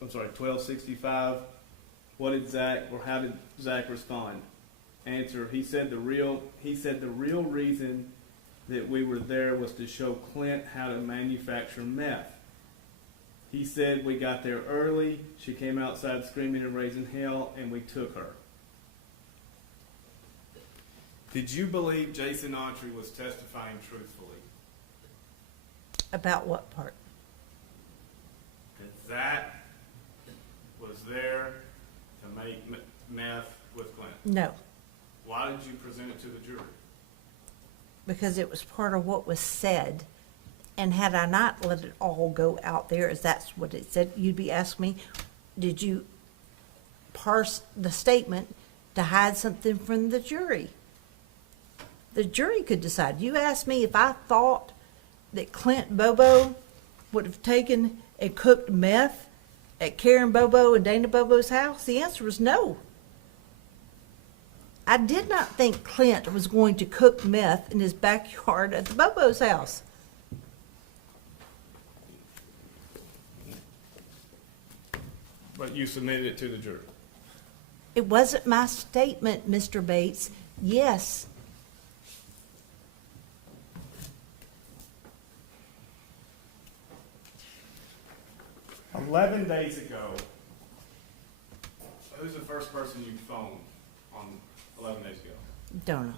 1265. What did Zach, or how did Zach respond? Answer, he said the real reason that we were there was to show Clint how to manufacture meth. He said we got there early, she came outside screaming and raising hell, and we took her. Did you believe Jason Autry was testifying truthfully? About what part? That Zach was there to make meth with Clint? No, Why did you present it to the jury? because it was part of what was said. And had I not let it all go out there, as that's what it said, you'd be asking me, did you parse the statement to hide something from the jury? The jury could decide. You asked me if I thought that Clint Bobo would have taken and cooked meth at Karen Bobo and Dana Bobo's house. The answer was no. I did not think Clint was going to cook meth in his backyard at the Bobo's house. But you submitted it to the jury. It wasn't my statement, Mr. Bates. Yes. "11 days ago, who's the first person you phoned on 11 days ago? Don't know.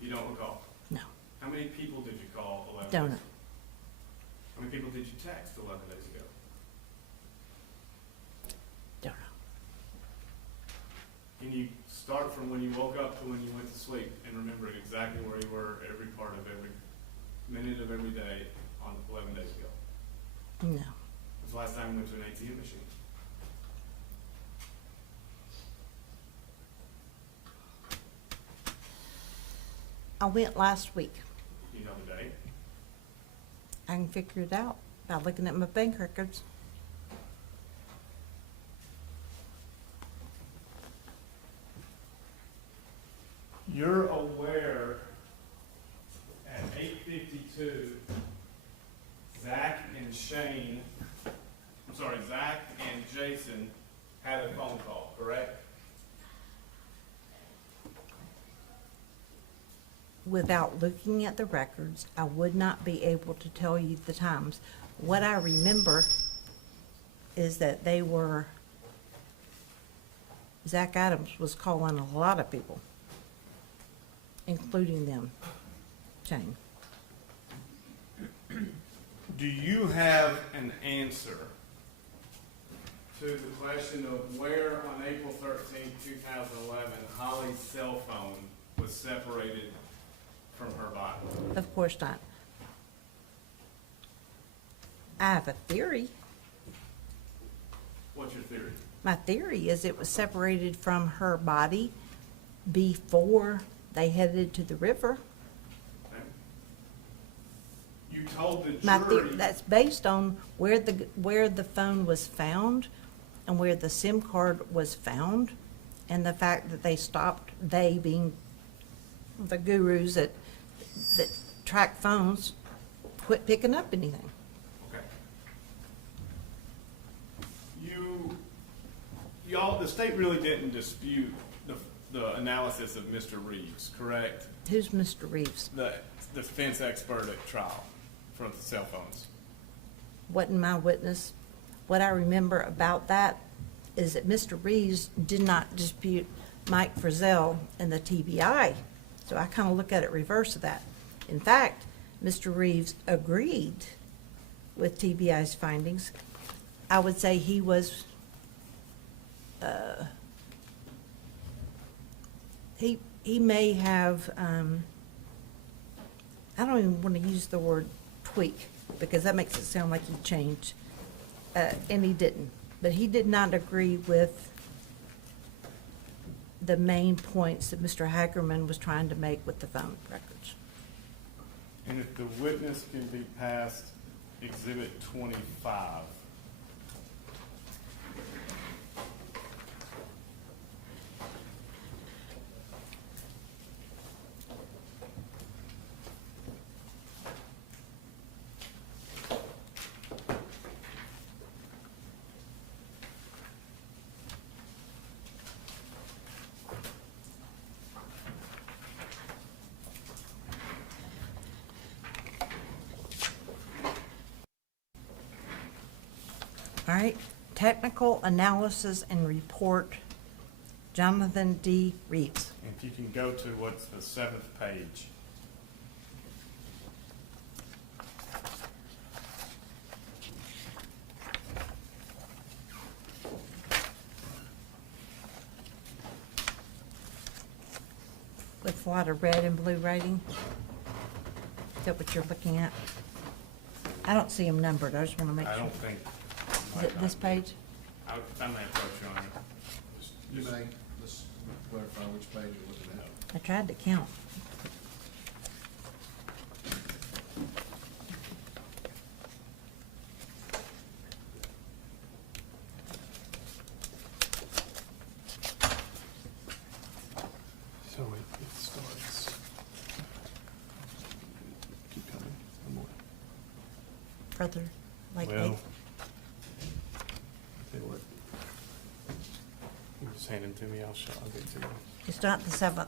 You don't recall? No. How many people did you call 11 Don't days know. ago? How many people did you text 11 days ago? Don't know. Can you start from when you woke up to when you went to sleep and remember exactly where you were every part of every minute of every day on 11 days ago? No. When's the last time you went to an ATM machine? I went last week. You know the date? I can figure it out by looking at my bank records. You're aware at 8:52, Zach and Jason had a phone call, correct? Without looking at the records, I would not be able to tell you the times. What I remember is that Zach Adams was calling a lot of people, including them, Shane. Do you have an answer to the question of where on April 13th, 2011, Holly's cell phone was separated from her body? Of course not. I have a theory. What's your theory? My theory is it was separated from her body before they headed to the river. Okay. You told the My jury. that's based on where the phone was found and where the SIM card was found, and the fact that they stopped, they being the gurus that track phones, quit picking up anything. Okay. Y'all, the state really didn't dispute the analysis of Mr. Reeves, correct? Who's Mr. Reeves? The defense expert at trial for the cell phones. Wasn't my witness. What I remember about that is that Mr. Reeves did not dispute Mike Frizzell and the TBI. So I kind of look at it reverse of that. In fact, Mr. Reeves agreed with TBI's findings. I would say he was, he may have, I don't even want to use the word tweak, because that makes it sound like he changed, and he didn't. But he did not agree with the main points that Mr. Hagerman was trying to make with the phone records. And if the witness can be passed Exhibit 25. All right, technical analysis and report, Jonathan D. Reeves. If you can go to what's the 7th page. With a lot of red and blue writing. Is that what you're looking at? I don't see them numbered, I just want to make sure. I don't think. Is it this page? I may approach you on it. You may, let's clarify which page you're looking at. I tried to count. So it starts. Keep coming. One more. Further, like Well, eight. tell you what. You just hand them to me, I'll get to you. It's not the 7th.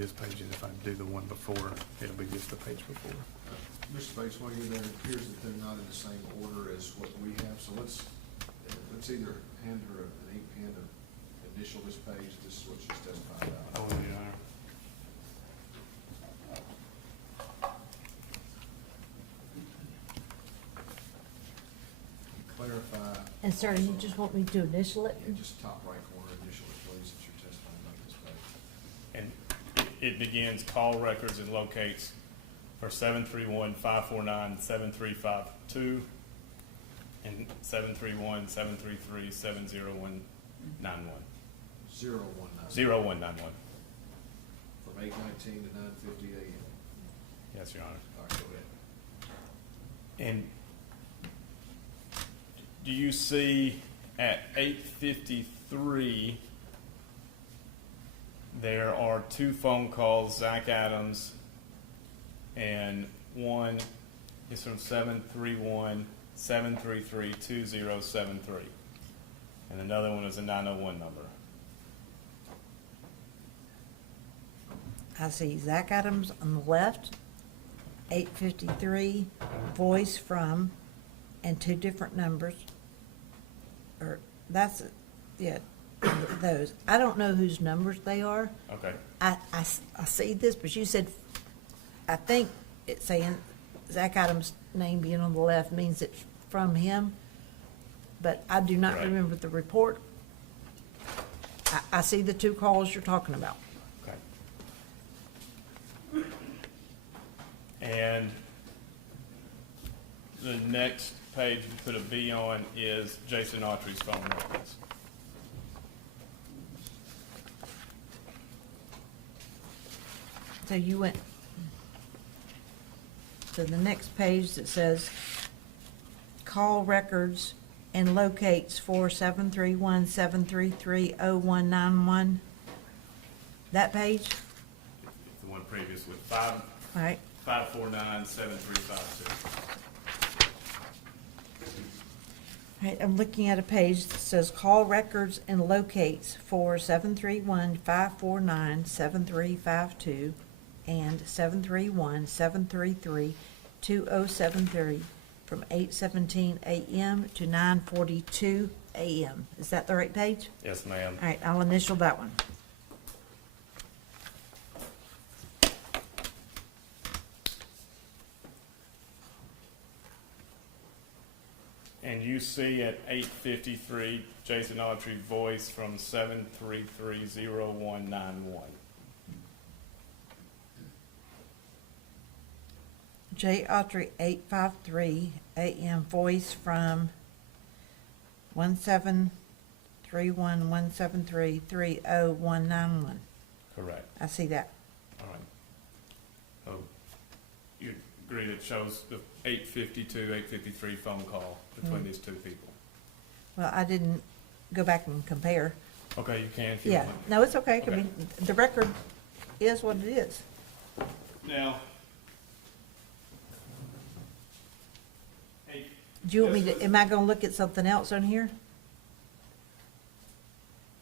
this page, and if I do the one before, it'll be just the page before. Mr. Bates, while you're there, it appears that they're not in the same order as what we have, so let's either hand her an ink pen to initial this page, this is what she's testified about. Oh, Your Honor. Clarify. And sir, you just want me to initial it? Yeah, just top right corner, initial it, please, that you're testifying about this page. And it begins call records and locates for 731-549-7352 and 731-733-70191. 0191. From 8:19 to 9:50 a.m. Yes, Your Honor. All right, go ahead. And do you see at 8:53, there are two phone calls, Zach Adams, and one is from 731-733-2073. And another one is a 901 number. I see Zach Adams on the left, 853, voice from, and two different numbers. Or, that's, yeah, those. I don't know whose numbers they are. Okay. I see this, but you said, I think it's saying Zach Adams' name being on the left means it's from him, but I do not Right. remember the report. I see the two calls you're talking about. Okay. And the next page we put a B on is Jason Autry's phone records. So you went to the next page that says call records and locates for 731-733-0191. That page? The one previous with All right. 549-7352. All right, I'm looking at a page that says call records and locates for 731-549-7352 and 731-733-2073 from 8:17 a.m. to 9:42 a.m. Is that the right page? Yes, ma'am. All right, I'll initial that one. And you see at 8:53, Jason Autry voice from 733-0191. J. Autry, 853 a.m. voice from 1731173-30191. Correct. I see that. All right. Oh, you agree it shows the 8:52, 8:53 phone call between these two people? Well, I didn't go back and compare. Okay, you can if you Yeah, want. no, it's okay. I Okay. mean, the record is what it is. Now, Do you want me to, am I gonna look at something else on here?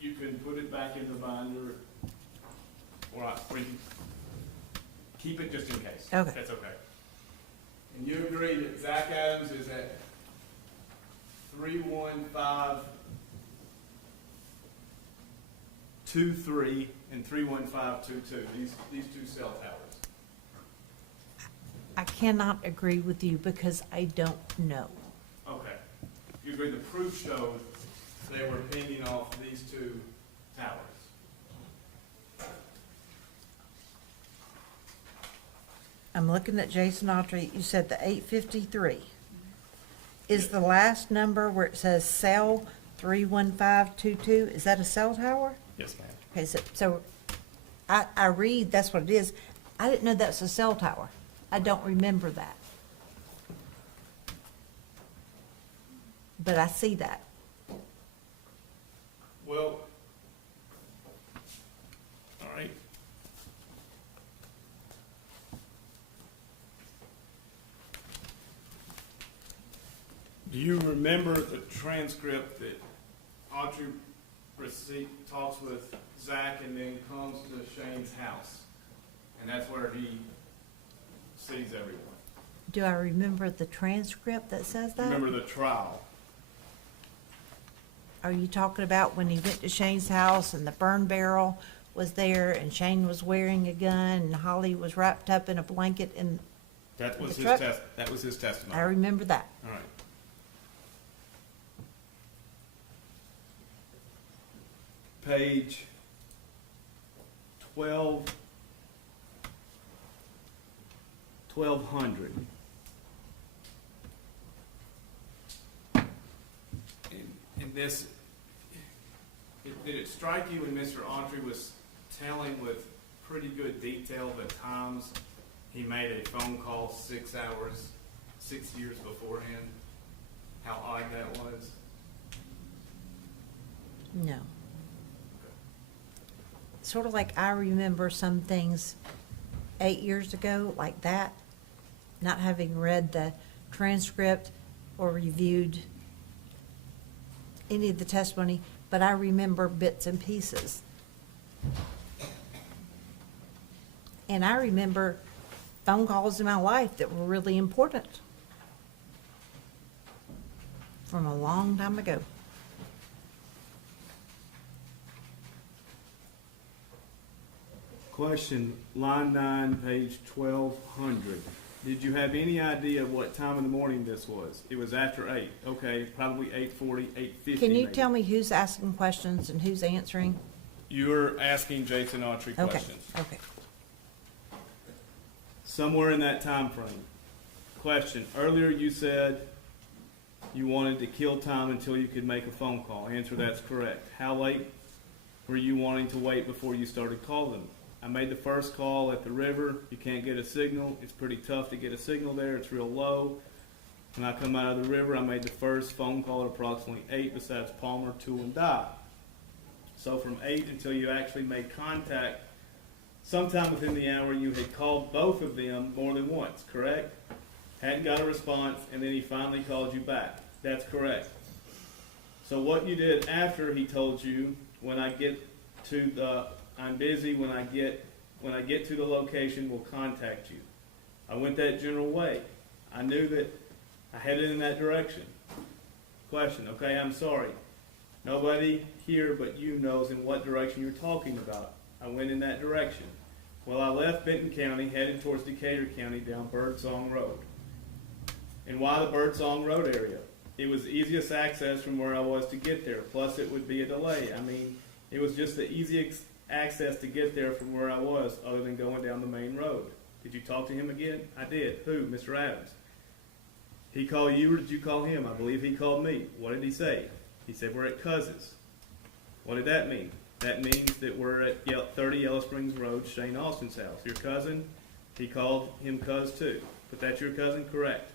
you can put it back in the binder, or you can keep it just in case. Okay. That's okay. And you agree that Zach Adams is at 31523 and 31522, these two cell towers. I cannot agree with you because I don't know. Okay. You agree the proof showed they were pinging off these two towers? I'm looking at Jason Autry. You said the 853. Is the last number where it says cell 31522, is that a cell tower? Yes, ma'am. Okay, so I read, that's what it is. I didn't know that's a cell tower. I don't remember that. But I see that. Well, all right. Do you remember the transcript that Autry talks with Zach and then comes to Shane's house? And that's where he sees everyone. Do I remember the transcript that says that? Remember the trial? Are you talking about when he went to Shane's house and the burn barrel was there and Shane was wearing a gun and Holly was wrapped up in a blanket and That was The his truck? that was his testimony. I remember that. All right. Page 1200. And this, did it strike you when Mr. Autry was telling with pretty good detail the times he made a phone call 6 years beforehand? How odd that was? No. Sort of like I remember some things 8 years ago, like that, not having read the transcript or reviewed any of the testimony, but I remember bits and pieces. And I remember phone calls in my life that were really important from a long time ago. Question, line 9, page 1200. Did you have any idea what time in the morning this was? It was after 8. Okay, probably 8:40, 8:50. Can you maybe. tell me who's asking questions and who's answering? You're asking Jason Autry Okay, questions. okay. Somewhere in that time frame. Question, earlier you said you wanted to kill time until you could make a phone call. Answer, that's correct. How late were you wanting to wait before you started calling? I made the first call at the river. You can't get a signal. It's pretty tough to get a signal there. It's real low. When I come out of the river, I made the first phone call at approximately 8 besides Palmer, Tool, and Dye. So from 8 until you actually made contact, sometime within the hour you had called both of them more than once, correct? Hadn't got a response, and then he finally called you back. That's correct. So what you did after he told you, when I get to the, I'm busy, when I get to the location, we'll contact you. I went that general way. I knew that I headed in that direction. Question, okay, I'm sorry. Nobody here but you knows in what direction you're talking about. I went in that direction. Well, I left Benton County, headed towards Decatur County down Birdsong Road. And why the Birdsong Road area? It was the easiest access from where I was to get there. Plus, it would be a delay. I mean, it was just the easiest access to get there from where I was, other than going down the main road. Did you talk to him again? I did. Who? Mr. Adams. He called you, or did you call him? I believe he called me. What did he say? He said, we're at Cousins. What did that mean? That means that we're at 30 Yellow Springs Road, Shane Austin's house. Your cousin, he called him Cuz too. But that's your cousin? Correct.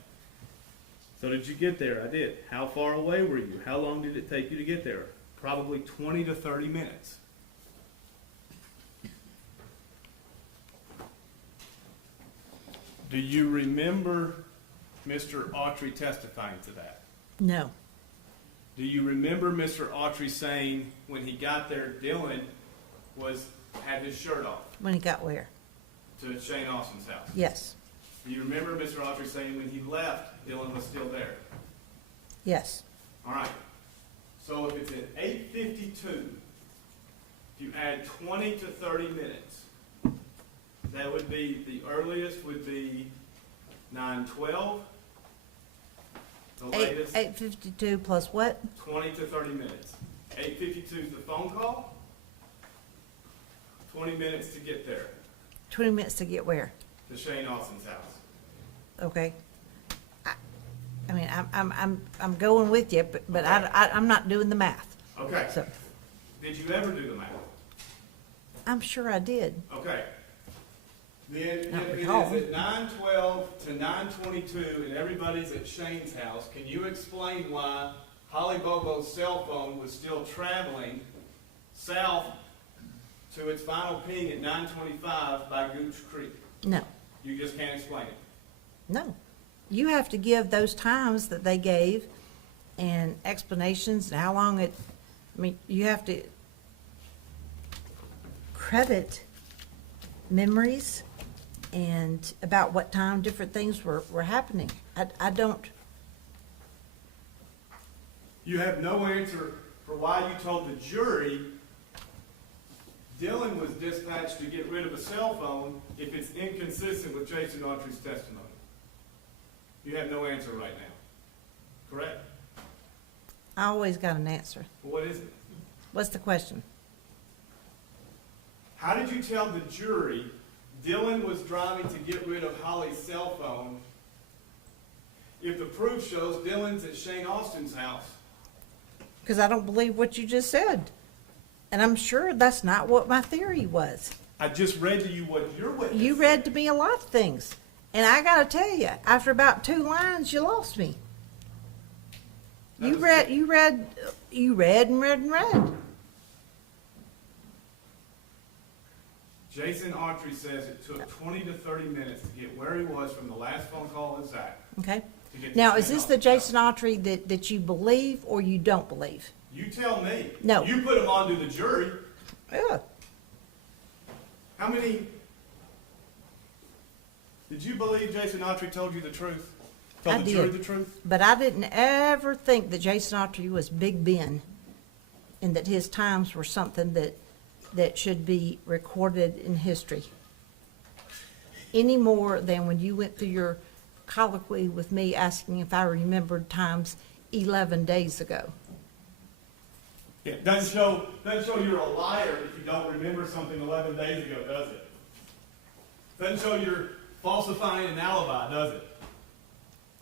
So did you get there? I did. How far away were you? How long did it take you to get there? Probably 20 to 30 minutes. Do you remember Mr. Autry testifying to that? No. Do you remember Mr. Autry saying when he got there, Dylan had his shirt off? When he got where? To Shane Austin's house. Yes. Do you remember Mr. Autry saying when he left, Dylan was still there? Yes. All right. So if it's at 8:52, if you add 20 to 30 minutes, that would be, the earliest would be 9:12. The latest, 8:52 plus what? 20 to 30 minutes. 8:52 is the phone call. 20 minutes to get there, 20 minutes to get where? to Shane Austin's house. Okay. I mean, I'm going with you, but Okay. I'm not doing the math. Okay. So, Did you ever do the math? I'm sure I did. Okay. Then Not if it is recall. at 9:12 to 9:22 and everybody's at Shane's house, can you explain why Holly Bobo's cell phone was still traveling south to its final ping at 9:25 by Gooch Creek? No. You just can't explain it. No. You have to give those times that they gave and explanations and how long you have to credit memories and about what time different things were happening. I don't, You have no answer for why you told the jury Dylan was dispatched to get rid of a cell phone if it's inconsistent with Jason Autry's testimony. You have no answer right now, correct? I always got an answer. Well, what is it? What's the question? How did you tell the jury Dylan was driving to get rid of Holly's cell phone if the proof shows Dylan's at Shane Austin's house? Because I don't believe what you just said. And I'm sure that's not what my theory was. I just read to you what your witness You said. read to me a lot of things. And I gotta tell you, after about 2 lines, you lost me. You read and read and read. Jason Autry says it took 20 to 30 minutes to get where he was from the last phone call with Zach. Okay. to get to Now, Shane is this the Austin's house. Jason Autry that you believe or you don't believe? You tell me. No. You put him on to the jury. Yeah. How many? Did you believe Jason Autry told you the truth? Told I the did. jury the truth? But I didn't ever think that Jason Autry was Big Ben and that his times were something that should be recorded in history. Any more than when you went through your colloquy with me asking if I remembered times 11 days ago. Yeah, doesn't show you're a liar if you don't remember something 11 days ago, does it? Doesn't show you're falsifying an alibi, does it?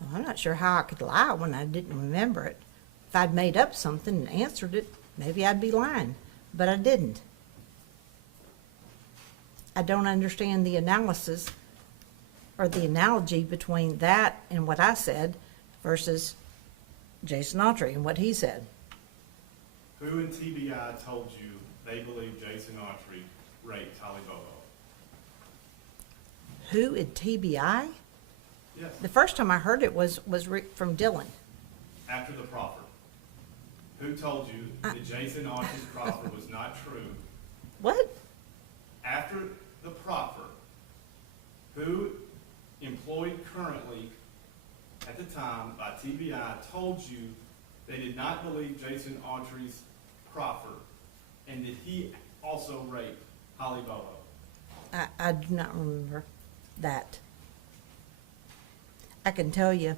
Well, I'm not sure how I could lie when I didn't remember it. If I'd made up something and answered it, maybe I'd be lying, but I didn't. I don't understand the analysis or the analogy between that and what I said versus Jason Autry and what he said. Who in TBI told you they believe Jason Autry raped Holly Bobo? Who at TBI? Yes. The first time I heard it was from Dylan. After the proffer. Who told you that Jason Autry's proffer was not true? What? After the proffer, who employed currently at the time by TBI told you they did not believe Jason Autry's proffer and that he also raped Holly Bobo? I do not remember that. I can tell you,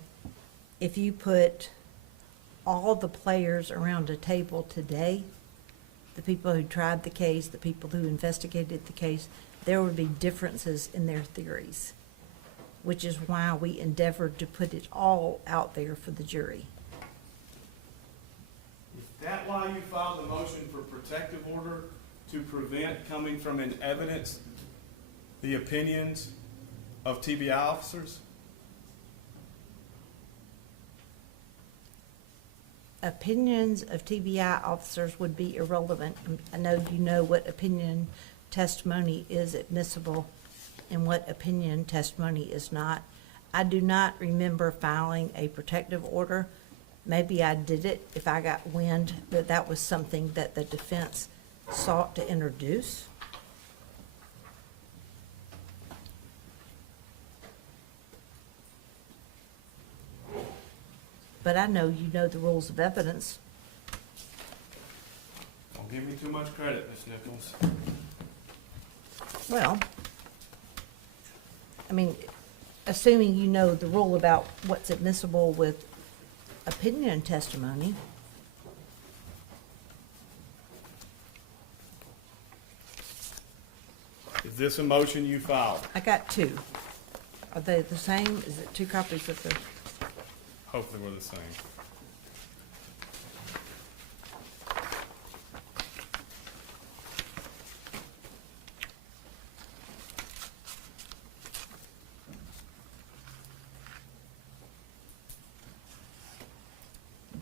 if you put all the players around a table today, the people who tried the case, the people who investigated the case, there would be differences in their theories, which is why we endeavored to put it all out there for the jury. Is that why you filed the motion for protective order to prevent coming from in evidence the opinions of TBI officers? Opinions of TBI officers would be irrelevant. I know you know what opinion testimony is admissible and what opinion testimony is not. I do not remember filing a protective order. Maybe I did it if I got wind that that was something that the defense sought to introduce. But I know you know the rules of evidence. Don't give me too much credit, Ms. Nichols. Well, I mean, assuming you know the rule about what's admissible with opinion testimony. Is this a motion you filed? I got 2. Are they the same? Is it 2 copies of the? Hopefully we're the same.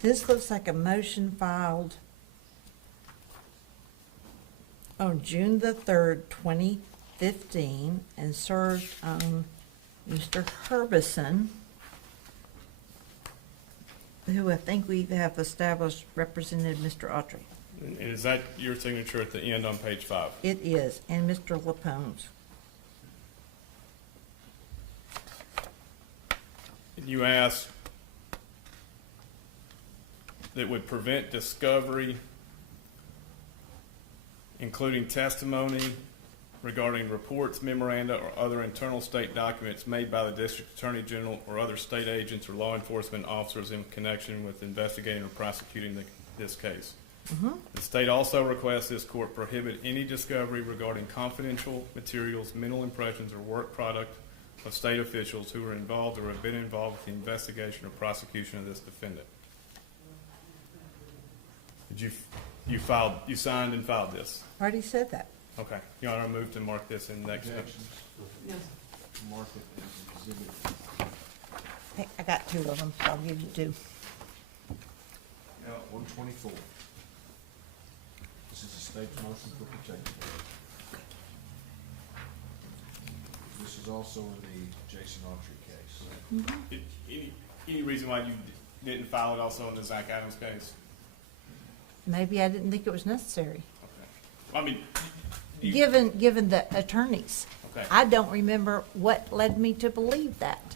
This looks like a motion filed on June the 3rd, 2015, and served on Mr. Herbison, who I think we have established represented Mr. Autry. And is that your signature at the end on page 5? It is, and Mr. Lapone's. You asked that would prevent discovery, including testimony regarding reports, memoranda, or other internal state documents made by the District Attorney General or other state agents or law enforcement officers in connection with investigating or prosecuting this case. The state also requests this court prohibit any discovery regarding confidential materials, mental impressions, or work product of state officials who are involved or have been involved with the investigation or prosecution of this defendant. Did you signed and filed this? Already said that. Okay. Your Honor, I move to mark this in next. Objections? Yes. Mark it as exhibit. Hey, I got two of them, so I'll give you two. Now, 124. This is a state's motion for protection. This is also in the Jason Autry case. Any reason why you didn't file it also in the Zach Adams case? Maybe I didn't think it was necessary. Okay. I mean, Given the attorneys. Okay. I don't remember what led me to believe that.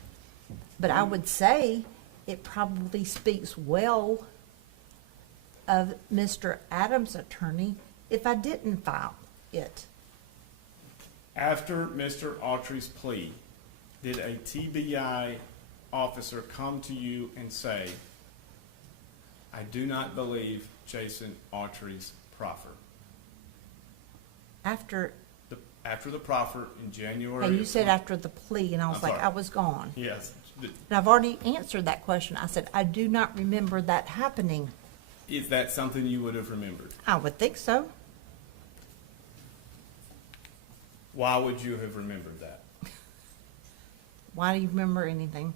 But I would say it probably speaks well of Mr. Adams' attorney if I didn't file it. after Mr. Autry's plea, did a TBI officer come to you and say, I do not believe Jason Autry's proffer? After, After the proffer in January. and you said after the plea, and I was I'm like, sorry. I was gone. Yes. And I've already answered that question. I said, I do not remember that happening. Is that something you would have remembered? I would think so. Why would you have remembered that? Why do you remember anything?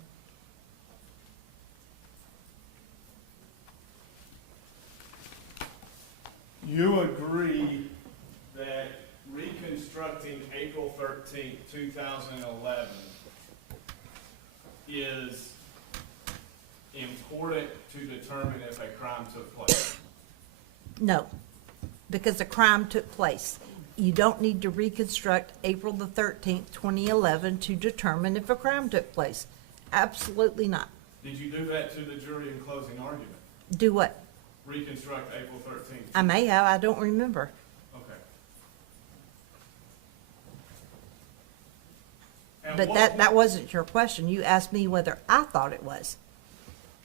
You agree that reconstructing April 13th, 2011 is important to determine if a crime took place? No, because the crime took place. You don't need to reconstruct April the 13th, 2011 to determine if a crime took place. Absolutely not. Did you do that to the jury in closing argument? Do what? Reconstruct April 13th? I may have, I don't remember. Okay. And But what- that wasn't your question. You asked me whether I thought it was.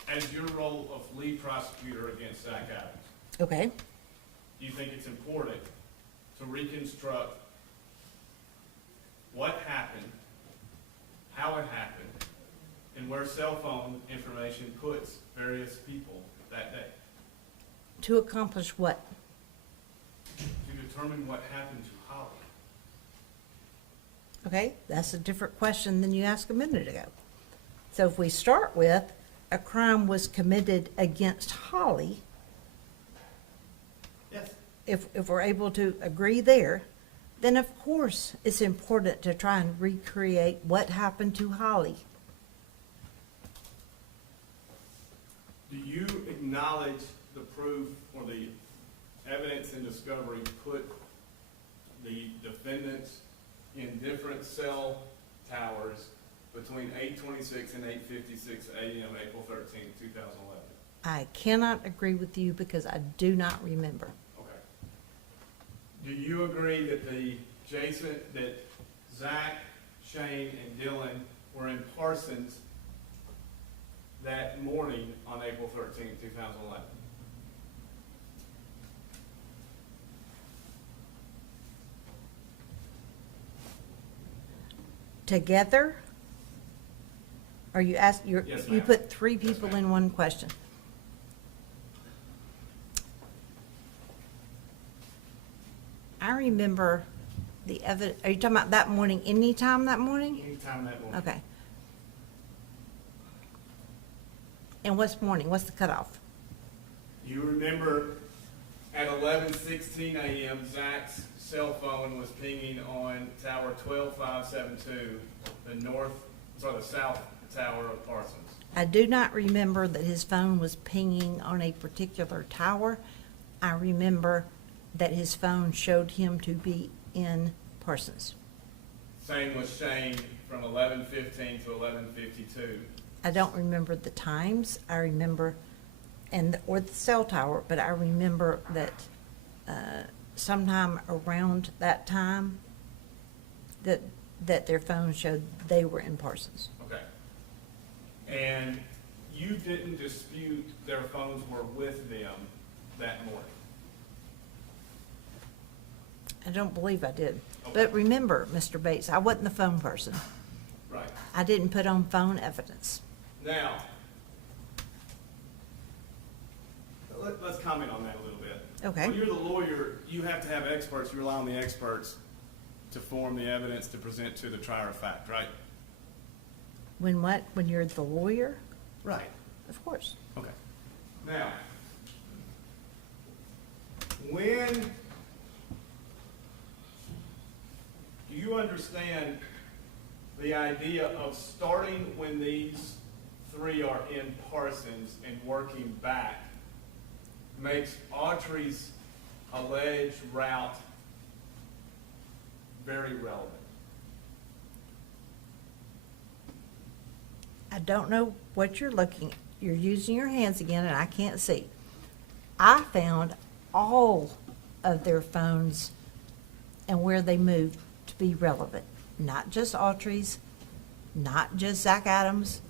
As your role of lead prosecutor against Zach Adams, Okay. do you think it's important to reconstruct what happened, how it happened, and where cell phone information puts various people that day? To accomplish what? To determine what happened to Holly. Okay, that's a different question than you asked a minute ago. So if we start with a crime was committed against Holly, Yes. if we're able to agree there, then of course it's important to try and recreate what happened to Holly. Do you acknowledge the proof or the evidence and discovery put the defendants in different cell towers between 8:26 and 8:56 a.m. April 13th, 2011? I cannot agree with you because I do not remember. Okay. Do you agree that that Zach, Shane, and Dylan were in Parsons that morning on April 13th, 2011? Together? Or you asked, Yes, you ma'am. put three Yes, people ma'am. in one question. I remember the evidence, are you talking about that morning, anytime that morning? Anytime that morning. Okay. And what's morning, what's the cutoff? You remember at 11:16 a.m., Zach's cell phone was pinging on tower 12572, the south tower of Parsons. I do not remember that his phone was pinging on a particular tower. I remember that his phone showed him to be in Parsons. Same with Shane from 11:15 to 11:52. I don't remember the times. I remember, or the cell tower, but I remember that sometime around that time that their phone showed they were in Parsons. Okay. And you didn't dispute their phones were with them that morning? I don't believe I did. Okay. But remember, Mr. Bates, I wasn't the phone person. Right. I didn't put on phone evidence. Now, let's comment on that a little bit. Okay. When you're the lawyer, you have to have experts. You rely on the experts to form the evidence to present to the trier of fact, right? When what? When you're the lawyer? Right. Of course. Okay. Now, when do you understand the idea of starting when these three are in Parsons and working back makes Autry's alleged route very relevant? I don't know what you're looking at. You're using your hands again and I can't see. I found all of their phones and where they moved to be relevant. Not just Autry's, not just Zach Adams,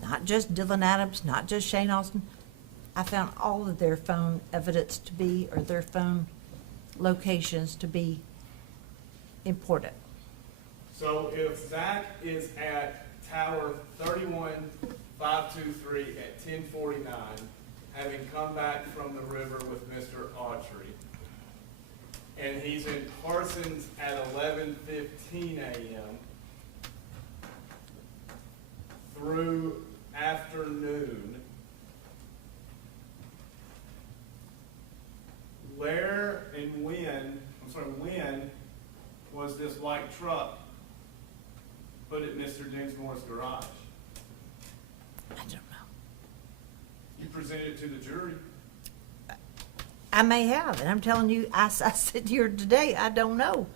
not just Dylan Adams, not just Shane Austin. I found all of their phone evidence to be, or their phone locations to be important. So if Zach is at Tower 31523 at 1049, having come back from the river with Mr. Autry, and he's in Parsons at 11:15 a.m. through afternoon, where and when was this white truck put at Mr. Dinsmore's garage? I don't know. You presented it to the jury. I may have, and I'm telling you, I sit here today, I don't know.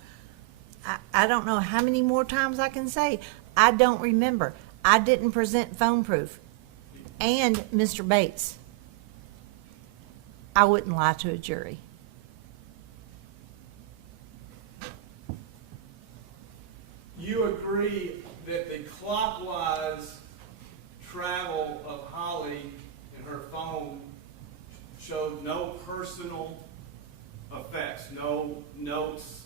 I don't know how many more times I can say, I don't remember. I didn't present phone proof. And, Mr. Bates, I wouldn't lie to a jury. You agree that the clockwise travel of Holly and her phone showed no personal effects, no notes,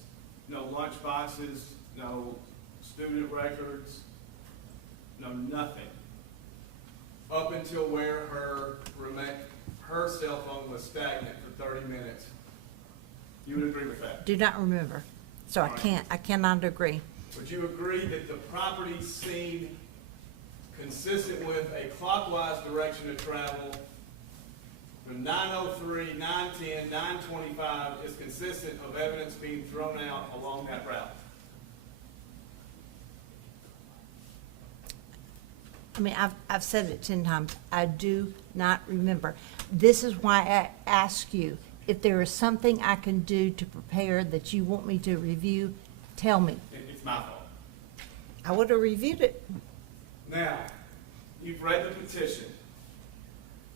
no lunch boxes, no student records, no nothing, up until where her cell phone was stagnant for 30 minutes. You would agree with that? Do not remember. So All right. I cannot agree. Would you agree that the property seen consistent with a clockwise direction of travel from 9:03, 9:10, 9:25 is consistent of evidence being thrown out along that route? I mean, I've said it 10 times. I do not remember. This is why I ask you, if there is something I can do to prepare that you want me to review, tell me. It's my fault. I would have reviewed it. Now, you've read the petition.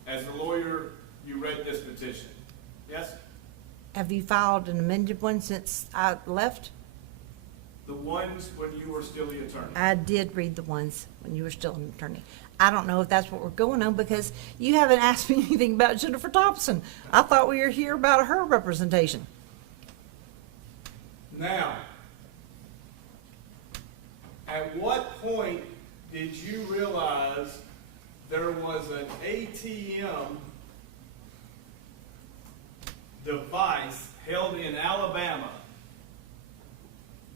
As a lawyer, you read this petition. Yes? Have you filed an amended one since I left? The ones when you were still the attorney. I did read the ones when you were still an attorney. I don't know if that's what we're going on because you haven't asked me anything about Jennifer Thompson. I thought we were here about her representation. Now, at what point did you realize there was an ATM device held in Alabama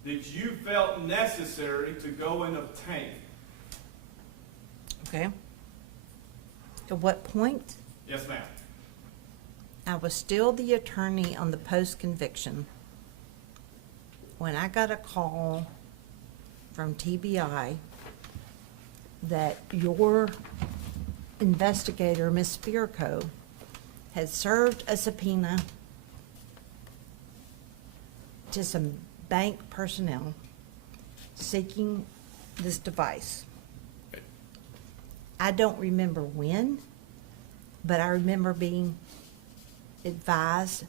that you felt necessary to go and obtain? Okay. At what point? Yes, ma'am. I was still the attorney on the post-conviction when I got a call from TBI that your investigator, Ms. Spirko, had served a subpoena to some bank personnel seeking this device. I don't remember when, but I remember being advised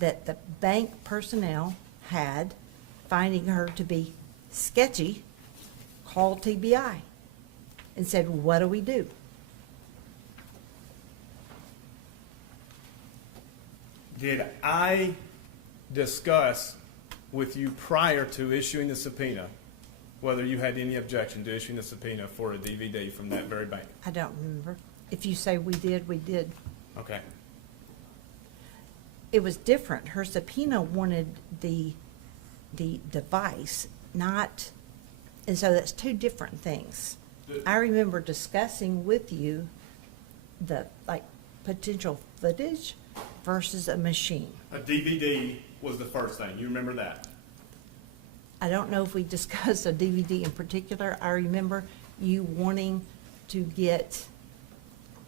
that the bank personnel had, finding her to be sketchy, called TBI and said, what do we do? Did I discuss with you prior to issuing the subpoena whether you had any objection to issuing the subpoena for a DVD from that very bank? I don't remember. If you say we did, we did. Okay. It was different. Her subpoena wanted the device, not, and so that's two different things. I remember discussing with you the, like, potential footage versus a machine. A DVD was the first thing. You remember that? I don't know if we discussed a DVD in particular. I remember you wanting to get,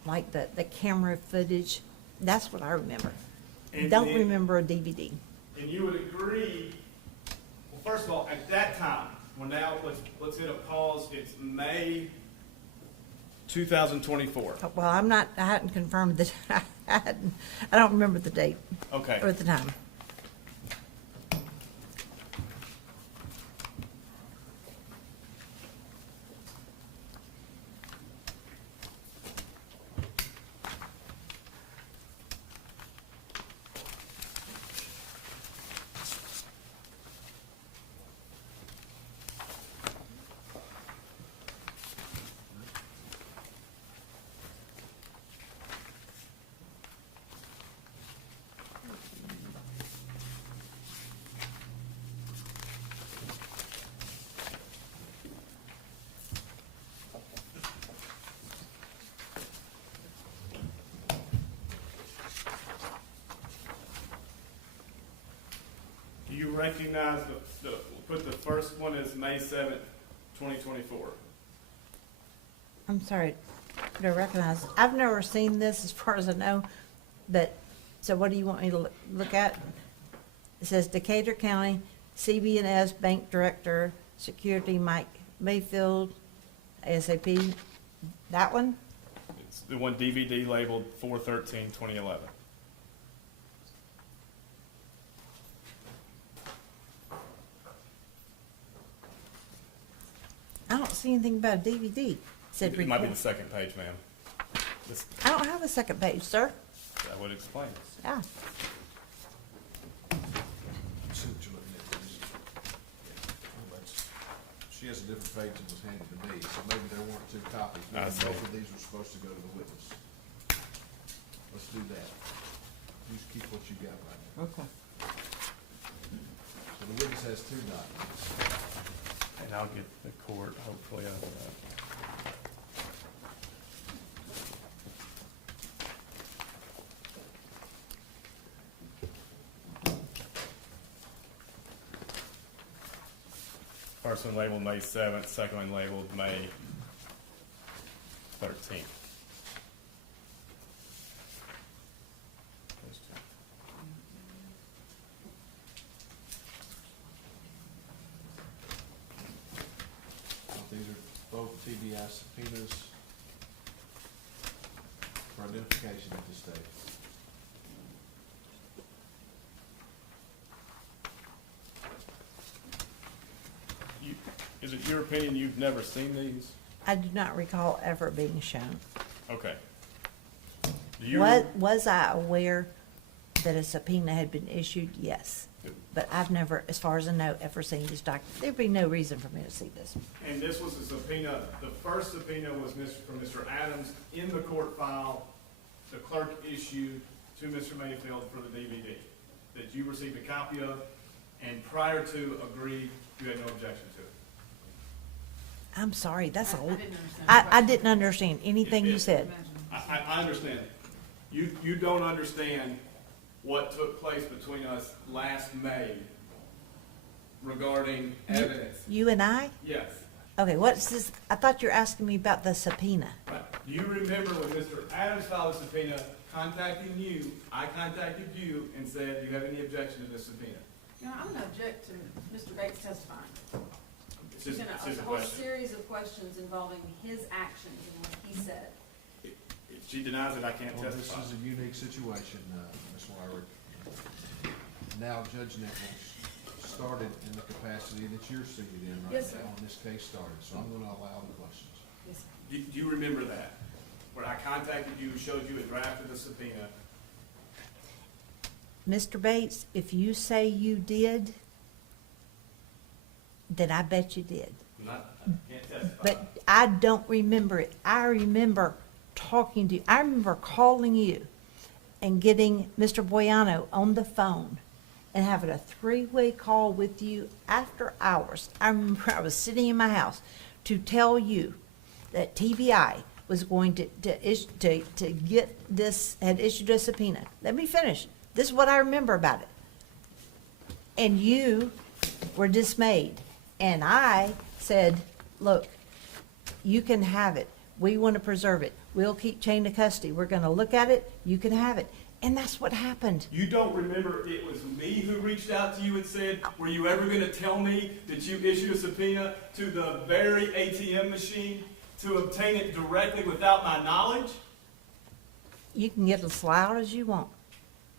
like, the camera footage. That's what I remember. Don't remember a DVD. And you would agree, well, first of all, at that time, well, now let's hit a pause. It's May 2024. Well, I hadn't confirmed that. I don't remember the date. Okay. Or the time. Do you recognize put the first one as May 7th, 2024? I'm sorry, I recognize, I've never seen this as far as I know, but, so what do you want me to look at? It says Decatur County, CB&S Bank Director, Security Mike Mayfield, ASAP, that one? It's the one DVD labeled 4/13/2011. I don't see anything about a DVD. Said It might be record. the second page, ma'am. I don't have a second page, sir. That would explain it. Yeah. See what you're looking at. She has a different page that was handed to me, so maybe there weren't two copies. I Maybe see. both of these were supposed to go to the witness. Let's do that. You just keep what you got right now. Okay. So the witness has two documents. And I'll get the court, hopefully, out of that. First one labeled May 7th, second one labeled May 13th. Those two. These are both TBI subpoenas for identification at this stage. Is it your opinion you've never seen these? I do not recall ever being shown. Okay. Do you? Was I aware that a subpoena had been issued? Yes. But I've never, as far as I know, ever seen this document. There'd be no reason for me to see this. And this was a subpoena, the first subpoena was from Mr. Adams in the court file, the clerk issued to Mr. Mayfield for the DVD, that you received a copy of, and prior to agreed, you had no objection to it. I'm sorry, that's I all. didn't understand the I didn't understand anything you said. I understand. You don't understand what took place between us last May regarding evidence. You and I? Yes. Okay, what's this? I thought you were asking me about the subpoena. Right. Do you remember when Mr. Adams filed a subpoena contacting you, I contacted you and said, do you have any objection to this subpoena? You know, I'm gonna object to Mr. Bates testifying. She's gonna, It's just a a whole question. series of questions involving his actions and what he said. If she denies it, I can't Well, this testify. is a unique situation, Ms. Wyrick. Now, Judge Nichols started in the capacity that you're seated in right Yes, sir. now when this case started, so I'm gonna allow the questions. Yes, sir. Do you remember that? When I contacted you, showed you a draft of the subpoena? Mr. Bates, if you say you did, then I bet you did. I can't testify. But I don't remember it. I remember talking to you. I remember calling you and getting Mr. Boyano on the phone and having a three-way call with you after hours. I remember I was sitting in my house to tell you that TBI was going to get this, had issued a subpoena. Let me finish. This is what I remember about it. And you were dismayed. And I said, look, you can have it. We want to preserve it. We'll keep chain of custody. We're going to look at it. You can have it. And that's what happened. You don't remember it was me who reached out to you and said, were you ever going to tell me that you issued a subpoena to the very ATM machine to obtain it directly without my knowledge? You can get as loud as you want.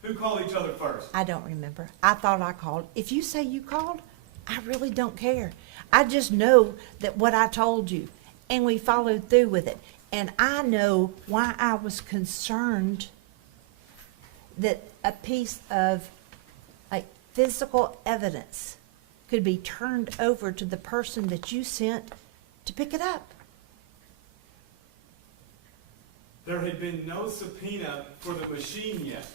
Who called each other first? I don't remember. I thought I called. If you say you called, I really don't care. I just know that what I told you, and we followed through with it. And I know why I was concerned that a piece of like physical evidence could be turned over to the person that you sent to pick it up. There had been no subpoena for the machine yet.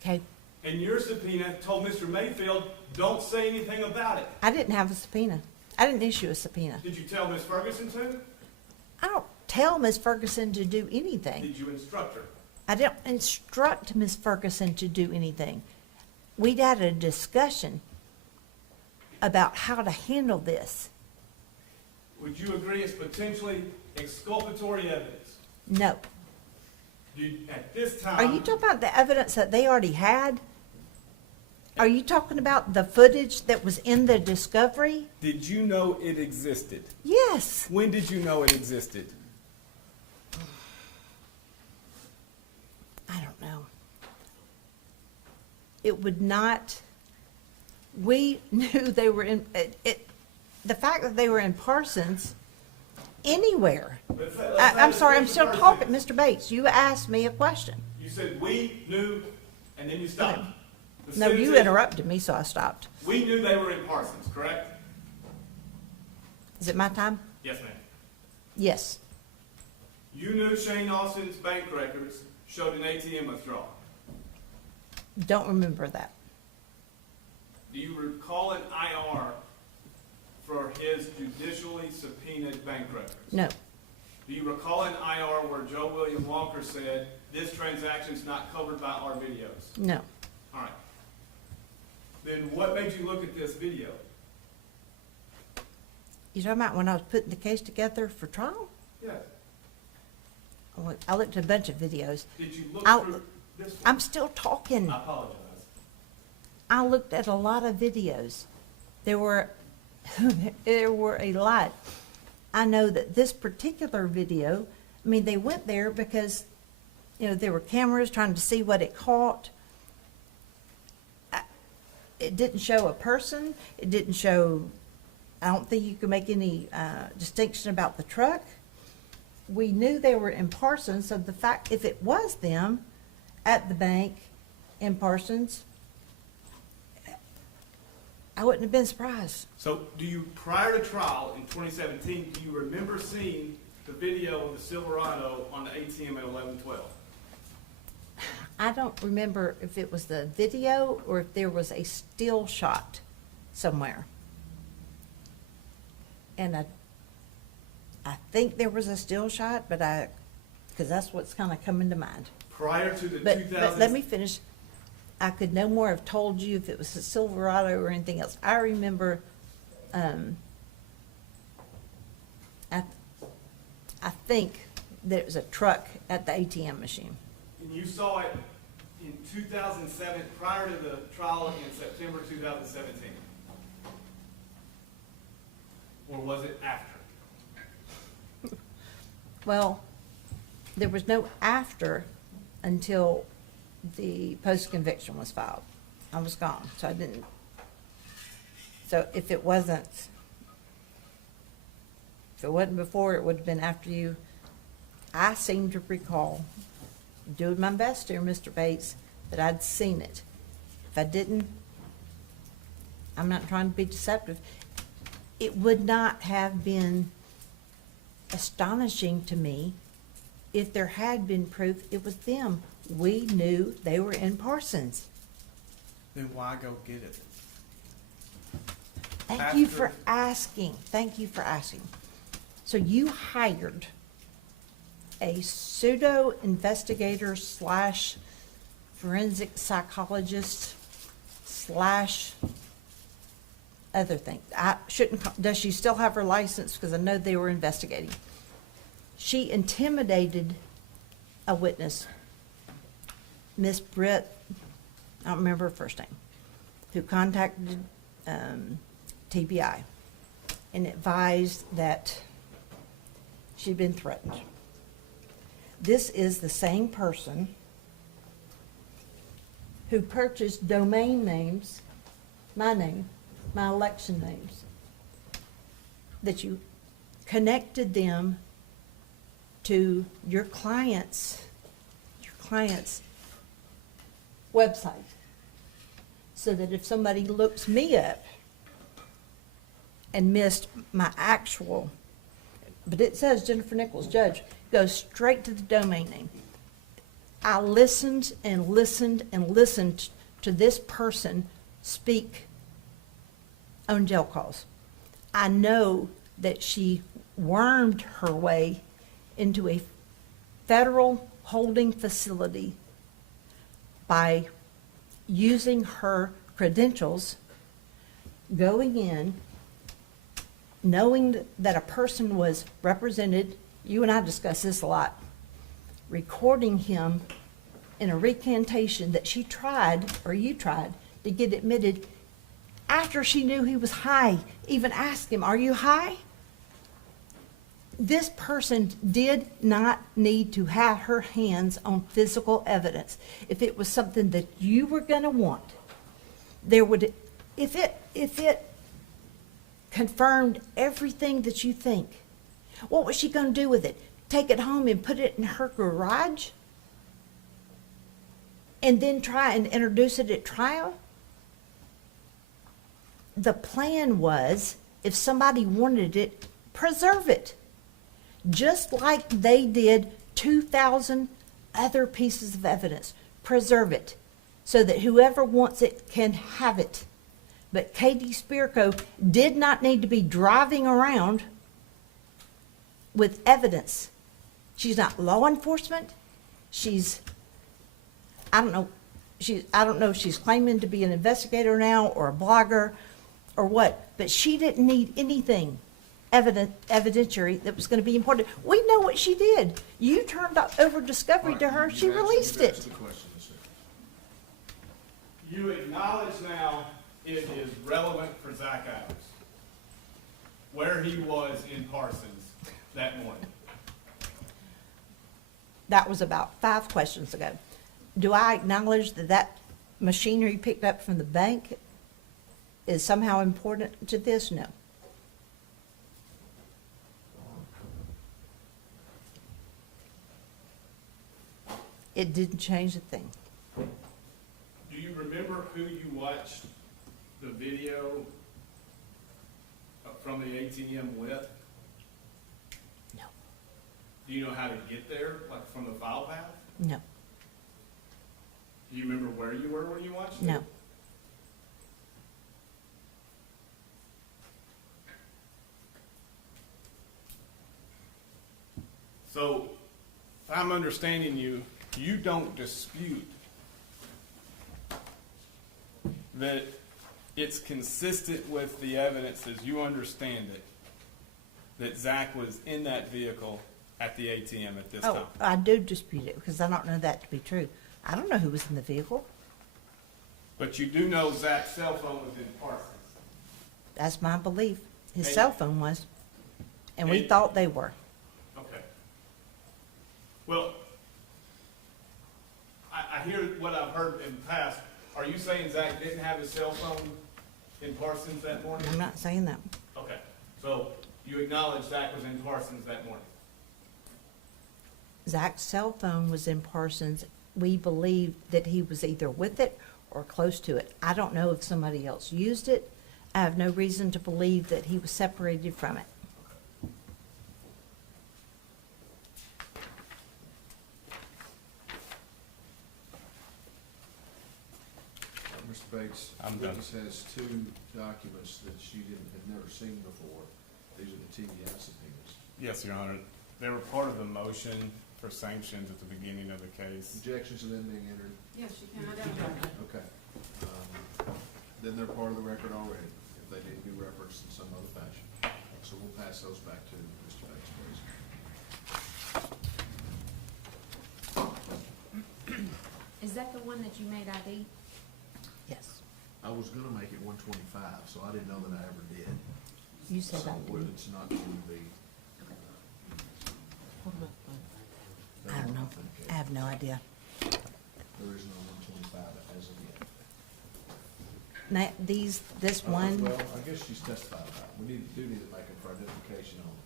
Okay, And your subpoena told Mr. Mayfield, don't say anything about it. I didn't have a subpoena. I didn't issue a subpoena. Did you tell Miss Ferguson to? I don't tell Miss Ferguson to do anything. Did you instruct her? I don't instruct Miss Ferguson to do anything. We'd had a discussion about how to handle this. Would you agree it's potentially exculpatory evidence? No. At this time. Are you talking about the evidence that they already had? Are you talking about the footage that was in the discovery? Did you know it existed? Yes. When did you know it existed? I don't know. It would not, we knew they were in, the fact that they were in Parsons, anywhere. I'm sorry, I'm still talking, Mr. Bates, you asked me a question. You said we knew, and then you stopped. The No, sentence you is, interrupted me, so I stopped. We knew they were in Parsons, correct? Is it my time? Yes, ma'am. Yes. You knew Shane Austin's bank records showed an ATM withdrawal. Don't remember that. Do you recall an IR for his judicially subpoenaed bank records? No. Do you recall an IR where Joe William Walker said, this transaction's not covered by our videos? No. All right. Then what made you look at this video? You talking about when I was putting the case together for trial? Yes. I looked at a bunch of videos. Did you look I'll- through this one? I'm still talking. I apologize. I looked at a lot of videos. There were, there were a lot. I know that this particular video, I mean, they went there because, you know, there were cameras trying to see what it caught. It didn't show a person. It didn't show, I don't think you could make any distinction about the truck. We knew they were in Parsons, so the fact, if it was them at the bank in Parsons, I wouldn't have been surprised. So do you, prior to trial in 2017, do you remember seeing the video of the Silverado on the ATM at 1112? I don't remember if it was the video or if there was a still shot somewhere. And I think there was a still shot, but because that's what's kind of coming to mind. Prior to the But 2000. let me finish. I could no more have told you if it was a Silverado or anything else. I remember, I think there was a truck at the ATM machine. And you saw it in 2007, prior to the trial in September 2017. or was it after? Well, there was no after until the post-conviction was filed. I was gone, so I didn't. So if it wasn't before, it would have been after you. I seem to recall, doing my best here, Mr. Bates, that I'd seen it. If I didn't, I'm not trying to be deceptive, it would not have been astonishing to me if there had been proof it was them. We knew they were in Parsons. Then why go get it? Thank you for asking. Thank you for asking. So you hired a pseudo investigator slash forensic psychologist slash other thing. I shouldn't, does she still have her license? Because I know they were investigating. She intimidated a witness, Miss Britt, I don't remember her first name, who contacted TBI and advised that she'd been threatened. This is the same person who purchased domain names, my name, my election names, that you connected them to your client's website, so that if somebody looks me up and missed my actual, but it says Jennifer Nichols, judge, goes straight to the domain name. I listened and listened and listened to this person speak on jail calls. I know that she wormed her way into a federal holding facility by using her credentials, going in, knowing that a person was represented. You and I discussed this a lot. Recording him in a recantation that she tried, or you tried, to get admitted after she knew he was high. Even asked him, are you high? This person did not need to have her hands on physical evidence. If it was something that you were going to want, there would, if it confirmed everything that you think, what was she going to do with it? Take it home and put it in her garage? And then try and introduce it at trial? The plan was, if somebody wanted it, preserve it. Just like they did 2,000 other pieces of evidence. Preserve it so that whoever wants it can have it. But Katie Spirko did not need to be driving around with evidence. She's not law enforcement. She's, I don't know if she's claiming to be an investigator now or a blogger or what, but she didn't need anything evidentiary that was going to be important. We know what she did. You turned over discovery to her. She released it. You acknowledge now it is relevant for Zach Adams, where he was in Parsons that morning. That was about 5 questions ago. Do I acknowledge that that machinery picked up from the bank is somehow important to this? No. It didn't change a thing. Do you remember who you watched the video from the ATM with? No. Do you know how to get there, like from the file path? No. Do you remember where you were when you watched it? No. So, if I'm understanding you, you don't dispute that it's consistent with the evidence as you understand it, that Zach was in that vehicle at the ATM at this time. I do dispute it because I don't know that to be true. I don't know who was in the vehicle. But you do know Zach's cell phone was in Parsons. That's my belief. His And- cell phone was, and we And- thought they were. Okay. Well, I hear what I've heard in the past. Are you saying Zach didn't have his cell phone in Parsons that morning? I'm not saying that. Okay, so you acknowledge Zach was in Parsons that morning? Zach's cell phone was in Parsons. We believe that he was either with it or close to it. I don't know if somebody else used it. I have no reason to believe that he was separated from it. Mr. Bates, I'm the done. witness has two documents that she had never seen before. These are the TBI subpoenas. Yes, Your Honor. They were part of the motion for sanctions at the beginning of the case. Objections to them being entered? Yes, you can identify. Okay. Then they're part of the record already, if they need to be referenced in some other fashion. So we'll pass those back to Mr. Bates, please. Is that the one that you made ID? Yes. I was gonna make it 125, so I didn't know that I ever did. You said So I did. it's not going to be. I don't know. I have no idea. There is no 125 as of yet. Now, this one, Well, I guess she's testified about it. We do need to make it for identification only.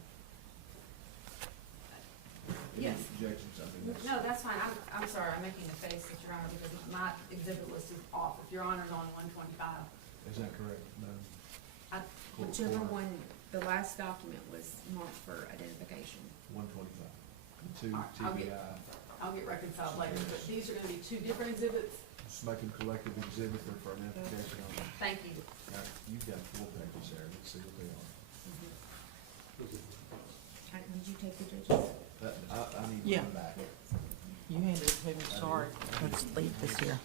Any Yes. objections, I mean, No, that's fine. I'm sorry, I'm making a face at Your Honor because my exhibit list is off. If Your Honor's on 125. Is that correct? No. Whichever one, the last document was marked for identification. 125. Two All right, TBI. I'll get reconciled later, but these are gonna be two different exhibits. Just making collective exhibit there for identification only. Thank you. All right, you've got 4 pages there. Let's see what they are. Did you take the judges? I need Yeah. one back. You handed it to me, sorry. let's leave this here.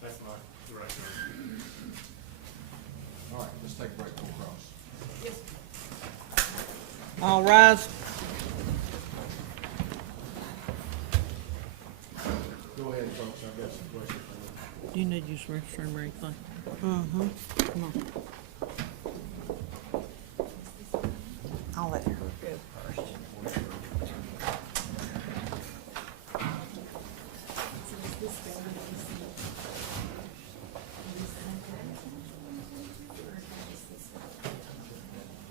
That's my direct. All right, let's take a break. We'll cross. Yes. All rise. Go ahead, folks. I've got some questions for you. Do you need to use the restroom or anything? Mm-hmm. Come on. I'll let her go first. So is this the one that you see? This one? Or is this one?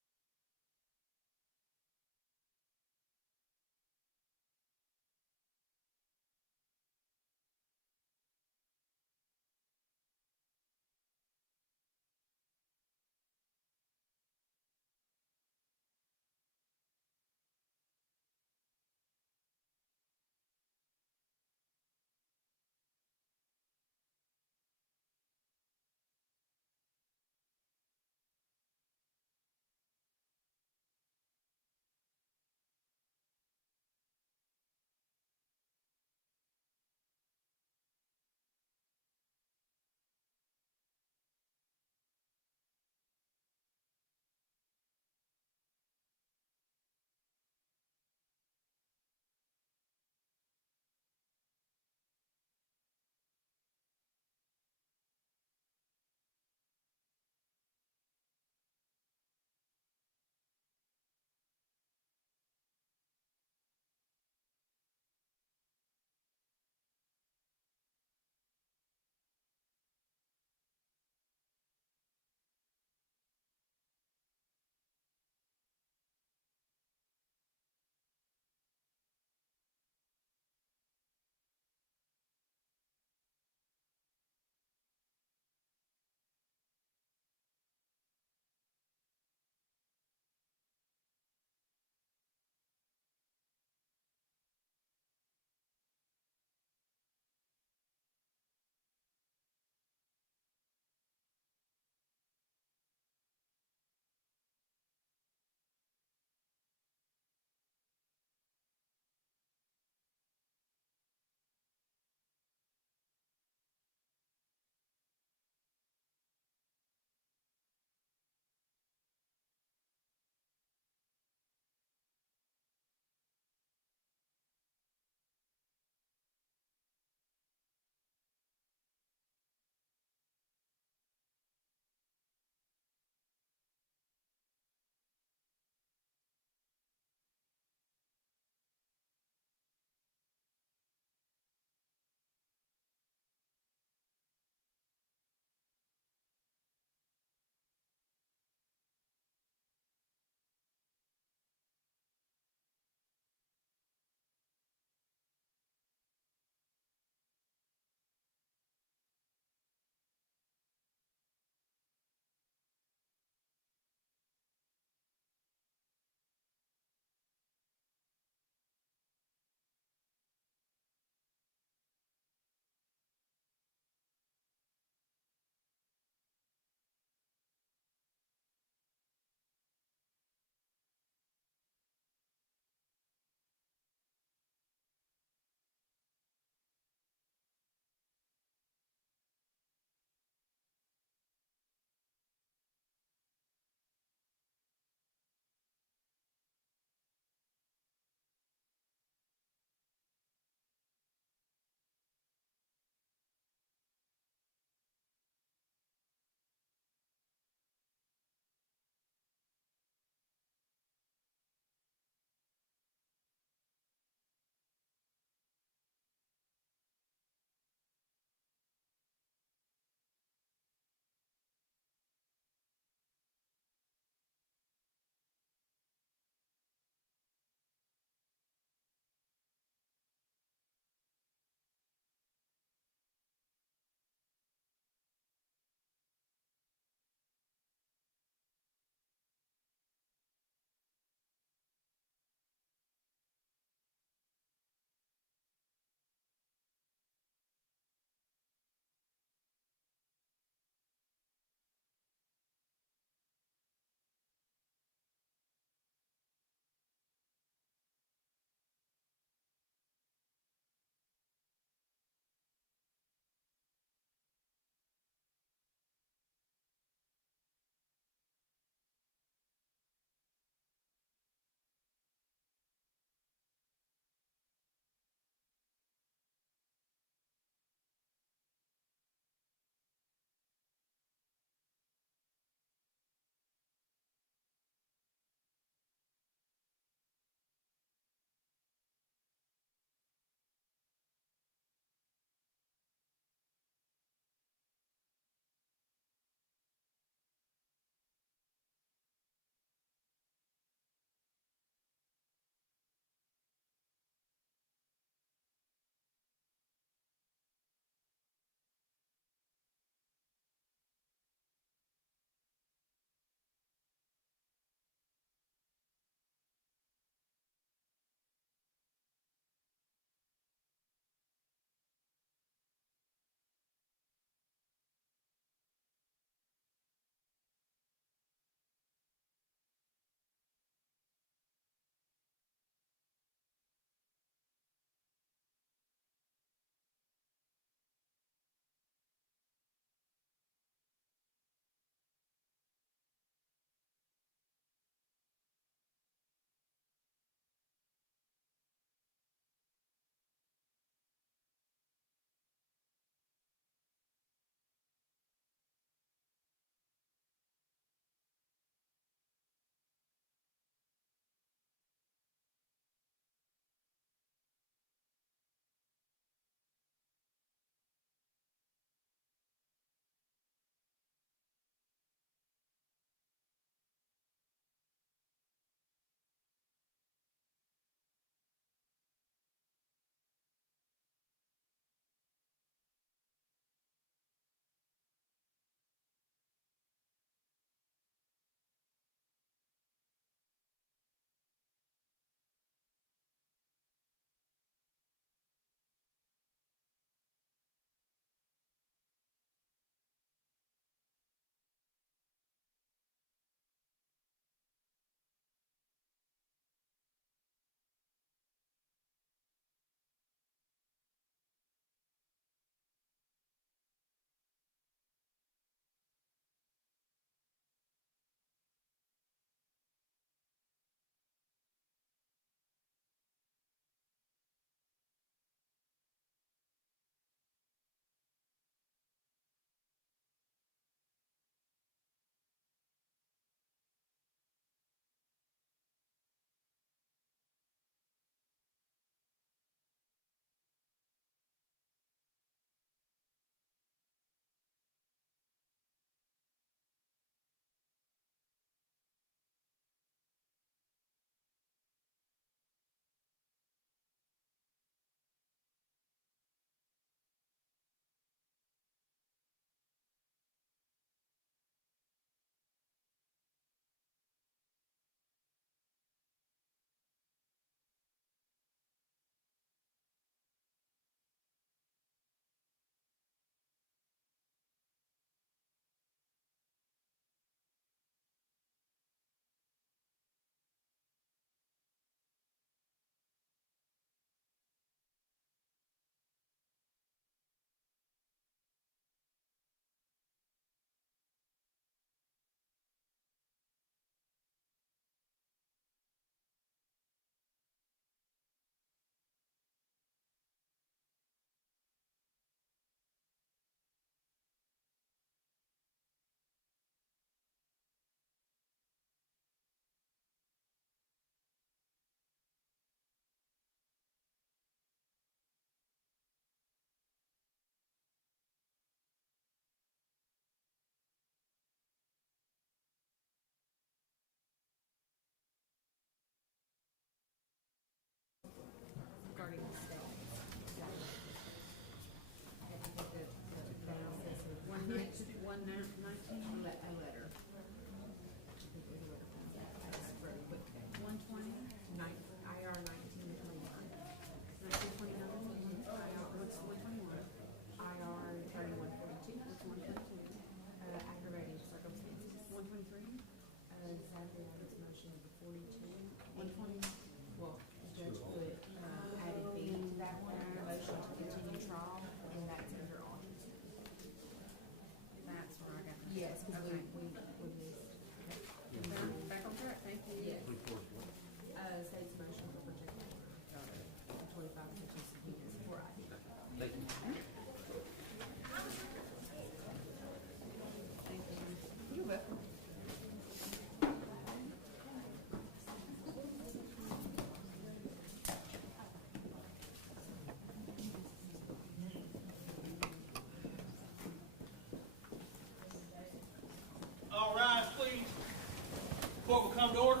come to order.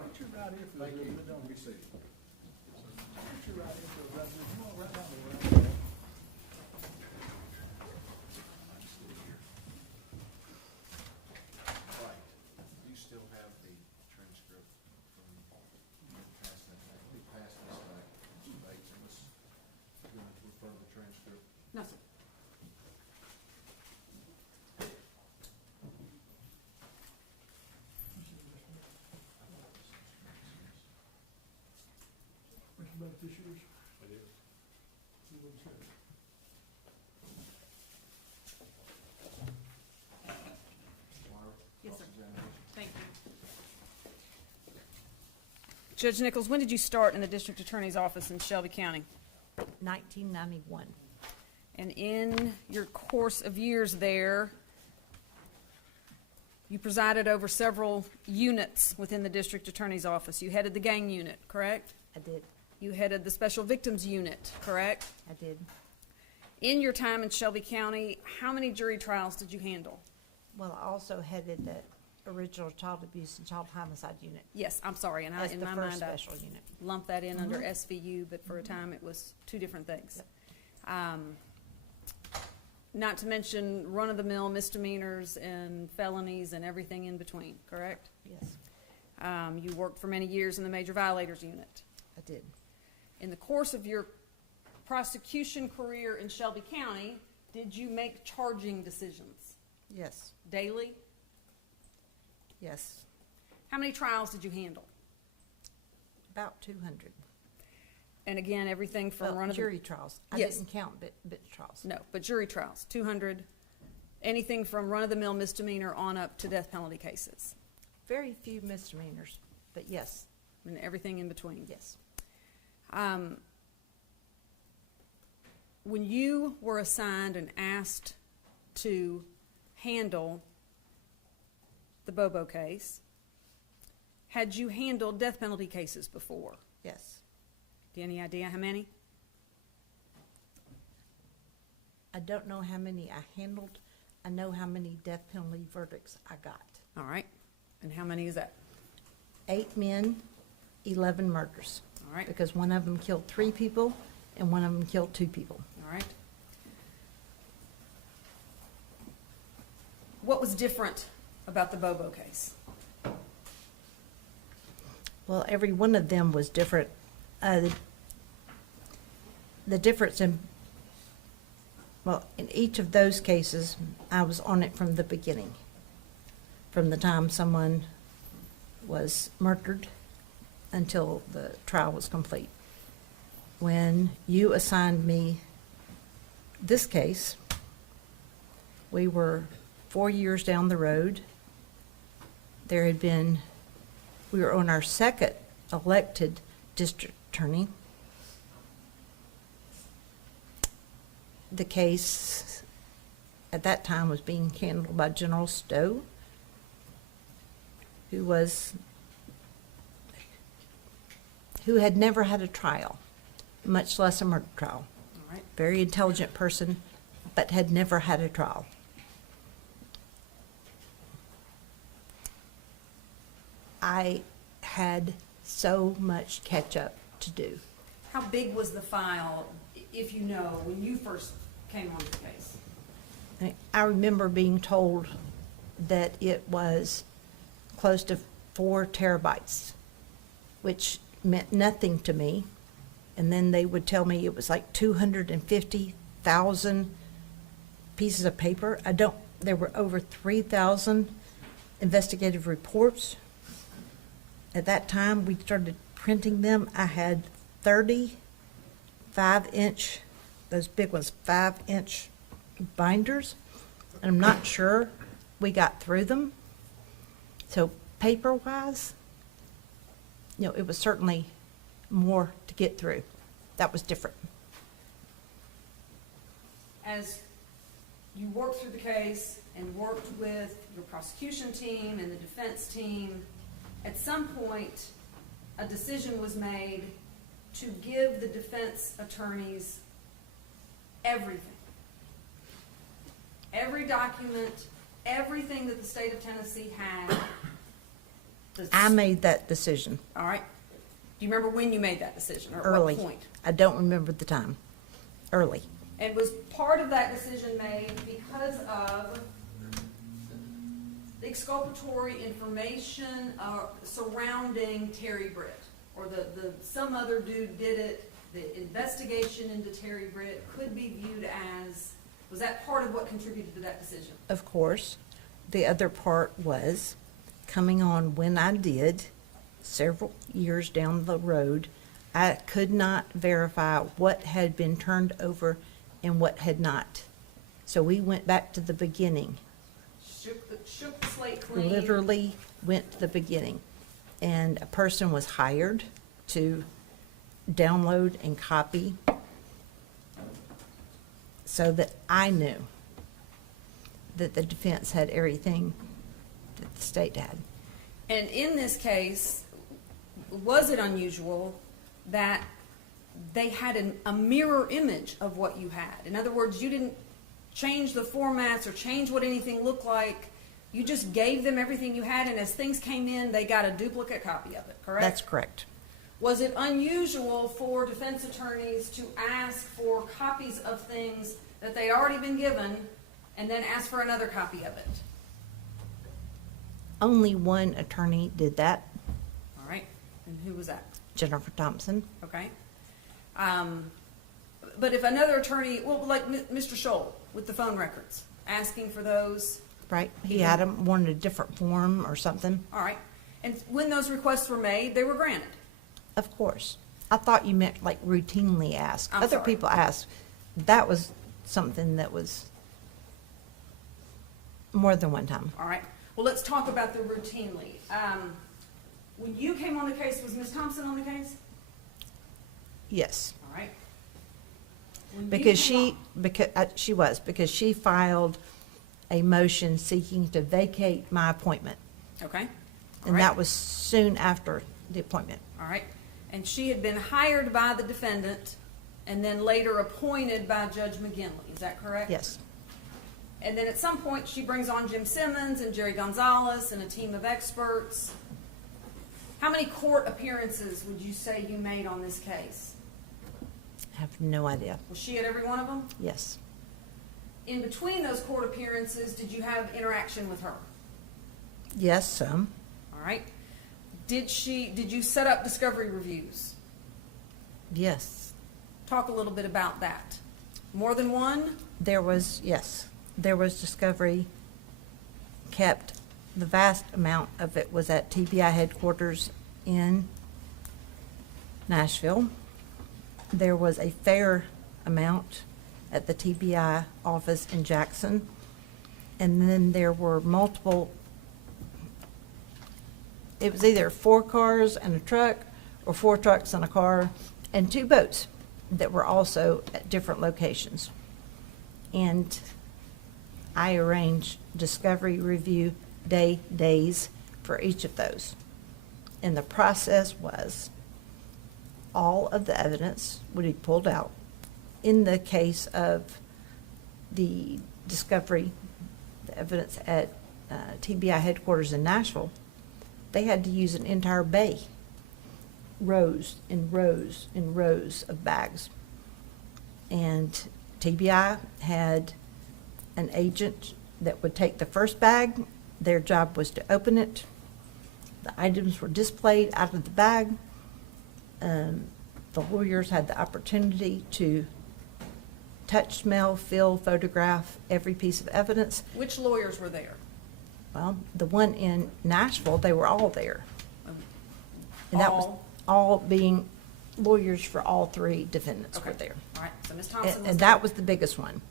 Put your right here for the resident. Don't be seated. Put your right here for the resident. Come on, right down the way. Right. You still have the transcript from past that back. We passed this back. Debates, and let's refer to the transcript. No, sir. Mr. Beneficiaries? I do. See what it says. Yes, sir. Thank you. Judge Nichols, when did you start in the district attorney's office in Shelby County? 1991. And in your course of years there, you presided over several units within the district attorney's office. You headed the gang unit, correct? I did. You headed the special victims unit, correct? I did. In your time in Shelby County, how many jury trials did you handle? Well, I also headed the original child abuse and child homicide unit. Yes, I'm sorry, and That's in the my first mind, I special unit. lumped that in under SVU, but for a time it was two different things. Not to mention run-of-the-mill misdemeanors and felonies and everything in between, correct? Yes, You worked for many years in the major violators unit. I did. In the course of your prosecution career in Shelby County, did you make charging decisions Yes, daily? yes. How many trials did you handle? About 200. And again, everything from Well, run-of-the-mill. jury trials. I Yes. didn't count bit trials. No, but jury trials, 200, anything from run-of-the-mill misdemeanor on up to death penalty cases, Very few misdemeanors, but yes, and everything in between. yes. When you were assigned and asked to handle the Bobo case, had you handled death penalty cases before? Yes. Do you have any idea how many? I don't know how many I handled. I know how many death penalty verdicts I got. All right, and how many is that? 8 men, 11 murders. All right, Because one of them killed 3 people and one of them killed 2 people. all right. What was different about the Bobo case? Well, every one of them was different. The difference in each of those cases, I was on it from the beginning. From the time someone was murdered until the trial was complete. When you assigned me this case, we were 4 years down the road. We were on our second elected district attorney. The case at that time was being handled by General Stowe, who had never had a trial, much less a murder trial. All right. Very intelligent person, but had never had a trial. I had so much catch up to do. How big was the file, if you know, when you first came on the case? I remember being told that it was close to 4 terabytes, which meant nothing to me. And then they would tell me it was like 250,000 pieces of paper. There were over 3,000 investigative reports. At that time, we started printing them. I had 30 5-inch, those big ones, 5-inch binders. And I'm not sure we got through them. So paper-wise, it was certainly more to get through. That was different. As you worked through the case and worked with your prosecution team and the defense team, at some point, a decision was made to give the defense attorneys everything. Every document, everything that the state of Tennessee had. I made that decision All right. Do you remember when you made that decision, or at early. what point? I don't remember the time. Early. And was part of that decision made because of the exculpatory information surrounding Terry Britt? Or some other dude did it, the investigation into Terry Britt could be viewed as, was that part of what contributed to that decision? Of course. The other part was coming on when I did, several years down the road, I could not verify what had been turned over and what had not. So we went back to the beginning. Shook the slate clean. Literally went to the beginning. And a person was hired to download and copy so that I knew that the defense had everything that the state had. And in this case, was it unusual that they had a mirror image of what you had? In other words, you didn't change the formats or change what anything looked like. You just gave them everything you had, and as things came in, they got a duplicate copy of it, correct? That's correct. Was it unusual for defense attorneys to ask for copies of things that they'd already been given and then ask for another copy of it? Only one attorney did that, All right. And who was that? Jennifer Thompson. Okay. But if another attorney, well, like Mr. Scholl with the phone records, asking for those. Right, he had them, wanted a different form or something. All right. And when those requests were made, they were granted. Of course. I thought you meant like routinely asked. I'm Other sorry. people asked. That was something that was more than one time. All right. Well, let's talk about the routinely. When you came on the case, was Ms. Thompson on the case? Yes. All right. When you Because came because she filed a motion seeking to vacate my appointment. Okay. All And right. that was soon after the appointment. All right. And she had been hired by the defendant and then later appointed by Judge McGinley. Is that correct? Yes. And then at some point, she brings on Jim Simmons and Jerry Gonzalez and a team of experts. How many court appearances would you say you made on this case? I have no idea. Was she at every one of them? Yes. In between those court appearances, did you have interaction with her? Yes, some. All right. Did you set up discovery reviews? Yes. Talk a little bit about that. More than one? Yes. There was discovery kept. The vast amount of it was at TBI headquarters in Nashville. There was a fair amount at the TBI office in Jackson. And then there were multiple, it was either 4 cars and a truck or 4 trucks and a car and 2 boats that were also at different locations. And I arranged discovery review days for each of those. And the process was all of the evidence would be pulled out. In the case of the discovery, the evidence at TBI headquarters in Nashville, they had to use an entire bay, rows and rows and rows of bags. And TBI had an agent that would take the first bag. Their job was to open it. The items were displayed out of the bag. The lawyers had the opportunity to touch, smell, feel, photograph every piece of evidence. Which lawyers were there? Well, the one in Nashville, they were all there. And that was all being lawyers for all 3 defendants were there. All right. So Ms. Thompson was And there. that was the biggest one.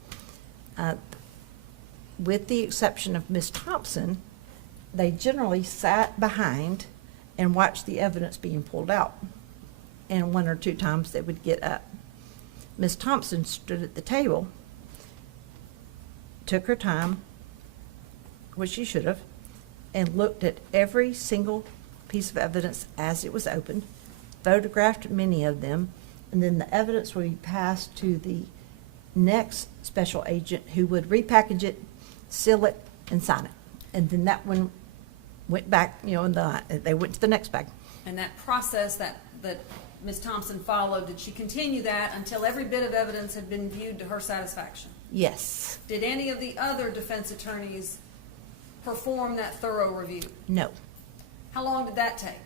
With the exception of Ms. Thompson, they generally sat behind and watched the evidence being pulled out. And 1 or 2 times they would get up. Ms. Thompson stood at the table, took her time, which she should have, and looked at every single piece of evidence as it was opened, photographed many of them, and then the evidence would be passed to the next special agent who would repackage it, seal it, and sign it. And then that one went back, and they went to the next bag. And that process that Ms. Thompson followed, did she continue that until every bit of evidence had been viewed to her satisfaction? Yes. Did any of the other defense attorneys perform that thorough review? No. How long did that take?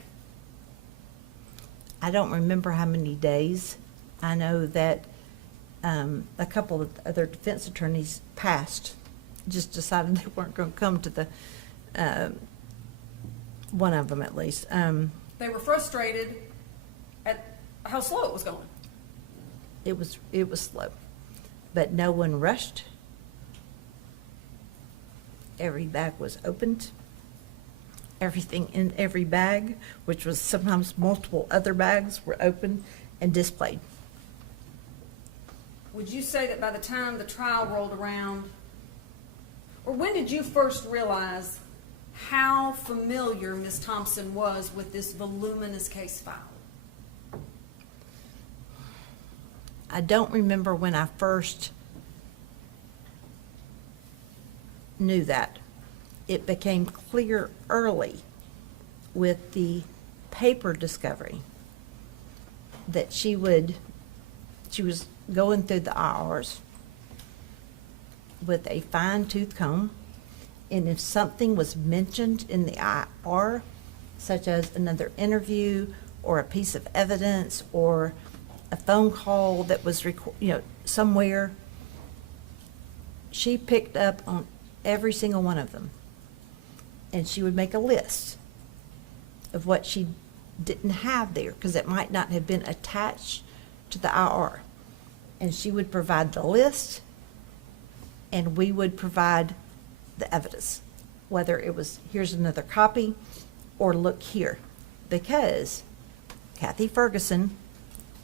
I don't remember how many days. I know that a couple of other defense attorneys just decided they weren't going to come to the, one of them at least. They were frustrated at how slow it was going. It was slow, but no one rushed. Every bag was opened. Everything in every bag, which was sometimes multiple other bags, were opened and displayed. Would you say that by the time the trial rolled around, or when did you first realize how familiar Ms. Thompson was with this voluminous case file? I don't remember when I first knew that. It became clear early with the paper discovery that she was going through the IRs with a fine-tooth comb, and if something was mentioned in the IR, such as another interview or a piece of evidence or a phone call that was somewhere, she picked up on every single one of them, and she would make a list of what she didn't have there because it might not have been attached to the IR, and she would provide the list and we would provide the evidence, whether it was here's another copy or look here, because Kathy Ferguson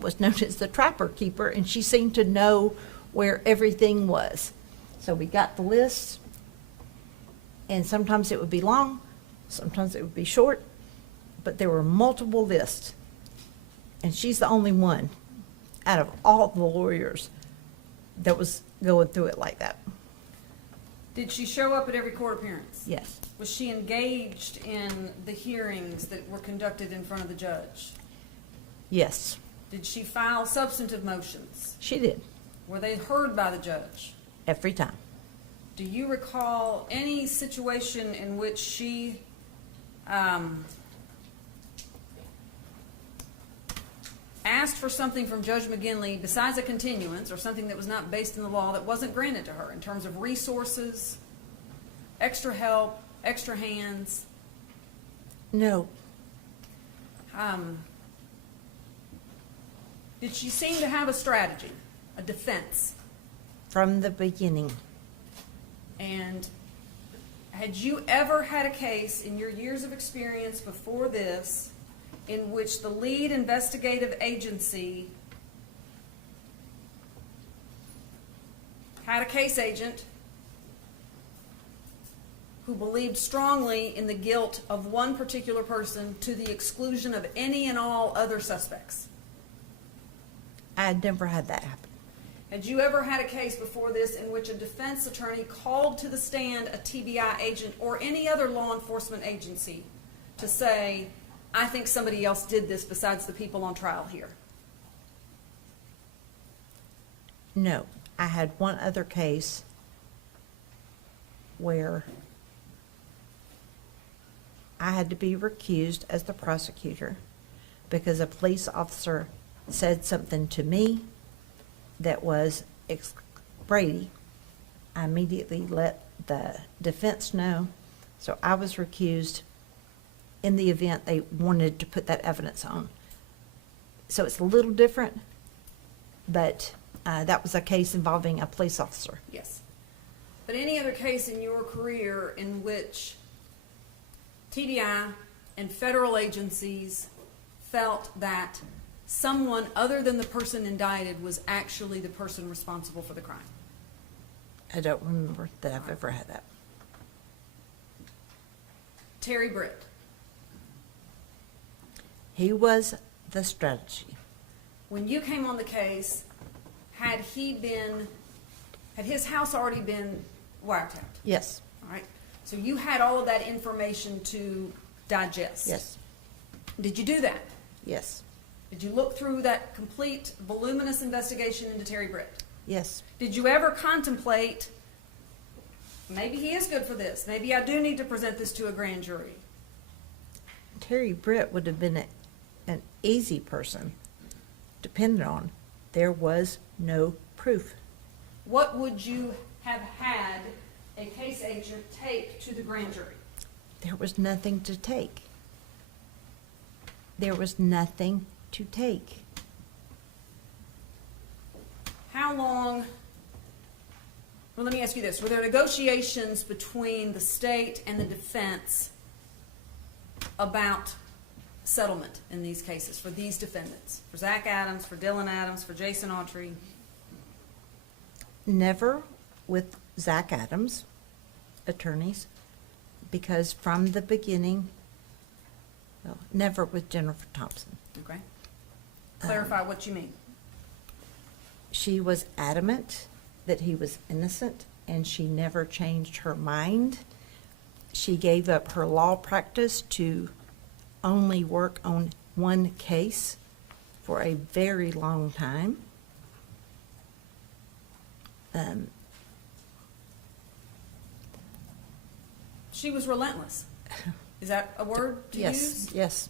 was known as the trapper keeper, and she seemed to know where everything was. So we got the list, and sometimes it would be long, sometimes it would be short, but there were multiple lists, and she's the only one out of all the lawyers that was going through it like that. Did she show up at every court appearance? Yes. Was she engaged in the hearings that were conducted in front of the judge? Yes. Did she file substantive motions? She did. Were they heard by the judge? Every time. Do you recall any situation in which she asked for something from Judge McGinley besides a continuance or something that was not based in the law that wasn't granted to her in terms of resources, extra help, extra hands? No. Did she seem to have a strategy, a defense? From the beginning. And had you ever had a case in your years of experience before this in which the lead investigative agency had a case agent who believed strongly in the guilt of one particular person to the exclusion of any and all other suspects? I had never had that happen. Had you ever had a case before this in which a defense attorney called to the stand a TBI agent or any other law enforcement agency to say, I think somebody else did this besides the people on trial here? No. I had one other case where I had to be recused as the prosecutor because a police officer said something to me that was Brady. I immediately let the defense know, so I was recused in the event they wanted to put that evidence on. So it's a little different, but that was a case involving a police officer. Yes. But any other case in your career in which TBI and federal agencies felt that someone other than the person indicted was actually the person responsible for the crime? I don't remember that I've ever had that. Terry Britt. He was the strategy. When you came on the case, had his house already been wiretapped? Yes. All right. So you had all of that information to digest? Yes, Did you do that? yes, Did you look through that complete voluminous investigation into Terry Britt? yes. Did you ever contemplate, maybe he is good for this, maybe I do need to present this to a grand jury? Terry Britt would have been an easy person to depend on. There was no proof. What would you have had a case agent take to the grand jury? There was nothing to take. There was nothing to take. How long, well, let me ask you this. Were there negotiations between the state and the defense about settlement in these cases for these defendants? For Zach Adams, for Dylan Adams, for Jason Autry? Never with Zach Adams' attorneys, because from the beginning, well, never with Jennifer Thompson. Okay. Clarify what you mean. She was adamant that he was innocent, and she never changed her mind. She gave up her law practice to only work on one case for a very long time. She was relentless. Is that a word to Yes, use? yes.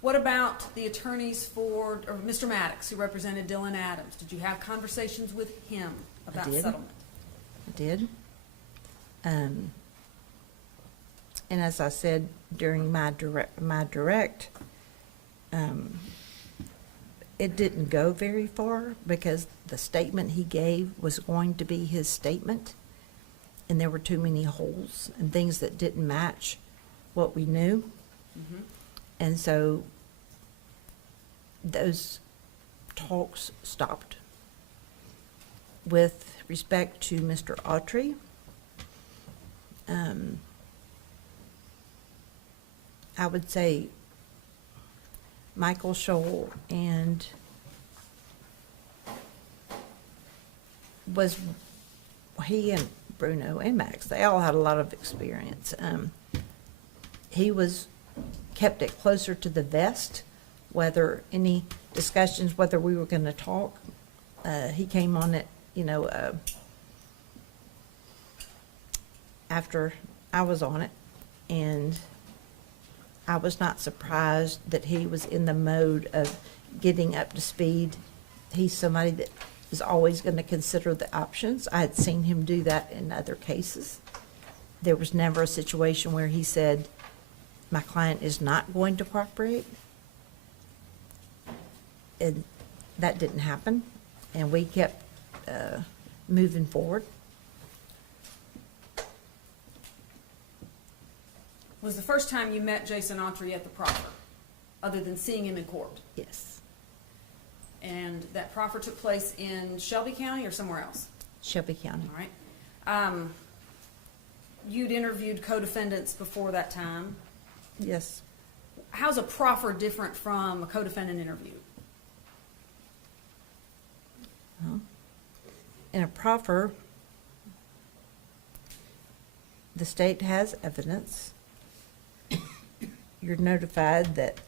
What about the attorneys for, or Mr. Maddox, who represented Dylan Adams? Did you have conversations with him about did. settlement? I did. And as I said during my direct, it didn't go very far because the statement he gave was going to be his statement, and there were too many holes and things that didn't match what we knew. And so those talks stopped. With respect to Mr. Autry, I would say Michael Scholl and he and Bruno and Max, they all had a lot of experience. He kept it closer to the vest, whether any discussions, whether we were going to talk. He came on it, after I was on it, and I was not surprised that he was in the mode of getting up to speed. He's somebody that is always going to consider the options. I had seen him do that in other cases. There was never a situation where he said, my client is not going to cooperate. And that didn't happen, and we kept moving forward. Was the first time you met Jason Autry at the proffer, other than seeing him in court? Yes. And that proffer took place in Shelby County or somewhere else? Shelby County. All right. You'd interviewed co-defendants before that time. Yes. How's a proffer different from a co-defendant interview? Well, in a proffer, the state has evidence. You're notified that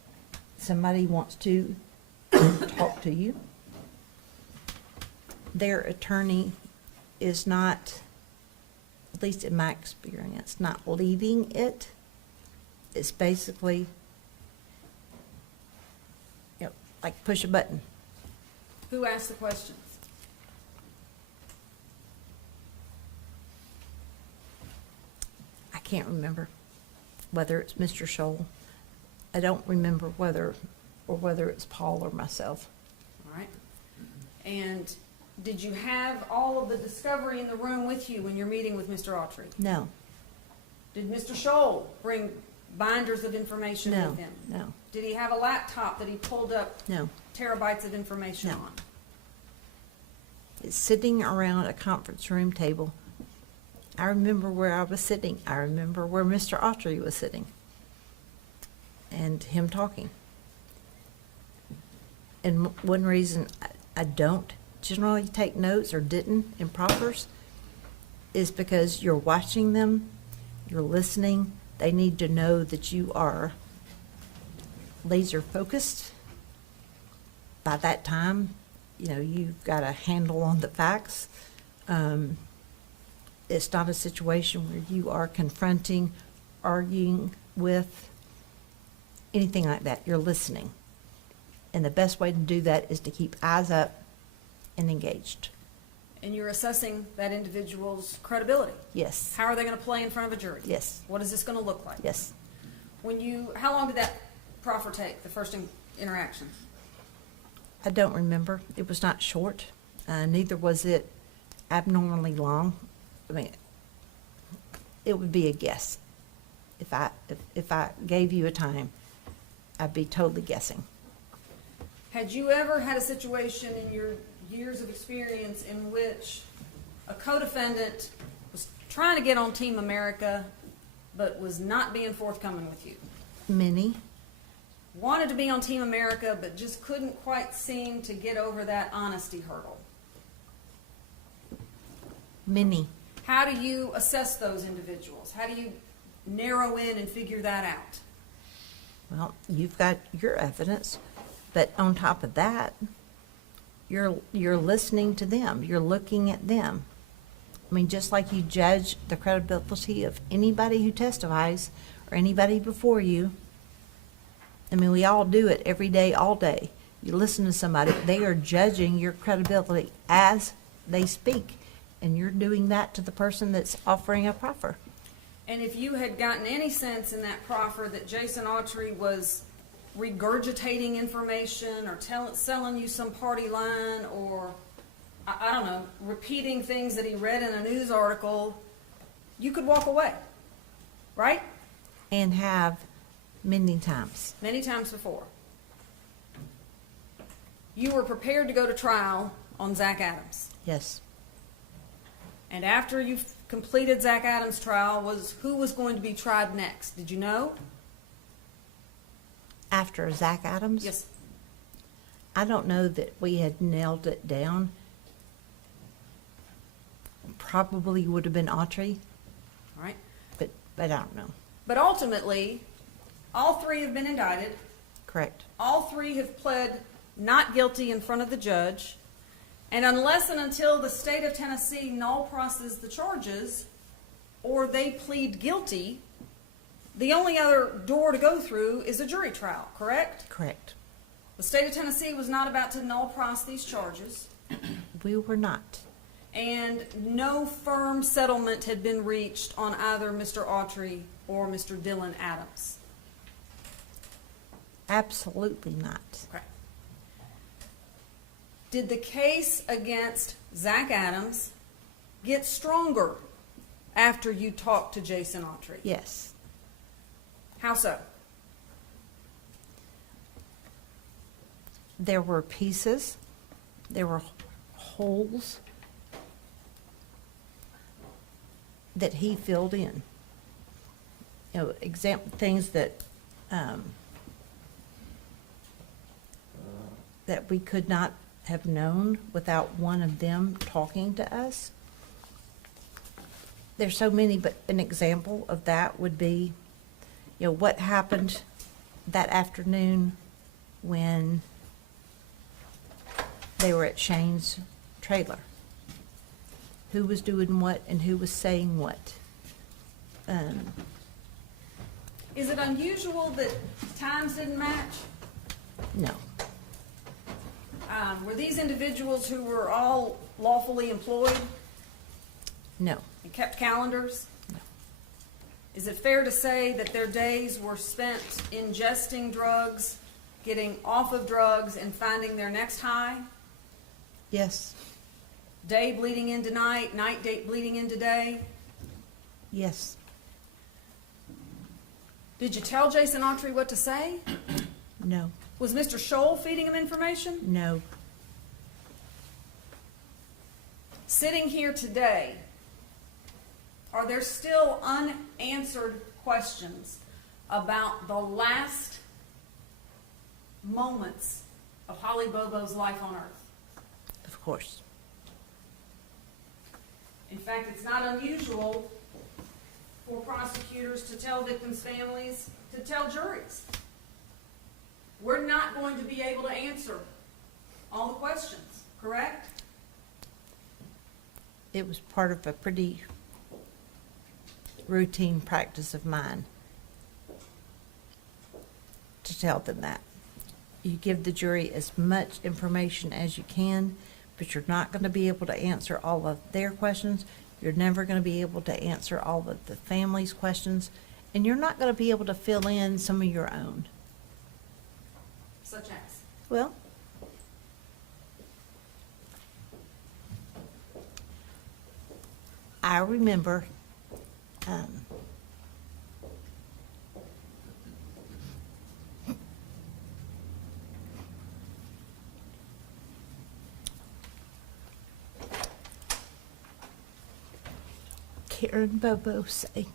somebody wants to talk to you. Their attorney is not, at least in my experience, not leading it. It's basically, like push a button. Who asked the questions? I can't remember whether it's Mr. Scholl. I don't remember whether it's Paul or myself. All right. And did you have all of the discovery in the room with you when you're meeting with Mr. Autry? No, Did Mr. Scholl bring binders of information No, with him? no. Did he have a laptop that he pulled up no. terabytes of information No. on? It's sitting around a conference room table. I remember where I was sitting. I remember where Mr. Autry was sitting. And him talking. And one reason I don't generally take notes or didn't in proffers is because you're watching them you're listening. They need to know that you are laser focused. By that time, you've got a handle on the facts. It's not a situation where you are confronting, arguing with, anything like that. You're listening. And the best way to do that is to keep eyes up and engaged. And you're assessing that individual's credibility. Yes. How are they going to play in front of a jury? Yes. What is this going to look like? Yes. How long did that proffer take, the first interaction? I don't remember. It was not short. Neither was it abnormally long. I mean, it would be a guess. If I gave you a time, I'd be totally guessing. Had you ever had a situation in your years of experience in which a co-defendant was trying to get on Team America but was not being forthcoming with you? Many. Wanted to be on Team America but just couldn't quite seem to get over that honesty hurdle? Many. How do you assess those individuals? How do you narrow in and figure that out? Well, you've got your evidence, but on top of that, you're listening to them. You're looking at them. I mean, just like you judge the credibility of anybody who testifies or anybody before you. I mean, we all do it every day, all day. You listen to somebody, they are judging your credibility as they speak, and you're doing that to the person that's offering a proffer. And if you had gotten any sense in that proffer that Jason Autry was regurgitating information or selling you some party line or, I don't know, repeating things that he read in a news article, you could walk away, right? And have many times. Many times before. You were prepared to go to trial on Zach Adams. Yes. And after you completed Zach Adams' trial, who was going to be tried next? Did you know? After Zach Adams? Yes. I don't know that we had nailed it down. Probably would have been Autry. All right. But I don't know. But ultimately, all three have been indicted. Correct. All three have pled not guilty in front of the judge. And unless and until the state of Tennessee null processes the charges or they plead guilty, the only other door to go through is a jury trial, correct? Correct. The state of Tennessee was not about to null process these charges. We were not. And no firm settlement had been reached on either Mr. Autry or Mr. Dylan Adams. Absolutely not. Okay. Did the case against Zach Adams get stronger after you talked to Jason Autry? Yes. How so? There were pieces. There were holes that he filled in. Things that that we could not have known without one of them talking to us. There's so many, but an example of that would be, what happened that afternoon when they were at Shane's trailer. Who was doing what and who was saying what. Is it unusual that times didn't match? No. Were these individuals who were all lawfully employed No. and kept calendars? No. Is it fair to say that their days were spent ingesting drugs, getting off of drugs, and finding their next high? Yes. Day bleeding into night, night date bleeding into day? Yes. Did you tell Jason Autry what to say? No. Was Mr. Scholl feeding him information? No. Sitting here today, are there still unanswered questions about the last moments of Holly Bobo's life on earth? Of course. In fact, it's not unusual for prosecutors to tell victims' families, to tell juries. We're not going to be able to answer all the questions, correct? It was part of a pretty routine practice of mine to tell them that. You give the jury as much information as you can, but you're not going to be able to answer all of their questions. You're never going to be able to answer all of the family's questions, and you're not going to be able to fill in some of your own. Such as? Well, I remember Karen Bobo saying,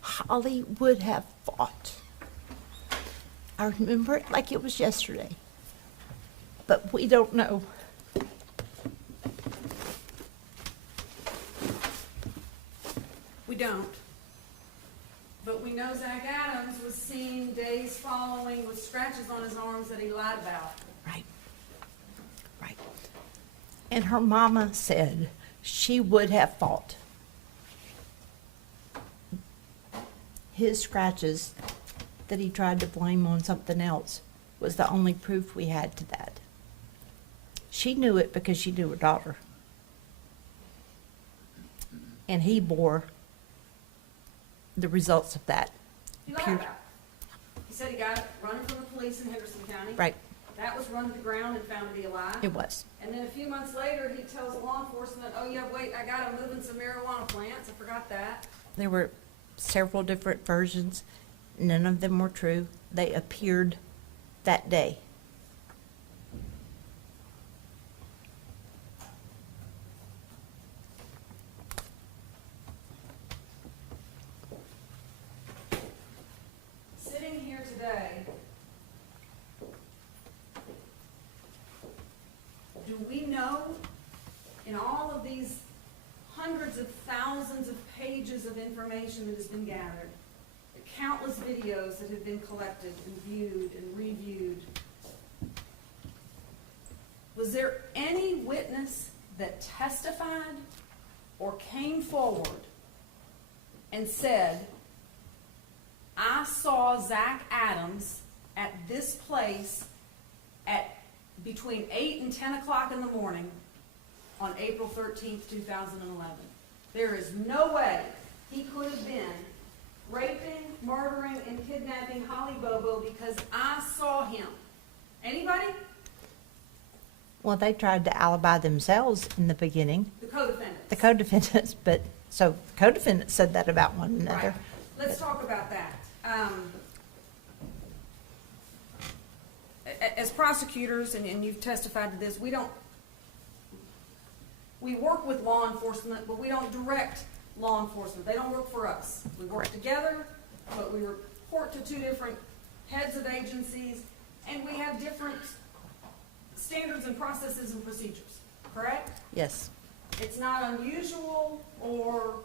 Holly would have fought. I remember it like it was yesterday, but we don't know. We don't. But we know Zach Adams was seen days following with scratches on his arms that he lied about. Right. Right. And her mama said she would have fought. His scratches that he tried to blame on something else was the only proof we had to that. She knew it because she knew her daughter. And he bore the results of that. He lied about it. He said he got it running from the police in Henderson County. Right. That was run to the ground and found to be a lie. It was. And then a few months later, he tells law enforcement, oh yeah, wait, I got him moving some marijuana plants. I forgot that. There were several different versions. None of them were true. They appeared that day. Sitting here today, do we know in all of these hundreds of thousands of pages of information that has been gathered, the countless videos that have been collected and viewed and reviewed, was there any witness that testified or came forward and said, I saw Zach Adams at this place at between 8 and 10 o'clock in the morning on April 13th, 2011. There is no way he could have been raping, murdering, and kidnapping Holly Bobo because I saw him. Anybody? Well, they tried to alibi themselves in the beginning. The co-defendants. The co-defendants, but, so the co-defendants said that about one another. Right. Let's talk about that. As prosecutors, and you've testified to this, we work with law enforcement, but we don't direct law enforcement. They don't work for us. We work together, but we report to two different heads of agencies, and we have different standards and processes and procedures, correct? Yes. It's not unusual or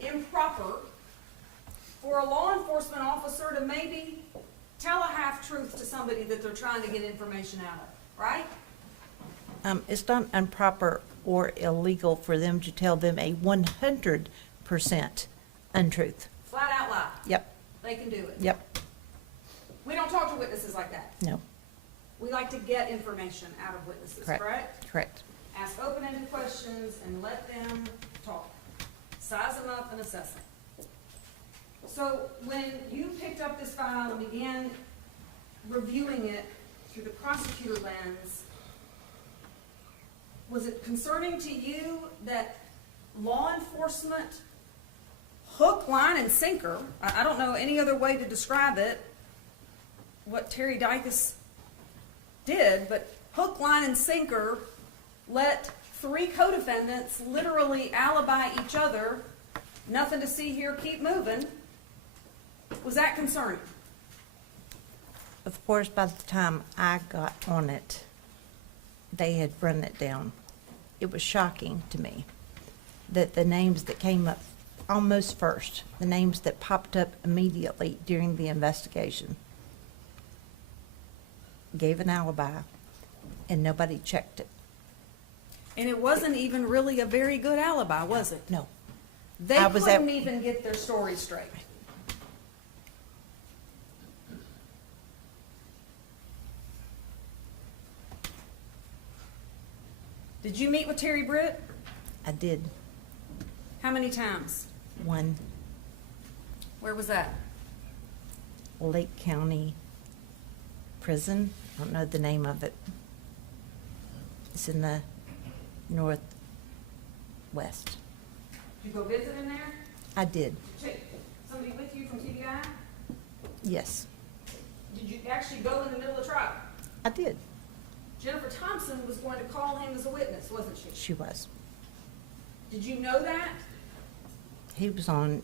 improper for a law enforcement officer to maybe tell a half-truth to somebody that they're trying to get information out of, right? It's not improper or illegal for them to tell them a 100% untruth. Flat out lie. Yep. They can do it. Yep. We don't talk to witnesses like that. No. We like to get information out of witnesses, correct? Correct. Ask open-ended questions and let them talk. Size them up and assess them. So when you picked up this file and began reviewing it through the prosecutor lens, was it concerning to you that law enforcement, hook, line, and sinker, I don't know any other way to describe it, what Terry Dicus did, but hook, line, and sinker let three co-defendants literally alibi each other, nothing to see here, keep moving? Was that concerning? Of course, by the time I got on it, they had run it down. It was shocking to me. that the names that came up almost first, the names that popped up immediately during the investigation, gave an alibi, and nobody checked it. And it wasn't even really a very good alibi, was it? No. They I was at- couldn't even get their story straight. Did you meet with Terry Britt? I did. How many times? One, Where was that? Lake County Prison. I don't know the name of it. It's in the northwest. Did you go visit him there? I did, Check somebody with you from TBI? yes, Did you actually go in the middle of the trial? I did. Jennifer Thompson was going to call him as a witness, wasn't she? She was. Did you know that? He was on,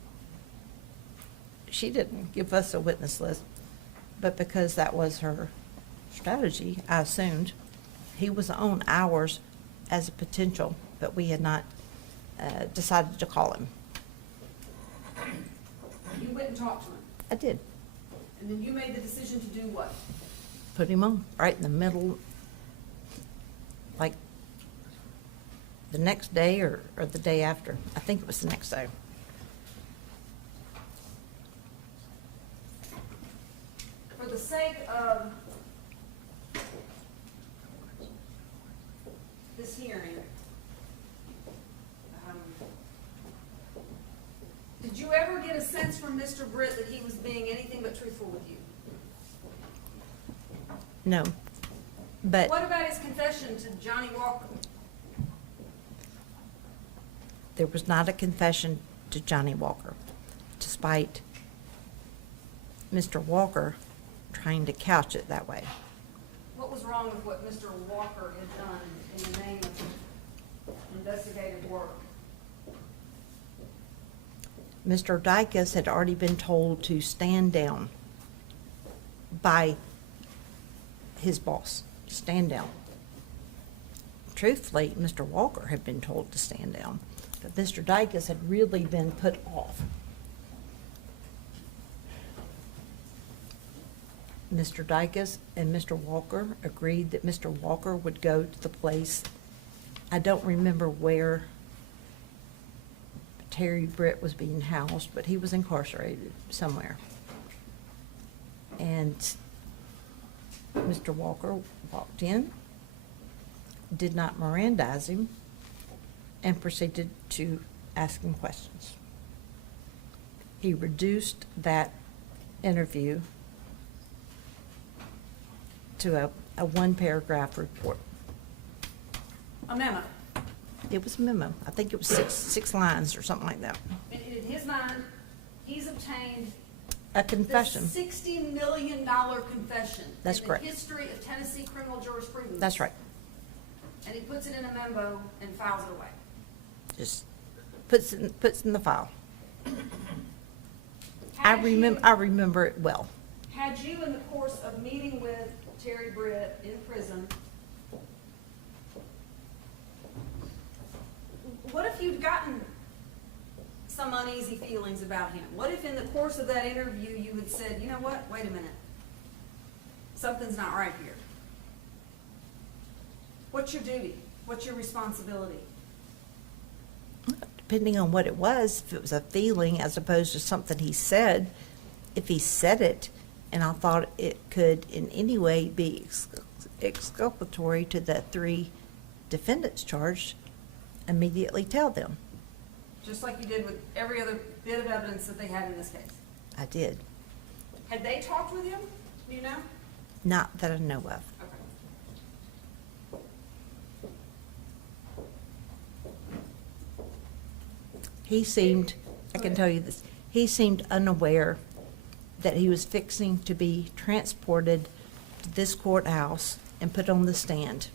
she didn't give us a witness list, but because that was her strategy, I assumed, he was on ours as a potential, but we had not decided to call him. You went and talked to him, I did. and then you made the decision to do what? Put him on, right in the middle, like the next day or the day after. I think it was the next day. For the sake of this hearing, did you ever get a sense from Mr. Britt that he was being anything but truthful with you? No, but What about his confession to Johnny Walker? there was not a confession to Johnny Walker, despite Mr. Walker trying to couch it that way. What was wrong with what Mr. Walker had done in the name of investigative work? Mr. Dykus had already been told to stand down by his boss, stand down. Truthfully, Mr. Walker had been told to stand down, but Mr. Dykus had really been put off. Mr. Dykus and Mr. Walker agreed that Mr. Walker would go to the place, I don't remember where Terry Britt was being housed, but he was incarcerated somewhere. And Mr. Walker walked in, did not Mirandize him, and proceeded to ask him questions. He reduced that interview to a one-paragraph report. A memo. It was a memo. I think it was six lines or something like that. In his mind, he's obtained A confession. the $60 million confession That's in correct. the history of Tennessee criminal jurisprudence. That's right. And he puts it in a memo and files it away. Just puts in the file. I Had you- remember it well. Had you, in the course of meeting with Terry Britt in prison, what if you'd gotten some uneasy feelings about him? What if in the course of that interview you had said, you know what, wait a minute, something's not right here? What's your duty? What's your responsibility? Depending on what it was, if it was a feeling as opposed to something he said, if he said it and I thought it could in any way be exculpatory to the 3 defendants charged, immediately tell them. Just like you did with every other bit of evidence that they had in this case. I did. Had they talked with him? Do you know? Not that I know of. Okay. He seemed, I can tell you this, he seemed unaware that he was fixing to be transported to this courthouse and put on the stand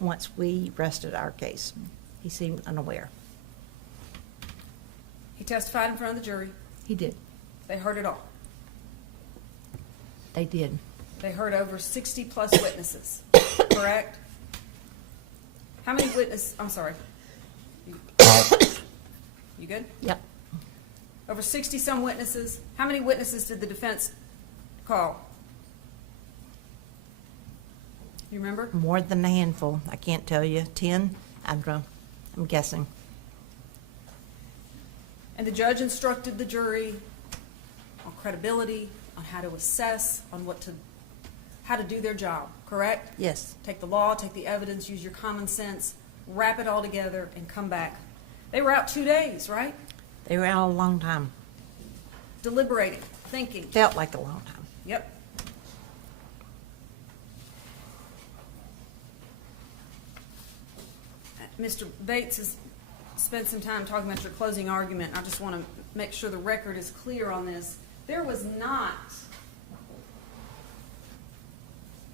once we rested our case. He seemed unaware. He testified in front of the jury. He did. They heard it all. They did. They heard over 60-plus witnesses, correct? How many I'm sorry. You You good? Yep. Over 60-some witnesses. How many witnesses did the defense call? You remember? More than a handful. I can't tell you. 10? I'm guessing. And the judge instructed the jury on credibility, on how to assess, on how to do their job, correct? Yes. Take the law, take the evidence, use your common sense, wrap it all together, and come back. They were out 2 days, right? They were out a long time. Deliberating, thinking. Felt like a long time. Yep. Mr. Bates has spent some time talking about your closing argument. I just want to make sure the record is clear on this. There was not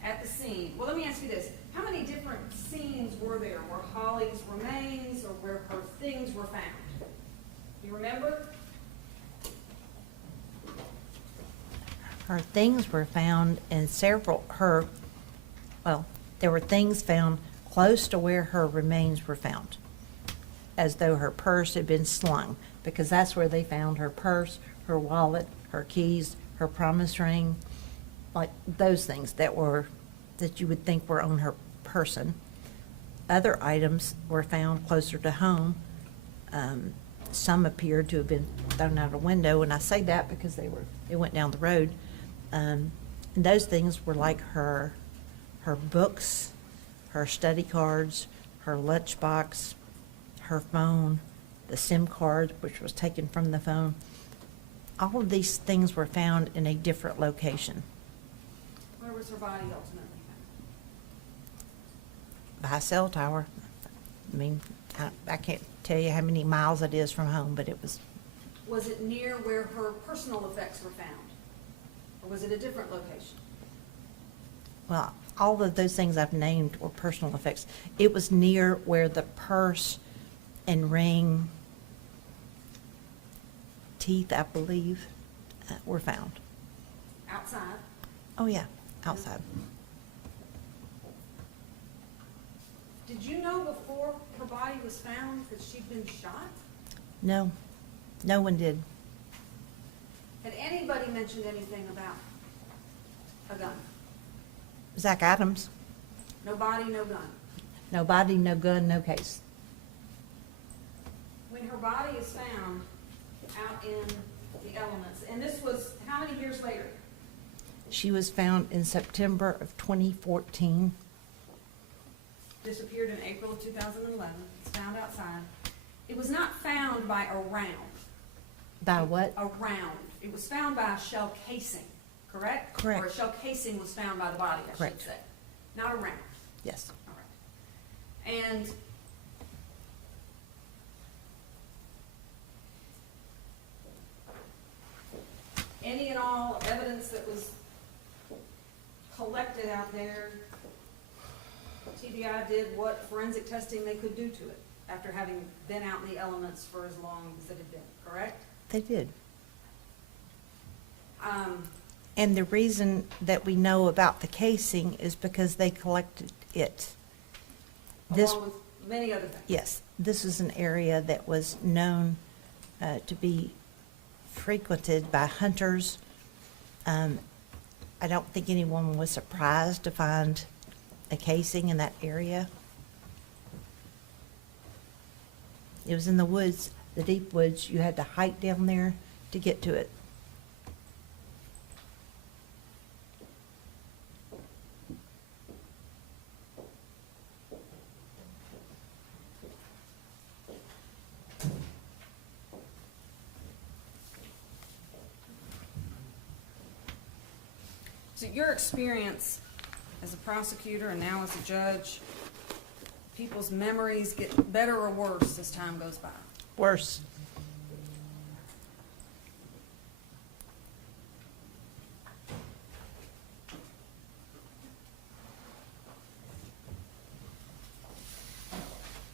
at the scene. Well, let me ask you this. How many different scenes were there where Holly's remains or where her things were found? Do you remember? Her things were found in there were things found close to where her remains were found, as though her purse had been slung, because that's where they found her purse, her wallet, her keys, her promise ring, like those things that you would think were on her person. Other items were found closer to home. Some appeared to have been thrown out a window, and I say that because they went down the road. And those things were like her books, her study cards, her lunchbox, her phone, the SIM card, which was taken from the phone. All of these things were found in a different location. Where was her body ultimately found? By a cell tower. I mean, I can't tell you how many miles it is from home, but it was. Was it near where her personal effects were found? Or was it a different location? Well, all of those things I've named were personal effects. It was near where the purse and ring, teeth, I believe, were found. Outside? Oh, yeah, outside. Did you know before her body was found that she'd been shot? No, no one did. Had anybody mentioned anything about a gun? Zach Adams. No body, no gun. No body, no gun, no case. When her body is found out in the elements, and this was how many years later? She was found in September of 2014. Disappeared in April of 2011. It's found outside. It was not found by a round. By what? A round. It was found by a shell casing, correct? Correct. Or a shell casing was found by the body, I Correct. should say. Not a round. Yes. All right. And any and all evidence that was collected out there, TBI did what forensic testing they could do to it after having been out in the elements for as long as it had been, correct? They did. And the reason that we know about the casing is because they collected it. Along with many other things. Yes, this is an area that was known to be frequented by hunters. I don't think anyone was surprised to find a casing in that area. It was in the woods, the deep woods. You had to hike down there to get to it. So your experience as a prosecutor and now as a judge, people's memories get better or worse as time goes by? Worse.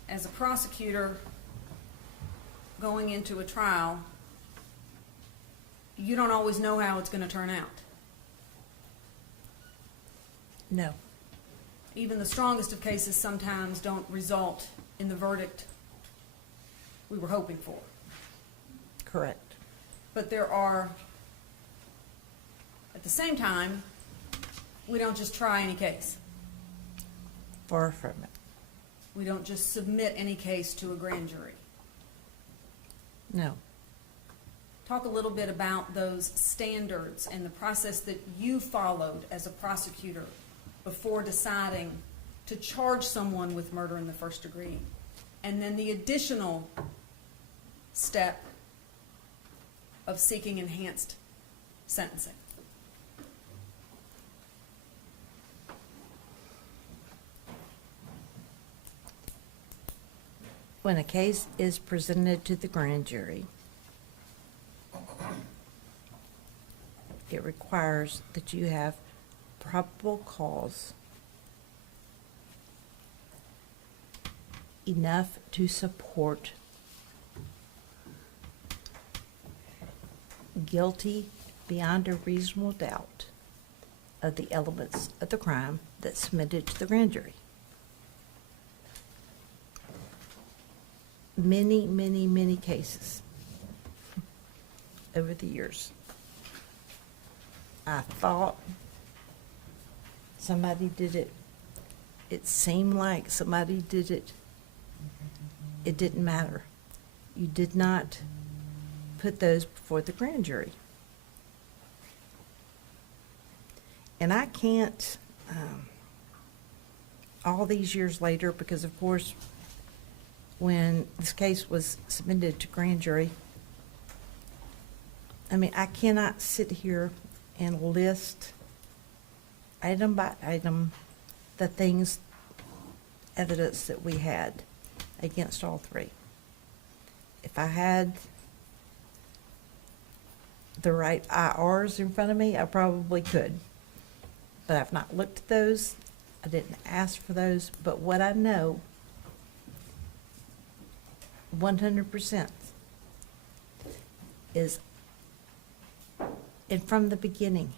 As a prosecutor going into a trial, you don't always know how it's going to turn out. No. Even the strongest of cases sometimes don't result in the verdict we were hoping for. Correct. But there are, at the same time, we don't just try any case. Far from it. We don't just submit any case to a grand jury. No. Talk a little bit about those standards and the process that you followed as a prosecutor before deciding to charge someone with murder in the first degree. And then the additional step of seeking enhanced sentencing. When a case is presented to the grand jury, it requires that you have probable cause enough to support guilty beyond a reasonable doubt of the elements of the crime that's submitted to the grand jury. Many, many, many cases over the years. I thought somebody did it. It seemed like somebody did it. It didn't matter. You did not put those before the grand jury. And I can't, all these years later, because of course, when this case was submitted to grand jury, I mean, I cannot sit here and list item by item the things, evidence that we had against all three. If I had the right IRs in front of me, I probably could. But I've not looked at those. I didn't ask for those. But what I know 100% is, and from the beginning,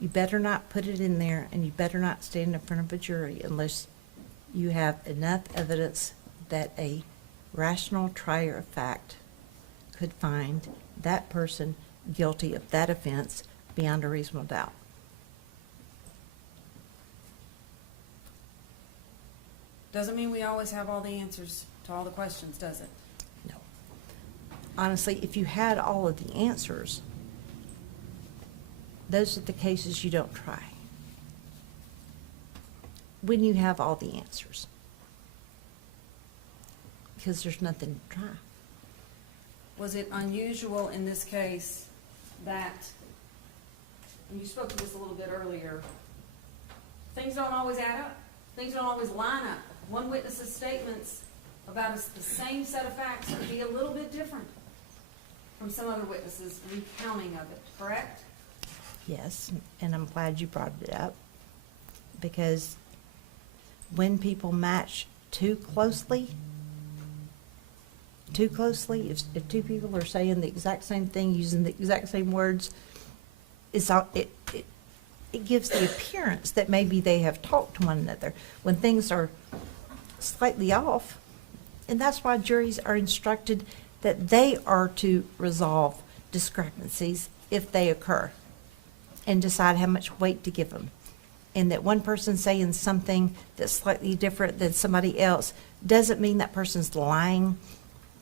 you better not put it in there, and you better not stand in front of a jury unless you have enough evidence that a rational trier of fact could find that person guilty of that offense beyond a reasonable doubt. Doesn't mean we always have all the answers to all the questions, does it? No. Honestly, if you had all of the answers, those are the cases you don't try. When you have all the answers. Because there's nothing to try. Was it unusual in this case that, and you spoke to this a little bit earlier, things don't always add up. Things don't always line up. One witness's statements about the same set of facts would be a little bit different from some other witnesses' recounting of it, correct? Yes, and I'm glad you brought it up, because when people match too closely, if two people are saying the exact same thing, using the exact same words, it gives the appearance that maybe they have talked to one another when things are slightly off. And that's why juries are instructed that they are to resolve discrepancies if they occur and decide how much weight to give them. And that one person saying something that's slightly different than somebody else doesn't mean that person's lying.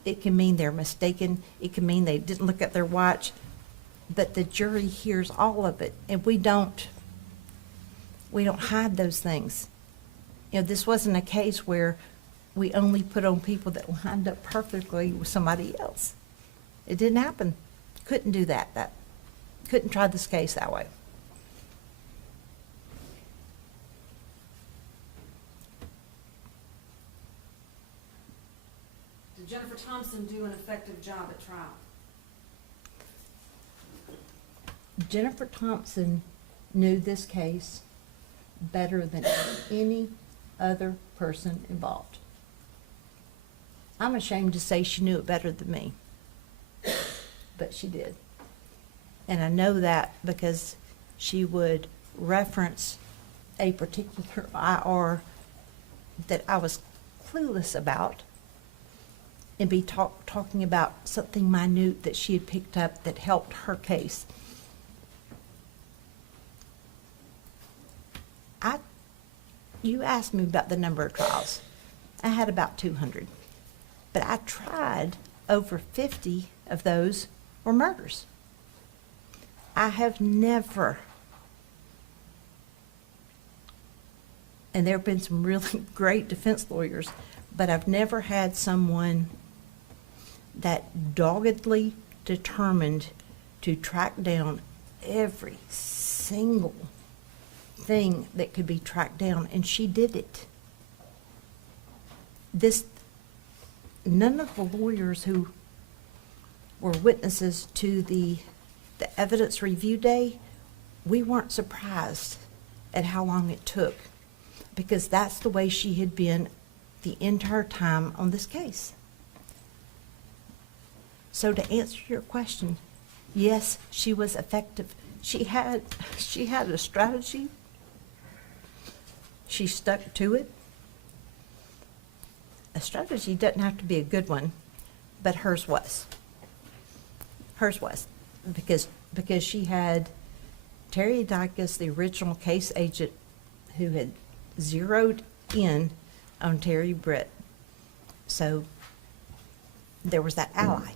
It can mean they're mistaken. It can mean they didn't look at their watch. But the jury hears all of it, and we don't hide those things. You know, this wasn't a case where we only put on people that lined up perfectly with somebody else. It didn't happen. Couldn't do that. Couldn't try this case that way. Did Jennifer Thompson do an effective job at trial? Jennifer Thompson knew this case better than any other person involved. I'm ashamed to say she knew it better than me, but she did. And I know that because she would reference a particular IR that I was clueless about, and be talking about something minute that she had picked up that helped her case. You asked me about the number of trials. I had about 200. But I tried over 50 of those were murders. I have never, and there have been some really great defense lawyers, but I've never had someone that doggedly determined to track down every single thing that could be tracked down, and she did it. None of the lawyers who were witnesses to the evidence review day, we weren't surprised at how long it took, because that's the way she had been the entire time on this case. So to answer your question, yes, she was effective. She had a strategy. She stuck to it. A strategy doesn't have to be a good one, but hers was. Hers was, because she had Terry Dicus, the original case agent, who had zeroed in on Terry Britt. So there was that ally.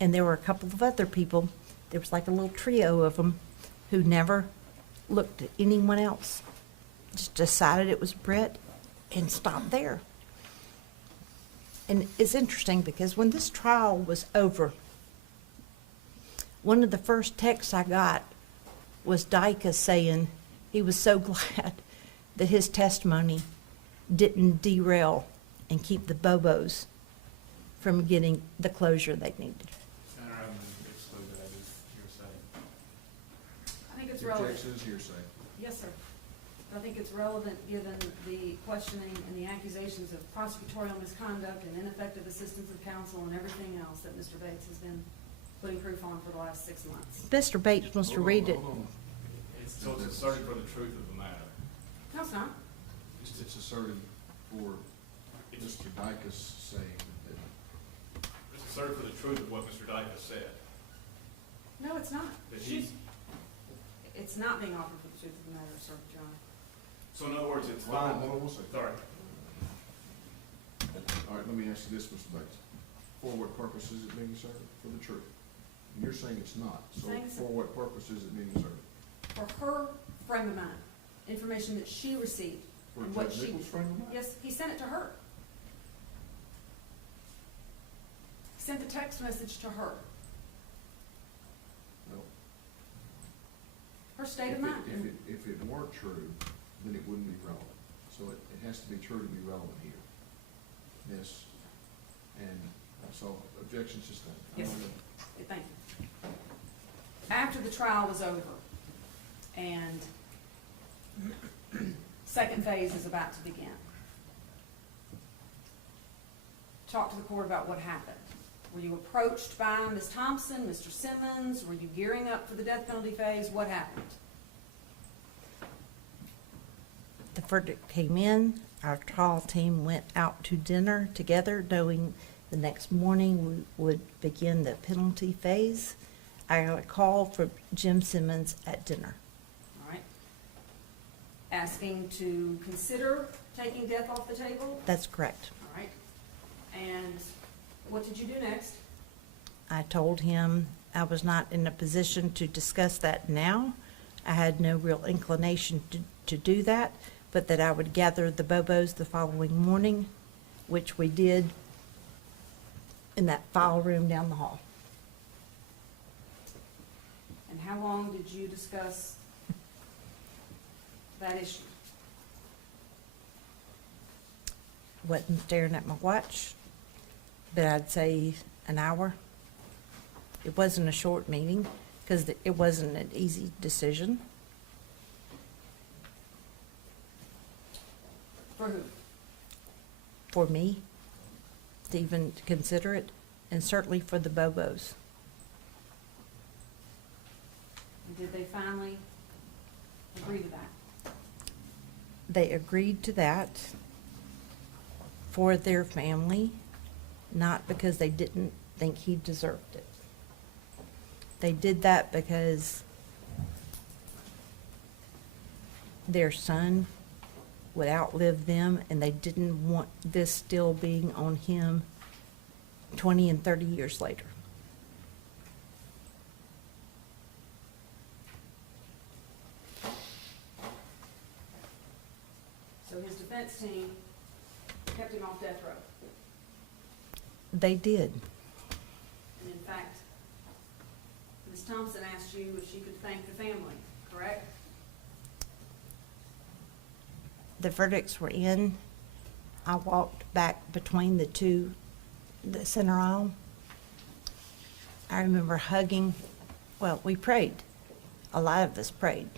And there were a couple of other people, there was like a little trio of them, who never looked at anyone else. Just decided it was Britt and stopped there. And it's interesting because when this trial was over, one of the first texts I got was Dicus saying he was so glad that his testimony didn't derail and keep the Bobos from getting the closure they needed. Senator, I'm going to exclude that as hearsay. I think it's relevant. Objection is hearsay. Yes, sir. I think it's relevant given the questioning and the accusations of prosecutorial misconduct and ineffective assistance of counsel and everything else that Mr. Bates has been putting proof on for the last 6 months. Mr. Bates wants to read it. Hold on. It's still asserted for the truth of the matter. No, it's not. It's asserted for Mr. Dicus saying that. It's asserted for the truth of what Mr. Dicus said. No, it's not. That he's, It's not being offered for the truth of the matter, sir, John. so in other words, it's Hold fine. on, hold on one second. Sorry. All right, let me ask you this, Mr. Bates. For what purpose is it being asserted? For the truth. And you're saying it's not. So Saying it's- for what purpose is it being asserted? For her frame of mind, information that she received. For and what Judge she. Nichols' frame of mind? Yes, he sent it to her. He sent the text message to her. No. Her state of mind. If it weren't true, then it wouldn't be relevant. So it has to be true to be relevant here. Yes. And so objection sustained. Yes, sir. Thank you. After the trial was over and second phase is about to begin, talk to the court about what happened. Were you approached by Ms. Thompson, Mr. Simmons? Were you gearing up for the death penalty phase? What happened? The verdict came in. Our trial team went out to dinner together, knowing the next morning we would begin the penalty phase. I got a call from Jim Simmons at dinner. All right. Asking to consider taking death off the table? That's correct. All right. And what did you do next? I told him I was not in a position to discuss that now. I had no real inclination to do that, but that I would gather the Bobos the following morning, which we did in that file room down the hall. And how long did you discuss that issue? Wasn't staring at my watch, but I'd say an hour. It wasn't a short meeting, because it wasn't an easy decision. For who? For me to even consider it, and certainly for the Bobos. And did they finally agree to that? They agreed to that for their family, not because they didn't think he deserved it. They did that because their son would outlive them, and they didn't want this still being on him 20 and 30 years later. So his defense team kept him off death row. They did. And in fact, Ms. Thompson asked you if she could thank the family, correct? The verdicts were in. I walked back between the center aisle. I remember hugging, well, we prayed. A lot of us prayed.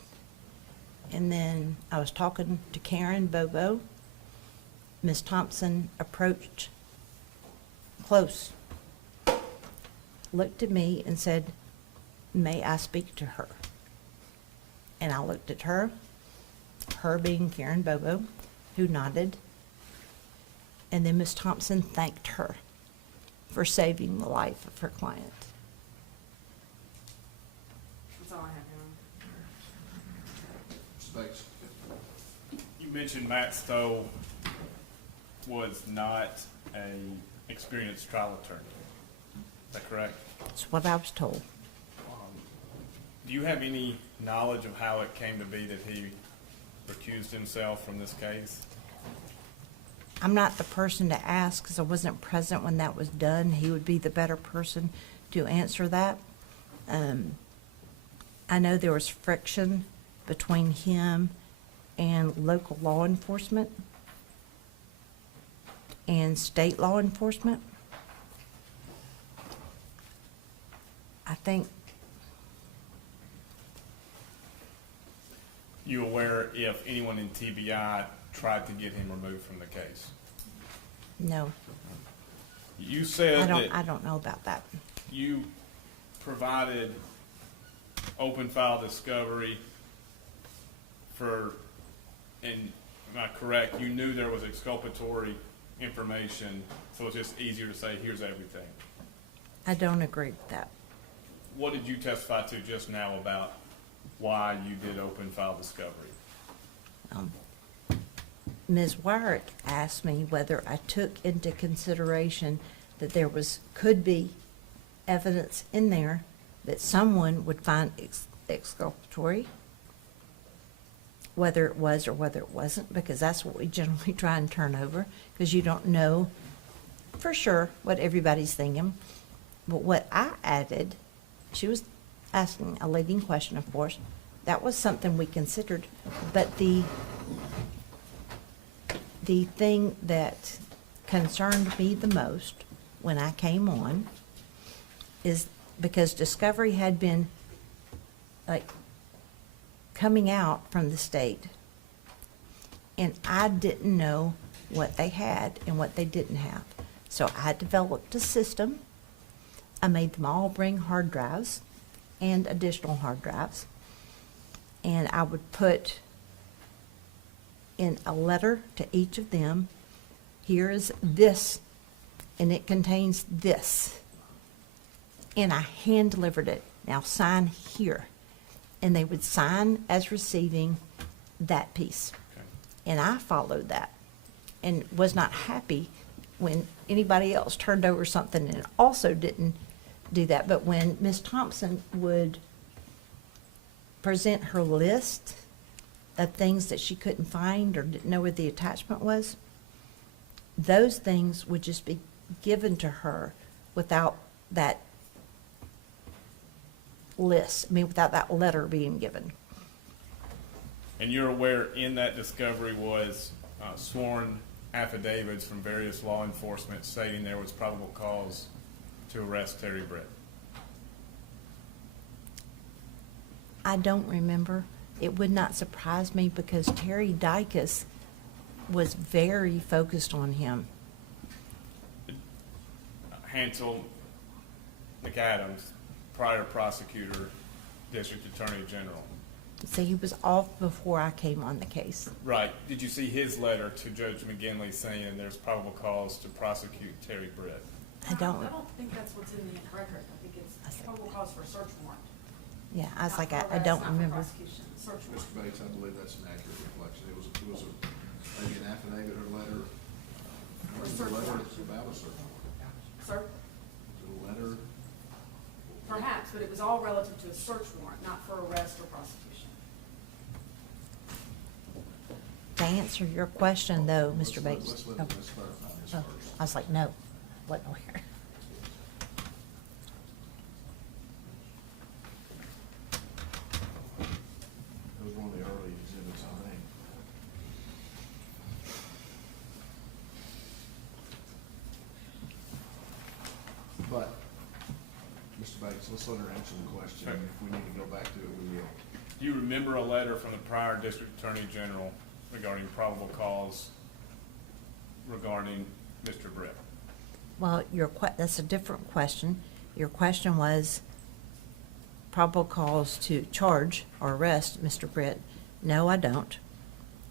And then I was talking to Karen Bobo. Ms. Thompson approached close, looked at me and said, "May I speak to her?" And I looked at her being Karen Bobo, who nodded. And then Ms. Thompson thanked her for saving the life of her client. That's all I have, Your Honor. Space. You mentioned Matt Stowe was not an experienced trial attorney. Is that correct? That's what I was told. Do you have any knowledge of how it came to be that he recused himself from this case? I'm not the person to ask because I wasn't present when that was done. He would be the better person to answer that. I know there was friction between him and local law enforcement and state law enforcement. I think. You aware if anyone in TBI tried to get him removed from the case? No. You said I don't know about that. You provided open file discovery and am I correct, you knew there was exculpatory information, so it's just easier to say, here's everything. I don't agree with that. What did you testify to just now about why you did open file discovery? Ms. Wyrick asked me whether I took into consideration that there could be evidence in there that someone would find exculpatory, whether it was or whether it wasn't, because that's what we generally try and turn over, because you don't know for sure what everybody's thinking. But what I added, she was asking a leading question, of course, that was something we considered, but the thing that concerned me the most when I came on is because discovery had been like coming out from the state, and I didn't know what they had and what they didn't have. So I developed a system. I made them all bring hard drives and additional hard drives, and I would put in a letter to each of them, here is this, and it contains this. And I hand delivered it. Now sign here. And they would sign as receiving that piece. Okay. And I followed that and was not happy when anybody else turned over something and also didn't do that. But when Ms. Thompson would present her list of things that she couldn't find or didn't know where the attachment was, those things would just be given to her without that list, without that letter being given. And you're aware in that discovery was sworn affidavits from various law enforcement stating there was probable cause to arrest Terry Britt? I don't remember. It would not surprise me because Terry Dicus was very focused on him. Hansel McAdams, prior prosecutor, district attorney general. So he was off before I came on the case. Right. Did you see his letter to Judge McGinley saying there's probable cause to prosecute Terry Britt? I don't, I don't think that's what's in the record. I think it's probable cause for a search warrant. yeah, I was Not like, for I arrest, don't not for remember. prosecution, search warrant. Mr. Bates, I believe that's an accurate reflection. It was maybe an affidavit or letter. Or Was it search a letter warrant. about a search warrant? Sir? Was it a letter? Perhaps, but it was all relative to a search warrant, not for arrest or prosecution. To answer your question though, Let's Mr. let- Bates. Let's Oh, clarify this oh, first. I was like, no, wasn't aware. It was one of the early exhibits, I think. But, Mr. Bates, let's let her answer the question. Sure. If we need to go back to it, we will. Do you remember a letter from the prior district attorney general regarding probable cause regarding Mr. Britt? Well, that's a different question. Your question was probable cause to charge or arrest Mr. Britt. No, I don't.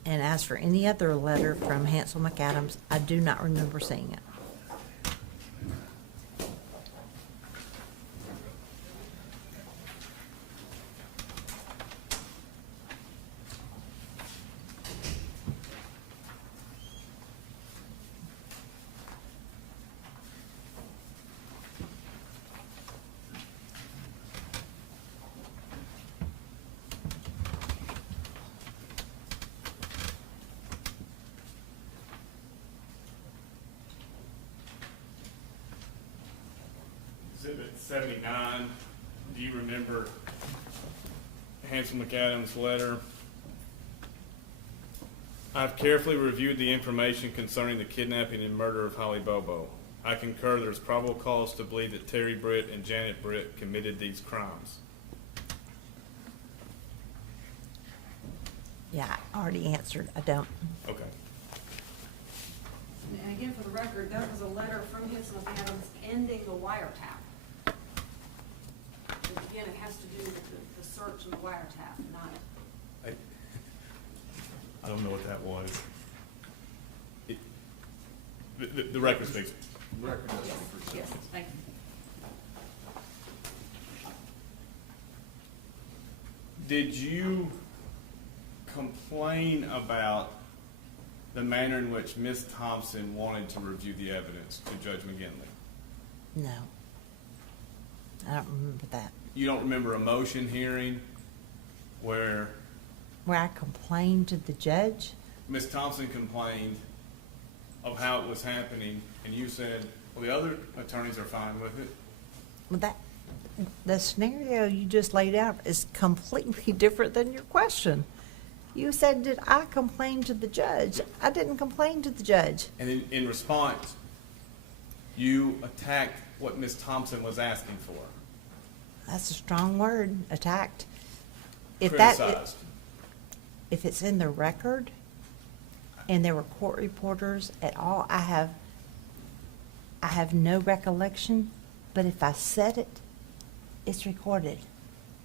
And as for any other letter from Hansel McAdams, I do not remember seeing it. Exhibit 79, do you remember Hansel McAdams' letter? I've carefully reviewed the information concerning the kidnapping and murder of Holly Bobo. I concur there is probable cause to believe that Terry Britt and Janet Britt committed these crimes. Yeah, I already answered. I don't. Okay. And again, for the record, that was a letter from Hansel McAdams ending the wiretap. But again, it has to do with the search and the wiretap, not, I don't know what that was. The record speaks. The record does speak for itself. yes, thank you. Did you complain about the manner in which Ms. Thompson wanted to review the evidence to Judge McGinley? No. I don't remember that. You don't remember a motion hearing where Where I complained to the judge? Ms. Thompson complained of how it was happening, and you said, well, the other attorneys are fine with it? Well, the scenario you just laid out is completely different than your question. You said, did I complain to the judge? I didn't complain to the judge. And in response, you attacked what Ms. Thompson was asking for. That's a strong word, attacked. Criticized. If it's in the record and there were court reporters at all, I have no recollection, but if I said it, it's recorded.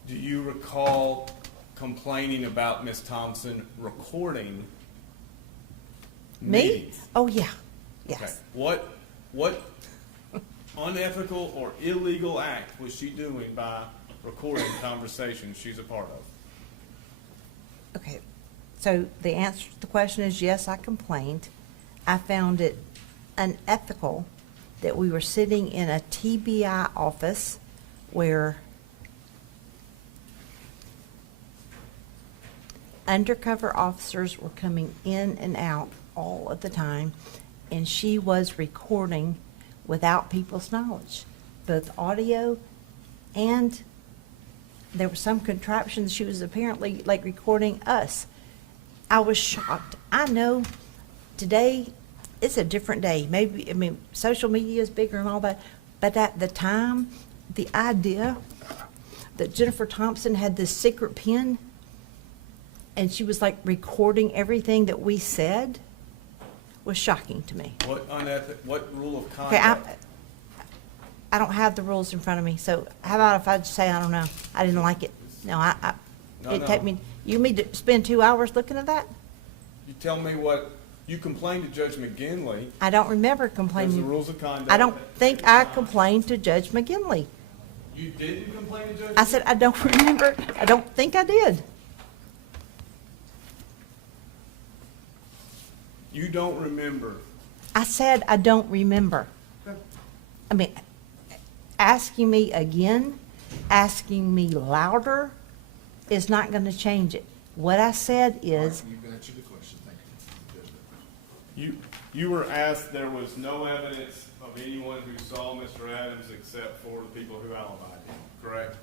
Do you recall complaining about Ms. Thompson recording Me? meetings? Oh, yeah, yes. Okay. What unethical or illegal act was she doing by recording conversations she's a part of? Okay, so the answer to the question is yes, I complained. I found it unethical that we were sitting in a TBI office where undercover officers were coming in and out all of the time, and she was recording without people's knowledge, both audio and there were some contraptions. She was apparently like recording us. I was shocked. I know today it's a different day. Maybe, I mean, social media is bigger and all that, but at the time, the idea that Jennifer Thompson had this secret pen and she was like recording everything that we said was shocking to me. What rule of Okay, conduct? I don't have the rules in front of me, so how about if I just say, I don't know, I didn't like it. No, it'd take me, you need to spend 2 hours looking at that? You tell me what You complained to Judge McGinley. I don't remember There's the complaining. rules of conduct. I don't think I complained to Judge McGinley. You didn't complain to Judge? I said, I don't remember. I don't think I did. You don't remember. I said, I don't remember. I mean, asking me again, asking me louder is not going to change it. What I said is, You've answered the question, thank you. You were asked, there was no evidence of anyone who saw Mr. Adams except for the people who alibied him, correct?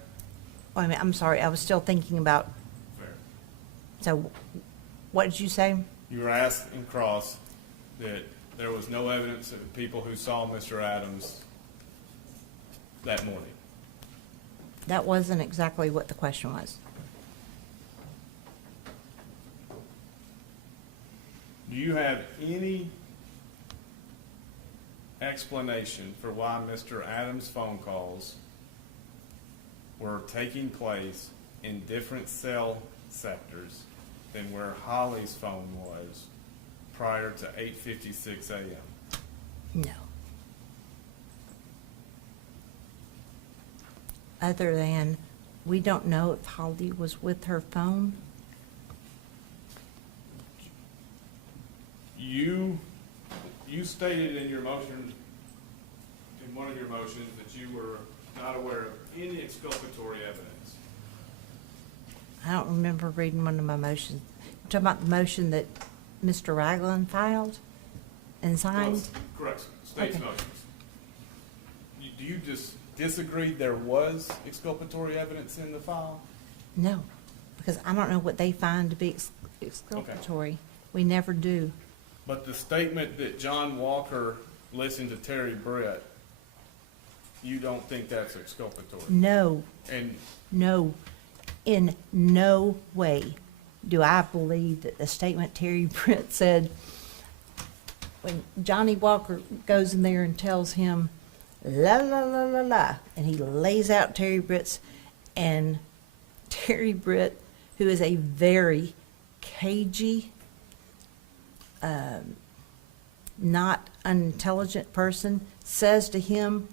wait a minute, I'm sorry, I was still thinking about, Fair. so what did you say? You were asked in cross that there was no evidence of the people who saw Mr. Adams that morning. That wasn't exactly what the question was. Do you have any explanation for why Mr. Adams' phone calls were taking place in different cell sectors than where Holly's phone was prior to 8:56 a.m.? No. Other than, we don't know if Holly was with her phone. You stated in your motion, in one of your motions, that you were not aware of any exculpatory evidence. I don't remember reading one of my motions. You're talking about the motion that Mr. Ragland filed and signed? Well, correct, state's Okay. motions. Do you just disagree there was exculpatory evidence in the file? No, because I don't know what they find to be exculpatory. We never do. But the statement that John Walker listened to Terry Brett, you don't think that's exculpatory? No, And no, in no way do I believe that the statement Terry Britt said, when Johnny Walker goes in there and tells him, la, la, la, la, la, and he lays out Terry Britt's, and Terry Britt, who is a very cagey, not unintelligent person, says to him,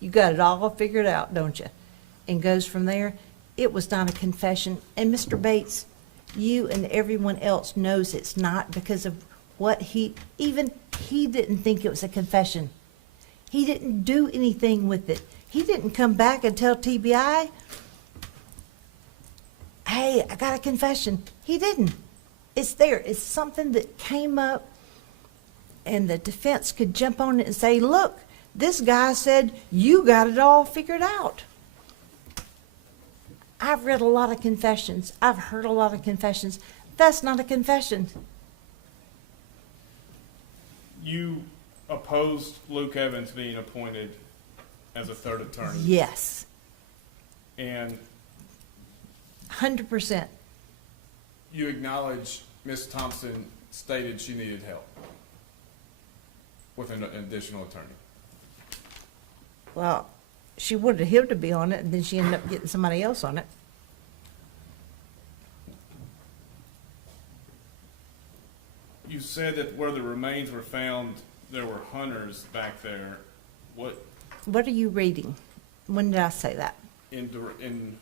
you got it all figured out, don't you? And goes from there. It was not a confession. And Mr. Bates, you and everyone else knows it's not, because of what he didn't think it was a confession. He didn't do anything with it. He didn't come back and tell TBI, hey, I got a confession. He didn't. It's there. It's something that came up, and the defense could jump on it and say, look, this guy said you got it all figured out. I've read a lot of confessions. I've heard a lot of confessions. That's not a confession. you opposed Luke Evans being appointed as a third attorney. Yes, And 100%. you acknowledge Ms. Thompson stated she needed help with an additional attorney. Well, she wanted him to be on it, and then she ended up getting somebody else on it. You said that where the remains were found, there were hunters back there. What are you reading? When did I say that? In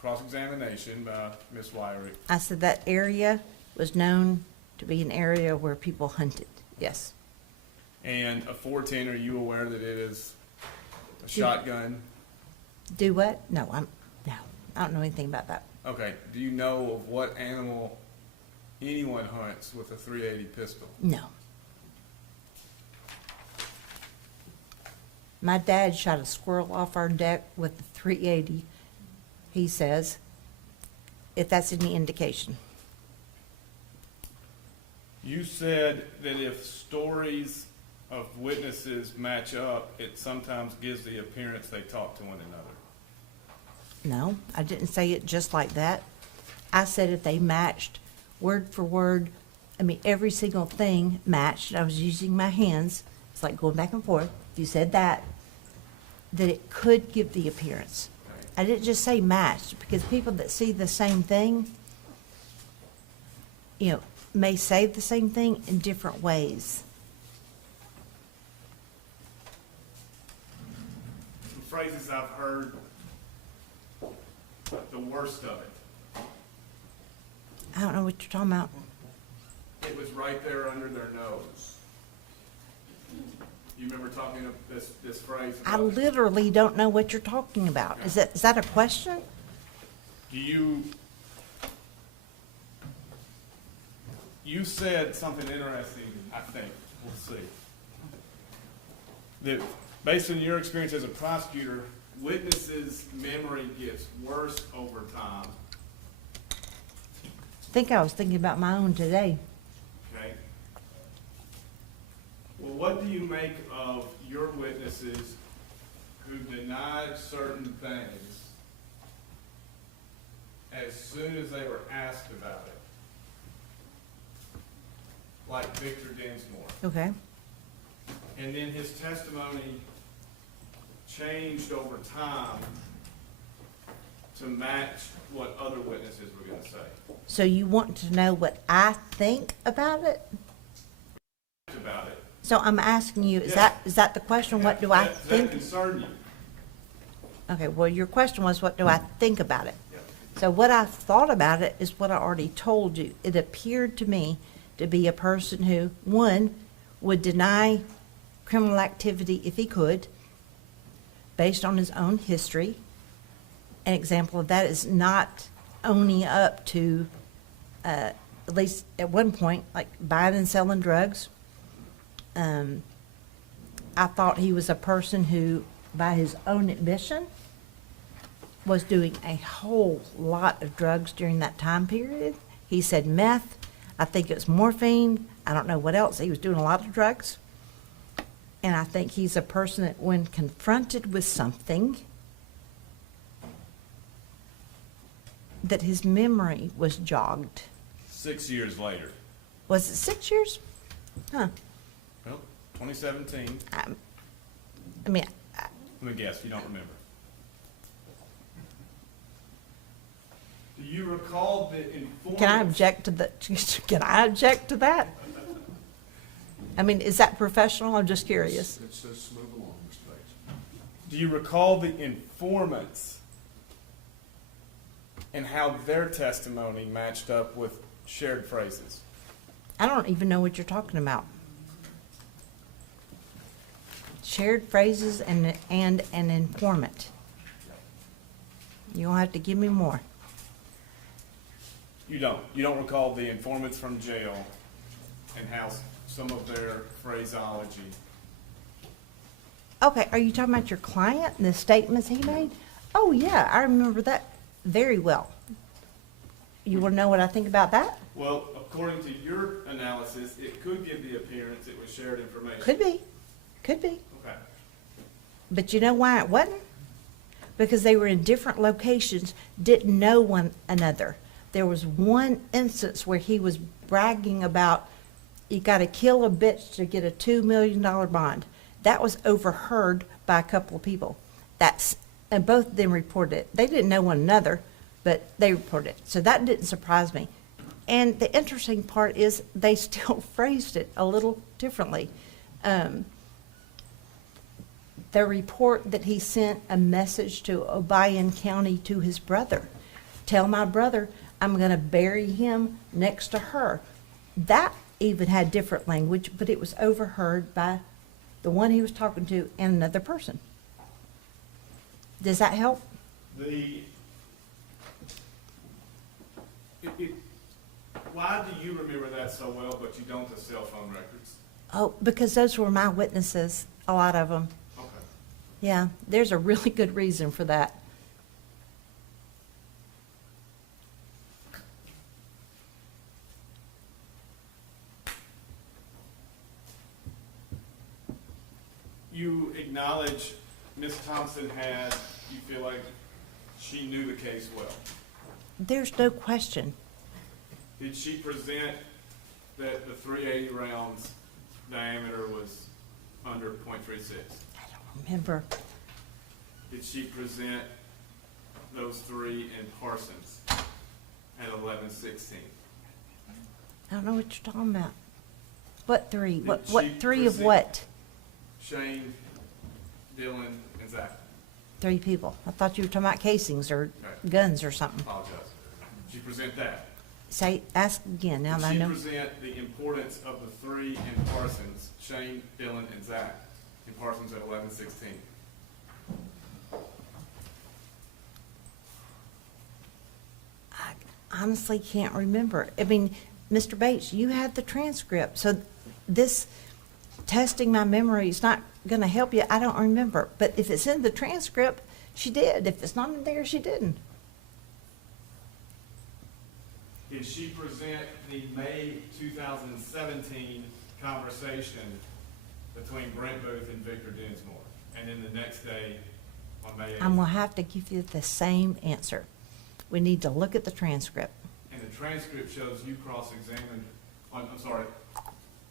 cross-examination by Ms. Wyrick, I said that area was known to be an area where people hunted. Yes. and a 410, are you aware that it is a shotgun? Do what? No, I don't know anything about that. Okay, do you know of what animal anyone hunts with a .380 pistol? No. My dad shot a squirrel off our deck with a .380, he says, if that's any indication. You said that if stories of witnesses match up, it sometimes gives the appearance they talk to one another. No, I didn't say it just like that. I said if they matched word for word, I mean, every single thing matched. I was using my hands. It's like going back and forth. If you said that it could give the appearance. I didn't just say matched, because people that see the same thing, may say the same thing in different ways. The phrases I've heard, the worst of it. I don't know what you're talking about. It was right there under their nose. You remember talking of this phrase? I literally don't know what you're talking about. Is that a question? You said something interesting, I think. We'll see. That based on your experience as a prosecutor, witnesses' memory gets worse over time. I think I was thinking about my own today. Okay. Well, what do you make of your witnesses who denied certain things as soon as they were asked about it? Like Victor Dinsmore. Okay. And then his testimony changed over time to match what other witnesses were going to say. So you want to know what I think about it? About it. So I'm asking you, is Yeah. that the question? What do I Does think? that concern you? Okay, well, your question was, what do I think about it? Yep. So what I thought about it is what I already told you. It appeared to me to be a person who, one, would deny criminal activity if he could, based on his own history. An example of that is not owning up to, at least at one point, like buying and selling drugs. I thought he was a person who, by his own admission, was doing a whole lot of drugs during that time period. He said meth. I think it was morphine. I don't know what else. He was doing a lot of drugs. And I think he's a person that when confronted with something, that his memory was jogged. 6 years later. Was it 6 years? Huh. Well, 2017. I mean, Let me guess, you don't remember. Do you recall the informant? can I object to can I object to that? I mean, is that professional? I'm just curious. It says smooth along, Mr. Bates. Do you recall the informants and how their testimony matched up with shared phrases? I don't even know what you're talking about. Shared phrases and an informant. You'll have to give me more. You don't. You don't recall the informants from jail and how some of their phraseology. Okay, are you talking about your client and the statements he made? Oh, yeah, I remember that very well. You want to know what I think about that? Well, according to your analysis, it could give the appearance it was shared information. Could be. Could be. Okay. But you know why it wasn't? Because they were in different locations, didn't know one another. There was one instance where he was bragging about, you got to kill a bitch to get a $2 million bond. That was overheard by a couple of people. And both of them reported it. They didn't know one another, but they reported it. So that didn't surprise me. And the interesting part is they still phrased it a little differently. The report that he sent a message to Obion County to his brother. Tell my brother I'm going to bury him next to her. That even had different language, but it was overheard by the one he was talking to and another person. Does that help? Why do you remember that so well, but you don't the cell phone records? Oh, because those were my witnesses, a lot of them. Okay. Yeah, there's a really good reason for that. You acknowledge Ms. Thompson had, you feel like she knew the case well. There's no question. Did she present that the 380 rounds diameter was under .36? I don't remember. Did she present those three in Parsons at 11/16? I don't know what you're talking about. What three? Did What she three of present- what? Shane, Dylan, and Zach. 3 people. I thought you were talking about casings or Okay. guns or something. Apologize. Did she present that? Ask again, now that I Did know. she present the importance of the 3 in Parsons, Shane, Dylan, and Zach, in Parsons at 11:16? I honestly can't remember. I mean, Mr. Bates, you had the transcript, so this testing my memory is not gonna help you. I don't remember. But if it's in the transcript, she did. If it's not in there, she didn't. Did she present the May 2017 conversation between Brent Booth and Victor Dinsmore? And then the next day, on May 8th? I'm gonna have to give you the same answer. We need to look at the transcript. And the transcript shows you cross-examined,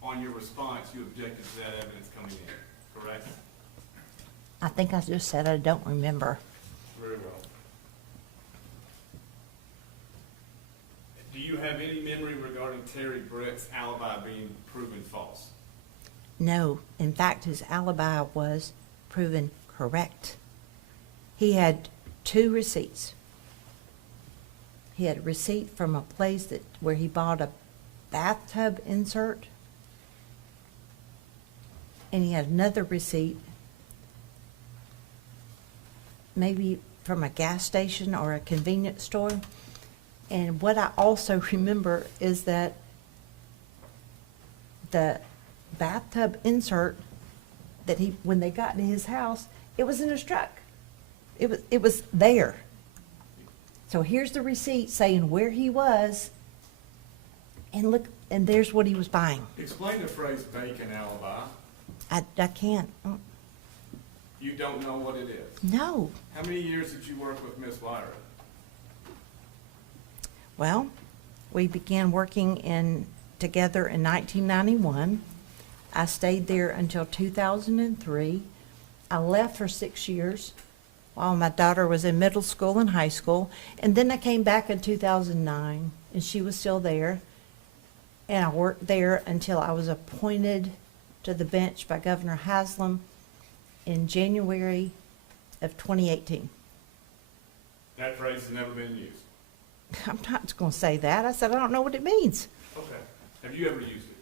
on your response, you objected to that evidence coming in, correct? I think I just said I don't remember. Very well. Do you have any memory regarding Terry Brett's alibi being proven false? No, in fact, his alibi was proven correct. He had 2 receipts. He had a receipt from a place where he bought a bathtub insert, and he had another receipt, maybe from a gas station or a convenience store. And what I also remember is that the bathtub insert that when they got to his house, it was in his truck. It was there. So here's the receipt saying where he was, and look, and there's what he was buying. Explain the phrase bacon alibi. I can't. You don't know what it is? No. How many years did you work with Miss Lyra? Well, we began working together in 1991. I stayed there until 2003. I left for 6 years while my daughter was in middle school and high school. And then I came back in 2009, and she was still there. And I worked there until I was appointed to the bench by Governor Haslam in January of 2018. That phrase has never been used. I'm not going to say that. I said I don't know what it means. Okay. Have you ever used it?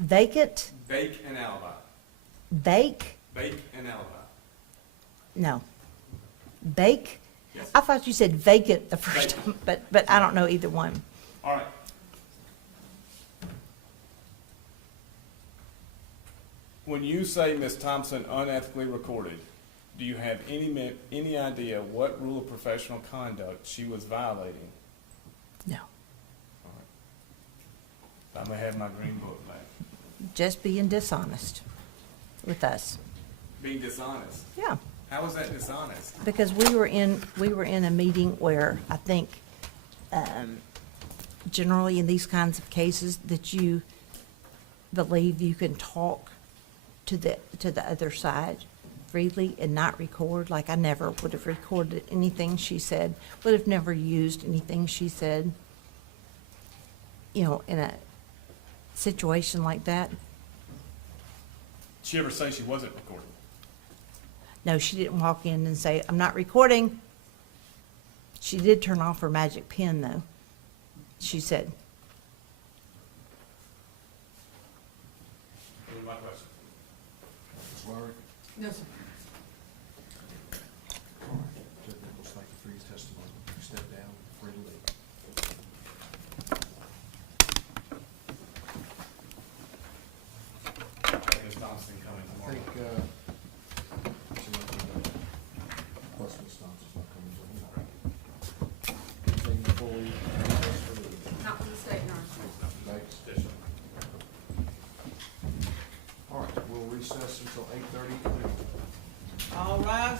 Vacant? Bake an alibi. Bake? Bake an alibi. No. Bake? Yes. I thought you said vacant the first time, but I don't know either one. All right. When you say Ms. Thompson unethically recorded, do you have any idea what rule of professional conduct she was violating? No. All right. I'm gonna have my green book back. Just being dishonest with us. Being dishonest? Yeah. How was that dishonest? Because we were in a meeting where I think generally in these kinds of cases that you believe you can talk to the other side freely and not record. Like I never would have recorded anything she said, would have never used anything she said, you know, in a situation like that. Did she ever say she wasn't recording? No, she didn't walk in and say, I'm not recording. She did turn off her magic pen, though. She said. Any of my questions? Ms. Lowry? No, sir. All right. Judge Nichols, thank you for your testimony. You step down, free to leave. Ms. Thompson coming I tomorrow. think, plus Ms. Thompson's not coming tomorrow. Anything before we recess for the Not for the state, no. Bates? Yes, sir. All right, we'll recess until 8:30. All rise.